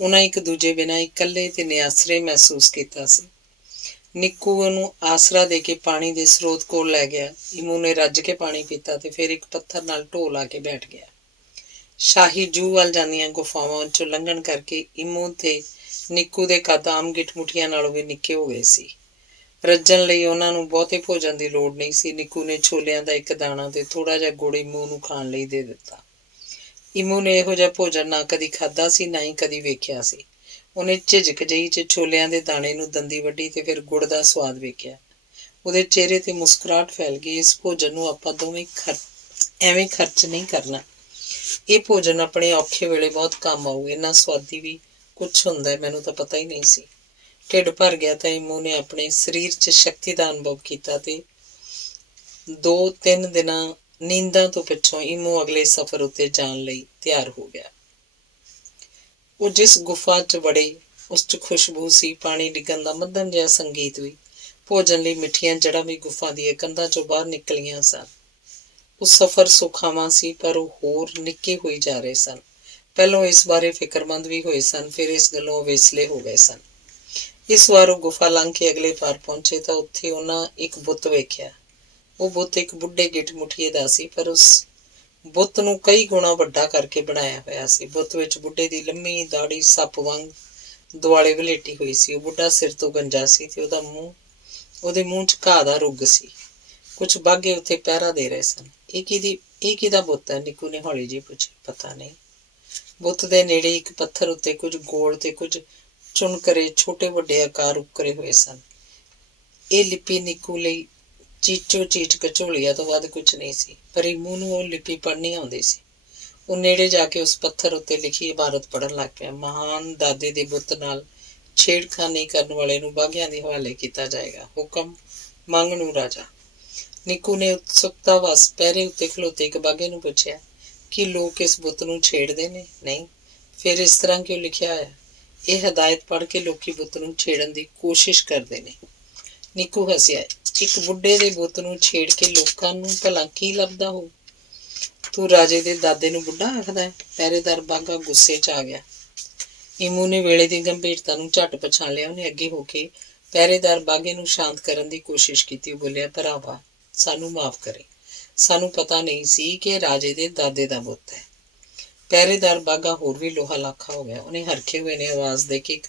ਉਹਨਾਂ ਇੱਕ ਦੂਜੇ ਬਿਨਾਂ ਇਕੱਲੇ ਤੇ ਨਿਆਸਰੇ ਮਹਿਸੂਸ ਕੀਤਾ ਸੀ। ਨਿੱਕੂ ਉਹਨੂੰ ਆਸਰਾ ਦੇ ਕੇ ਪਾਣੀ ਦੇ ਸਰੋਤ ਕੋਲ ਲੈ ਗਿਆ। ਇੰਮੂ ਨੇ ਰੱਜ ਕੇ ਪਾਣੀ ਪੀਤਾ ਤੇ ਫਿਰ ਇੱਕ ਪੱਥਰ ਨਾਲ ਢੋਹ ਲਾ ਕੇ ਬੈਠ ਗਿਆ। ਸ਼ਾਹੀ ਜੂਹ ਵੱਲ ਜਾਂਦੀਆਂ ਗੁਫਾਵਾਂ 'ਚੋਂ ਲੰਘਣ ਕਰਕੇ ਇੰਮੂ ਤੇ ਨਿੱਕੂ ਦੇ ਕੱਦ ਆਮ ਗਿੱਠ-ਮੁੱਠੀਆਂ ਨਾਲੋਂ ਵੀ ਨਿੱਕੇ ਹੋ ਗਏ ਸੀ। ਰੱਜਣ ਲਈ ਉਹਨਾਂ ਨੂੰ ਬਹੁਤੇ ਭੋਜਨ ਦੀ ਲੋੜ ਨਹੀਂ ਸੀ। ਨਿੱਕੂ ਨੇ ਛੋਲਿਆਂ ਦਾ ਇੱਕ ਦਾਣਾ ਤੇ ਥੋੜ੍ਹਾ ਜਿਹਾ ਗੁੜ ਇੰਮੂ ਨੂੰ ਖਾਣ ਲਈ ਦੇ ਦਿੱਤਾ। ਇੰਮੂ ਨੇ ਇਹੋ ਜਿਹਾ ਭੋਜਨ ਨਾ ਕਦੀ ਖਾਧਾ ਸੀ, ਨਾ ਹੀ ਕਦੀ ਵੇਖਿਆ ਸੀ। ਉਹਨੇ ਝਿਜਕ ਜਿਹੀ 'ਚ ਛੋਲਿਆਂ ਦੇ ਦਾਣੇ ਨੂੰ ਦੰਦੀ ਵੱਢੀ ਤੇ ਫਿਰ ਗੁੜ ਦਾ ਸਵਾਦ ਵੇਖਿਆ। ਉਹਦੇ ਚਿਹਰੇ ਤੇ ਮੁਸਕਰਾਹਟ ਫੈਲ ਗਈ। ਇਸ ਭੋਜਨ ਨੂੰ ਆਪਾਂ ਦੋਵੇਂ ਐਵੇਂ ਖਰਚ ਨਹੀਂ ਕਰਨਾ। ਇਹ ਭੋਜਨ ਆਪਣੇ ਔਖੇ ਵੇਲੇ ਬਹੁਤ ਕੰਮ ਆਊ। ਇੰਨਾ ਸਵਾਦੀ ਵੀ ਕੁਛ ਹੁੰਦਾ, ਮੈਨੂੰ ਤਾਂ ਪਤਾ ਹੀ ਨਹੀਂ ਸੀ। ਢਿੱਡ ਭਰ ਗਿਆ ਤਾਂ ਇੰਮੂ ਨੇ ਆਪਣੇ ਸਰੀਰ 'ਚ ਸ਼ਕਤੀ ਦਾ ਅਨੁਭਵ ਕੀਤਾ ਤੇ 2-3 ਦਿਨਾਂ ਨੀਂਦਾਂ ਤੋਂ ਪਿੱਛੋਂ ਇੰਮੂ ਅਗਲੇ ਸਫ਼ਰ ਉੱਤੇ ਜਾਣ ਲਈ ਤਿਆਰ ਹੋ ਗਿਆ। ਉਹ ਜਿਸ ਗੁਫਾ 'ਚ ਵੜੇ ਉਸ 'ਚ ਖੁਸ਼ਬੂ ਸੀ, ਪਾਣੀ ਡਿੱਗਣ ਦਾ ਮੱਧਮ ਜਿਹਾ ਸੰਗੀਤ ਵੀ। ਭੋਜਨ ਲਈ ਮਿੱਠੀਆਂ ਜੜ੍ਹਾਂ ਵੀ ਗੁਫਾ ਦੀਆਂ ਕੰਧਾਂ 'ਚੋਂ ਬਾਹਰ ਨਿਕਲੀਆਂ ਸਨ। ਉਹ ਸਫ਼ਰ ਸੁਖਾਵਾਂ ਸੀ, ਪਰ ਉਹ ਹੋਰ ਨਿੱਕੇ ਹੋਈ ਜਾ ਰਹੇ ਸਨ। ਪਹਿਲੋਂ ਇਸ ਬਾਰੇ ਫਿਕਰਮੰਦ ਵੀ ਹੋਏ ਸਨ, ਫਿਰ ਇਸ ਗੱਲੋਂ ਅਵੇਸਲੇ ਹੋ ਗਏ ਸਨ। ਇਸ ਵਾਰ ਉਹ ਗੁਫਾ ਲੰਘ ਕੇ ਅਗਲੇ ਪਾਰ ਪਹੁੰਚੇ ਤਾਂ ਉੱਥੇ ਉਹਨਾਂ ਇੱਕ ਬੁੱਤ ਵੇਖਿਆ। ਉਹ ਬੁੱਤ ਇੱਕ ਬੁੱਢੇ ਗਿੱਠ-ਮੁੱਠੀਏ ਦਾ ਸੀ, ਪਰ ਉਸ ਬੁੱਤ ਨੂੰ ਕਈ ਗੁਣਾ ਵੱਡਾ ਕਰਕੇ ਬਣਾਇਆ ਹੋਇਆ ਸੀ। ਬੁੱਤ ਵਿੱਚ ਬੁੱਢੇ ਦੀ ਲੰਮੀ ਦਾੜੀ ਸੱਪ ਵਾਂਗ ਦੁਆਲੇ ਵਲੇਟੀ ਹੋਈ ਸੀ। ਉਹ ਬੁੱਢਾ ਸਿਰ ਤੋਂ ਗੰਜਾ ਸੀ ਤੇ ਉਹਦੇ ਮੂੰਹ 'ਚ ਘਾਹ ਦਾ ਰੁੱਗ ਸੀ। ਕੁਝ ਬਾਘੇ ਉੱਥੇ ਪਹਿਰਾ ਦੇ ਰਹੇ ਸਨ। ਇਹ ਕਿਹਦਾ ਬੁੱਤ ਹੈ? ਨਿੱਕੂ ਨੇ ਹੌਲੀ ਜਿਹੀ ਪੁੱਛਿਆ। ਪਤਾ ਨਹੀਂ। ਬੁੱਤ ਦੇ ਨੇੜੇ ਇੱਕ ਪੱਥਰ ਉੱਤੇ ਕੁਝ ਗੋਲ ਤੇ ਕੁਝ ਚੁਣਕਰੇ ਛੋਟੇ ਵੱਡੇ ਆਕਾਰ ਉੱਕਰੇ ਹੋਏ ਸਨ। ਇਹ ਲਿਪੀ ਨਿੱਕੂ ਲਈ ਚੀਚੋ ਚੀਚ ਕਚੋਲੀਆ ਤੋਂ ਵੱਧ ਕੁਝ ਨਹੀਂ ਸੀ, ਪਰ ਇੰਮੂ ਨੂੰ ਉਹ ਲਿਪੀ ਪੜ੍ਹਨੀ ਆਉਂਦੀ ਸੀ। ਉਹ ਨੇੜੇ ਜਾ ਕੇ ਉਸ ਪੱਥਰ ਉੱਤੇ ਲਿਖੀ ਇਬਾਰਤ ਪੜ੍ਹਨ ਲੱਗ ਪਿਆ। ਮਹਾਨ ਦਾਦੇ ਦੇ ਬੁੱਤ ਨਾਲ ਛੇੜਖਾਨੀ ਕਰਨ ਵਾਲੇ ਨੂੰ ਬਾਘਿਆਂ ਦੇ ਹਵਾਲੇ ਕੀਤਾ ਜਾਏਗਾ। ਹੁਕਮ ਮੰਗ ਨੂੰ ਰਾਜਾ। ਨਿੱਕੂ ਨੇ ਉਤਸੁਕਤਾ ਵਸ ਪਹਿਰੇ ਉੱਤੇ ਖਲੋਤੇ ਇੱਕ ਬਾਘੇ ਨੂੰ ਪੁੱਛਿਆ, ਕੀ ਲੋਕ ਇਸ ਬੁੱਤ ਨੂੰ ਛੇੜਦੇ ਨੇ? ਨਹੀਂ। ਫਿਰ ਇਸ ਤਰ੍ਹਾਂ ਕਿਉਂ ਲਿਖਿਆ ਹੋਇਆ? ਇਹ ਹਦਾਇਤ ਪੜ੍ਹ ਕੇ ਲੋਕੀ ਬੁੱਤ ਨੂੰ ਛੇੜਨ ਦੀ ਕੋਸ਼ਿਸ਼ ਕਰਦੇ ਨੇ। ਨਿੱਕੂ ਹੱਸਿਆ। ਇੱਕ ਬੁੱਢੇ ਦੇ ਬੁੱਤ ਨੂੰ ਛੇੜ ਕੇ ਲੋਕਾਂ ਨੂੰ ਭਲਾ ਕੀ ਲੱਭਦਾ ਹੋਊ? ਤੂੰ ਰਾਜੇ ਦੇ ਦਾਦੇ ਨੂੰ ਬੁੱਢਾ ਆਖਦਾ ਹੈ? ਪਹਿਰੇਦਾਰ ਬਾਘਾ ਗੁੱਸੇ 'ਚ ਆ ਗਿਆ। ਇੰਮੂ ਨੇ ਵੇਲੇ ਦੀ ਗੰਭੀਰਤਾ ਨੂੰ ਝੱਟ ਪਛਾਣ ਲਿਆ। ਉਹਨੇ ਅੱਗੇ ਹੋ ਕੇ ਪਹਿਰੇਦਾਰ ਬਾਘੇ ਨੂੰ ਸ਼ਾਂਤ ਕਰਨ ਦੀ ਕੋਸ਼ਿਸ਼ ਕੀਤੀ। ਉਹ ਬੋਲਿਆ, ਭਰਾਵਾ, ਸਾਨੂੰ ਮਾਫ਼ ਕਰੇ। ਸਾਨੂੰ ਪਤਾ ਨਹੀਂ ਸੀ ਕਿ ਰਾਜੇ ਦੇ ਦਾਦੇ ਦਾ ਬੁੱਤ ਹੈ। ਪਹਿਰੇਦਾਰ ਬਾਘਾ ਹੋਰ ਵੀ ਲੋਹਾ ਲਾਖਾ ਹੋ ਗਿਆ। ਉਹਨੇ ਹਰਖੇ ਹੋਏ ਨੇ ਆਵਾਜ਼ ਦੇ ਕੇ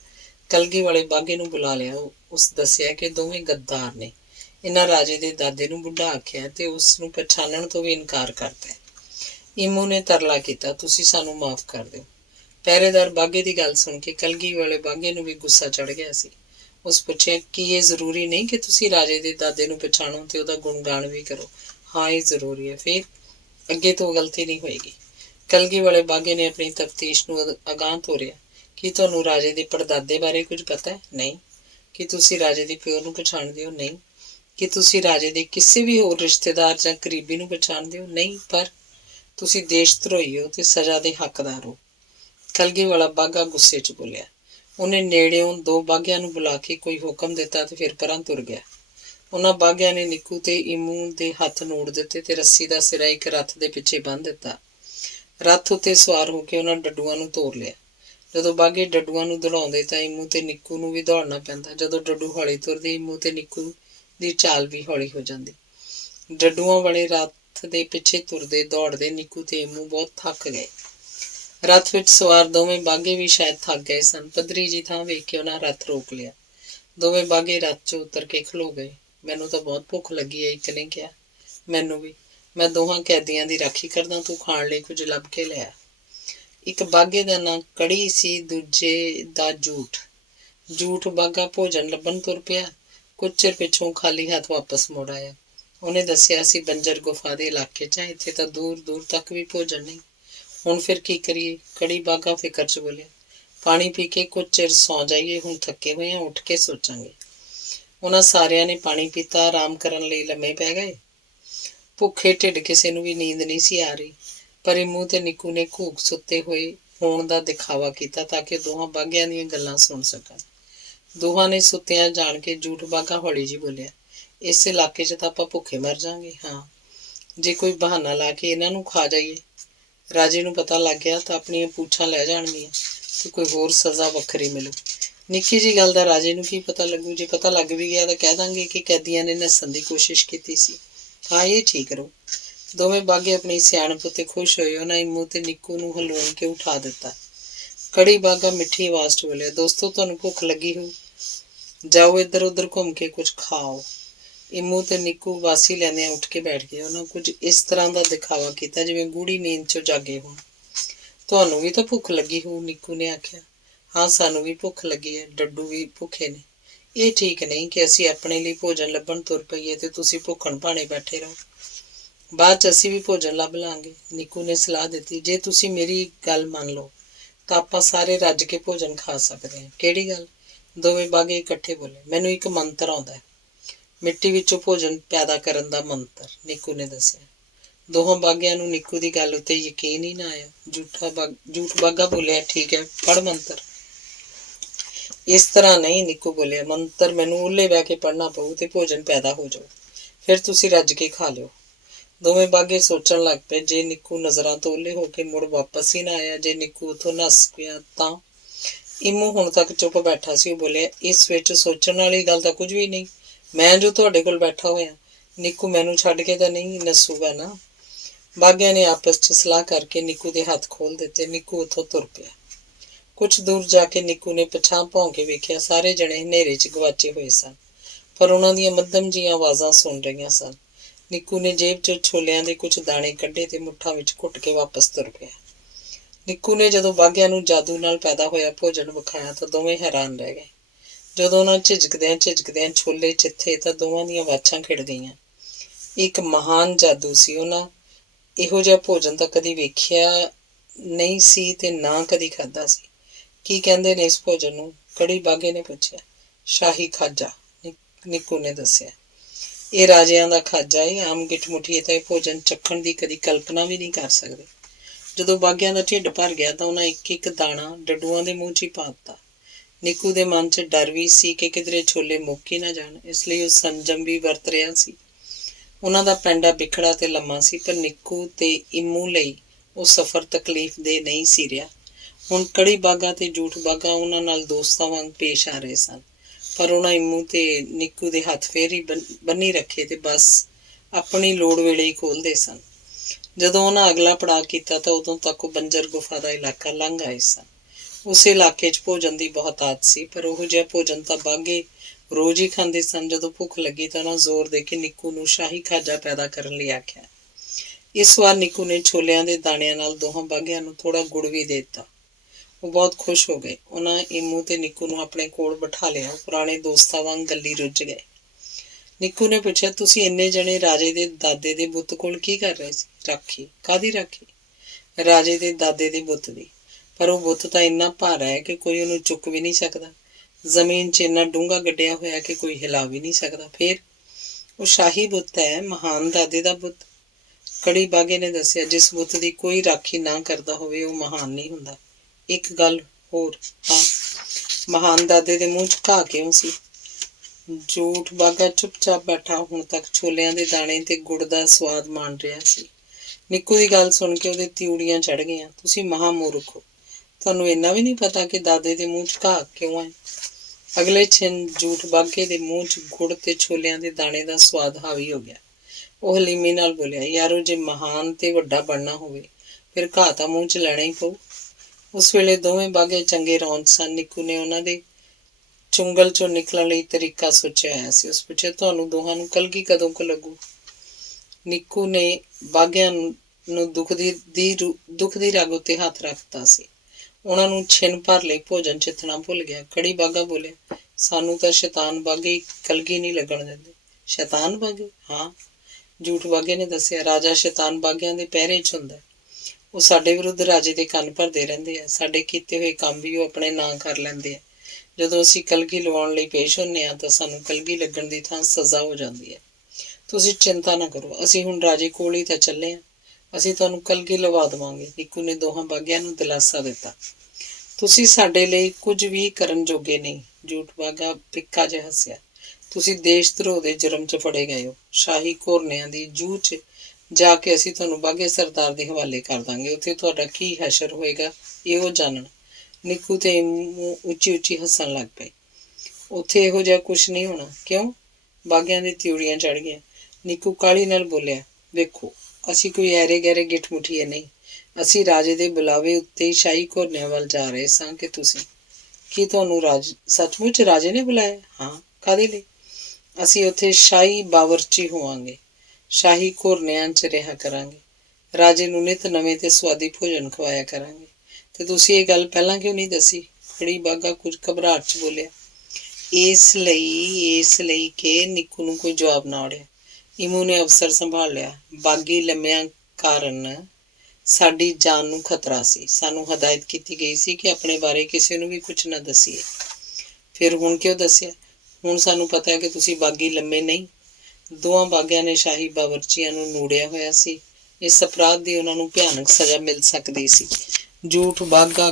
ਕਲਗੀ ਵਾਲੇ ਬਾਘੇ ਨੂੰ ਬੁਲਾ ਲਿਆ। ਉਸ ਦੱਸਿਆ ਕਿ ਦੋਵੇਂ ਗੱਦਾਰ ਨੇ। ਇਹਨਾਂ ਰਾਜੇ ਦੇ ਦਾਦੇ ਨੂੰ ਬੁੱਢਾ ਆਖਿਆ ਤੇ ਉਸ ਨੂੰ ਪਛਾਣਨ ਤੋਂ ਵੀ ਇਨਕਾਰ ਕਰਦਾ। ਇੰਮੂ ਨੇ ਤਰਲਾ ਕੀਤਾ, ਤੁਸੀਂ ਸਾਨੂੰ ਮਾਫ਼ ਕਰ ਦਿਓ। ਪਹਿਰੇਦਾਰ ਬਾਘੇ ਦੀ ਗੱਲ ਸੁਣ ਕੇ ਕਲਗੀ ਵਾਲੇ ਬਾਘੇ ਨੂੰ ਵੀ ਗੁੱਸਾ ਚੜ੍ਹ ਗਿਆ ਸੀ। ਉਸ ਪੁੱਛਿਆ, ਕੀ ਇਹ ਜ਼ਰੂਰੀ ਨਹੀਂ ਕਿ ਤੁਸੀਂ ਰਾਜੇ ਦੇ ਦਾਦੇ ਨੂੰ ਪਛਾਣੋ ਤੇ ਉਹਦਾ ਗੁਣਗਾਨ ਵੀ ਕਰੋ? ਹਾਂ, ਇਹ ਜ਼ਰੂਰੀ ਹੈ। ਫਿਰ ਅੱਗੇ ਤੋਂ ਗਲਤੀ ਨਹੀਂ ਹੋਏਗੀ। ਕਲਗੀ ਵਾਲੇ ਬਾਗੇ ਨੇ ਆਪਣੀ ਤਫਤੀਸ਼ ਨੂੰ ਅਗਾਂਹ ਤੋਰਿਆ। ਕੀ ਤੁਹਾਨੂੰ ਰਾਜੇ ਦੇ ਪੜਦਾਦੇ ਬਾਰੇ ਕੁਝ ਪਤਾ ਹੈ? ਨਹੀਂ। ਕੀ ਤੁਸੀਂ ਰਾਜੇ ਦੇ ਪਿਓ ਨੂੰ ਪਛਾਣਦੇ ਹੋ? ਨਹੀਂ। ਕੀ ਤੁਸੀਂ ਰਾਜੇ ਦੇ ਕਿਸੇ ਵੀ ਹੋਰ ਰਿਸ਼ਤੇਦਾਰ ਜਾਂ ਕਰੀਬੀ ਨੂੰ ਪਛਾਣਦੇ ਹੋ? ਨਹੀਂ। ਪਰ ਤੁਸੀਂ ਦੇਸ਼ ਧਰੋਹੀ ਹੋ ਤੇ ਸਜ਼ਾ ਦੇ ਹੱਕਦਾਰ ਹੋ। ਕਲਗੀ ਵਾਲਾ ਬਾਘਾ ਗੁੱਸੇ 'ਚ ਬੋਲਿਆ। ਉਹਨੇ ਨੇੜਿਓਂ ਦੋ ਬਾਘਿਆਂ ਨੂੰ ਬੁਲਾ ਕੇ ਕੋਈ ਹੁਕਮ ਦਿੱਤਾ ਤੇ ਫਿਰ ਪਰਾਂ ਤੁਰ ਗਿਆ। ਉਹਨਾਂ ਬਾਘਿਆਂ ਨੇ ਨਿੱਕੂ ਤੇ ਇਮੂ ਦੇ ਹੱਥ ਨੂੜ ਦਿੱਤੇ ਤੇ ਰੱਸੀ ਦਾ ਸਿਰਾ ਇੱਕ ਰੱਥ ਦੇ ਪਿੱਛੇ ਬੰਨ੍ਹ ਦਿੱਤਾ। ਰੱਥ ਉੱਤੇ ਸਵਾਰ ਹੋ ਕੇ ਉਹਨਾਂ ਡੱਡੂਆਂ ਨੂੰ ਤੋਰ ਲਿਆ। ਜਦੋਂ ਬਾਘੇ ਡੱਡੂਆਂ ਨੂੰ ਦੌੜਾਉਂਦੇ ਤਾਂ ਇਮੂ ਤੇ ਨਿੱਕੂ ਨੂੰ ਵੀ ਦੌੜਨਾ ਪੈਂਦਾ। ਜਦੋਂ ਡੱਡੂ ਹੌਲੀ ਤੁਰਦੇ, ਇਮੂ ਤੇ ਨਿੱਕੂ ਦੀ ਚਾਲ ਵੀ ਹੌਲੀ ਹੋ ਜਾਂਦੀ। ਡੱਡੂਆਂ ਵਾਲੇ ਰੱਥ ਦੇ ਪਿੱਛੇ ਤੁਰਦੇ ਦੌੜਦੇ ਨਿੱਕੂ ਤੇ ਇਮੂ ਬਹੁਤ ਥੱਕ ਗਏ। ਰੱਥ ਵਿੱਚ ਸਵਾਰ ਦੋਵੇਂ ਬਾਘੇ ਵੀ ਸ਼ਾਇਦ ਥੱਕ ਗਏ ਸਨ। ਪੱਧਰੀ ਜੀ ਥਾਂ ਵੇਖ ਕੇ ਉਹਨਾਂ ਰੱਥ ਰੋਕ ਲਿਆ। ਦੋਵੇਂ ਬਾਘੇ ਰੱਥ 'ਚੋਂ ਉਤਰ ਕੇ ਖਲੋ ਗਏ। ਮੈਨੂੰ ਤਾਂ ਬਹੁਤ ਭੁੱਖ ਲੱਗੀ ਹੈ, ਇੱਕ ਨੇ ਕਿਹਾ। ਮੈਨੂੰ ਵੀ। ਮੈਂ ਦੋਹਾਂ ਕੈਦੀਆਂ ਦੀ ਰਾਖੀ ਕਰਦਾ, ਤੂੰ ਖਾਣ ਲਈ ਕੁਝ ਲੱਭ ਕੇ ਲਿਆ। ਇੱਕ ਬਾਘੇ ਦਾ ਨਾਂ ਕੜੀ ਸੀ, ਦੂਜੇ ਦਾ ਝੂਠ। ਝੂਠ ਬਾਘਾ ਭੋਜਨ ਲੱਭਣ ਤੁਰ ਪਿਆ। ਕੁਝ ਚਿਰ ਪਿੱਛੋਂ ਖਾਲੀ ਹੱਥ ਵਾਪਸ ਮੁੜ ਆਇਆ। ਉਹਨੇ ਦੱਸਿਆ, ਅਸੀਂ ਬੰਜਰ ਗੁਫਾ ਦੇ ਇਲਾਕੇ 'ਚ ਹਾਂ, ਇੱਥੇ ਤਾਂ ਦੂਰ ਦੂਰ ਤੱਕ ਵੀ ਭੋਜਨ ਨਹੀਂ। ਹੁਣ ਫਿਰ ਕੀ ਕਰੀਏ? ਕੜੀ ਬਾਘਾ ਫਿਕਰ 'ਚ ਬੋਲਿਆ। ਪਾਣੀ ਪੀ ਕੇ ਕੁਝ ਚਿਰ ਸੌਂ ਜਾਈਏ, ਹੁਣ ਥੱਕੇ ਹੋਏ ਹਾਂ, ਉੱਠ ਕੇ ਸੋਚਾਂਗੇ। ਉਹਨਾਂ ਸਾਰਿਆਂ ਨੇ ਪਾਣੀ ਪੀਤਾ, ਆਰਾਮ ਕਰਨ ਲਈ ਲੰਮੇ ਪੈ ਗਏ। ਭੁੱਖੇ ਢਿੱਡ ਕਿਸੇ ਨੂੰ ਵੀ ਨੀਂਦ ਨਹੀਂ ਸੀ ਆ ਰਹੀ, ਪਰ ਇਮੂ ਤੇ ਨਿੱਕੂ ਨੇ ਘੂਕ ਸੁੱਤੇ ਹੋਏ ਹੋਣ ਦਾ ਦਿਖਾਵਾ ਕੀਤਾ ਤਾਂ ਕਿ ਦੋਹਾਂ ਬਾਘਿਆਂ ਦੀਆਂ ਗੱਲਾਂ ਸੁਣ ਸਕਣ। ਦੋਹਾਂ ਨੇ ਸੁੱਤਿਆਂ ਜਾਣ ਕੇ ਝੂਠ ਬਾਘਾ ਹੌਲੀ ਜਿਹੀ ਬੋਲਿਆ, ਇਸ ਇਲਾਕੇ 'ਚ ਤਾਂ ਆਪਾਂ ਭੁੱਖੇ ਮਰ ਜਾਵਾਂਗੇ। ਹਾਂ, ਜੇ ਕੋਈ ਬਹਾਨਾ ਲਾ ਕੇ ਇਹਨਾਂ ਨੂੰ ਖਾ ਜਾਈਏ। ਰਾਜੇ ਨੂੰ ਪਤਾ ਲੱਗ ਗਿਆ ਤਾਂ ਆਪਣੀਆਂ ਪੂਛਾਂ ਲੈ ਜਾਣਗੀਆਂ ਤੇ ਕੋਈ ਹੋਰ ਸਜ਼ਾ ਵੱਖਰੀ ਮਿਲੂ। ਨਿੱਕੀ ਜਿਹੀ ਗੱਲ ਦਾ ਰਾਜੇ ਨੂੰ ਕੀ ਪਤਾ ਲੱਗੂ? ਜੇ ਪਤਾ ਲੱਗ ਵੀ ਗਿਆ ਤਾਂ ਕਹਿ ਦਾਂਗੇ ਕਿ ਕੈਦੀਆਂ ਨੇ ਨੱਸਣ ਦੀ ਕੋਸ਼ਿਸ਼ ਕੀਤੀ ਸੀ। ਹਾਂ, ਇਹ ਠੀਕ ਰਹੂ। ਦੋਵੇਂ ਬਾਘੇ ਆਪਣੀ ਸਿਆਣਪ ਉੱਤੇ ਖੁਸ਼ ਹੋਏ। ਉਹਨਾਂ ਇਮੂ ਤੇ ਨਿੱਕੂ ਨੂੰ ਹਲੂਣ ਕੇ ਉਠਾ ਦਿੱਤਾ। ਕੜੀ ਬਾਘਾ ਮਿੱਠੀ ਆਵਾਜ਼ 'ਚ ਬੋਲਿਆ, ਦੋਸਤੋ, ਤੁਹਾਨੂੰ ਭੁੱਖ ਲੱਗੀ ਹੋਊ, ਜਾਓ ਇੱਧਰ ਉੱਧਰ ਘੁੰਮ ਕੇ ਕੁਝ ਖਾਓ। ਇਮੂ ਤੇ ਨਿੱਕੂ ਵਾਸੀ ਲੈਂਦਿਆਂ ਉੱਠ ਕੇ ਬੈਠ ਗਏ। ਉਹਨਾਂ ਕੁਝ ਇਸ ਤਰ੍ਹਾਂ ਦਾ ਦਿਖਾਵਾ ਕੀਤਾ ਜਿਵੇਂ ਗੂੜੀ ਨੀਂਦ 'ਚੋਂ ਜਾਗੇ ਹੋਣ। ਤੁਹਾਨੂੰ ਵੀ ਤਾਂ ਭੁੱਖ ਲੱਗੀ ਹੋਊ, ਨਿੱਕੂ ਨੇ ਆਖਿਆ। ਹਾਂ, ਸਾਨੂੰ ਵੀ ਭੁੱਖ ਲੱਗੀ ਹੈ, ਡੱਡੂ ਵੀ ਭੁੱਖੇ ਨੇ। ਇਹ ਠੀਕ ਨਹੀਂ ਕਿ ਅਸੀਂ ਆਪਣੇ ਲਈ ਭੋਜਨ ਲੱਭਣ ਤੁਰ ਪਈਏ ਤੇ ਤੁਸੀਂ ਭੁੱਖਣ ਭਾਣੇ ਬੈਠੇ ਰਹੋ। ਬਾਅਦ 'ਚ ਅਸੀਂ ਵੀ ਭੋਜਨ ਲੱਭ ਲਾਂਗੇ, ਨਿੱਕੂ ਨੇ ਸਲਾਹ ਦਿੱਤੀ। ਜੇ ਤੁਸੀਂ ਮੇਰੀ ਗੱਲ ਮੰਨ ਲਓ ਤਾਂ ਆਪਾਂ ਸਾਰੇ ਰੱਜ ਕੇ ਭੋਜਨ ਖਾ ਸਕਦੇ ਹਾਂ। ਕਿਹੜੀ ਗੱਲ? ਦੋਵੇਂ ਬਾਘੇ ਇਕੱਠੇ ਬੋਲੇ। ਮੈਨੂੰ ਇੱਕ ਮੰਤਰ ਆਉਂਦਾ ਹੈ, ਮਿੱਟੀ ਵਿੱਚੋਂ ਭੋਜਨ ਪੈਦਾ ਕਰਨ ਦਾ ਮੰਤਰ, ਨਿੱਕੂ ਨੇ ਦੱਸਿਆ। ਦੋਹਾਂ ਬਾਘਿਆਂ ਨੂੰ ਨਿੱਕੂ ਦੀ ਗੱਲ ਉੱਤੇ ਯਕੀਨ ਹੀ ਨਾ ਆਇਆ। ਝੂਠ ਬਾਘਾ ਬੋਲਿਆ, ਠੀਕ ਹੈ, ਪੜ੍ਹ ਮੰਤਰ। ਇਸ ਤਰ੍ਹਾਂ ਨਹੀਂ, ਨਿੱਕੂ ਬੋਲਿਆ, ਮੰਤਰ ਮੈਨੂੰ ਓਹਲੇ ਬਹਿ ਕੇ ਪੜ੍ਹਨਾ ਪਊ ਤੇ ਭੋਜਨ ਪੈਦਾ ਹੋ ਜਾਊ, ਫਿਰ ਤੁਸੀਂ ਰੱਜ ਕੇ ਖਾ ਲਿਓ। ਦੋਵੇਂ ਬਾਘੇ ਸੋਚਣ ਲੱਗ ਪਏ, ਜੇ ਨਿੱਕੂ ਨਜ਼ਰਾਂ ਤੋਂ ਓਹਲੇ ਹੋ ਕੇ ਮੁੜ ਵਾਪਸ ਹੀ ਨਾ ਆਇਆ, ਜੇ ਨਿੱਕੂ ਉੱਥੋਂ ਨੱਸ ਗਿਆ ਤਾਂ। ਇਮੂ ਹੁਣ ਤੱਕ ਚੁੱਪ ਬੈਠਾ ਸੀ। ਉਹ ਬੋਲਿਆ, ਇਸ ਵਿੱਚ ਸੋਚਣ ਵਾਲੀ ਗੱਲ ਤਾਂ ਕੁਝ ਵੀ ਨਹੀਂ, ਮੈਂ ਜੋ ਤੁਹਾਡੇ ਕੋਲ ਬੈਠਾ ਹੋਇਆ। ਨਿੱਕੂ ਮੈਨੂੰ ਛੱਡ ਕੇ ਤਾਂ ਨਹੀਂ ਨੱਸੂਗਾ ਨਾ। ਬਾਘਿਆਂ ਨੇ ਆਪਸ 'ਚ ਸਲਾਹ ਕਰਕੇ ਨਿੱਕੂ ਦੇ ਹੱਥ ਖੋਲ੍ਹ ਦਿੱਤੇ। ਨਿੱਕੂ ਉੱਥੋਂ ਤੁਰ ਪਿਆ। ਕੁਛ ਦੂਰ ਜਾ ਕੇ ਨਿੱਕੂ ਨੇ ਪਿਛਾਂਹ ਭੌਂ ਕੇ ਵੇਖਿਆ। ਸਾਰੇ ਜਣੇ ਹਨੇਰੇ 'ਚ ਗਵਾਚੇ ਹੋਏ ਸਨ, ਪਰ ਉਹਨਾਂ ਦੀਆਂ ਮੱਧਮ ਜਿਹੀਆਂ ਆਵਾਜ਼ਾਂ ਸੁਣ ਰਹੀਆਂ ਸਨ। ਨਿੱਕੂ ਨੇ ਜੇਬ 'ਚੋਂ ਛੋਲਿਆਂ ਦੇ ਕੁਝ ਦਾਣੇ ਕੱਢੇ ਤੇ ਮੁੱਠਾਂ ਵਿੱਚ ਘੁੱਟ ਕੇ ਵਾਪਸ ਤੁਰ ਪਿਆ। ਨਿੱਕੂ ਨੇ ਜਦੋਂ ਬਾਘਿਆਂ ਨੂੰ ਜਾਦੂ ਨਾਲ ਪੈਦਾ ਹੋਇਆ ਭੋਜਨ ਵਿਖਾਇਆ ਤਾਂ ਦੋਵੇਂ ਹੈਰਾਨ ਰਹਿ ਗਏ। ਜਦੋਂ ਉਹਨਾਂ ਝਿਜਕਦਿਆਂ ਛੋਲੇ ਚਿੱਥੇ ਤਾਂ ਦੋਵਾਂ ਦੀਆਂ ਵਾਛਾਂ ਖਿੜ ਗਈਆਂ। ਇੱਕ ਮਹਾਨ ਜਾਦੂ ਸੀ। ਉਹਨਾਂ ਇਹੋ ਜਿਹਾ ਭੋਜਨ ਤਾਂ ਕਦੀ ਵੇਖਿਆ ਨਹੀਂ ਸੀ ਤੇ ਨਾ ਕਦੀ ਖਾਧਾ ਸੀ। ਕੀ ਕਹਿੰਦੇ ਨੇ ਇਸ ਭੋਜਨ ਨੂੰ? ਕੜੀ ਬਾਘੇ ਨੇ ਪੁੱਛਿਆ। ਸ਼ਾਹੀ ਖਾਜਾ, ਨਿੱਕੂ ਨੇ ਦੱਸਿਆ। ਇਹ ਰਾਜਿਆਂ ਦਾ ਖਾਜਾ ਏ। ਆਮ ਗਿੱਠ-ਮੁੱਠੀਏ ਤਾਂ ਇਹ ਭੋਜਨ ਚੱਖਣ ਦੀ ਕਦੀ ਕਲਪਨਾ ਵੀ ਨਹੀਂ ਕਰ ਸਕਦੇ। ਜਦੋਂ ਬਾਘਿਆਂ ਦਾ ਢਿੱਡ ਭਰ ਗਿਆ ਤਾਂ ਉਹਨਾਂ ਇੱਕ ਇੱਕ ਦਾਣਾ ਡੱਡੂਆਂ ਦੇ ਮੂੰਹ 'ਚ ਹੀ ਪਾ ਦਿੱਤਾ। ਨਿੱਕੂ ਦੇ ਮਨ 'ਚ ਡਰ ਵੀ ਸੀ ਕਿ ਕਿਧਰੇ ਛੋਲੇ ਮੁੱਕ ਹੀ ਨਾ ਜਾਣ, ਇਸ ਲਈ ਉਹ ਸੰਜਮ ਵੀ ਵਰਤ ਰਿਹਾ ਸੀ। ਉਹਨਾਂ ਦਾ ਪੈਂਡਾ ਬਿਖੜਾ ਤੇ ਲੰਮਾ ਸੀ, ਪਰ ਨਿੱਕੂ ਤੇ ਇਮੂ ਲਈ ਉਹ ਸਫ਼ਰ ਤਕਲੀਫ ਦੇ ਨਹੀਂ ਸੀ ਰਿਹਾ। ਹੁਣ ਕੜੀ ਬਾਘਾ ਤੇ ਝੂਠ ਬਾਘਾ ਉਹਨਾਂ ਨਾਲ ਦੋਸਤਾਂ ਵਾਂਗ ਪੇਸ਼ ਆ ਰਹੇ ਸਨ, ਪਰ ਉਹਨਾਂ ਇਮੂ ਤੇ ਨਿੱਕੂ ਦੇ ਹੱਥ ਫੇਰ ਹੀ ਬੰਨੀ ਰੱਖੇ ਤੇ ਬਸ ਆਪਣੀ ਲੋੜ ਵੇਲੇ ਹੀ ਖੋਲ੍ਹਦੇ ਸਨ। ਜਦੋਂ ਉਹਨਾਂ ਅਗਲਾ ਪੜਾਅ ਕੀਤਾ ਤਾਂ ਉਦੋਂ ਤੱਕ ਉਹ ਬੰਜਰ ਗੁਫਾ ਦਾ ਇਲਾਕਾ ਲੰਘ ਆਏ ਸਨ। ਉਸ ਇਲਾਕੇ 'ਚ ਭੋਜਨ ਦੀ ਬਹੁਤ ਆਦਤ ਸੀ, ਪਰ ਉਹੋ ਜਿਹਾ ਭੋਜਨ ਤਾਂ ਬਾਘੇ ਰੋਜ਼ ਹੀ ਖਾਂਦੇ ਸਨ। ਜਦੋਂ ਭੁੱਖ ਲੱਗੀ ਤਾਂ ਉਹਨਾਂ ਜ਼ੋਰ ਦੇ ਕੇ ਨਿੱਕੂ ਨੂੰ ਸ਼ਾਹੀ ਖਾਜਾ ਪੈਦਾ ਕਰਨ ਲਈ ਆਖਿਆ। ਇਸ ਵਾਰ ਨਿੱਕੂ ਨੇ ਛੋਲਿਆਂ ਦੇ ਦਾਣਿਆਂ ਨਾਲ ਦੋਹਾਂ ਬਾਘਿਆਂ ਨੂੰ ਥੋੜ੍ਹਾ ਗੁੜ ਵੀ ਦੇ ਦਿੱਤਾ। ਉਹ ਬਹੁਤ ਖੁਸ਼ ਹੋ ਗਏ। ਉਹਨਾਂ ਇਮੂ ਤੇ ਨਿੱਕੂ ਨੂੰ ਆਪਣੇ ਕੋਲ ਬਿਠਾ ਲਿਆ। ਉਹ ਪੁਰਾਣੇ ਦੋਸਤਾਂ ਵਾਂਗ ਗੱਲੀਂ ਰੁੱਝ ਗਏ। ਨਿੱਕੂ ਨੇ ਪੁੱਛਿਆ, ਤੁਸੀਂ ਇੰਨੇ ਜਣੇ ਰਾਜੇ ਦੇ ਦਾਦੇ ਦੇ ਬੁੱਤ ਕੋਲ ਕੀ ਕਰ ਰਹੇ ਸੀ? ਰਾਖੀ। ਕਾਹਦੀ ਰਾਖੀ? ਰਾਜੇ ਦੇ ਦਾਦੇ ਦੇ ਬੁੱਤ ਦੀ। ਪਰ ਉਹ ਬੁੱਤ ਤਾਂ ਇੰਨਾ ਭਾਰਾ ਹੈ ਕਿ ਕੋਈ ਉਹਨੂੰ ਚੁੱਕ ਵੀ ਨਹੀਂ ਸਕਦਾ। ਜ਼ਮੀਨ 'ਚ ਇੰਨਾ ਡੂੰਘਾ ਗੱਡਿਆ ਹੋਇਆ ਕਿ ਕੋਈ ਹਿਲਾ ਵੀ ਨਹੀਂ ਸਕਦਾ। ਫਿਰ ਉਹ ਸ਼ਾਹੀ ਬੁੱਤ ਹੈ, ਮਹਾਨ ਦਾਦੇ ਦਾ ਬੁੱਤ। ਕੜੀ ਬਾਗੇ ਨੇ ਦੱਸਿਆ, ਜਿਸ ਬੁੱਤ ਦੀ ਕੋਈ ਰਾਖੀ ਨਾ ਕਰਦਾ ਹੋਵੇ ਉਹ ਮਹਾਨ ਨਹੀਂ ਹੁੰਦਾ। ਇੱਕ ਗੱਲ ਹੋਰ, ਹਾਂ, ਮਹਾਨ ਦਾਦੇ ਦੇ ਮੂੰਹ 'ਚ ਘਾਹ ਕਿਉਂ ਸੀ? ਝੂਠ ਬਾਗਾ ਚੁੱਪਚਾਪ ਬੈਠਾ ਹੁਣ ਤੱਕ ਛੋਲਿਆਂ ਦੇ ਦਾਣੇ ਤੇ ਗੁੜ ਦਾ ਸਵਾਦ ਮਾਣ ਰਿਹਾ ਸੀ। ਨਿੱਕੂ ਦੀ ਗੱਲ ਸੁਣ ਕੇ ਉਹਦੇ ਤਿਊੜੀਆਂ ਚੜ ਗਈਆਂ। ਤੁਸੀਂ ਮਹਾਂ ਮੂਰਖ ਹੋ, ਤੁਹਾਨੂੰ ਇੰਨਾ ਵੀ ਨਹੀਂ ਪਤਾ ਕਿ ਦਾਦੇ ਦੇ ਮੂੰਹ 'ਚ ਘਾਹ ਕਿਉਂ ਹੈ? ਅਗਲੇ ਛਿਨ ਝੂਠ ਬਾਗੇ ਦੇ ਮੂੰਹ 'ਚ ਗੁੜ ਤੇ ਛੋਲਿਆਂ ਦੇ ਦਾਣੇ ਦਾ ਸਵਾਦ ਹਾਵੀ ਹੋ ਗਿਆ। ਉਹ ਹਲੀਮੀ ਨਾਲ ਬੋਲਿਆ, ਯਾਰੋ, ਜੇ ਮਹਾਨ ਤੇ ਵੱਡਾ ਬਣਨਾ ਹੋਵੇ ਫਿਰ ਘਾਹ ਤਾਂ ਮੂੰਹ 'ਚ ਲੈਣਾ ਹੀ ਪਊ। ਉਸ ਵੇਲੇ ਦੋਵੇਂ ਬਾਗੇ ਚੰਗੇ ਰੌਂਦ ਸਨ। ਨਿੱਕੂ ਨੇ ਉਹਨਾਂ ਦੇ ਚੁੰਗਲ 'ਚੋਂ ਨਿਕਲਣ ਲਈ ਤਰੀਕਾ ਸੋਚਿਆ ਹੋਇਆ ਸੀ। ਉਸ ਪੁੱਛਿਆ, ਤੁਹਾਨੂੰ ਦੋਹਾਂ ਨੂੰ ਕਲਗੀ ਕਦੋਂ ਕੁ ਲੱਗੂ? ਨਿੱਕੂ ਨੇ ਬਾਗਿਆਂ ਨੂੰ ਦੁੱਖ ਦੀ ਰਗ ਉੱਤੇ ਹੱਥ ਰੱਖਤਾ ਸੀ। ਉਹਨਾਂ ਨੂੰ ਛਿਨ ਭਰ ਲਈ ਭੋਜਨ ਚਿੱਥਣਾ ਭੁੱਲ ਗਿਆ। ਕੜੀ ਬਾਗਾ ਬੋਲਿਆ, ਸਾਨੂੰ ਤਾਂ ਸ਼ੈਤਾਨ ਬਾਗੇ ਕਲਗੀ ਨਹੀਂ ਲੱਗਣ ਦਿੰਦੇ। ਸ਼ੈਤਾਨ ਬਾਗੇ? ਹਾਂ, ਝੂਠ ਬਾਗੇ ਨੇ ਦੱਸਿਆ, ਰਾਜਾ ਸ਼ੈਤਾਨ ਬਾਗਿਆਂ ਦੇ ਪਹਿਰੇ 'ਚ ਹੁੰਦਾ। ਉਹ ਸਾਡੇ ਵਿਰੁੱਧ ਰਾਜੇ ਦੇ ਕੰਨ ਭਰਦੇ ਰਹਿੰਦੇ ਆ। ਸਾਡੇ ਕੀਤੇ ਹੋਏ ਕੰਮ ਵੀ ਉਹ ਆਪਣੇ ਨਾਂ ਕਰ ਲੈਂਦੇ ਆ। ਜਦੋਂ ਅਸੀਂ ਕਲਗੀ ਲਵਾਉਣ ਲਈ ਪੇਸ਼ ਹੁੰਦੇ ਹਾਂ ਤਾਂ ਸਾਨੂੰ ਕਲਗੀ ਲੱਗਣ ਦੀ ਥਾਂ ਸਜ਼ਾ ਹੋ ਜਾਂਦੀ ਹੈ। ਤੁਸੀਂ ਚਿੰਤਾ ਨਾ ਕਰੋ, ਅਸੀਂ ਹੁਣ ਰਾਜੇ ਕੋਲ ਹੀ ਤਾਂ ਚੱਲੇ ਹਾਂ। ਅਸੀਂ ਤੁਹਾਨੂੰ ਕਲਗੀ ਲਵਾ ਦੇਵਾਂਗੇ। ਨਿੱਕੂ ਨੇ ਦੋਹਾਂ ਬਾਗਿਆਂ ਨੂੰ ਦਿਲਾਸਾ ਦਿੱਤਾ। ਤੁਸੀਂ ਸਾਡੇ ਲਈ ਕੁਝ ਵੀ ਕਰਨ ਜੋਗੇ ਨਹੀਂ। ਝੂਠ ਬਾਗਾ ਫਿੱਕਾ ਜਿਹਾ ਹੱਸਿਆ। ਤੁਸੀਂ ਦੇਸ਼ ਧਰੋਹ ਦੇ ਜੁਰਮ 'ਚ ਫੜੇ ਗਏ ਹੋ। ਸ਼ਾਹੀ ਘੋਰਨਿਆਂ ਦੀ ਜੂਹ 'ਚ ਜਾ ਕੇ ਅਸੀਂ ਤੁਹਾਨੂੰ ਬਾਗੇ ਸਰਦਾਰ ਦੇ ਹਵਾਲੇ ਕਰ ਦਾਂਗੇ। ਉੱਥੇ ਤੁਹਾਡਾ ਕੀ ਹਸ਼ਰ ਹੋਏਗਾ ਇਹੋ ਜਾਣਨ। ਨਿੱਕੂ ਤੇ ਉੱਚੀ ਉੱਚੀ ਹੱਸਣ ਲੱਗ ਪਏ। ਉੱਥੇ ਇਹੋ ਜਿਹਾ ਕੁਛ ਨਹੀਂ ਹੋਣਾ। ਕਿਉਂ? ਬਾਗਿਆਂ ਦੀ ਤਿਉੜੀਆਂ ਚੜ ਗਈਆਂ। ਨਿੱਕੂ ਕਾਹਲੀ ਨਾਲ ਬੋਲਿਆ, ਵੇਖੋ, ਅਸੀਂ ਕੋਈ ਐਰੇ ਗਹਿਰੇ ਗਿੱਠ ਮੁੱਠੀਏ ਨਹੀਂ। ਅਸੀਂ ਰਾਜੇ ਦੇ ਬੁਲਾਵੇ ਉੱਤੇ ਹੀ ਸ਼ਾਹੀ ਘੋਰਨਿਆਂ ਵੱਲ ਜਾ ਰਹੇ ਸਾਂ ਕਿ ਤੁਸੀਂ। ਕੀ ਤੁਹਾਨੂੰ ਸੱਚਮੁੱਚ ਰਾਜੇ ਨੇ ਬੁਲਾਇਆ? ਹਾਂ। ਕਾਹਦੇ ਲਈ? ਅਸੀਂ ਉੱਥੇ ਸ਼ਾਹੀ ਬਾਵਰਚੀ ਹੋਵਾਂਗੇ, ਸ਼ਾਹੀ ਘੋਰਨਿਆਂ 'ਚ ਰਿਹਾ ਕਰਾਂਗੇ, ਰਾਜੇ ਨੂੰ ਨਿੱਤ ਨਵੇਂ ਤੇ ਸੁਆਦੀ ਭੋਜਨ ਖਵਾਇਆ ਕਰਾਂਗੇ। ਤੇ ਤੁਸੀਂ ਇਹ ਗੱਲ ਪਹਿਲਾਂ ਕਿਉਂ ਨਹੀਂ ਦੱਸੀ? ਕੜੀ ਬਾਗਾ ਕੁਝ ਘਬਰਾਹਟ 'ਚ ਬੋਲਿਆ। ਇਸ ਲਈ ਕਿ ਨਿੱਕੂ ਨੂੰ ਕੋਈ ਜਵਾਬ ਨਾ ਅੜਿਆ। ਇਮੂ ਨੇ ਅਵਸਰ ਸੰਭਾਲ ਲਿਆ। ਬਾਗੀ ਲੰਮਿਆਂ ਕਾਰਨ ਸਾਡੀ ਜਾਨ ਨੂੰ ਖਤਰਾ ਸੀ। ਸਾਨੂੰ ਹਦਾਇਤ ਕੀਤੀ ਗਈ ਸੀ ਕਿ ਆਪਣੇ ਬਾਰੇ ਕਿਸੇ ਨੂੰ ਵੀ ਕੁਝ ਨਾ ਦੱਸੀਏ। ਫਿਰ ਹੁਣ ਕਿਉਂ ਦੱਸਿਆ? ਹੁਣ ਸਾਨੂੰ ਪਤਾ ਹੈ ਕਿ ਤੁਸੀਂ ਬਾਗੀ ਲੰਮੇ ਨਹੀਂ। ਦੋਵਾਂ ਬਾਗਿਆਂ ਨੇ ਸ਼ਾਹੀ ਬਾਵਰਚੀਆਂ ਨੂੰ ਨੂੜਿਆ ਹੋਇਆ ਸੀ। ਇਸ ਅਪਰਾਧ ਦੀ ਉਹਨਾਂ ਨੂੰ ਭਿਆਨਕ ਸਜ਼ਾ ਮਿਲ ਸਕਦੀ ਸੀ। ਝੂਠ ਬਾਗਾ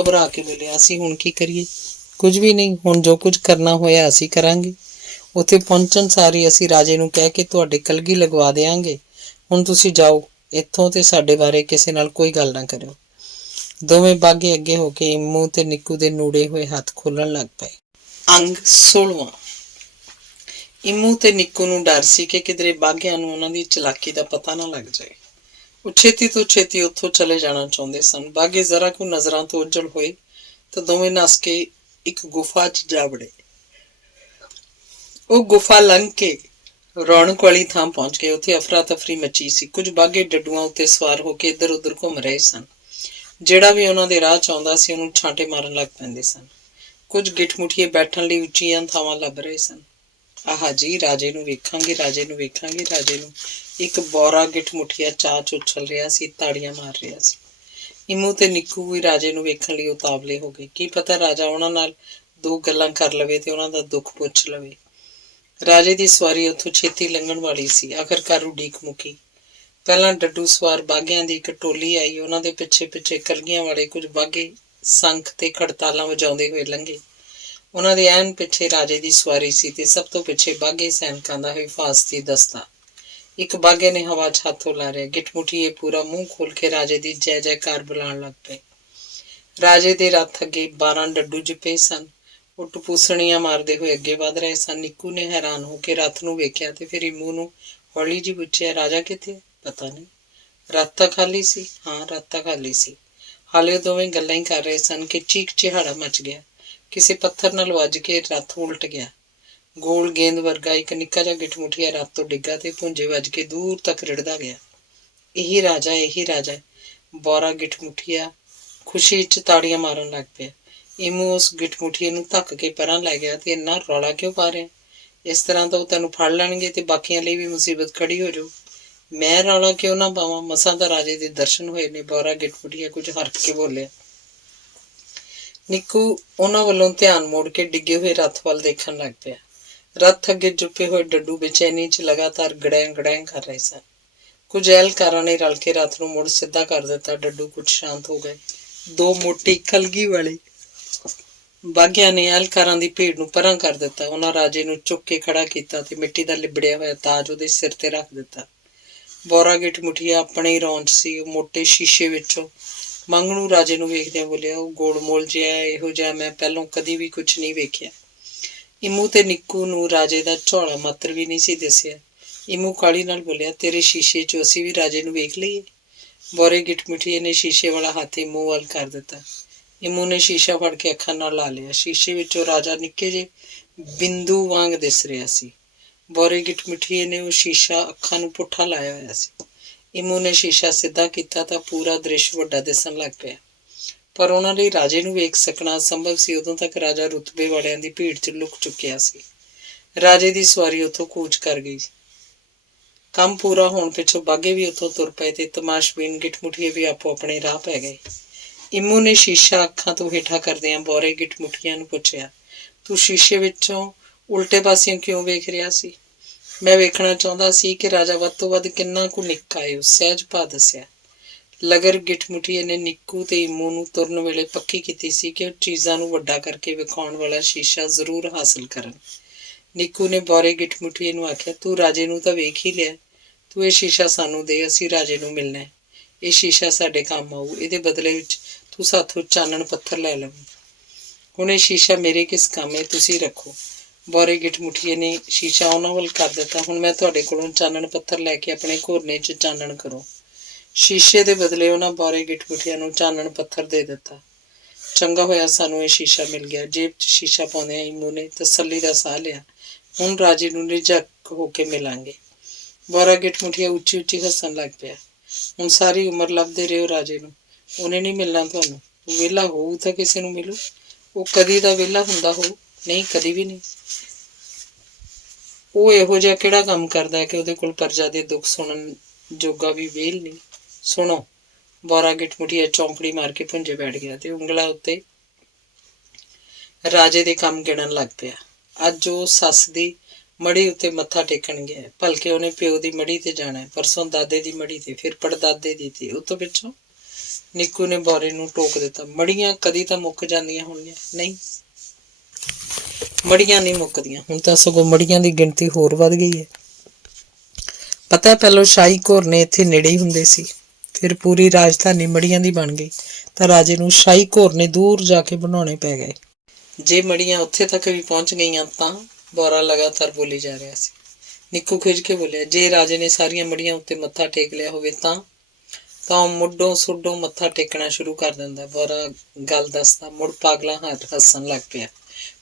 ਘਬਰਾ ਕੇ ਬੋਲਿਆ, ਅਸੀਂ ਹੁਣ ਕੀ ਕਰੀਏ? ਕੁਝ ਵੀ ਨਹੀਂ। ਹੁਣ ਜੋ ਕੁਝ ਕਰਨਾ ਹੋਇਆ ਅਸੀਂ ਕਰਾਂਗੇ। ਉੱਥੇ ਪਹੁੰਚਣ ਸਾਰੀ ਅਸੀਂ ਰਾਜੇ ਨੂੰ ਕਹਿ ਕੇ ਤੁਹਾਡੇ ਕਲਗੀ ਲਗਵਾ ਦਿਆਂਗੇ। ਹੁਣ ਤੁਸੀਂ ਜਾਓ ਇੱਥੋਂ ਤੇ ਸਾਡੇ ਬਾਰੇ ਕਿਸੇ ਨਾਲ ਕੋਈ ਗੱਲ ਨਾ ਕਰਿਓ। ਦੋਵੇਂ ਬਾਗੇ ਅੱਗੇ ਹੋ ਕੇ ਇਮੂ ਤੇ ਨਿੱਕੂ ਦੇ ਨੂੜੇ ਹੋਏ ਹੱਥ ਖੋਲਣ ਲੱਗ ਪਏ। ਅੰਗ 16ਵਾਂ। ਇਮੂ ਤੇ ਨਿੱਕੂ ਨੂੰ ਡਰ ਸੀ ਕਿ ਕਿਧਰੇ ਬਾਗਿਆਂ ਨੂੰ ਉਹਨਾਂ ਦੀ ਚਲਾਕੀ ਦਾ ਪਤਾ ਨਾ ਲੱਗ ਜਾਏ। ਉਹ ਛੇਤੀ ਤੋਂ ਛੇਤੀ ਉੱਥੋਂ ਚਲੇ ਜਾਣਾ ਚਾਹੁੰਦੇ ਸਨ। ਬਾਗੇ ਜ਼ਰਾ ਕੁ ਨਜ਼ਰਾਂ ਤੋਂ ਉੱਜਲ ਹੋਏ ਤਾਂ ਦੋਵੇਂ ਨੱਸ ਕੇ ਇੱਕ ਗੁਫਾ 'ਚ ਜਾ ਵੜੇ। ਉਹ ਗੁਫਾ ਲੰਘ ਕੇ ਰੌਣਕ ਵਾਲੀ ਥਾਂ ਪਹੁੰਚ ਗਏ। ਉੱਥੇ ਅਫਰਾ ਤਫਰੀ ਮਚੀ ਸੀ। ਕੁਝ ਬਾਗੇ ਡੱਡੂਆਂ ਉੱਤੇ ਸਵਾਰ ਹੋ ਕੇ ਇੱਧਰ ਉੱਧਰ ਘੁੰਮ ਰਹੇ ਸਨ। ਜਿਹੜਾ ਵੀ ਉਹਨਾਂ ਦੇ ਰਾਹ 'ਚ ਆਉਂਦਾ ਸੀ ਉਹਨੂੰ ਛਾਂਟੇ ਮਾਰਨ ਲੱਗ ਪੈਂਦੇ ਸਨ। ਕੁਝ ਗਿੱਠਮੁੱਠੀਏ ਬੈਠਣ ਲਈ ਉੱਚੀਆਂ ਥਾਵਾਂ ਲੱਭ ਰਹੇ ਸਨ। ਆਹ ਜੀ, ਰਾਜੇ ਨੂੰ ਵੇਖਾਂਗੇ, ਰਾਜੇ ਨੂੰ ਵੇਖਾਂਗੇ, ਰਾਜੇ ਨੂੰ। ਇੱਕ ਬੌਰਾ ਗਿੱਠਮੁੱਠੀਆ ਚਾਅ 'ਚ ਉਛਲ ਰਿਹਾ ਸੀ, ਤਾੜੀਆਂ ਮਾਰ ਰਿਹਾ ਸੀ। ਇਮੂ ਤੇ ਨਿੱਕੂ ਵੀ ਰਾਜੇ ਨੂੰ ਵੇਖਣ ਲਈ ਉਤਾਵਲੇ ਹੋ ਗਏ। ਕੀ ਪਤਾ ਰਾਜਾ ਉਹਨਾਂ ਨਾਲ ਦੋ ਗੱਲਾਂ ਕਰ ਲਵੇ ਤੇ ਉਹਨਾਂ ਦਾ ਦੁੱਖ ਪੁੱਛ ਲਵੇ। ਰਾਜੇ ਦੀ ਸਵਾਰੀ ਉੱਥੋਂ ਛੇਤੀ ਲੰਘਣ ਵਾਲੀ ਸੀ। ਆਖਰਕਾਰ ਉਡੀਕ ਮੁੱਕੀ। ਪਹਿਲਾਂ ਡੱਡੂ ਸਵਾਰ ਬਾਗਿਆਂ ਦੀ ਇੱਕ ਟੋਲੀ ਆਈ। ਉਹਨਾਂ ਦੇ ਪਿੱਛੇ ਪਿੱਛੇ ਕਲਗੀਆਂ ਵਾਲੇ ਕੁਝ ਬਾਗੇ ਸੰਖ ਤੇ ਖੜਤਾਲਾਂ ਵਜਾਉਂਦੇ ਹੋਏ ਲੰਘੇ। ਉਹਨਾਂ ਦੇ ਐਨ ਪਿੱਛੇ ਰਾਜੇ ਦੀ ਸਵਾਰੀ ਸੀ ਤੇ ਸਭ ਤੋਂ ਪਿੱਛੇ ਬਾਗੇ ਸੈਨਿਕਾਂ ਦਾ ਹਿਫਾਜ਼ਤੀ ਦਸਤਾ। ਇੱਕ ਬਾਗੇ ਨੇ ਹਵਾ 'ਚ ਹੱਥ ਹਿਲਾਰਿਆ। ਗਿੱਠਮੁੱਠੀਏ ਪੂਰਾ ਮੂੰਹ ਖੋਲ ਕੇ ਰਾਜੇ ਦੀ ਜੈ ਜੈਕਾਰ ਬੁਲਾਉਣ ਲੱਗ ਪਏ। ਰਾਜੇ ਦੇ ਰੱਥ ਅੱਗੇ 12 ਡੱਡੂ ਜਿਪੇ ਸਨ। ਉਹ ਟਪੂਸਣੀਆਂ ਮਾਰਦੇ ਹੋਏ ਅੱਗੇ ਵਧ ਰਹੇ ਸਨ। ਨਿੱਕੂ ਨੇ ਹੈਰਾਨ ਹੋ ਕੇ ਰੱਥ ਨੂੰ ਵੇਖਿਆ ਤੇ ਫਿਰ ਇਮੂ ਨੂੰ ਹੌਲੀ ਜਿਹੀ ਪੁੱਛਿਆ, ਰਾਜਾ ਕਿੱਥੇ? ਪਤਾ ਨਹੀਂ। ਰੱਥ ਤਾਂ ਖਾਲੀ ਸੀ। ਹਾਂ, ਰੱਥ ਤਾਂ ਖਾਲੀ ਸੀ। ਹਾਲੇ ਉਹ ਦੋਵੇਂ ਗੱਲਾਂ ਹੀ ਕਰ ਰਹੇ ਸਨ ਕਿ ਚੀਕ ਚਿਹਾੜਾ ਮਚ ਗਿਆ। ਕਿਸੇ ਪੱਥਰ ਨਾਲ ਵੱਜ ਕੇ ਰੱਥ ਉਲਟ ਗਿਆ। ਗੋਲ ਗੇਂਦ ਵਰਗਾ ਇੱਕ ਨਿੱਕਾ ਜਿਹਾ ਗਿੱਠਮੁੱਠੀਆ ਰੱਥ ਤੋਂ ਡਿੱਗਾ ਤੇ ਭੁੰਜੇ ਵੱਜ ਕੇ ਦੂਰ ਤੱਕ ਰਿੜਦਾ ਗਿਆ। ਇਹੀ ਰਾਜਾ, ਇਹੀ ਰਾਜਾ। ਬੌਰਾ ਗਿੱਠਮੁੱਠੀਆ ਖੁਸ਼ੀ 'ਚ ਤਾੜੀਆਂ ਮਾਰਨ ਲੱਗ ਪਿਆ। ਇਮੂ ਉਸ ਗਿੱਠਮੁੱਠੀਏ ਨੂੰ ਧੱਕ ਕੇ ਪਰਾਂ ਲੈ ਗਿਆ ਤੇ ਇੰਨਾ ਰੌਲਾ ਕਿਉਂ ਪਾ ਰਿਹਾ? ਇਸ ਤਰ੍ਹਾਂ ਤਾਂ ਉਹ ਤੈਨੂੰ ਫੜ ਲੈਣਗੇ ਤੇ ਬਾਕੀਆਂ ਲਈ ਵੀ ਮੁਸੀਬਤ ਖੜੀ ਹੋ ਜਾਊ। ਮੈਂ ਰੌਲਾ ਕਿਉਂ ਨਾ ਪਾਵਾਂ, ਮਸਾਂ ਤਾਂ ਰਾਜੇ ਦੇ ਦਰਸ਼ਨ ਹੋਏ ਨੇ। ਬੋਰਾ ਗਿਟਮੁਟੀਆ ਕੁਝ ਹਰਕ ਕੇ ਬੋਲਿਆ। ਨਿੱਕੂ ਉਹਨਾਂ ਵੱਲੋਂ ਧਿਆਨ ਮੋੜ ਕੇ ਡਿੱਗੇ ਹੋਏ ਰੱਥ ਵੱਲ ਦੇਖਣ ਲੱਗ ਪਿਆ। ਰੱਥ ਅੱਗੇ ਜੁੱਪੇ ਹੋਏ ਡੱਡੂ ਬੇਚੈਨੀ 'ਚ ਲਗਾਤਾਰ ਗੜੈਂ ਗੜੈਂ ਕਰ ਰਹੇ ਸਨ। ਕੁਝ ਅਹਿਲਕਾਰਾਂ ਨੇ ਰਲ ਕੇ ਰੱਥ ਨੂੰ ਮੁੜ ਸਿੱਧਾ ਕਰ ਦਿੱਤਾ। ਡੱਡੂ ਕੁਝ ਸ਼ਾਂਤ ਹੋ ਗਏ। ਦੋ ਮੋਟੀ ਕਲਗੀ ਵਾਲੇ ਬਾਘਿਆਂ ਨੇ ਅਹਿਲਕਾਰਾਂ ਦੀ ਭੀੜ ਨੂੰ ਪਰਾਂ ਕਰ ਦਿੱਤਾ। ਉਹਨਾਂ ਰਾਜੇ ਨੂੰ ਚੁੱਕ ਕੇ ਖੜਾ ਕੀਤਾ ਤੇ ਮਿੱਟੀ ਦਾ ਲਿਬੜਿਆ ਹੋਇਆ ਤਾਜ ਉਹਦੇ ਸਿਰ ਤੇ ਰੱਖ ਦਿੱਤਾ। ਬੋਰਾ ਗਿਟਮੁਟੀਆ ਆਪਣੇ ਹੀ ਰੌਂਚ ਸੀ। ਉਹ ਮੋਟੇ ਸ਼ੀਸ਼ੇ ਵਿੱਚੋਂ ਮੰਗਣੂ ਰਾਜੇ ਨੂੰ ਵੇਖਦਿਆਂ ਬੋਲਿਆ, ਉਹ ਗੋਲਮੋਲ ਜਿਹਾ, ਇਹੋ ਜਿਹਾ ਮੈਂ ਪਹਿਲੋਂ ਕਦੀ ਵੀ ਕੁਝ ਨਹੀਂ ਵੇਖਿਆ। ਇਮੂ ਤੇ ਨਿੱਕੂ ਨੂੰ ਰਾਜੇ ਦਾ ਝੋਲਾ ਮਾਤਰ ਵੀ ਨਹੀਂ ਸੀ ਦਿਸਿਆ। ਇਮੂ ਕਾਹਲੀ ਨਾਲ ਬੋਲਿਆ, ਤੇਰੇ ਸ਼ੀਸ਼ੇ 'ਚ ਅਸੀਂ ਵੀ ਰਾਜੇ ਨੂੰ ਵੇਖ ਲਈਏ। ਬੋਰੇ ਗਿਟਮੁਟੀਏ ਨੇ ਸ਼ੀਸ਼ੇ ਵਾਲਾ ਹੱਥ ਇਮੂ ਵੱਲ ਕਰ ਦਿੱਤਾ। ਇਮੂ ਨੇ ਸ਼ੀਸ਼ਾ ਫੜ ਕੇ ਅੱਖਾਂ ਨਾਲ ਲਾ ਲਿਆ। ਸ਼ੀਸ਼ੇ ਵਿੱਚੋਂ ਰਾਜਾ ਨਿੱਕੇ ਜਿਹੇ ਬਿੰਦੂ ਵਾਂਗ ਦਿਸ ਰਿਹਾ ਸੀ। ਬੋਰੇ ਗਿਟਮੁਟੀਏ ਨੇ ਉਹ ਸ਼ੀਸ਼ਾ ਅੱਖਾਂ ਨੂੰ ਪੁੱਠਾ ਲਾਇਆ ਹੋਇਆ ਸੀ। ਇਮੂ ਨੇ ਸ਼ੀਸ਼ਾ ਸਿੱਧਾ ਕੀਤਾ ਤਾਂ ਪੂਰਾ ਦ੍ਰਿਸ਼ ਵੱਡਾ ਦਿਸਣ ਲੱਗ ਪਿਆ। ਪਰ ਉਹਨਾਂ ਲਈ ਰਾਜੇ ਨੂੰ ਵੇਖ ਸਕਣਾ ਅਸੰਭਵ ਸੀ। ਉਦੋਂ ਤੱਕ ਰਾਜਾ ਰੁਤਬੇ ਵਾਲਿਆਂ ਦੀ ਭੀੜ 'ਚ ਲੁਕ ਚੁੱਕਿਆ ਸੀ। ਰਾਜੇ ਦੀ ਸਵਾਰੀ ਉੱਥੋਂ ਕੂਚ ਕਰ ਗਈ। ਕੰਮ ਪੂਰਾ ਹੋਣ ਪਿੱਛੋਂ ਬਾਘੇ ਵੀ ਉੱਥੋਂ ਤੁਰ ਪਏ ਤੇ ਤਮਾਸ਼ਬੀਨ ਗਿਟਮੁਟੀਏ ਵੀ ਆਪੋ ਆਪਣੇ ਰਾਹ ਪੈ ਗਏ। ਇਮੂ ਨੇ ਸ਼ੀਸ਼ਾ ਅੱਖਾਂ ਤੋਂ ਹੇਠਾਂ ਕਰਦਿਆਂ ਬੋਰੇ ਗਿਟਮੁਟੀਆਂ ਨੂੰ ਪੁੱਛਿਆ, ਤੂੰ ਸ਼ੀਸ਼ੇ ਵਿੱਚੋਂ ਉਲਟੇ ਪਾਸਿਓਂ ਕਿਉਂ ਵੇਖ ਰਿਹਾ ਸੀ? ਮੈਂ ਵੇਖਣਾ ਚਾਹੁੰਦਾ ਸੀ ਕਿ ਰਾਜਾ ਵੱਧ ਤੋਂ ਵੱਧ ਕਿੰਨਾ ਕੁ ਨਿੱਕਾ ਏ, ਸਹਿਜ ਭਾ ਦੱਸਿਆ। ਲਗਰ ਗਿਟਮੁਟੀਏ ਨੇ ਨਿੱਕੂ ਤੇ ਇਮੂ ਨੂੰ ਤੁਰਨ ਵੇਲੇ ਪੱਕੀ ਕੀਤੀ ਸੀ ਕਿ ਉਹ ਚੀਜ਼ਾਂ ਨੂੰ ਵੱਡਾ ਕਰਕੇ ਵਿਖਾਉਣ ਵਾਲਾ ਸ਼ੀਸ਼ਾ ਜ਼ਰੂਰ ਹਾਸਲ ਕਰਨ। ਨਿੱਕੂ ਨੇ ਬੋਰੇ ਗਿਟਮੁਟੀਏ ਨੂੰ ਆਖਿਆ, ਤੂੰ ਰਾਜੇ ਨੂੰ ਤਾਂ ਵੇਖ ਹੀ ਲਿਆ, ਤੂੰ ਇਹ ਸ਼ੀਸ਼ਾ ਸਾਨੂੰ ਦੇ, ਅਸੀਂ ਰਾਜੇ ਨੂੰ ਮਿਲਣਾ। ਇਹ ਸ਼ੀਸ਼ਾ ਸਾਡੇ ਕੰਮ ਆਊ। ਇਹਦੇ ਬਦਲੇ ਵਿੱਚ ਤੂੰ ਸਾਥੋਂ ਚਾਨਣ ਪੱਥਰ ਲੈ ਲਵੇਂ। ਹੁਣ ਇਹ ਸ਼ੀਸ਼ਾ ਮੇਰੇ ਕਿਸ ਕੰਮ ਹੈ, ਤੁਸੀਂ ਰੱਖੋ। ਬੋਰੇ ਗਿਟਮੁਟੀਏ ਨੇ ਸ਼ੀਸ਼ਾ ਉਹਨਾਂ ਵੱਲ ਕਰ ਦਿੱਤਾ। ਹੁਣ ਮੈਂ ਤੁਹਾਡੇ ਕੋਲੋਂ ਚਾਨਣ ਪੱਥਰ ਲੈ ਕੇ ਆਪਣੇ ਘੋਰਨੇ 'ਚ ਚਾਨਣ ਕਰੋ। ਸ਼ੀਸ਼ੇ ਦੇ ਬਦਲੇ ਉਹਨਾਂ ਬੋਰੇ ਗਿਟਮੁਟੀਆਂ ਨੂੰ ਚਾਨਣ ਪੱਥਰ ਦੇ ਦਿੱਤਾ। ਚੰਗਾ ਹੋਇਆ ਸਾਨੂੰ ਇਹ ਸ਼ੀਸ਼ਾ ਮਿਲ ਗਿਆ। ਜੇਬ 'ਚ ਸ਼ੀਸ਼ਾ ਪਾਉਂਦਿਆਂ ਇਮੂ ਨੇ ਤਸੱਲੀ ਦਾ ਸਾਹ ਲਿਆ। ਹੁਣ ਰਾਜੇ ਨੂੰ ਨਿਝੱਕ ਹੋ ਕੇ ਮਿਲਾਂਗੇ। ਬੋਰਾ ਗਿਟਮੁਟੀਆ ਉੱਚੀ ਉੱਚੀ ਹੱਸਣ ਲੱਗ ਪਿਆ। ਹੁਣ ਸਾਰੀ ਉਮਰ ਲੱਭਦੇ ਰਹੋ ਰਾਜੇ ਨੂੰ, ਉਹਨੇ ਨਹੀਂ ਮਿਲਣਾ ਤੁਹਾਨੂੰ। ਉਹ ਵਿਹਲਾ ਹੋਊ ਤਾਂ ਕਿਸੇ ਨੂੰ ਮਿਲੂ। ਉਹ ਕਦੀ ਦਾ ਵਿਹਲਾ ਹੁੰਦਾ ਹੋਊ? ਨਹੀਂ, ਕਦੀ ਵੀ ਨਹੀਂ। ਉਹ ਇਹੋ ਜਿਹਾ ਕਿਹੜਾ ਕੰਮ ਕਰਦਾ ਹੈ ਕਿ ਉਹਦੇ ਕੋਲ ਪ੍ਰਜਾ ਦੇ ਦੁੱਖ ਸੁਣਨ ਜੋਗਾ ਵੀ ਵਿਹਲ ਨਹੀਂ। ਸੁਣੋ। ਬੋਰਾ ਗਿਟਮੁਟੀਆ ਚੌਂਕੜੀ ਮਾਰ ਕੇ ਭੁੰਜੇ ਬੈਠ ਗਿਆ ਤੇ ਉਂਗਲਾਂ ਉੱਤੇ ਰਾਜੇ ਦੇ ਕੰਮ ਗਿਣਨ ਲੱਗ ਪਿਆ। ਅੱਜ ਉਹ ਸੱਸ ਦੀ ਮੜੀ ਉੱਤੇ ਮੱਥਾ ਟੇਕਣ ਗਿਆ। ਭਲਕੇ ਉਹਨੇ ਪਿਓ ਦੀ ਮੜੀ ਤੇ ਜਾਣਾ, ਪਰਸੋਂ ਦਾਦੇ ਦੀ ਮੜੀ ਤੇ, ਫਿਰ ਪੜਦਾਦੇ ਦੀ ਤੇ ਉਹ ਤੋਂ ਪਿੱਛੋਂ। ਨਿੱਕੂ ਨੇ ਬੋਰੇ ਨੂੰ ਟੋਕ ਦਿੱਤਾ, ਮੜੀਆਂ ਕਦੀ ਤਾਂ ਮੁੱਕ ਜਾਂਦੀਆਂ ਹੋਣਗੀਆਂ। ਨਹੀਂ, ਮੜੀਆਂ ਨਹੀਂ ਮੁੱਕਦੀਆਂ। ਹੁਣ ਤਾਂ ਸਗੋਂ ਮੜੀਆਂ ਦੀ ਗਿਣਤੀ ਹੋਰ ਵੱਧ ਗਈ ਹੈ। ਪਤਾ ਪਹਿਲਾਂ ਸ਼ਾਹੀ ਘੋਰਨੇ ਇੱਥੇ ਨੇੜੇ ਹੀ ਹੁੰਦੇ ਸੀ, ਫਿਰ ਪੂਰੀ ਰਾਜਧਾਨੀ ਮੜੀਆਂ ਦੀ ਬਣ ਗਈ ਤਾਂ ਰਾਜੇ ਨੂੰ ਸ਼ਾਹੀ ਘੋਰਨੇ ਦੂਰ ਜਾ ਕੇ ਬਣਾਉਣੇ ਪੈ ਗਏ। ਜੇ ਮੜੀਆਂ ਉੱਥੇ ਤੱਕ ਵੀ ਪਹੁੰਚ ਗਈਆਂ ਤਾਂ? ਬੋਰਾ ਲਗਾਤਾਰ ਬੋਲੀ ਜਾ ਰਿਹਾ ਸੀ। ਨਿੱਕੂ ਖਿੱਝ ਕੇ ਬੋਲਿਆ, ਜੇ ਰਾਜੇ ਨੇ ਸਾਰੀਆਂ ਮੜੀਆਂ ਉੱਤੇ ਮੱਥਾ ਟੇਕ ਲਿਆ ਹੋਵੇ ਤਾਂ ਉਹ ਮੁੱਢੋਂ ਸੁੱਢੋਂ ਮੱਥਾ ਟੇਕਣਾ ਸ਼ੁਰੂ ਕਰ ਦਿੰਦਾ। ਬੋਰਾ ਗੱਲ ਦੱਸਦਾ ਮੁੜ ਪਾਗਲਾਂ ਹੱਥ ਹੱਸਣ ਲੱਗ ਪਿਆ।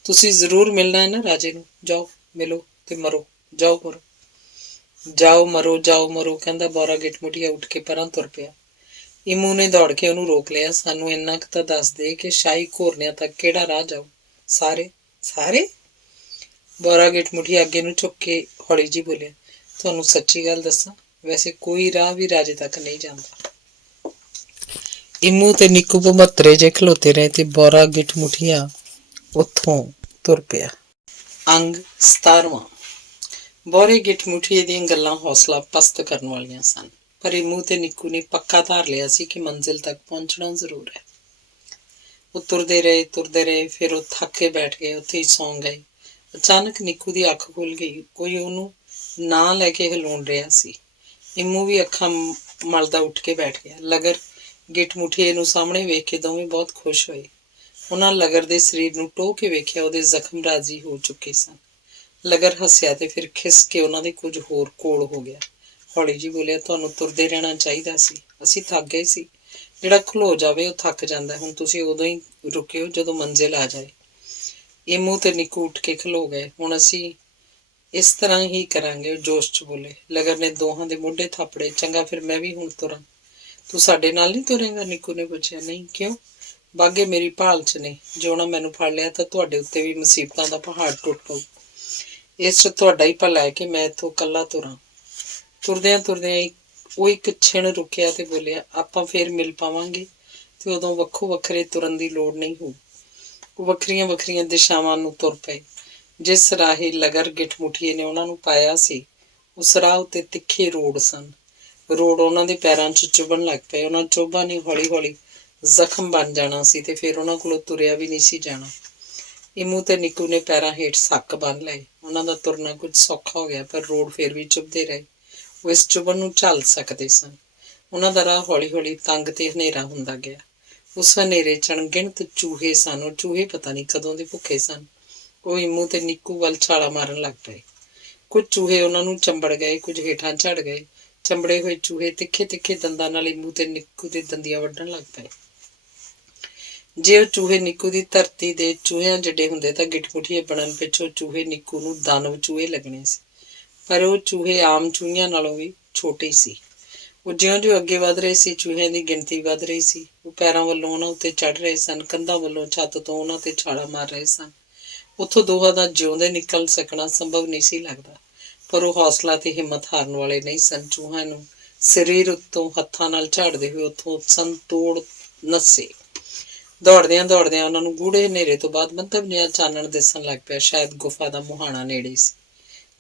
ਤੁਸੀਂ ਜ਼ਰੂਰ ਮਿਲਣਾ ਹੈ ਨਾ ਰਾਜੇ ਨੂੰ? ਜਾਓ ਮਿਲੋ ਤੇ ਮਰੋ। ਜਾਓ ਮਰੋ, ਜਾਓ ਮਰੋ, ਜਾਓ ਮਰੋ, ਕਹਿੰਦਾ ਬੋਰਾ ਗਿਟਮੁਟੀਆ ਉੱਠ ਕੇ ਪਰਾਂ ਤੁਰ ਪਿਆ। ਇਮੂ ਨੇ ਦੌੜ ਕੇ ਉਹਨੂੰ ਰੋਕ ਲਿਆ। ਸਾਨੂੰ ਇੰਨਾ ਕੁ ਤਾਂ ਦੱਸ ਦੇ ਕਿ ਸ਼ਾਹੀ ਘੋਰਨਿਆਂ ਤੱਕ ਕਿਹੜਾ ਰਾਹ ਜਾਊ? ਸਾਰੇ? ਸਾਰੇ? ਬੋਰਾ ਗਿਟਮੁਟੀਆ ਅੱਗੇ ਨੂੰ ਝੁੱਕ ਕੇ ਹੌਲੀ ਜਿਹੀ ਬੋਲਿਆ, ਤੁਹਾਨੂੰ ਸੱਚੀ ਗੱਲ ਦੱਸਾਂ, ਵੈਸੇ ਕੋਈ ਰਾਹ ਵੀ ਰਾਜੇ ਤੱਕ ਨਹੀਂ ਜਾਂਦਾ। ਇਮੂ ਤੇ ਨਿੱਕੂ ਭਮੱਤਰੇ ਜਿਹੇ ਖਲੋਤੇ ਰਹੇ ਤੇ ਬੋਰਾ ਗਿਟਮੁਟੀਆ ਉੱਥੋਂ ਤੁਰ ਪਿਆ। ਅੰਗ 17ਵਾਂ। ਬੋਰੇ ਗਿਟਮੁਟੀਏ ਦੀਆਂ ਗੱਲਾਂ ਹੌਸਲਾ ਪਸਤ ਕਰਨ ਵਾਲੀਆਂ ਸਨ, ਪਰ ਇਮੂ ਤੇ ਨਿੱਕੂ ਨੇ ਪੱਕਾ ਧਾਰ ਲਿਆ ਸੀ ਕਿ ਮੰਜ਼ਿਲ ਤੱਕ ਪਹੁੰਚਣਾ ਜ਼ਰੂਰ ਹੈ। ਉਹ ਤੁਰਦੇ ਰਹੇ, ਫਿਰ ਉਹ ਥੱਕ ਕੇ ਬੈਠ ਗਏ, ਉੱਥੇ ਹੀ ਸੌਂ ਗਏ। ਅਚਾਨਕ ਨਿੱਕੂ ਦੀ ਅੱਖ ਖੁੱਲ ਗਈ। ਕੋਈ ਉਹਨੂੰ ਨਾਂ ਲੈ ਕੇ ਹਿਲਾਉਣ ਰਿਹਾ ਸੀ। ਇਮੂ ਵੀ ਅੱਖਾਂ ਮਲਦਾ ਉੱਠ ਕੇ ਬੈਠ ਗਿਆ। ਲਗਰ ਗਿਟਮੁਟੀਏ ਨੂੰ ਸਾਹਮਣੇ ਵੇਖ ਕੇ ਦੋਵੇਂ ਬਹੁਤ ਖੁਸ਼ ਹੋਏ। ਉਹਨਾਂ ਲਗਰ ਦੇ ਸਰੀਰ ਨੂੰ ਟੋਹ ਕੇ ਵੇਖਿਆ, ਉਹਦੇ ਜ਼ਖਮ ਰਾਜ਼ੀ ਹੋ ਚੁੱਕੇ ਸਨ। ਲਗਰ ਹੱਸਿਆ ਤੇ ਫਿਰ ਖਿਸ ਕੇ ਉਹਨਾਂ ਦੇ ਕੁਝ ਹੋਰ ਕੋਲ ਹੋ ਗਿਆ। ਹੌਲੀ ਜਿਹੀ ਬੋਲਿਆ, ਤੁਹਾਨੂੰ ਤੁਰਦੇ ਰਹਿਣਾ ਚਾਹੀਦਾ ਸੀ, ਅਸੀਂ ਥੱਕ ਗਏ ਸੀ। ਜਿਹੜਾ ਖਲੋ ਜਾਵੇ ਉਹ ਥੱਕ ਜਾਂਦਾ। ਹੁਣ ਤੁਸੀਂ ਉਦੋਂ ਹੀ ਰੁਕਿਓ ਜਦੋਂ ਮੰਜ਼ਿਲ ਆ ਜਾਏ। ਇਮੂ ਤੇ ਨਿੱਕੂ ਉੱਠ ਕੇ ਖਲੋ ਗਏ। ਹੁਣ ਅਸੀਂ ਇਸ ਤਰ੍ਹਾਂ ਹੀ ਕਰਾਂਗੇ, ਉਹ ਜੋਸ਼ 'ਚ ਬੋਲੇ। ਲਗਰ ਨੇ ਦੋਹਾਂ ਦੇ ਮੋਢੇ ਥਾਪੜੇ। ਚੰਗਾ, ਫਿਰ ਮੈਂ ਵੀ ਹੁਣ ਤੁਰਾਂ। ਤੂੰ ਸਾਡੇ ਨਾਲ ਨਹੀਂ ਤੁਰੇਂਗਾ? ਨਿੱਕੂ ਨੇ ਪੁੱਛਿਆ। ਨਹੀਂ, ਕਿਉਂ? ਬਾਘੇ ਮੇਰੀ ਭਾਲ 'ਚ ਨੇ। ਜੇ ਉਹਨਾਂ ਮੈਨੂੰ ਫੜ ਲਿਆ ਤਾਂ ਤੁਹਾਡੇ ਉੱਤੇ ਵੀ ਮੁਸੀਬਤਾਂ ਦਾ ਪਹਾੜ ਟੁੱਟ ਪਊ। ਇਸ 'ਚ ਤੁਹਾਡਾ ਹੀ ਭਲਾ ਹੈ ਕਿ ਮੈਂ ਇੱਥੋਂ ਇਕੱਲਾ ਤੁਰਾਂ। ਤੁਰਦਿਆਂ ਤੁਰਦਿਆਂ ਉਹ ਇੱਕ ਛਿਣ ਰੁਕਿਆ ਤੇ ਬੋਲਿਆ, ਆਪਾਂ ਫੇਰ ਮਿਲ ਪਾਵਾਂਗੇ ਤੇ ਉਦੋਂ ਵੱਖੋ ਵੱਖਰੇ ਤੁਰਨ ਦੀ ਲੋੜ ਨਹੀਂ ਹੋਊ। ਉਹ ਵੱਖਰੀਆਂ ਵੱਖਰੀਆਂ ਦਿਸ਼ਾਵਾਂ ਨੂੰ ਤੁਰ ਪਏ। ਜਿਸ ਰਾਹੇ ਲਗਰ ਗਿੱਠਮੁੱਠੀਏ ਨੇ ਉਹਨਾਂ ਨੂੰ ਪਾਇਆ ਸੀ, ਉਸ ਰਾਹ ਉੱਤੇ ਤਿੱਖੇ ਰੋਡ ਸਨ। ਰੋਡ ਉਹਨਾਂ ਦੇ ਪੈਰਾਂ 'ਚ ਚੁਭਣ ਲੱਗ ਪਏ। ਉਹਨਾਂ ਚੋਭਾਂ ਨੇ ਹੌਲੀ ਹੌਲੀ ਜ਼ਖਮ ਬਣ ਜਾਣਾ ਸੀ ਤੇ ਫਿਰ ਉਹਨਾਂ ਕੋਲੋਂ ਤੁਰਿਆ ਵੀ ਨਹੀਂ ਸੀ ਜਾਣਾ। ਇਮੂ ਤੇ ਨਿੱਕੂ ਨੇ ਪੈਰਾਂ ਹੇਠ ਸੱਕ ਬੰਨ੍ਹ ਲਏ। ਉਹਨਾਂ ਦਾ ਤੁਰਨਾ ਕੁਝ ਸੌਖਾ ਹੋ ਗਿਆ, ਪਰ ਰੋਡ ਫਿਰ ਵੀ ਚੁਭਦੇ ਰਹੇ। ਉਹ ਇਸ ਚੁਭਣ ਨੂੰ ਝੱਲ ਸਕਦੇ ਸਨ। ਉਹਨਾਂ ਦਾ ਰਾਹ ਹੌਲੀ ਹੌਲੀ ਤੰਗ ਤੇ ਹਨੇਰਾ ਹੁੰਦਾ ਗਿਆ। ਉਸ ਹਨੇਰੇ 'ਚ ਅਣਗਿਣਤ ਚੂਹੇ ਸਨ। ਉਹ ਚੂਹੇ ਪਤਾ ਨਹੀਂ ਕਦੋਂ ਦੇ ਭੁੱਖੇ ਸਨ। ਉਹ ਇਮੂ ਤੇ ਨਿੱਕੂ ਵੱਲ ਛਾਲਾਂ ਮਾਰਨ ਲੱਗ ਪਏ। ਕੁਝ ਚੂਹੇ ਉਹਨਾਂ ਨੂੰ ਚੰਬੜ ਗਏ, ਕੁਝ ਹੇਠਾਂ ਝੜ ਗਏ। ਚੰਬੜੇ ਹੋਏ ਚੂਹੇ ਤਿੱਖੇ ਤਿੱਖੇ ਦੰਦਾਂ ਨਾਲ ਇਮੂ ਤੇ ਨਿੱਕੂ ਦੇ ਦੰਦੀਆਂ ਵੱਢਣ ਲੱਗ ਪਏ। ਜੇ ਉਹ ਚੂਹੇ ਨਿੱਕੂ ਦੀ ਧਰਤੀ ਦੇ ਚੂਹਿਆਂ ਜਿੱਡੇ ਹੁੰਦੇ ਤਾਂ ਗਿੱਠਮੁੱਠੀਏ ਬਣਨ ਪਿੱਛੋਂ ਚੂਹੇ ਨਿੱਕੂ ਨੂੰ ਦਾਨਵ ਚੂਹੇ ਲੱਗਣੇ ਸੀ। ਪਰ ਉਹ ਚੂਹੇ ਆਮ ਚੂਹਿਆਂ ਨਾਲੋਂ ਵੀ ਛੋਟੇ ਸੀ। ਉਹ ਜਿਉਂ-ਜਿਉਂ ਅੱਗੇ ਵਧ ਰਹੇ ਸੀ, ਚੂਹਿਆਂ ਦੀ ਗਿਣਤੀ ਵਧ ਰਹੀ ਸੀ। ਉਹ ਪੈਰਾਂ ਵੱਲੋਂ ਉਹਨਾਂ ਉੱਤੇ ਚੜ੍ਹ ਰਹੇ ਸਨ, ਕੰਧਾਂ ਵੱਲੋਂ ਛੱਤ ਤੋਂ ਉਹਨਾਂ ਤੇ ਛਾਲਾਂ ਮਾਰ ਰਹੇ ਸਨ। ਉੱਥੋਂ ਦੋਹਾਂ ਦਾ ਜਿਉਂਦੇ ਨਿਕਲ ਸਕਣਾ ਸੰਭਵ ਨਹੀਂ ਸੀ ਲੱਗਦਾ, ਪਰ ਉਹ ਹੌਸਲਾ ਤੇ ਹਿੰਮਤ ਹਾਰਨ ਵਾਲੇ ਨਹੀਂ ਸਨ। ਚੂਹਿਆਂ ਨੂੰ ਸਰੀਰ ਉੱਤੋਂ ਹੱਥਾਂ ਨਾਲ ਝਾੜਦੇ ਹੋਏ ਉੱਥੋਂ ਸੰਤੋੜ ਨੱਸੇ। ਦੌੜਦਿਆਂ ਦੌੜਦਿਆਂ ਉਹਨਾਂ ਨੂੰ ਗੂੜ੍ਹੇ ਹਨੇਰੇ ਤੋਂ ਬਾਅਦ ਮੰਤਵ ਜਿਹਾ ਚਾਨਣ ਦਿਸਣ ਲੱਗ ਪਿਆ। ਸ਼ਾਇਦ ਗੁਫਾ ਦਾ ਮੁਹਾਣਾ ਨੇੜੇ ਸੀ।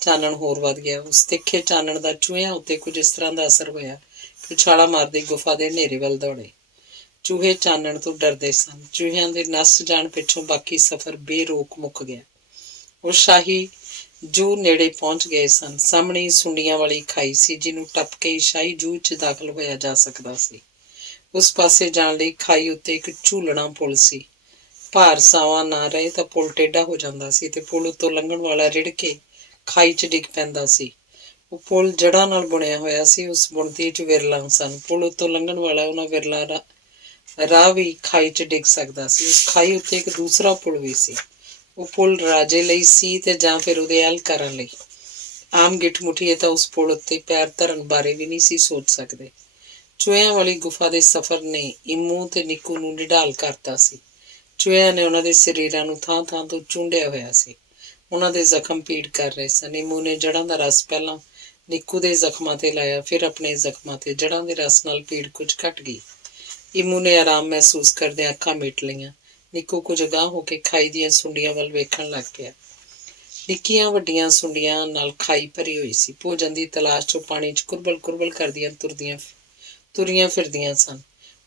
ਚਾਨਣ ਹੋਰ ਵੱਧ ਗਿਆ। ਉਸ ਤਿੱਖੇ ਚਾਨਣ ਦਾ ਚੂਹਿਆਂ ਉੱਤੇ ਕੁਝ ਇਸ ਤਰ੍ਹਾਂ ਦਾ ਅਸਰ ਹੋਇਆ ਕਿ ਛਾਲਾਂ ਮਾਰਦੇ ਗੁਫਾ ਦੇ ਹਨੇਰੇ ਵੱਲ ਦੌੜੇ। ਚੂਹੇ ਚਾਨਣ ਤੋਂ ਡਰਦੇ ਸਨ। ਚੂਹਿਆਂ ਦੇ ਨੱਸ ਜਾਣ ਪਿੱਛੋਂ ਬਾਕੀ ਸਫ਼ਰ ਬੇਰੋਕ ਮੁੱਕ ਗਿਆ। ਉਹ ਸ਼ਾਹੀ ਜੂਹ ਨੇੜੇ ਪਹੁੰਚ ਗਏ ਸਨ। ਸਾਹਮਣੇ ਸੁੰਡੀਆਂ ਵਾਲੀ ਖਾਈ ਸੀ, ਜਿਹਨੂੰ ਟੱਪ ਕੇ ਸ਼ਾਹੀ ਜੂਹ 'ਚ ਦਾਖਲ ਹੋਇਆ ਜਾ ਸਕਦਾ ਸੀ। ਉਸ ਪਾਸੇ ਜਾਣ ਲਈ ਖਾਈ ਉੱਤੇ ਇੱਕ ਝੂਲਣਾ ਪੁਲ ਸੀ। ਭਾਰ ਸਾਵਾਂ ਨਾ ਰਹੇ ਤਾਂ ਪੁਲ ਟੇਢਾ ਹੋ ਜਾਂਦਾ ਸੀ ਤੇ ਪੁਲ ਉੱਤੋਂ ਲੰਘਣ ਵਾਲਾ ਰਿੜ ਕੇ ਖਾਈ 'ਚ ਡਿੱਗ ਪੈਂਦਾ ਸੀ। ਉਹ ਪੁਲ ਜੜ੍ਹਾਂ ਨਾਲ ਬੁਣਿਆ ਹੋਇਆ ਸੀ। ਉਸ ਬੁਣਤੀ 'ਚ ਵਿਰਲਾਂ ਸਨ। ਪੁਲ ਉੱਤੋਂ ਲੰਘਣ ਵਾਲਾ ਉਹਨਾਂ ਵਿਰਲਾ ਰਾਹ ਵੀ ਖਾਈ 'ਚ ਡਿੱਗ ਸਕਦਾ ਸੀ। ਉਸ ਖਾਈ ਉੱਤੇ ਇੱਕ ਦੂਸਰਾ ਪੁਲ ਵੀ ਸੀ। ਉਹ ਪੁਲ ਰਾਜੇ ਲਈ ਸੀ ਤੇ ਜਾਂ ਫਿਰ ਉਹਦੇ ਅਹਿਲਕਾਰਾਂ ਲਈ। ਆਮ ਗਿੱਠਮੁੱਠੀਏ ਤਾਂ ਉਸ ਪੁਲ ਉੱਤੇ ਪੈਰ ਧਰਨ ਬਾਰੇ ਵੀ ਨਹੀਂ ਸੀ ਸੋਚ ਸਕਦੇ। ਚੂਹਿਆਂ ਵਾਲੀ ਗੁਫਾ ਦੇ ਸਫ਼ਰ ਨੇ ਇਮੂ ਤੇ ਨਿੱਕੂ ਨੂੰ ਨਿਢਾਲ ਕਰਤਾ ਸੀ। ਚੂਹਿਆਂ ਨੇ ਉਹਨਾਂ ਦੇ ਸਰੀਰਾਂ ਨੂੰ ਥਾਂ ਥਾਂ ਤੋਂ ਚੂੰਢਿਆ ਹੋਇਆ ਸੀ। ਉਹਨਾਂ ਦੇ ਜ਼ਖਮ ਪੀੜ ਕਰ ਰਹੇ ਸਨ। ਇਮੂ ਨੇ ਜੜ੍ਹਾਂ ਦਾ ਰਸ ਪਹਿਲਾਂ ਨਿੱਕੂ ਦੇ ਜ਼ਖਮਾਂ ਤੇ ਲਾਇਆ, ਫਿਰ ਆਪਣੇ ਜ਼ਖਮਾਂ ਤੇ। ਜੜ੍ਹਾਂ ਦੇ ਰਸ ਨਾਲ ਪੀੜ ਕੁਝ ਘਟ ਗਈ। ਇਮੂ ਨੇ ਆਰਾਮ ਮਹਿਸੂਸ ਕਰਦਿਆਂ ਅੱਖਾਂ ਮੀਟ ਲਈਆਂ। ਨਿੱਕੂ ਕੁਝ ਅਗਾਂਹ ਹੋ ਕੇ ਖਾਈ ਦੀਆਂ ਸੁੰਡੀਆਂ ਵੱਲ ਵੇਖਣ ਲੱਗ ਪਿਆ। ਨਿੱਕੀਆਂ ਵੱਡੀਆਂ ਸੁੰਡੀਆਂ ਨਾਲ ਖਾਈ ਭਰੀ ਹੋਈ ਸੀ। ਭੋਜਨ ਦੀ ਤਲਾਸ਼ 'ਚੋਂ ਪਾਣੀ 'ਚ ਕੁਰਬਲ ਕੁਰਬਲ ਕਰਦੀਆਂ ਤੁਰੀਆਂ ਫਿਰਦੀਆਂ ਸਨ।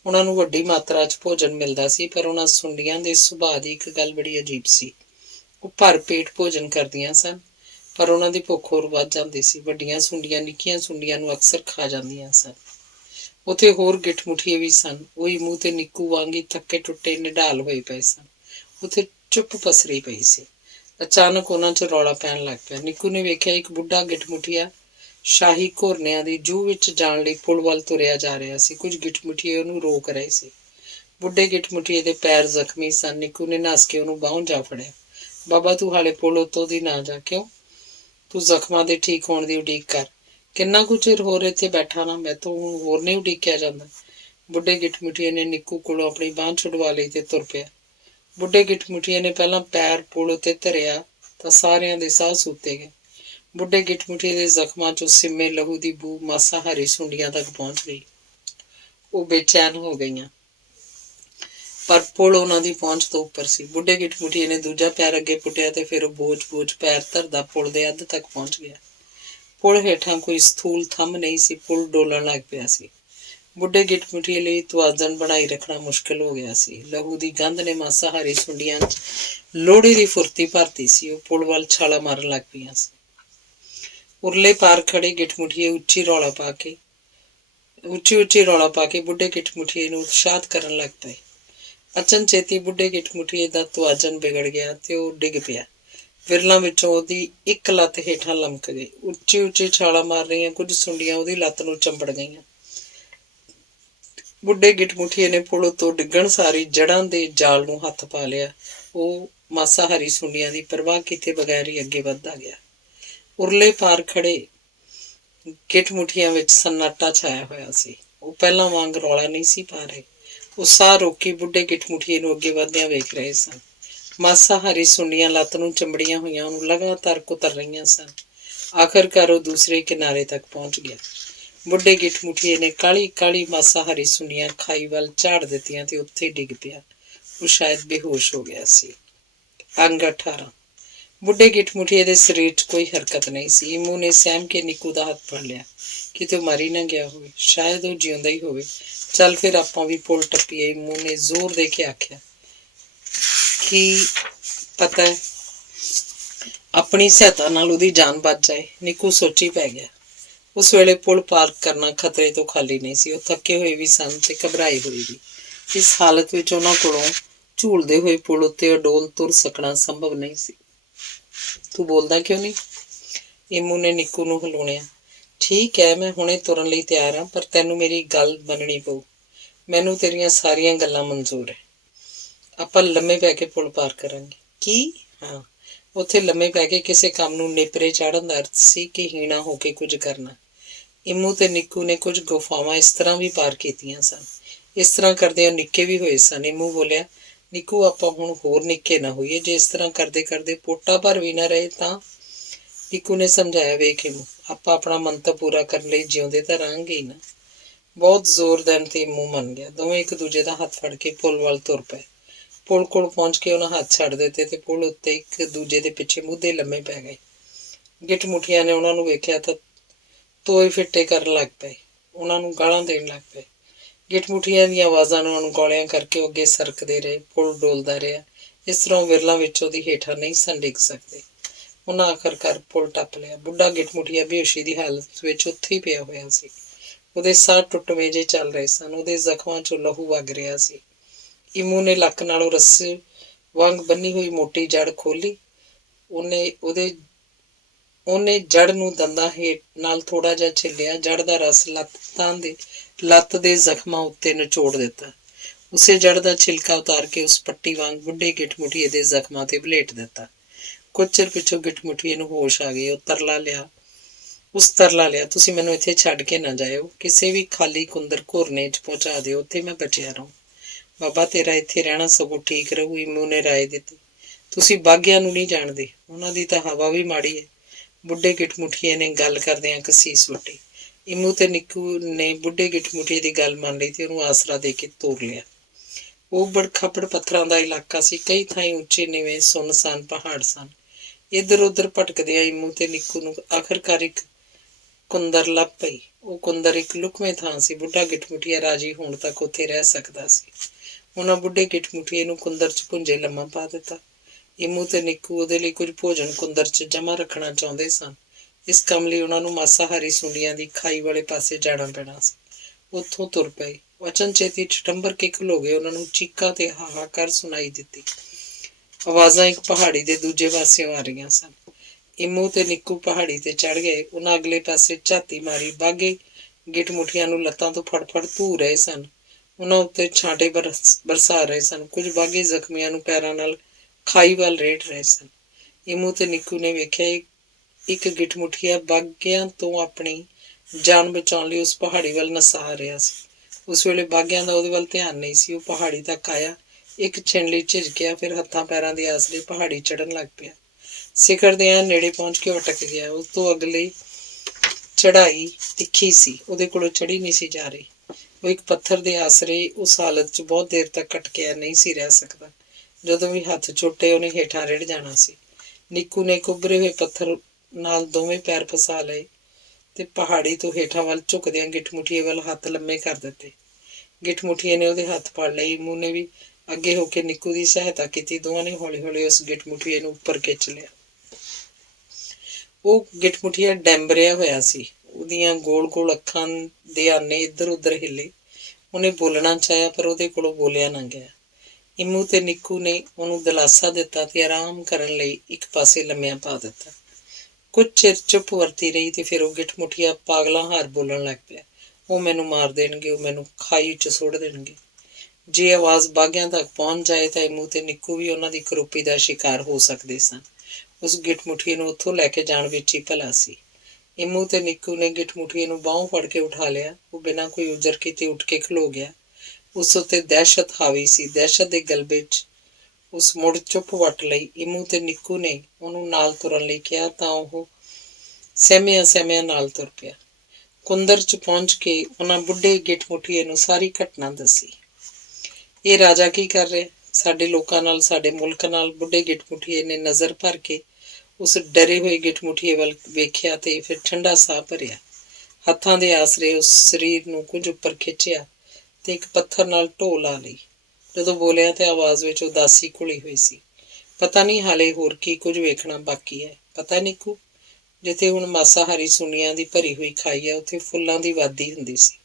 ਉਹਨਾਂ ਨੂੰ ਵੱਡੀ ਮਾਤਰਾ 'ਚ ਭੋਜਨ ਮਿਲਦਾ ਸੀ, ਪਰ ਉਹਨਾਂ ਸੁੰਡੀਆਂ ਦੇ ਸੁਭਾਅ ਦੀ ਇੱਕ ਗੱਲ ਬੜੀ ਅਜੀਬ ਸੀ। ਉਹ ਭਰ ਪੇਟ ਭੋਜਨ ਕਰਦੀਆਂ ਸਨ, ਪਰ ਉਹਨਾਂ ਦੀ ਭੁੱਖ ਹੋਰ ਵੱਧ ਜਾਂਦੀ ਸੀ। ਵੱਡੀਆਂ ਸੁੰਡੀਆਂ ਨਿੱਕੀਆਂ ਸੁੰਡੀਆਂ ਨੂੰ ਅਕਸਰ ਖਾ ਜਾਂਦੀਆਂ ਸਨ। ਉੱਥੇ ਹੋਰ ਗਿੱਠਮੁੱਠੀਏ ਵੀ ਸਨ। ਉਹ ਇਮੂ ਤੇ ਨਿੱਕੂ ਵਾਂਗ ਹੀ ਥੱਕੇ ਟੁੱਟੇ ਨਿਢਾਲ ਹੋਏ ਪਏ ਸਨ। ਉੱਥੇ ਚੁੱਪ ਪਸਰੀ ਪਈ ਸੀ। ਅਚਾਨਕ ਉਹਨਾਂ 'ਚ ਰੌਲਾ ਪੈਣ ਲੱਗ ਪਿਆ। ਨਿੱਕੂ ਨੇ ਵੇਖਿਆ ਇੱਕ ਬੁੱਢਾ ਗਿੱਠਮੁੱਠੀਆ ਸ਼ਾਹੀ ਘੋਰਨਿਆਂ ਦੀ ਜੂਹ ਵਿੱਚ ਜਾਣ ਲਈ ਪੁਲ ਵੱਲ ਤੁਰਿਆ ਜਾ ਰਿਹਾ ਸੀ। ਕੁਝ ਗਿੱਠਮੁੱਠੀਏ ਉਹਨੂੰ ਰੋਕ ਰਹੇ ਸੀ। ਬੁੱਢੇ ਗਿੱਠਮੁੱਠੀਏ ਦੇ ਪੈਰ ਜ਼ਖਮੀ ਸਨ। ਨਿੱਕੂ ਨੇ ਨੱਸ ਕੇ ਉਹਨੂੰ ਬਾਹੋਂ ਜਾ ਫੜਿਆ। ਬਾਬਾ, ਤੂੰ ਹਾਲੇ ਪੁਲ ਉੱਤੋਂ ਦੀ ਨਾ ਜਾ। ਕਿਉਂ? ਤੂੰ ਜ਼ਖਮਾਂ ਦੇ ਠੀਕ ਹੋਣ ਦੀ ਉਡੀਕ ਕਰ। ਕਿੰਨਾ ਕੁ ਚਿਰ ਹੋਰ ਇੱਥੇ ਬੈਠਾ ਨਾ? ਮੈਂ ਤੋਂ ਹੁਣ ਹੋਰ ਨਹੀਂ ਉਡੀਕਿਆ ਜਾਂਦਾ। ਬੁੱਢੇ ਗਿੱਠਮੁੱਠੀਏ ਨੇ ਨਿੱਕੂ ਕੋਲੋਂ ਆਪਣੀ ਬਾਂਹ ਛੁਡਵਾ ਲਈ ਤੇ ਤੁਰ ਪਿਆ। ਬੁੱਢੇ ਗਿੱਠਮੁੱਠੀਏ ਨੇ ਪਹਿਲਾਂ ਪੈਰ ਪੁਲ ਉੱਤੇ ਧਰਿਆ ਤਾਂ ਸਾਰਿਆਂ ਦੇ ਸਾਹ ਸੂਤੇ ਗਏ। ਬੁੱਢੇ ਗਿੱਠਮੁੱਠੀਏ ਦੇ ਜ਼ਖਮਾਂ 'ਚੋਂ ਸਿੰਮੇ ਲਹੂ ਦੀ ਬੂ ਮਾਸਾਹਾਰੀ ਸੁੰਡੀਆਂ ਤੱਕ ਪਹੁੰਚ ਗਈ। ਉਹ ਬੇਚੈਨ ਹੋ ਗਈਆਂ, ਪਰ ਪੁਲ ਉਹਨਾਂ ਦੀ ਪਹੁੰਚ ਤੋਂ ਉੱਪਰ ਸੀ। ਬੁੱਢੇ ਗਿੱਠਮੁੱਠੀਏ ਨੇ ਦੂਜਾ ਪੈਰ ਅੱਗੇ ਪੁੱਟਿਆ ਤੇ ਫਿਰ ਉਹ ਬੋਝ ਪੈਰ ਧਰਦਾ ਪੁਲ ਦੇ ਅੱਧ ਤੱਕ ਪਹੁੰਚ ਗਿਆ। ਪੁਲ ਹੇਠਾਂ ਕੋਈ ਸਥੂਲ ਥੰਮ ਨਹੀਂ ਸੀ। ਪੁਲ ਡੋਲਣ ਲੱਗ ਪਿਆ ਸੀ। ਬੁੱਢੇ ਗਿੱਠਮੁੱਠੀਏ ਲਈ ਤਵਾਜ਼ਨ ਬਣਾਈ ਰੱਖਣਾ ਮੁਸ਼ਕਿਲ ਹੋ ਗਿਆ ਸੀ। ਲਹੂ ਦੀ ਗੰਧ ਨੇ ਮਾਸਾਹਾਰੀ ਸੁੰਡੀਆਂ 'ਚ ਲੋਹੜੀ ਦੀ ਫੁਰਤੀ ਭਰਤੀ ਸੀ। ਉਹ ਪੁਲ ਵੱਲ ਛਾਲਾਂ ਮਾਰਨ ਲੱਗ ਪਈਆਂ ਸੀ। ਉਰਲੇ ਪਾਰ ਖੜੇ ਗਿੱਠਮੁੱਠੀਏ ਉੱਚੀ ਉੱਚੀ ਰੌਲਾ ਪਾ ਕੇ ਬੁੱਢੇ ਗਿੱਠਮੁੱਠੀਏ ਨੂੰ ਉਤਸ਼ਾਹਤ ਕਰਨ ਲੱਗ ਪਏ। ਅਚਨਚੇਤੀ ਬੁੱਢੇ ਗਿੱਠਮੁੱਠੀਏ ਦਾ ਤਵਾਜ਼ਨ ਵਿਗੜ ਗਿਆ ਤੇ ਉਹ ਡਿੱਗ ਪਿਆ। ਵਿਰਲਾਂ ਵਿੱਚੋਂ ਉਹਦੀ ਇੱਕ ਲੱਤ ਹੇਠਾਂ ਲਮਕ ਗਈ। ਉੱਚੀ ਉੱਚੀ ਛਾਲਾਂ ਮਾਰ ਰਹੀਆਂ ਕੁਝ ਸੁੰਡੀਆਂ ਉਹਦੀ ਲੱਤ ਨੂੰ ਚੰਬੜ ਗਈਆਂ। ਬੁੱਢੇ ਗਿੱਠਮੁੱਠੀਏ ਨੇ ਪੁਲ ਉੱਤੋਂ ਡਿੱਗਣ ਸਾਰੀ ਜੜ੍ਹਾਂ ਦੇ ਜਾਲ ਨੂੰ ਹੱਥ ਪਾ ਲਿਆ। ਉਹ ਮਾਸਾਹਾਰੀ ਸੁੰਡੀਆਂ ਦੀ ਪਰਵਾਹ ਕੀਤੇ ਬਗੈਰ ਹੀ ਅੱਗੇ ਵੱਧਦਾ ਗਿਆ। ਉਰਲੇ ਪਾਰ ਖੜੇ ਗਿੱਠਮੁੱਠੀਆਂ ਵਿੱਚ ਸੰਨਾਟਾ ਛਾਇਆ ਹੋਇਆ ਸੀ। ਉਹ ਪਹਿਲਾਂ ਵਾਂਗ ਰੌਲਾ ਨਹੀਂ ਸੀ ਪਾ ਰਹੇ। ਉਹ ਸਾਹ ਰੋਕੀ ਬੁੱਢੇ ਗਿੱਠਮੁੱਠੀਏ ਨੂੰ ਅੱਗੇ ਵਧਦਿਆਂ ਵੇਖ ਰਹੇ ਸਨ। ਮਾਸਾਹਾਰੀ ਸੁੰਡੀਆਂ ਲੱਤ ਨੂੰ ਚੰਬੜੀਆਂ ਹੋਈਆਂ ਉਹਨੂੰ ਲਗਾਤਾਰ ਕੁਤਰ ਰਹੀਆਂ ਸਨ। ਆਖਰਕਾਰ ਉਹ ਦੂਸਰੇ ਕਿਨਾਰੇ ਤੱਕ ਪਹੁੰਚ ਗਿਆ। ਬੁੱਢੇ ਗਿੱਠ ਮੁਠੀਏ ਨੇ ਕਾਲੀ ਕਾਲੀ ਮਾਸਾਹਾਰੀ ਸੁੰਡੀਆਂ ਖਾਈ ਵੱਲ ਝਾੜ ਦਿੱਤੀਆਂ ਤੇ ਉੱਥੇ ਡਿੱਗ ਪਿਆ। ਉਹ ਸ਼ਾਇਦ ਬੇਹੋਸ਼ ਹੋ ਗਿਆ ਸੀ। ਅੰਗ 18। ਬੁੱਢੇ ਗਿੱਠ ਮੁਠੀਏ ਦੇ ਸਰੀਰ 'ਚ ਕੋਈ ਹਰਕਤ ਨਹੀਂ ਸੀ। ਇਮੂ ਨੇ ਸਹਿਮ ਕੇ ਨਿੱਕੂ ਦਾ ਹੱਥ ਫੜ ਲਿਆ। ਕਿਤੇ ਉਹ ਮਾਰੀ ਨਾ ਗਿਆ ਹੋਵੇ, ਸ਼ਾਇਦ ਉਹ ਜਿਉਂਦਾ ਹੀ ਹੋਵੇ। ਚੱਲ ਫਿਰ ਆਪਾਂ ਵੀ ਪੁਲ ਟੱਪੀਏ, ਇਮੂ ਨੇ ਜ਼ੋਰ ਦੇ ਕੇ ਆਖਿਆ। ਕੀ ਪਤਾ ਹੈ ਆਪਣੀ ਸਹਾਇਤਾ ਨਾਲ ਉਹਦੀ ਜਾਨ ਬਚ ਜਾਏ। ਨਿੱਕੂ ਸੋਚੀ ਪੈ ਗਿਆ। ਉਸ ਵੇਲੇ ਪੁਲ ਪਾਰ ਕਰਨਾ ਖਤਰੇ ਤੋਂ ਖਾਲੀ ਨਹੀਂ ਸੀ। ਉਹ ਥੱਕੇ ਹੋਏ ਵੀ ਸਨ ਤੇ ਘਬਰਾਏ ਹੋਏ ਵੀ। ਇਸ ਹਾਲਤ ਵਿੱਚ ਉਹਨਾਂ ਕੋਲੋਂ ਝੂਲਦੇ ਹੋਏ ਪੁਲ ਉੱਤੇ ਅਡੋਲ ਤੁਰ ਸਕਣਾ ਸੰਭਵ ਨਹੀਂ ਸੀ। ਤੂੰ ਬੋਲਦਾ ਕਿਉਂ ਨਹੀਂ? ਇਮੂ ਨੇ ਨਿੱਕੂ ਨੂੰ ਹਿਲਾਉਣਿਆ। ਠੀਕ ਹੈ, ਮੈਂ ਹੁਣੇ ਤੁਰਨ ਲਈ ਤਿਆਰ ਹਾਂ, ਪਰ ਤੈਨੂੰ ਮੇਰੀ ਗੱਲ ਮੰਨਣੀ ਪਊ। ਮੈਨੂੰ ਤੇਰੀਆਂ ਸਾਰੀਆਂ ਗੱਲਾਂ ਮਨਜ਼ੂਰ ਹੈ। ਆਪਾਂ ਲੰਮੇ ਪੈ ਕੇ ਪੁਲ ਪਾਰ ਕਰਾਂਗੇ। ਕੀ? ਹਾਂ, ਉੱਥੇ ਲੰਮੇ ਪੈ ਕੇ ਕਿਸੇ ਕੰਮ ਨੂੰ ਨੇਪਰੇ ਚਾੜਨ ਦਾ ਅਰਥ ਸੀ ਕਿ ਹੀਣਾ ਹੋ ਕੇ ਕੁਝ ਕਰਨਾ। ਇਮੂ ਤੇ ਨਿੱਕੂ ਨੇ ਕੁਝ ਗੁਫਾਵਾਂ ਇਸ ਤਰ੍ਹਾਂ ਵੀ ਪਾਰ ਕੀਤੀਆਂ ਸਨ। ਇਸ ਤਰ੍ਹਾਂ ਕਰਦੇ ਉਹ ਨਿੱਕੇ ਵੀ ਹੋਏ ਸਨ। ਇਮੂ ਬੋਲਿਆ, ਨਿੱਕੂ ਆਪਾਂ ਹੁਣ ਹੋਰ ਨਿੱਕੇ ਨਾ ਹੋਈਏ। ਜੇ ਇਸ ਤਰ੍ਹਾਂ ਕਰਦੇ ਕਰਦੇ ਪੋਟਾ ਭਰ ਵੀ ਨਾ ਰਹੇ ਤਾਂ? ਨਿੱਕੂ ਨੇ ਸਮਝਾਇਆ। ਵੇਖ ਇਮੂ, ਆਪਾਂ ਆਪਣਾ ਮੰਤਵ ਪੂਰਾ ਕਰਨ ਲਈ ਜਿਉਂਦੇ ਤਾਂ ਰਹਾਂਗੇ ਹੀ ਨਾ। ਬਹੁਤ ਜ਼ੋਰ ਦੇਣ ਤੇ ਇਮੂ ਮੰਨ ਗਿਆ। ਦੋਵੇਂ ਇੱਕ ਦੂਜੇ ਦਾ ਹੱਥ ਫੜ ਕੇ ਪੁਲ ਵੱਲ ਤੁਰ ਪਏ। ਪੁਲ ਕੋਲ ਪਹੁੰਚ ਕੇ ਉਹਨਾਂ ਹੱਥ ਛੱਡ ਦਿੱਤੇ ਤੇ ਪੁਲ ਉੱਤੇ ਇੱਕ ਦੂਜੇ ਦੇ ਪਿੱਛੇ ਮੁੱਧੇ ਲੰਮੇ ਪੈ ਗਏ। ਗਿੱਠ ਮੁਠੀਆਂ ਨੇ ਉਹਨਾਂ ਨੂੰ ਵੇਖਿਆ ਤਾਂ ਤੋਏ ਫਿੱਟੇ ਕਰਨ ਲੱਗ ਪਏ। ਉਹਨਾਂ ਨੂੰ ਗਾਲਾਂ ਦੇਣ ਲੱਗ ਪਏ। ਗਿੱਠ ਮੁਠੀਆਂ ਦੀਆਂ ਆਵਾਜ਼ਾਂ ਨੂੰ ਅਣਗੌਲਿਆਂ ਕਰਕੇ ਉਹ ਅੱਗੇ ਸਰਕਦੇ ਰਹੇ। ਪੁਲ ਡੋਲਦਾ ਰਿਹਾ। ਇਸ ਤਰ੍ਹਾਂ ਵਿਰਲਾਂ ਵਿੱਚ ਉਹਦੀ ਹੇਠਾਂ ਨਹੀਂ ਸਨ ਡਿੱਗ ਸਕਦੇ। ਉਹਨਾਂ ਆਖਰਕਾਰ ਪੁਲ ਟੱਪ ਲਿਆ। ਬੁੱਢਾ ਗਿੱਠ ਮੁਠੀਆ ਬੇਹੋਸ਼ੀ ਦੀ ਹਾਲਤ ਵਿੱਚ ਉੱਥੇ ਹੀ ਪਿਆ ਹੋਇਆ ਸੀ। ਉਹਦੇ ਸਾਹ ਟੁੱਟਵੇਂ ਜਿਹੇ ਚੱਲ ਰਹੇ ਸਨ। ਉਹਦੇ ਜ਼ਖਮਾਂ 'ਚੋਂ ਲਹੂ ਵਗ ਰਿਹਾ ਸੀ। ਇਮੂ ਨੇ ਲੱਕ ਨਾਲੋਂ ਰੱਸੇ ਵਾਂਗ ਬੰਨੀ ਹੋਈ ਮੋਟੀ ਜੜ ਖੋਲੀ। ਉਹਨੇ ਜੜ ਨੂੰ ਦੰਦਾਂ ਹੇਠ ਨਾਲ ਥੋੜਾ ਜਿਹਾ ਛਿੱਲਿਆ। ਜੜ ਦਾ ਰਸ ਲੱਤ ਦੇ ਜ਼ਖਮਾਂ ਉੱਤੇ ਨਿਚੋੜ ਦਿੱਤਾ। ਉਸੇ ਜੜ ਦਾ ਛਿਲਕਾ ਉਤਾਰ ਕੇ ਉਸ ਪੱਟੀ ਵਾਂਗ ਬੁੱਢੇ ਗਿੱਠ ਮੁਠੀਏ ਦੇ ਜ਼ਖਮਾਂ ਤੇ ਵਲੇਟ ਦਿੱਤਾ। ਕੁਝ ਚਿਰ ਪਿੱਛੋਂ ਗਿੱਠ ਮੁਠੀਏ ਨੂੰ ਹੋਸ਼ ਆ ਗਈ। ਤਰਲਾ ਲਿਆ, ਤੁਸੀਂ ਮੈਨੂੰ ਇੱਥੇ ਛੱਡ ਕੇ ਨਾ ਜਾਇਓ। ਕਿਸੇ ਵੀ ਖਾਲੀ ਕੁੰਦਰ ਘੋਰਨੇ 'ਚ ਪਹੁੰਚਾ ਦਿਓ, ਉੱਥੇ ਮੈਂ ਬਚਿਆ ਰਹੂੰ। ਬਾਬਾ, ਤੇਰਾ ਇੱਥੇ ਰਹਿਣਾ ਸਗੋਂ ਠੀਕ ਰਹੂ, ਇਮੂ ਨੇ ਰਾਏ ਦਿੱਤੀ। ਤੁਸੀਂ ਬਾਘਿਆਂ ਨੂੰ ਨਹੀਂ ਜਾਣਦੇ, ਉਹਨਾਂ ਦੀ ਤਾਂ ਹਵਾ ਵੀ ਮਾੜੀ ਹੈ। ਬੁੱਢੇ ਗਿੱਠ ਮੁਠੀਏ ਨੇ ਗੱਲ ਕਰਦਿਆਂ ਕਸੀਸ ਸੁੱਟੀ। ਇਮੂ ਤੇ ਨਿੱਕੂ ਨੇ ਬੁੱਢੇ ਗਿੱਠ ਮੁਠੀਏ ਦੀ ਗੱਲ ਮੰਨ ਲਈ ਤੇ ਉਹਨੂੰ ਆਸਰਾ ਦੇ ਕੇ ਤੋਰ ਲਿਆ। ਉਹ ਬੜਖਾਪੜ ਪੱਥਰਾਂ ਦਾ ਇਲਾਕਾ ਸੀ। ਕਈ ਥਾਈਂ ਉੱਚੇ ਨੀਵੇਂ ਸੁੰਨਸਾਨ ਪਹਾੜ ਸਨ। ਇੱਧਰ ਉੱਧਰ ਭਟਕਦਿਆਂ ਇਮੂ ਤੇ ਨਿੱਕੂ ਨੂੰ ਆਖਰਕਾਰ ਇੱਕ ਕੁੰਦਰ ਲੱਭ ਪਈ। ਉਹ ਕੁੰਦਰ ਇੱਕ ਲੁਕਵੇਂ ਥਾਂ ਸੀ। ਬੁੱਢਾ ਗਿੱਠ ਮੁਠੀਆ ਰਾਜੀ ਹੋਣ ਤੱਕ ਉੱਥੇ ਰਹਿ ਸਕਦਾ ਸੀ। ਉਹਨਾਂ ਬੁੱਢੇ ਗਿੱਠ ਮੁਠੀਏ ਨੂੰ ਕੁੰਦਰ 'ਚ ਭੁੰਜੇ ਲੰਮਾ ਪਾ ਦਿੱਤਾ। ਇਮੂ ਤੇ ਨਿੱਕੂ ਉਹਦੇ ਲਈ ਕੁਝ ਭੋਜਨ ਕੁੰਦਰ 'ਚ ਜਮ੍ਹਾਂ ਰੱਖਣਾ ਚਾਹੁੰਦੇ ਸਨ। ਇਸ ਕੰਮ ਲਈ ਉਹਨਾਂ ਨੂੰ ਮਾਸਾਹਾਰੀ ਸੁੰਡੀਆਂ ਦੀ ਖਾਈ ਵਾਲੇ ਪਾਸੇ ਜਾਣਾ ਪੈਣਾ ਸੀ। ਉੱਥੋਂ ਤੁਰ ਪਏ। ਅਚਨਚੇਤੀ ਠਟੰਬਰ ਕੇ ਖਲੋ ਗਏ। ਉਹਨਾਂ ਨੂੰ ਚੀਕਾਂ ਤੇ ਹਾਹਾਕਾਰ ਸੁਣਾਈ ਦਿੱਤੀ। ਆਵਾਜ਼ਾਂ ਇੱਕ ਪਹਾੜੀ ਦੇ ਦੂਜੇ ਪਾਸਿਓਂ ਆ ਰਹੀਆਂ ਸਨ। ਇਮੂ ਤੇ ਨਿੱਕੂ ਪਹਾੜੀ ਤੇ ਚੜ੍ਹ ਗਏ। ਉਹਨਾਂ ਅਗਲੇ ਪਾਸੇ ਝਾਤੀ ਮਾਰੀ। ਬਾਘੇ ਗਿੱਠ ਮੁਠੀਆਂ ਨੂੰ ਲੱਤਾਂ ਤੋਂ ਫੜ ਧੂ ਰਹੇ ਸਨ। ਉਹਨਾਂ ਉੱਤੇ ਛਾਂਟੇ ਬਰਸਾ ਰਹੇ ਸਨ। ਕੁਝ ਬਾਘੇ ਜ਼ਖਮੀਆਂ ਨੂੰ ਪੈਰਾਂ ਨਾਲ ਖਾਈ ਵੱਲ ਰੇੜ ਰਹੇ ਸਨ। ਇਮੂ ਤੇ ਨਿੱਕੂ ਨੇ ਵੇਖਿਆ ਇੱਕ ਗਿੱਠ ਮੁਠੀਆ ਬਾਘਿਆਂ ਤੋਂ ਆਪਣੀ ਜਾਨ ਬਚਾਉਣ ਲਈ ਉਸ ਪਹਾੜੀ ਵੱਲ ਨਸਾ ਰਿਹਾ ਸੀ। ਉਸ ਵੇਲੇ ਬਾਘਿਆਂ ਦਾ ਉਹਦੇ ਵੱਲ ਧਿਆਨ ਨਹੀਂ ਸੀ। ਉਹ ਪਹਾੜੀ ਤੱਕ ਆਇਆ, ਇੱਕ ਛਿਣ ਲਈ ਝਿਜਕਿਆ, ਫਿਰ ਹੱਥਾਂ ਪੈਰਾਂ ਦੇ ਆਸਰੇ ਪਹਾੜੀ ਚੜ੍ਹਨ ਲੱਗ ਪਿਆ। ਸਿਖਰ ਦੇ ਐਨ ਨੇੜੇ ਪਹੁੰਚ ਕੇ ਅਟਕ ਗਿਆ। ਉਸ ਤੋਂ ਅਗਲੀ ਚੜ੍ਹਾਈ ਤਿੱਖੀ ਸੀ। ਉਹਦੇ ਕੋਲੋਂ ਚੜ੍ਹੀ ਨਹੀਂ ਸੀ ਜਾ ਰਹੀ। ਉਹ ਇੱਕ ਪੱਥਰ ਦੇ ਆਸਰੇ ਉਸ ਹਾਲਤ 'ਚ ਬਹੁਤ ਦੇਰ ਤੱਕ ਅਟਕਿਆ ਨਹੀਂ ਸੀ ਰਹਿ ਸਕਦਾ। ਜਦੋਂ ਵੀ ਹੱਥ ਛੁੱਟੇ ਉਹਨੇ ਹੇਠਾਂ ਰਿੜ ਜਾਣਾ ਸੀ। ਨਿੱਕੂ ਨੇ ਕੁੱਬਰੇ ਹੋਏ ਪੱਥਰ ਨਾਲ ਦੋਵੇਂ ਪੈਰ ਫਸਾ ਲਏ ਤੇ ਪਹਾੜੀ ਤੋਂ ਹੇਠਾਂ ਵੱਲ ਝੁਕਦਿਆਂ ਗਿੱਠ ਮੁਠੀਏ ਵੱਲ ਹੱਥ ਲੰਮੇ ਕਰ ਦਿੱਤੇ। ਗਿੱਠ ਮੁਠੀਏ ਨੇ ਉਹਦੇ ਹੱਥ ਫੜ ਲਏ। ਇਮੂ ਨੇ ਵੀ ਅੱਗੇ ਹੋ ਕੇ ਨਿੱਕੂ ਦੀ ਸਹਾਇਤਾ ਕੀਤੀ। ਦੋਵਾਂ ਨੇ ਹੌਲੀ ਹੌਲੀ ਉਸ ਗਿੱਠ ਮੁਠੀਏ ਨੂੰ ਉੱਪਰ ਖਿੱਚ ਲਿਆ। ਉਹ ਗਿੱਠ ਮੁਠੀਆ ਡੈਂਬਰਿਆ ਹੋਇਆ ਸੀ। ਉਹਦੀਆਂ ਗੋਲ ਗੋਲ ਅੱਖਾਂ ਦੇ ਆਨੇ ਇੱਧਰ ਉੱਧਰ ਹਿੱਲੇ। ਉਹਨੇ ਬੋਲਣਾ ਚਾਹਿਆ ਪਰ ਉਹਦੇ ਕੋਲੋਂ ਬੋਲਿਆ ਨਾ ਗਿਆ। ਇਮੂ ਤੇ ਨਿੱਕੂ ਨੇ ਉਹਨੂੰ ਦਿਲਾਸਾ ਦਿੱਤਾ ਤੇ ਆਰਾਮ ਕਰਨ ਲਈ ਇੱਕ ਪਾਸੇ ਲੰਮਿਆਂ ਪਾ ਦਿੱਤਾ। ਕੁਝ ਚਿਰ ਚੁੱਪ ਵਰਤੀ ਰਹੀ ਤੇ ਫਿਰ ਉਹ ਗਿੱਠ ਮੁਠੀਆ ਪਾਗਲਾਂ ਹਾਰ ਬੋਲਣ ਲੱਗ ਪਿਆ। ਉਹ ਮੈਨੂੰ ਮਾਰ ਦੇਣਗੇ, ਉਹ ਮੈਨੂੰ ਖਾਈ 'ਚ ਸੁੱਟ ਦੇਣਗੇ। ਜੇ ਆਵਾਜ਼ ਬਾਘਿਆਂ ਤੱਕ ਪਹੁੰਚ ਜਾਏ ਤਾਂ ਇਮੂ ਤੇ ਨਿੱਕੂ ਵੀ ਉਹਨਾਂ ਦੀ ਕਰੋਪੀ ਦਾ ਸ਼ਿਕਾਰ ਹੋ ਸਕਦੇ ਸਨ। ਉਸ ਗਿੱਠ ਮੁਠੀਏ ਨੂੰ ਉੱਥੋਂ ਲੈ ਕੇ ਜਾਣ ਵਿੱਚ ਹੀ ਭਲਾ ਸੀ। ਇਮੂ ਤੇ ਨਿੱਕੂ ਨੇ ਗਿੱਠ ਮੁਠੀਏ ਨੂੰ ਬਾਹੋਂ ਫੜ ਕੇ ਉਠਾ ਲਿਆ। ਉਹ ਬਿਨਾਂ ਕੋਈ ਉਜਰ ਕੀਤੇ ਉੱਠ ਕੇ ਖਲੋ ਗਿਆ। ਉਸ ਉੱਤੇ ਦਹਿਸ਼ਤ ਹਾਵੀ ਸੀ। ਦਹਿਸ਼ਤ ਦੇ ਗਲਬੇ 'ਚ ਉਸ ਮੁੜ ਚੁੱਪ ਵੱਟ ਲਈ। ਇਮੂ ਤੇ ਨਿੱਕੂ ਨੇ ਉਹਨੂੰ ਨਾਲ ਤੁਰਨ ਲਈ ਕਿਹਾ ਤਾਂ ਉਹ ਸਹਿਮਿਆਂ ਨਾਲ ਤੁਰ ਪਿਆ। ਕੁੰਦਰ 'ਚ ਪਹੁੰਚ ਕੇ ਉਹਨਾਂ ਬੁੱਢੇ ਗਿੱਠ ਮੁੱਠੀਏ ਨੂੰ ਸਾਰੀ ਘਟਨਾ ਦੱਸੀ। ਇਹ ਰਾਜਾ ਕੀ ਕਰ ਰਿਹਾ? ਸਾਡੇ ਲੋਕਾਂ ਨਾਲ, ਸਾਡੇ ਮੁਲਕ ਨਾਲ। ਬੁੱਢੇ ਗਿੱਠ ਮੁੱਠੀਏ ਨੇ ਨਜ਼ਰ ਭਰ ਕੇ ਉਸ ਡਰੇ ਹੋਏ ਗਿੱਠ ਮੁੱਠੀਏ ਵੱਲ ਵੇਖਿਆ ਤੇ ਫਿਰ ਠੰਡਾ ਸਾਹ ਭਰਿਆ। ਹੱਥਾਂ ਦੇ ਆਸਰੇ ਉਸ ਸਰੀਰ ਨੂੰ ਕੁਝ ਉੱਪਰ ਖਿੱਚਿਆ ਤੇ ਇੱਕ ਪੱਥਰ ਨਾਲ ਢੋ ਲਾ ਲਈ। ਜਦੋਂ ਬੋਲਿਆ ਤੇ ਆਵਾਜ਼ ਵਿੱਚ ਉਦਾਸੀ ਘੁਲੀ ਹੋਈ ਸੀ। ਪਤਾ ਨਹੀਂ ਹਾਲੇ ਹੋਰ ਕੀ ਕੁਝ ਵੇਖਣਾ ਬਾਕੀ ਹੈ। ਪਤਾ ਨਿੱਕੂ, ਜਿੱਥੇ ਹੁਣ ਮਾਸਾਹਾਰੀ ਸੁੰਡੀਆਂ ਦੀ ਭਰੀ ਹੋਈ ਖਾਈ ਹੈ, ਉੱਥੇ ਫੁੱਲਾਂ ਦੀ ਵਾਦੀ ਹੁੰਦੀ ਸੀ।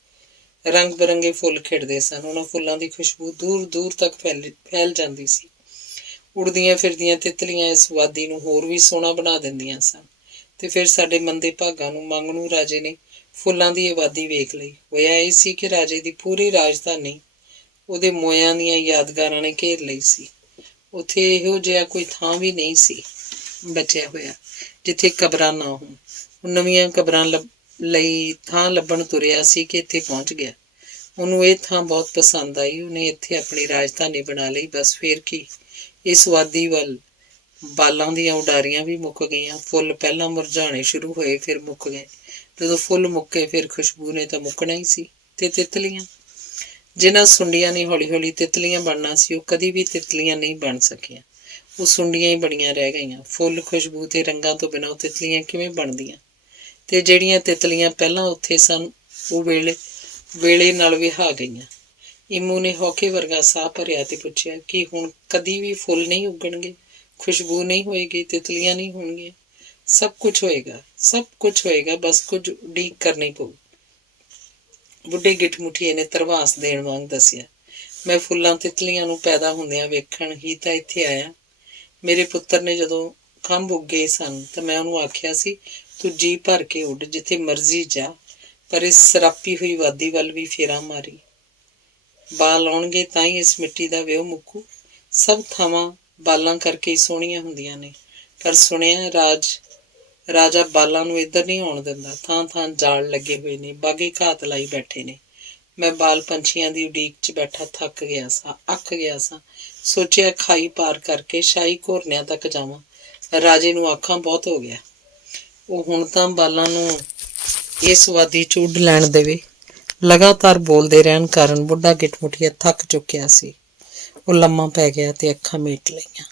ਰੰਗ ਬਿਰੰਗੇ ਫੁੱਲ ਖਿੜਦੇ ਸਨ। ਉਹਨਾਂ ਫੁੱਲਾਂ ਦੀ ਖੁਸ਼ਬੂ ਦੂਰ ਦੂਰ ਤੱਕ ਫੈਲ ਜਾਂਦੀ ਸੀ। ਉੜਦੀਆਂ ਫਿਰਦੀਆਂ ਤਿਤਲੀਆਂ ਇਸ ਵਾਦੀ ਨੂੰ ਹੋਰ ਵੀ ਸੋਹਣਾ ਬਣਾ ਦਿੰਦੀਆਂ ਸਨ। ਤੇ ਫਿਰ ਸਾਡੇ ਮੰਦੇ ਭਾਗਾਂ ਨੂੰ ਮੰਗਣੂ ਰਾਜੇ ਨੇ ਫੁੱਲਾਂ ਦੀ ਇਹ ਵਾਦੀ ਵੇਖ ਲਈ। ਹੋਇਆ ਇਹ ਸੀ ਕਿ ਰਾਜੇ ਦੀ ਪੂਰੀ ਰਾਜਧਾਨੀ ਉਹਦੇ ਮੋਇਆਂ ਦੀਆਂ ਯਾਦਗਾਰਾਂ ਨੇ ਘੇਰ ਲਈ ਸੀ। ਉੱਥੇ ਇਹੋ ਜਿਹਾ ਕੋਈ ਥਾਂ ਵੀ ਨਹੀਂ ਸੀ ਬਚਿਆ ਹੋਇਆ ਜਿੱਥੇ ਕਬਰਾਂ ਨਾ ਹੋਣ। ਉਹ ਨਵੀਆਂ ਕਬਰਾਂ ਲਈ ਥਾਂ ਲੱਭਣ ਤੁਰਿਆ ਸੀ ਕਿ ਇੱਥੇ ਪਹੁੰਚ ਗਿਆ। ਉਹਨੂੰ ਇਹ ਥਾਂ ਬਹੁਤ ਪਸੰਦ ਆਈ। ਉਹਨੇ ਇੱਥੇ ਆਪਣੀ ਰਾਜਧਾਨੀ ਬਣਾ ਲਈ। ਬਸ ਫੇਰ ਕੀ, ਇਸ ਵਾਦੀ ਵੱਲ ਬਾਲਾਂ ਦੀਆਂ ਉਡਾਰੀਆਂ ਵੀ ਮੁੱਕ ਗਈਆਂ। ਫੁੱਲ ਪਹਿਲਾਂ ਮੁਰਝਾਣੇ ਸ਼ੁਰੂ ਹੋਏ, ਫਿਰ ਮੁੱਕ ਗਏ। ਜਦੋਂ ਫੁੱਲ ਮੁੱਕੇ ਫਿਰ ਖੁਸ਼ਬੂ ਨੇ ਤਾਂ ਮੁੱਕਣਾ ਹੀ ਸੀ। ਤੇ ਤਿਤਲੀਆਂ, ਜਿਨ੍ਹਾਂ ਸੁੰਡੀਆਂ ਨੇ ਹੌਲੀ ਹੌਲੀ ਤਿਤਲੀਆਂ ਬਣਨਾ ਸੀ, ਉਹ ਕਦੀ ਵੀ ਤਿਤਲੀਆਂ ਨਹੀਂ ਬਣ ਸਕੀਆਂ। ਉਹ ਸੁੰਡੀਆਂ ਹੀ ਬਣੀਆਂ ਰਹਿ ਗਈਆਂ। ਫੁੱਲ, ਖੁਸ਼ਬੂ ਤੇ ਰੰਗਾਂ ਤੋਂ ਬਿਨਾਂ ਉਹ ਤਿਤਲੀਆਂ ਕਿਵੇਂ ਬਣਦੀਆਂ? ਤੇ ਜਿਹੜੀਆਂ ਤਿਤਲੀਆਂ ਪਹਿਲਾਂ ਉੱਥੇ ਸਨ, ਉਹ ਵੇਲੇ ਨਾਲ ਵਿਹਾ ਗਈਆਂ। ਇੰਮੂ ਨੇ ਹੌਕੇ ਵਰਗਾ ਸਾਹ ਭਰਿਆ ਤੇ ਪੁੱਛਿਆ, ਕੀ ਹੁਣ ਕਦੀ ਵੀ ਫੁੱਲ ਨਹੀਂ ਉੱਗਣਗੇ? ਖੁਸ਼ਬੂ ਨਹੀਂ ਹੋਏਗੀ? ਤਿਤਲੀਆਂ ਨਹੀਂ ਹੋਣਗੀਆਂ? ਸਭ ਕੁਝ ਹੋਏਗਾ, ਸਭ ਕੁਝ ਹੋਏਗਾ, ਬਸ ਕੁਝ ਉਡੀਕ ਕਰਨੀ ਪਊ। ਬੁੱਢੇ ਗਿੱਠ ਮੁੱਠੀਏ ਨੇ ਧਰਵਾਸ ਦੇਣ ਵਾਂਗ ਦੱਸਿਆ। ਮੈਂ ਫੁੱਲਾਂ ਤਿਤਲੀਆਂ ਨੂੰ ਪੈਦਾ ਹੁੰਦਿਆਂ ਵੇਖਣ ਹੀ ਤਾਂ ਇੱਥੇ ਆਇਆ। ਮੇਰੇ ਪੁੱਤਰ ਨੇ ਜਦੋਂ ਖੰਭ ਉੱਗੇ ਸਨ ਤਾਂ ਮੈਂ ਉਹਨੂੰ ਆਖਿਆ ਸੀ, ਤੂੰ ਜੀ ਭਰ ਕੇ ਉੱਡ, ਜਿੱਥੇ ਮਰਜ਼ੀ ਜਾ, ਪਰ ਇਸ ਸਰਾਪੀ ਹੋਈ ਵਾਦੀ ਵੱਲ ਵੀ ਫੇਰਾ ਮਾਰੀ। ਬਾਲ ਆਉਣਗੇ ਤਾਂ ਹੀ ਇਸ ਮਿੱਟੀ ਦਾ ਵਿਉ ਮੁੱਕੂ। ਸਭ ਥਾਵਾਂ ਬਾਲਾਂ ਕਰਕੇ ਹੀ ਸੋਹਣੀਆਂ ਹੁੰਦੀਆਂ ਨੇ, ਪਰ ਸੁਣਿਆ ਰਾਜਾ ਬਾਲਾਂ ਨੂੰ ਇੱਧਰ ਨਹੀਂ ਆਉਣ ਦਿੰਦਾ। ਥਾਂ ਥਾਂ ਜਾਲ ਲੱਗੇ ਹੋਏ ਨੇ, ਬਾਗੀ ਘਾਤ ਲਾਈ ਬੈਠੇ ਨੇ। ਮੈਂ ਬਾਲ ਪੰਛੀਆਂ ਦੀ ਉਡੀਕ 'ਚ ਬੈਠਾ ਅੱਕ ਗਿਆ ਸਾਂ। ਸੋਚਿਆ ਖਾਈ ਪਾਰ ਕਰਕੇ ਸ਼ਾਹੀ ਘੋਰਨਿਆਂ ਤੱਕ ਜਾਵਾਂ। ਰਾਜੇ ਨੂੰ ਆਖਾਂ ਬਹੁਤ ਹੋ ਗਿਆ। ਉਹ ਹੁਣ ਤਾਂ ਬਾਲਾਂ ਨੂੰ ਇਸ ਵਾਦੀ 'ਚ ਉੱਡ ਲੈਣ ਦੇਵੇ। ਲਗਾਤਾਰ ਬੋਲਦੇ ਰਹਿਣ ਕਾਰਨ ਬੁੱਢਾ ਗਿੱਠ ਮੁੱਠੀਆ ਥੱਕ ਚੁੱਕਿਆ ਸੀ। ਉਹ ਲੰਮਾ ਪੈ ਗਿਆ ਤੇ ਅੱਖਾਂ ਮੀਟ ਲਈਆਂ।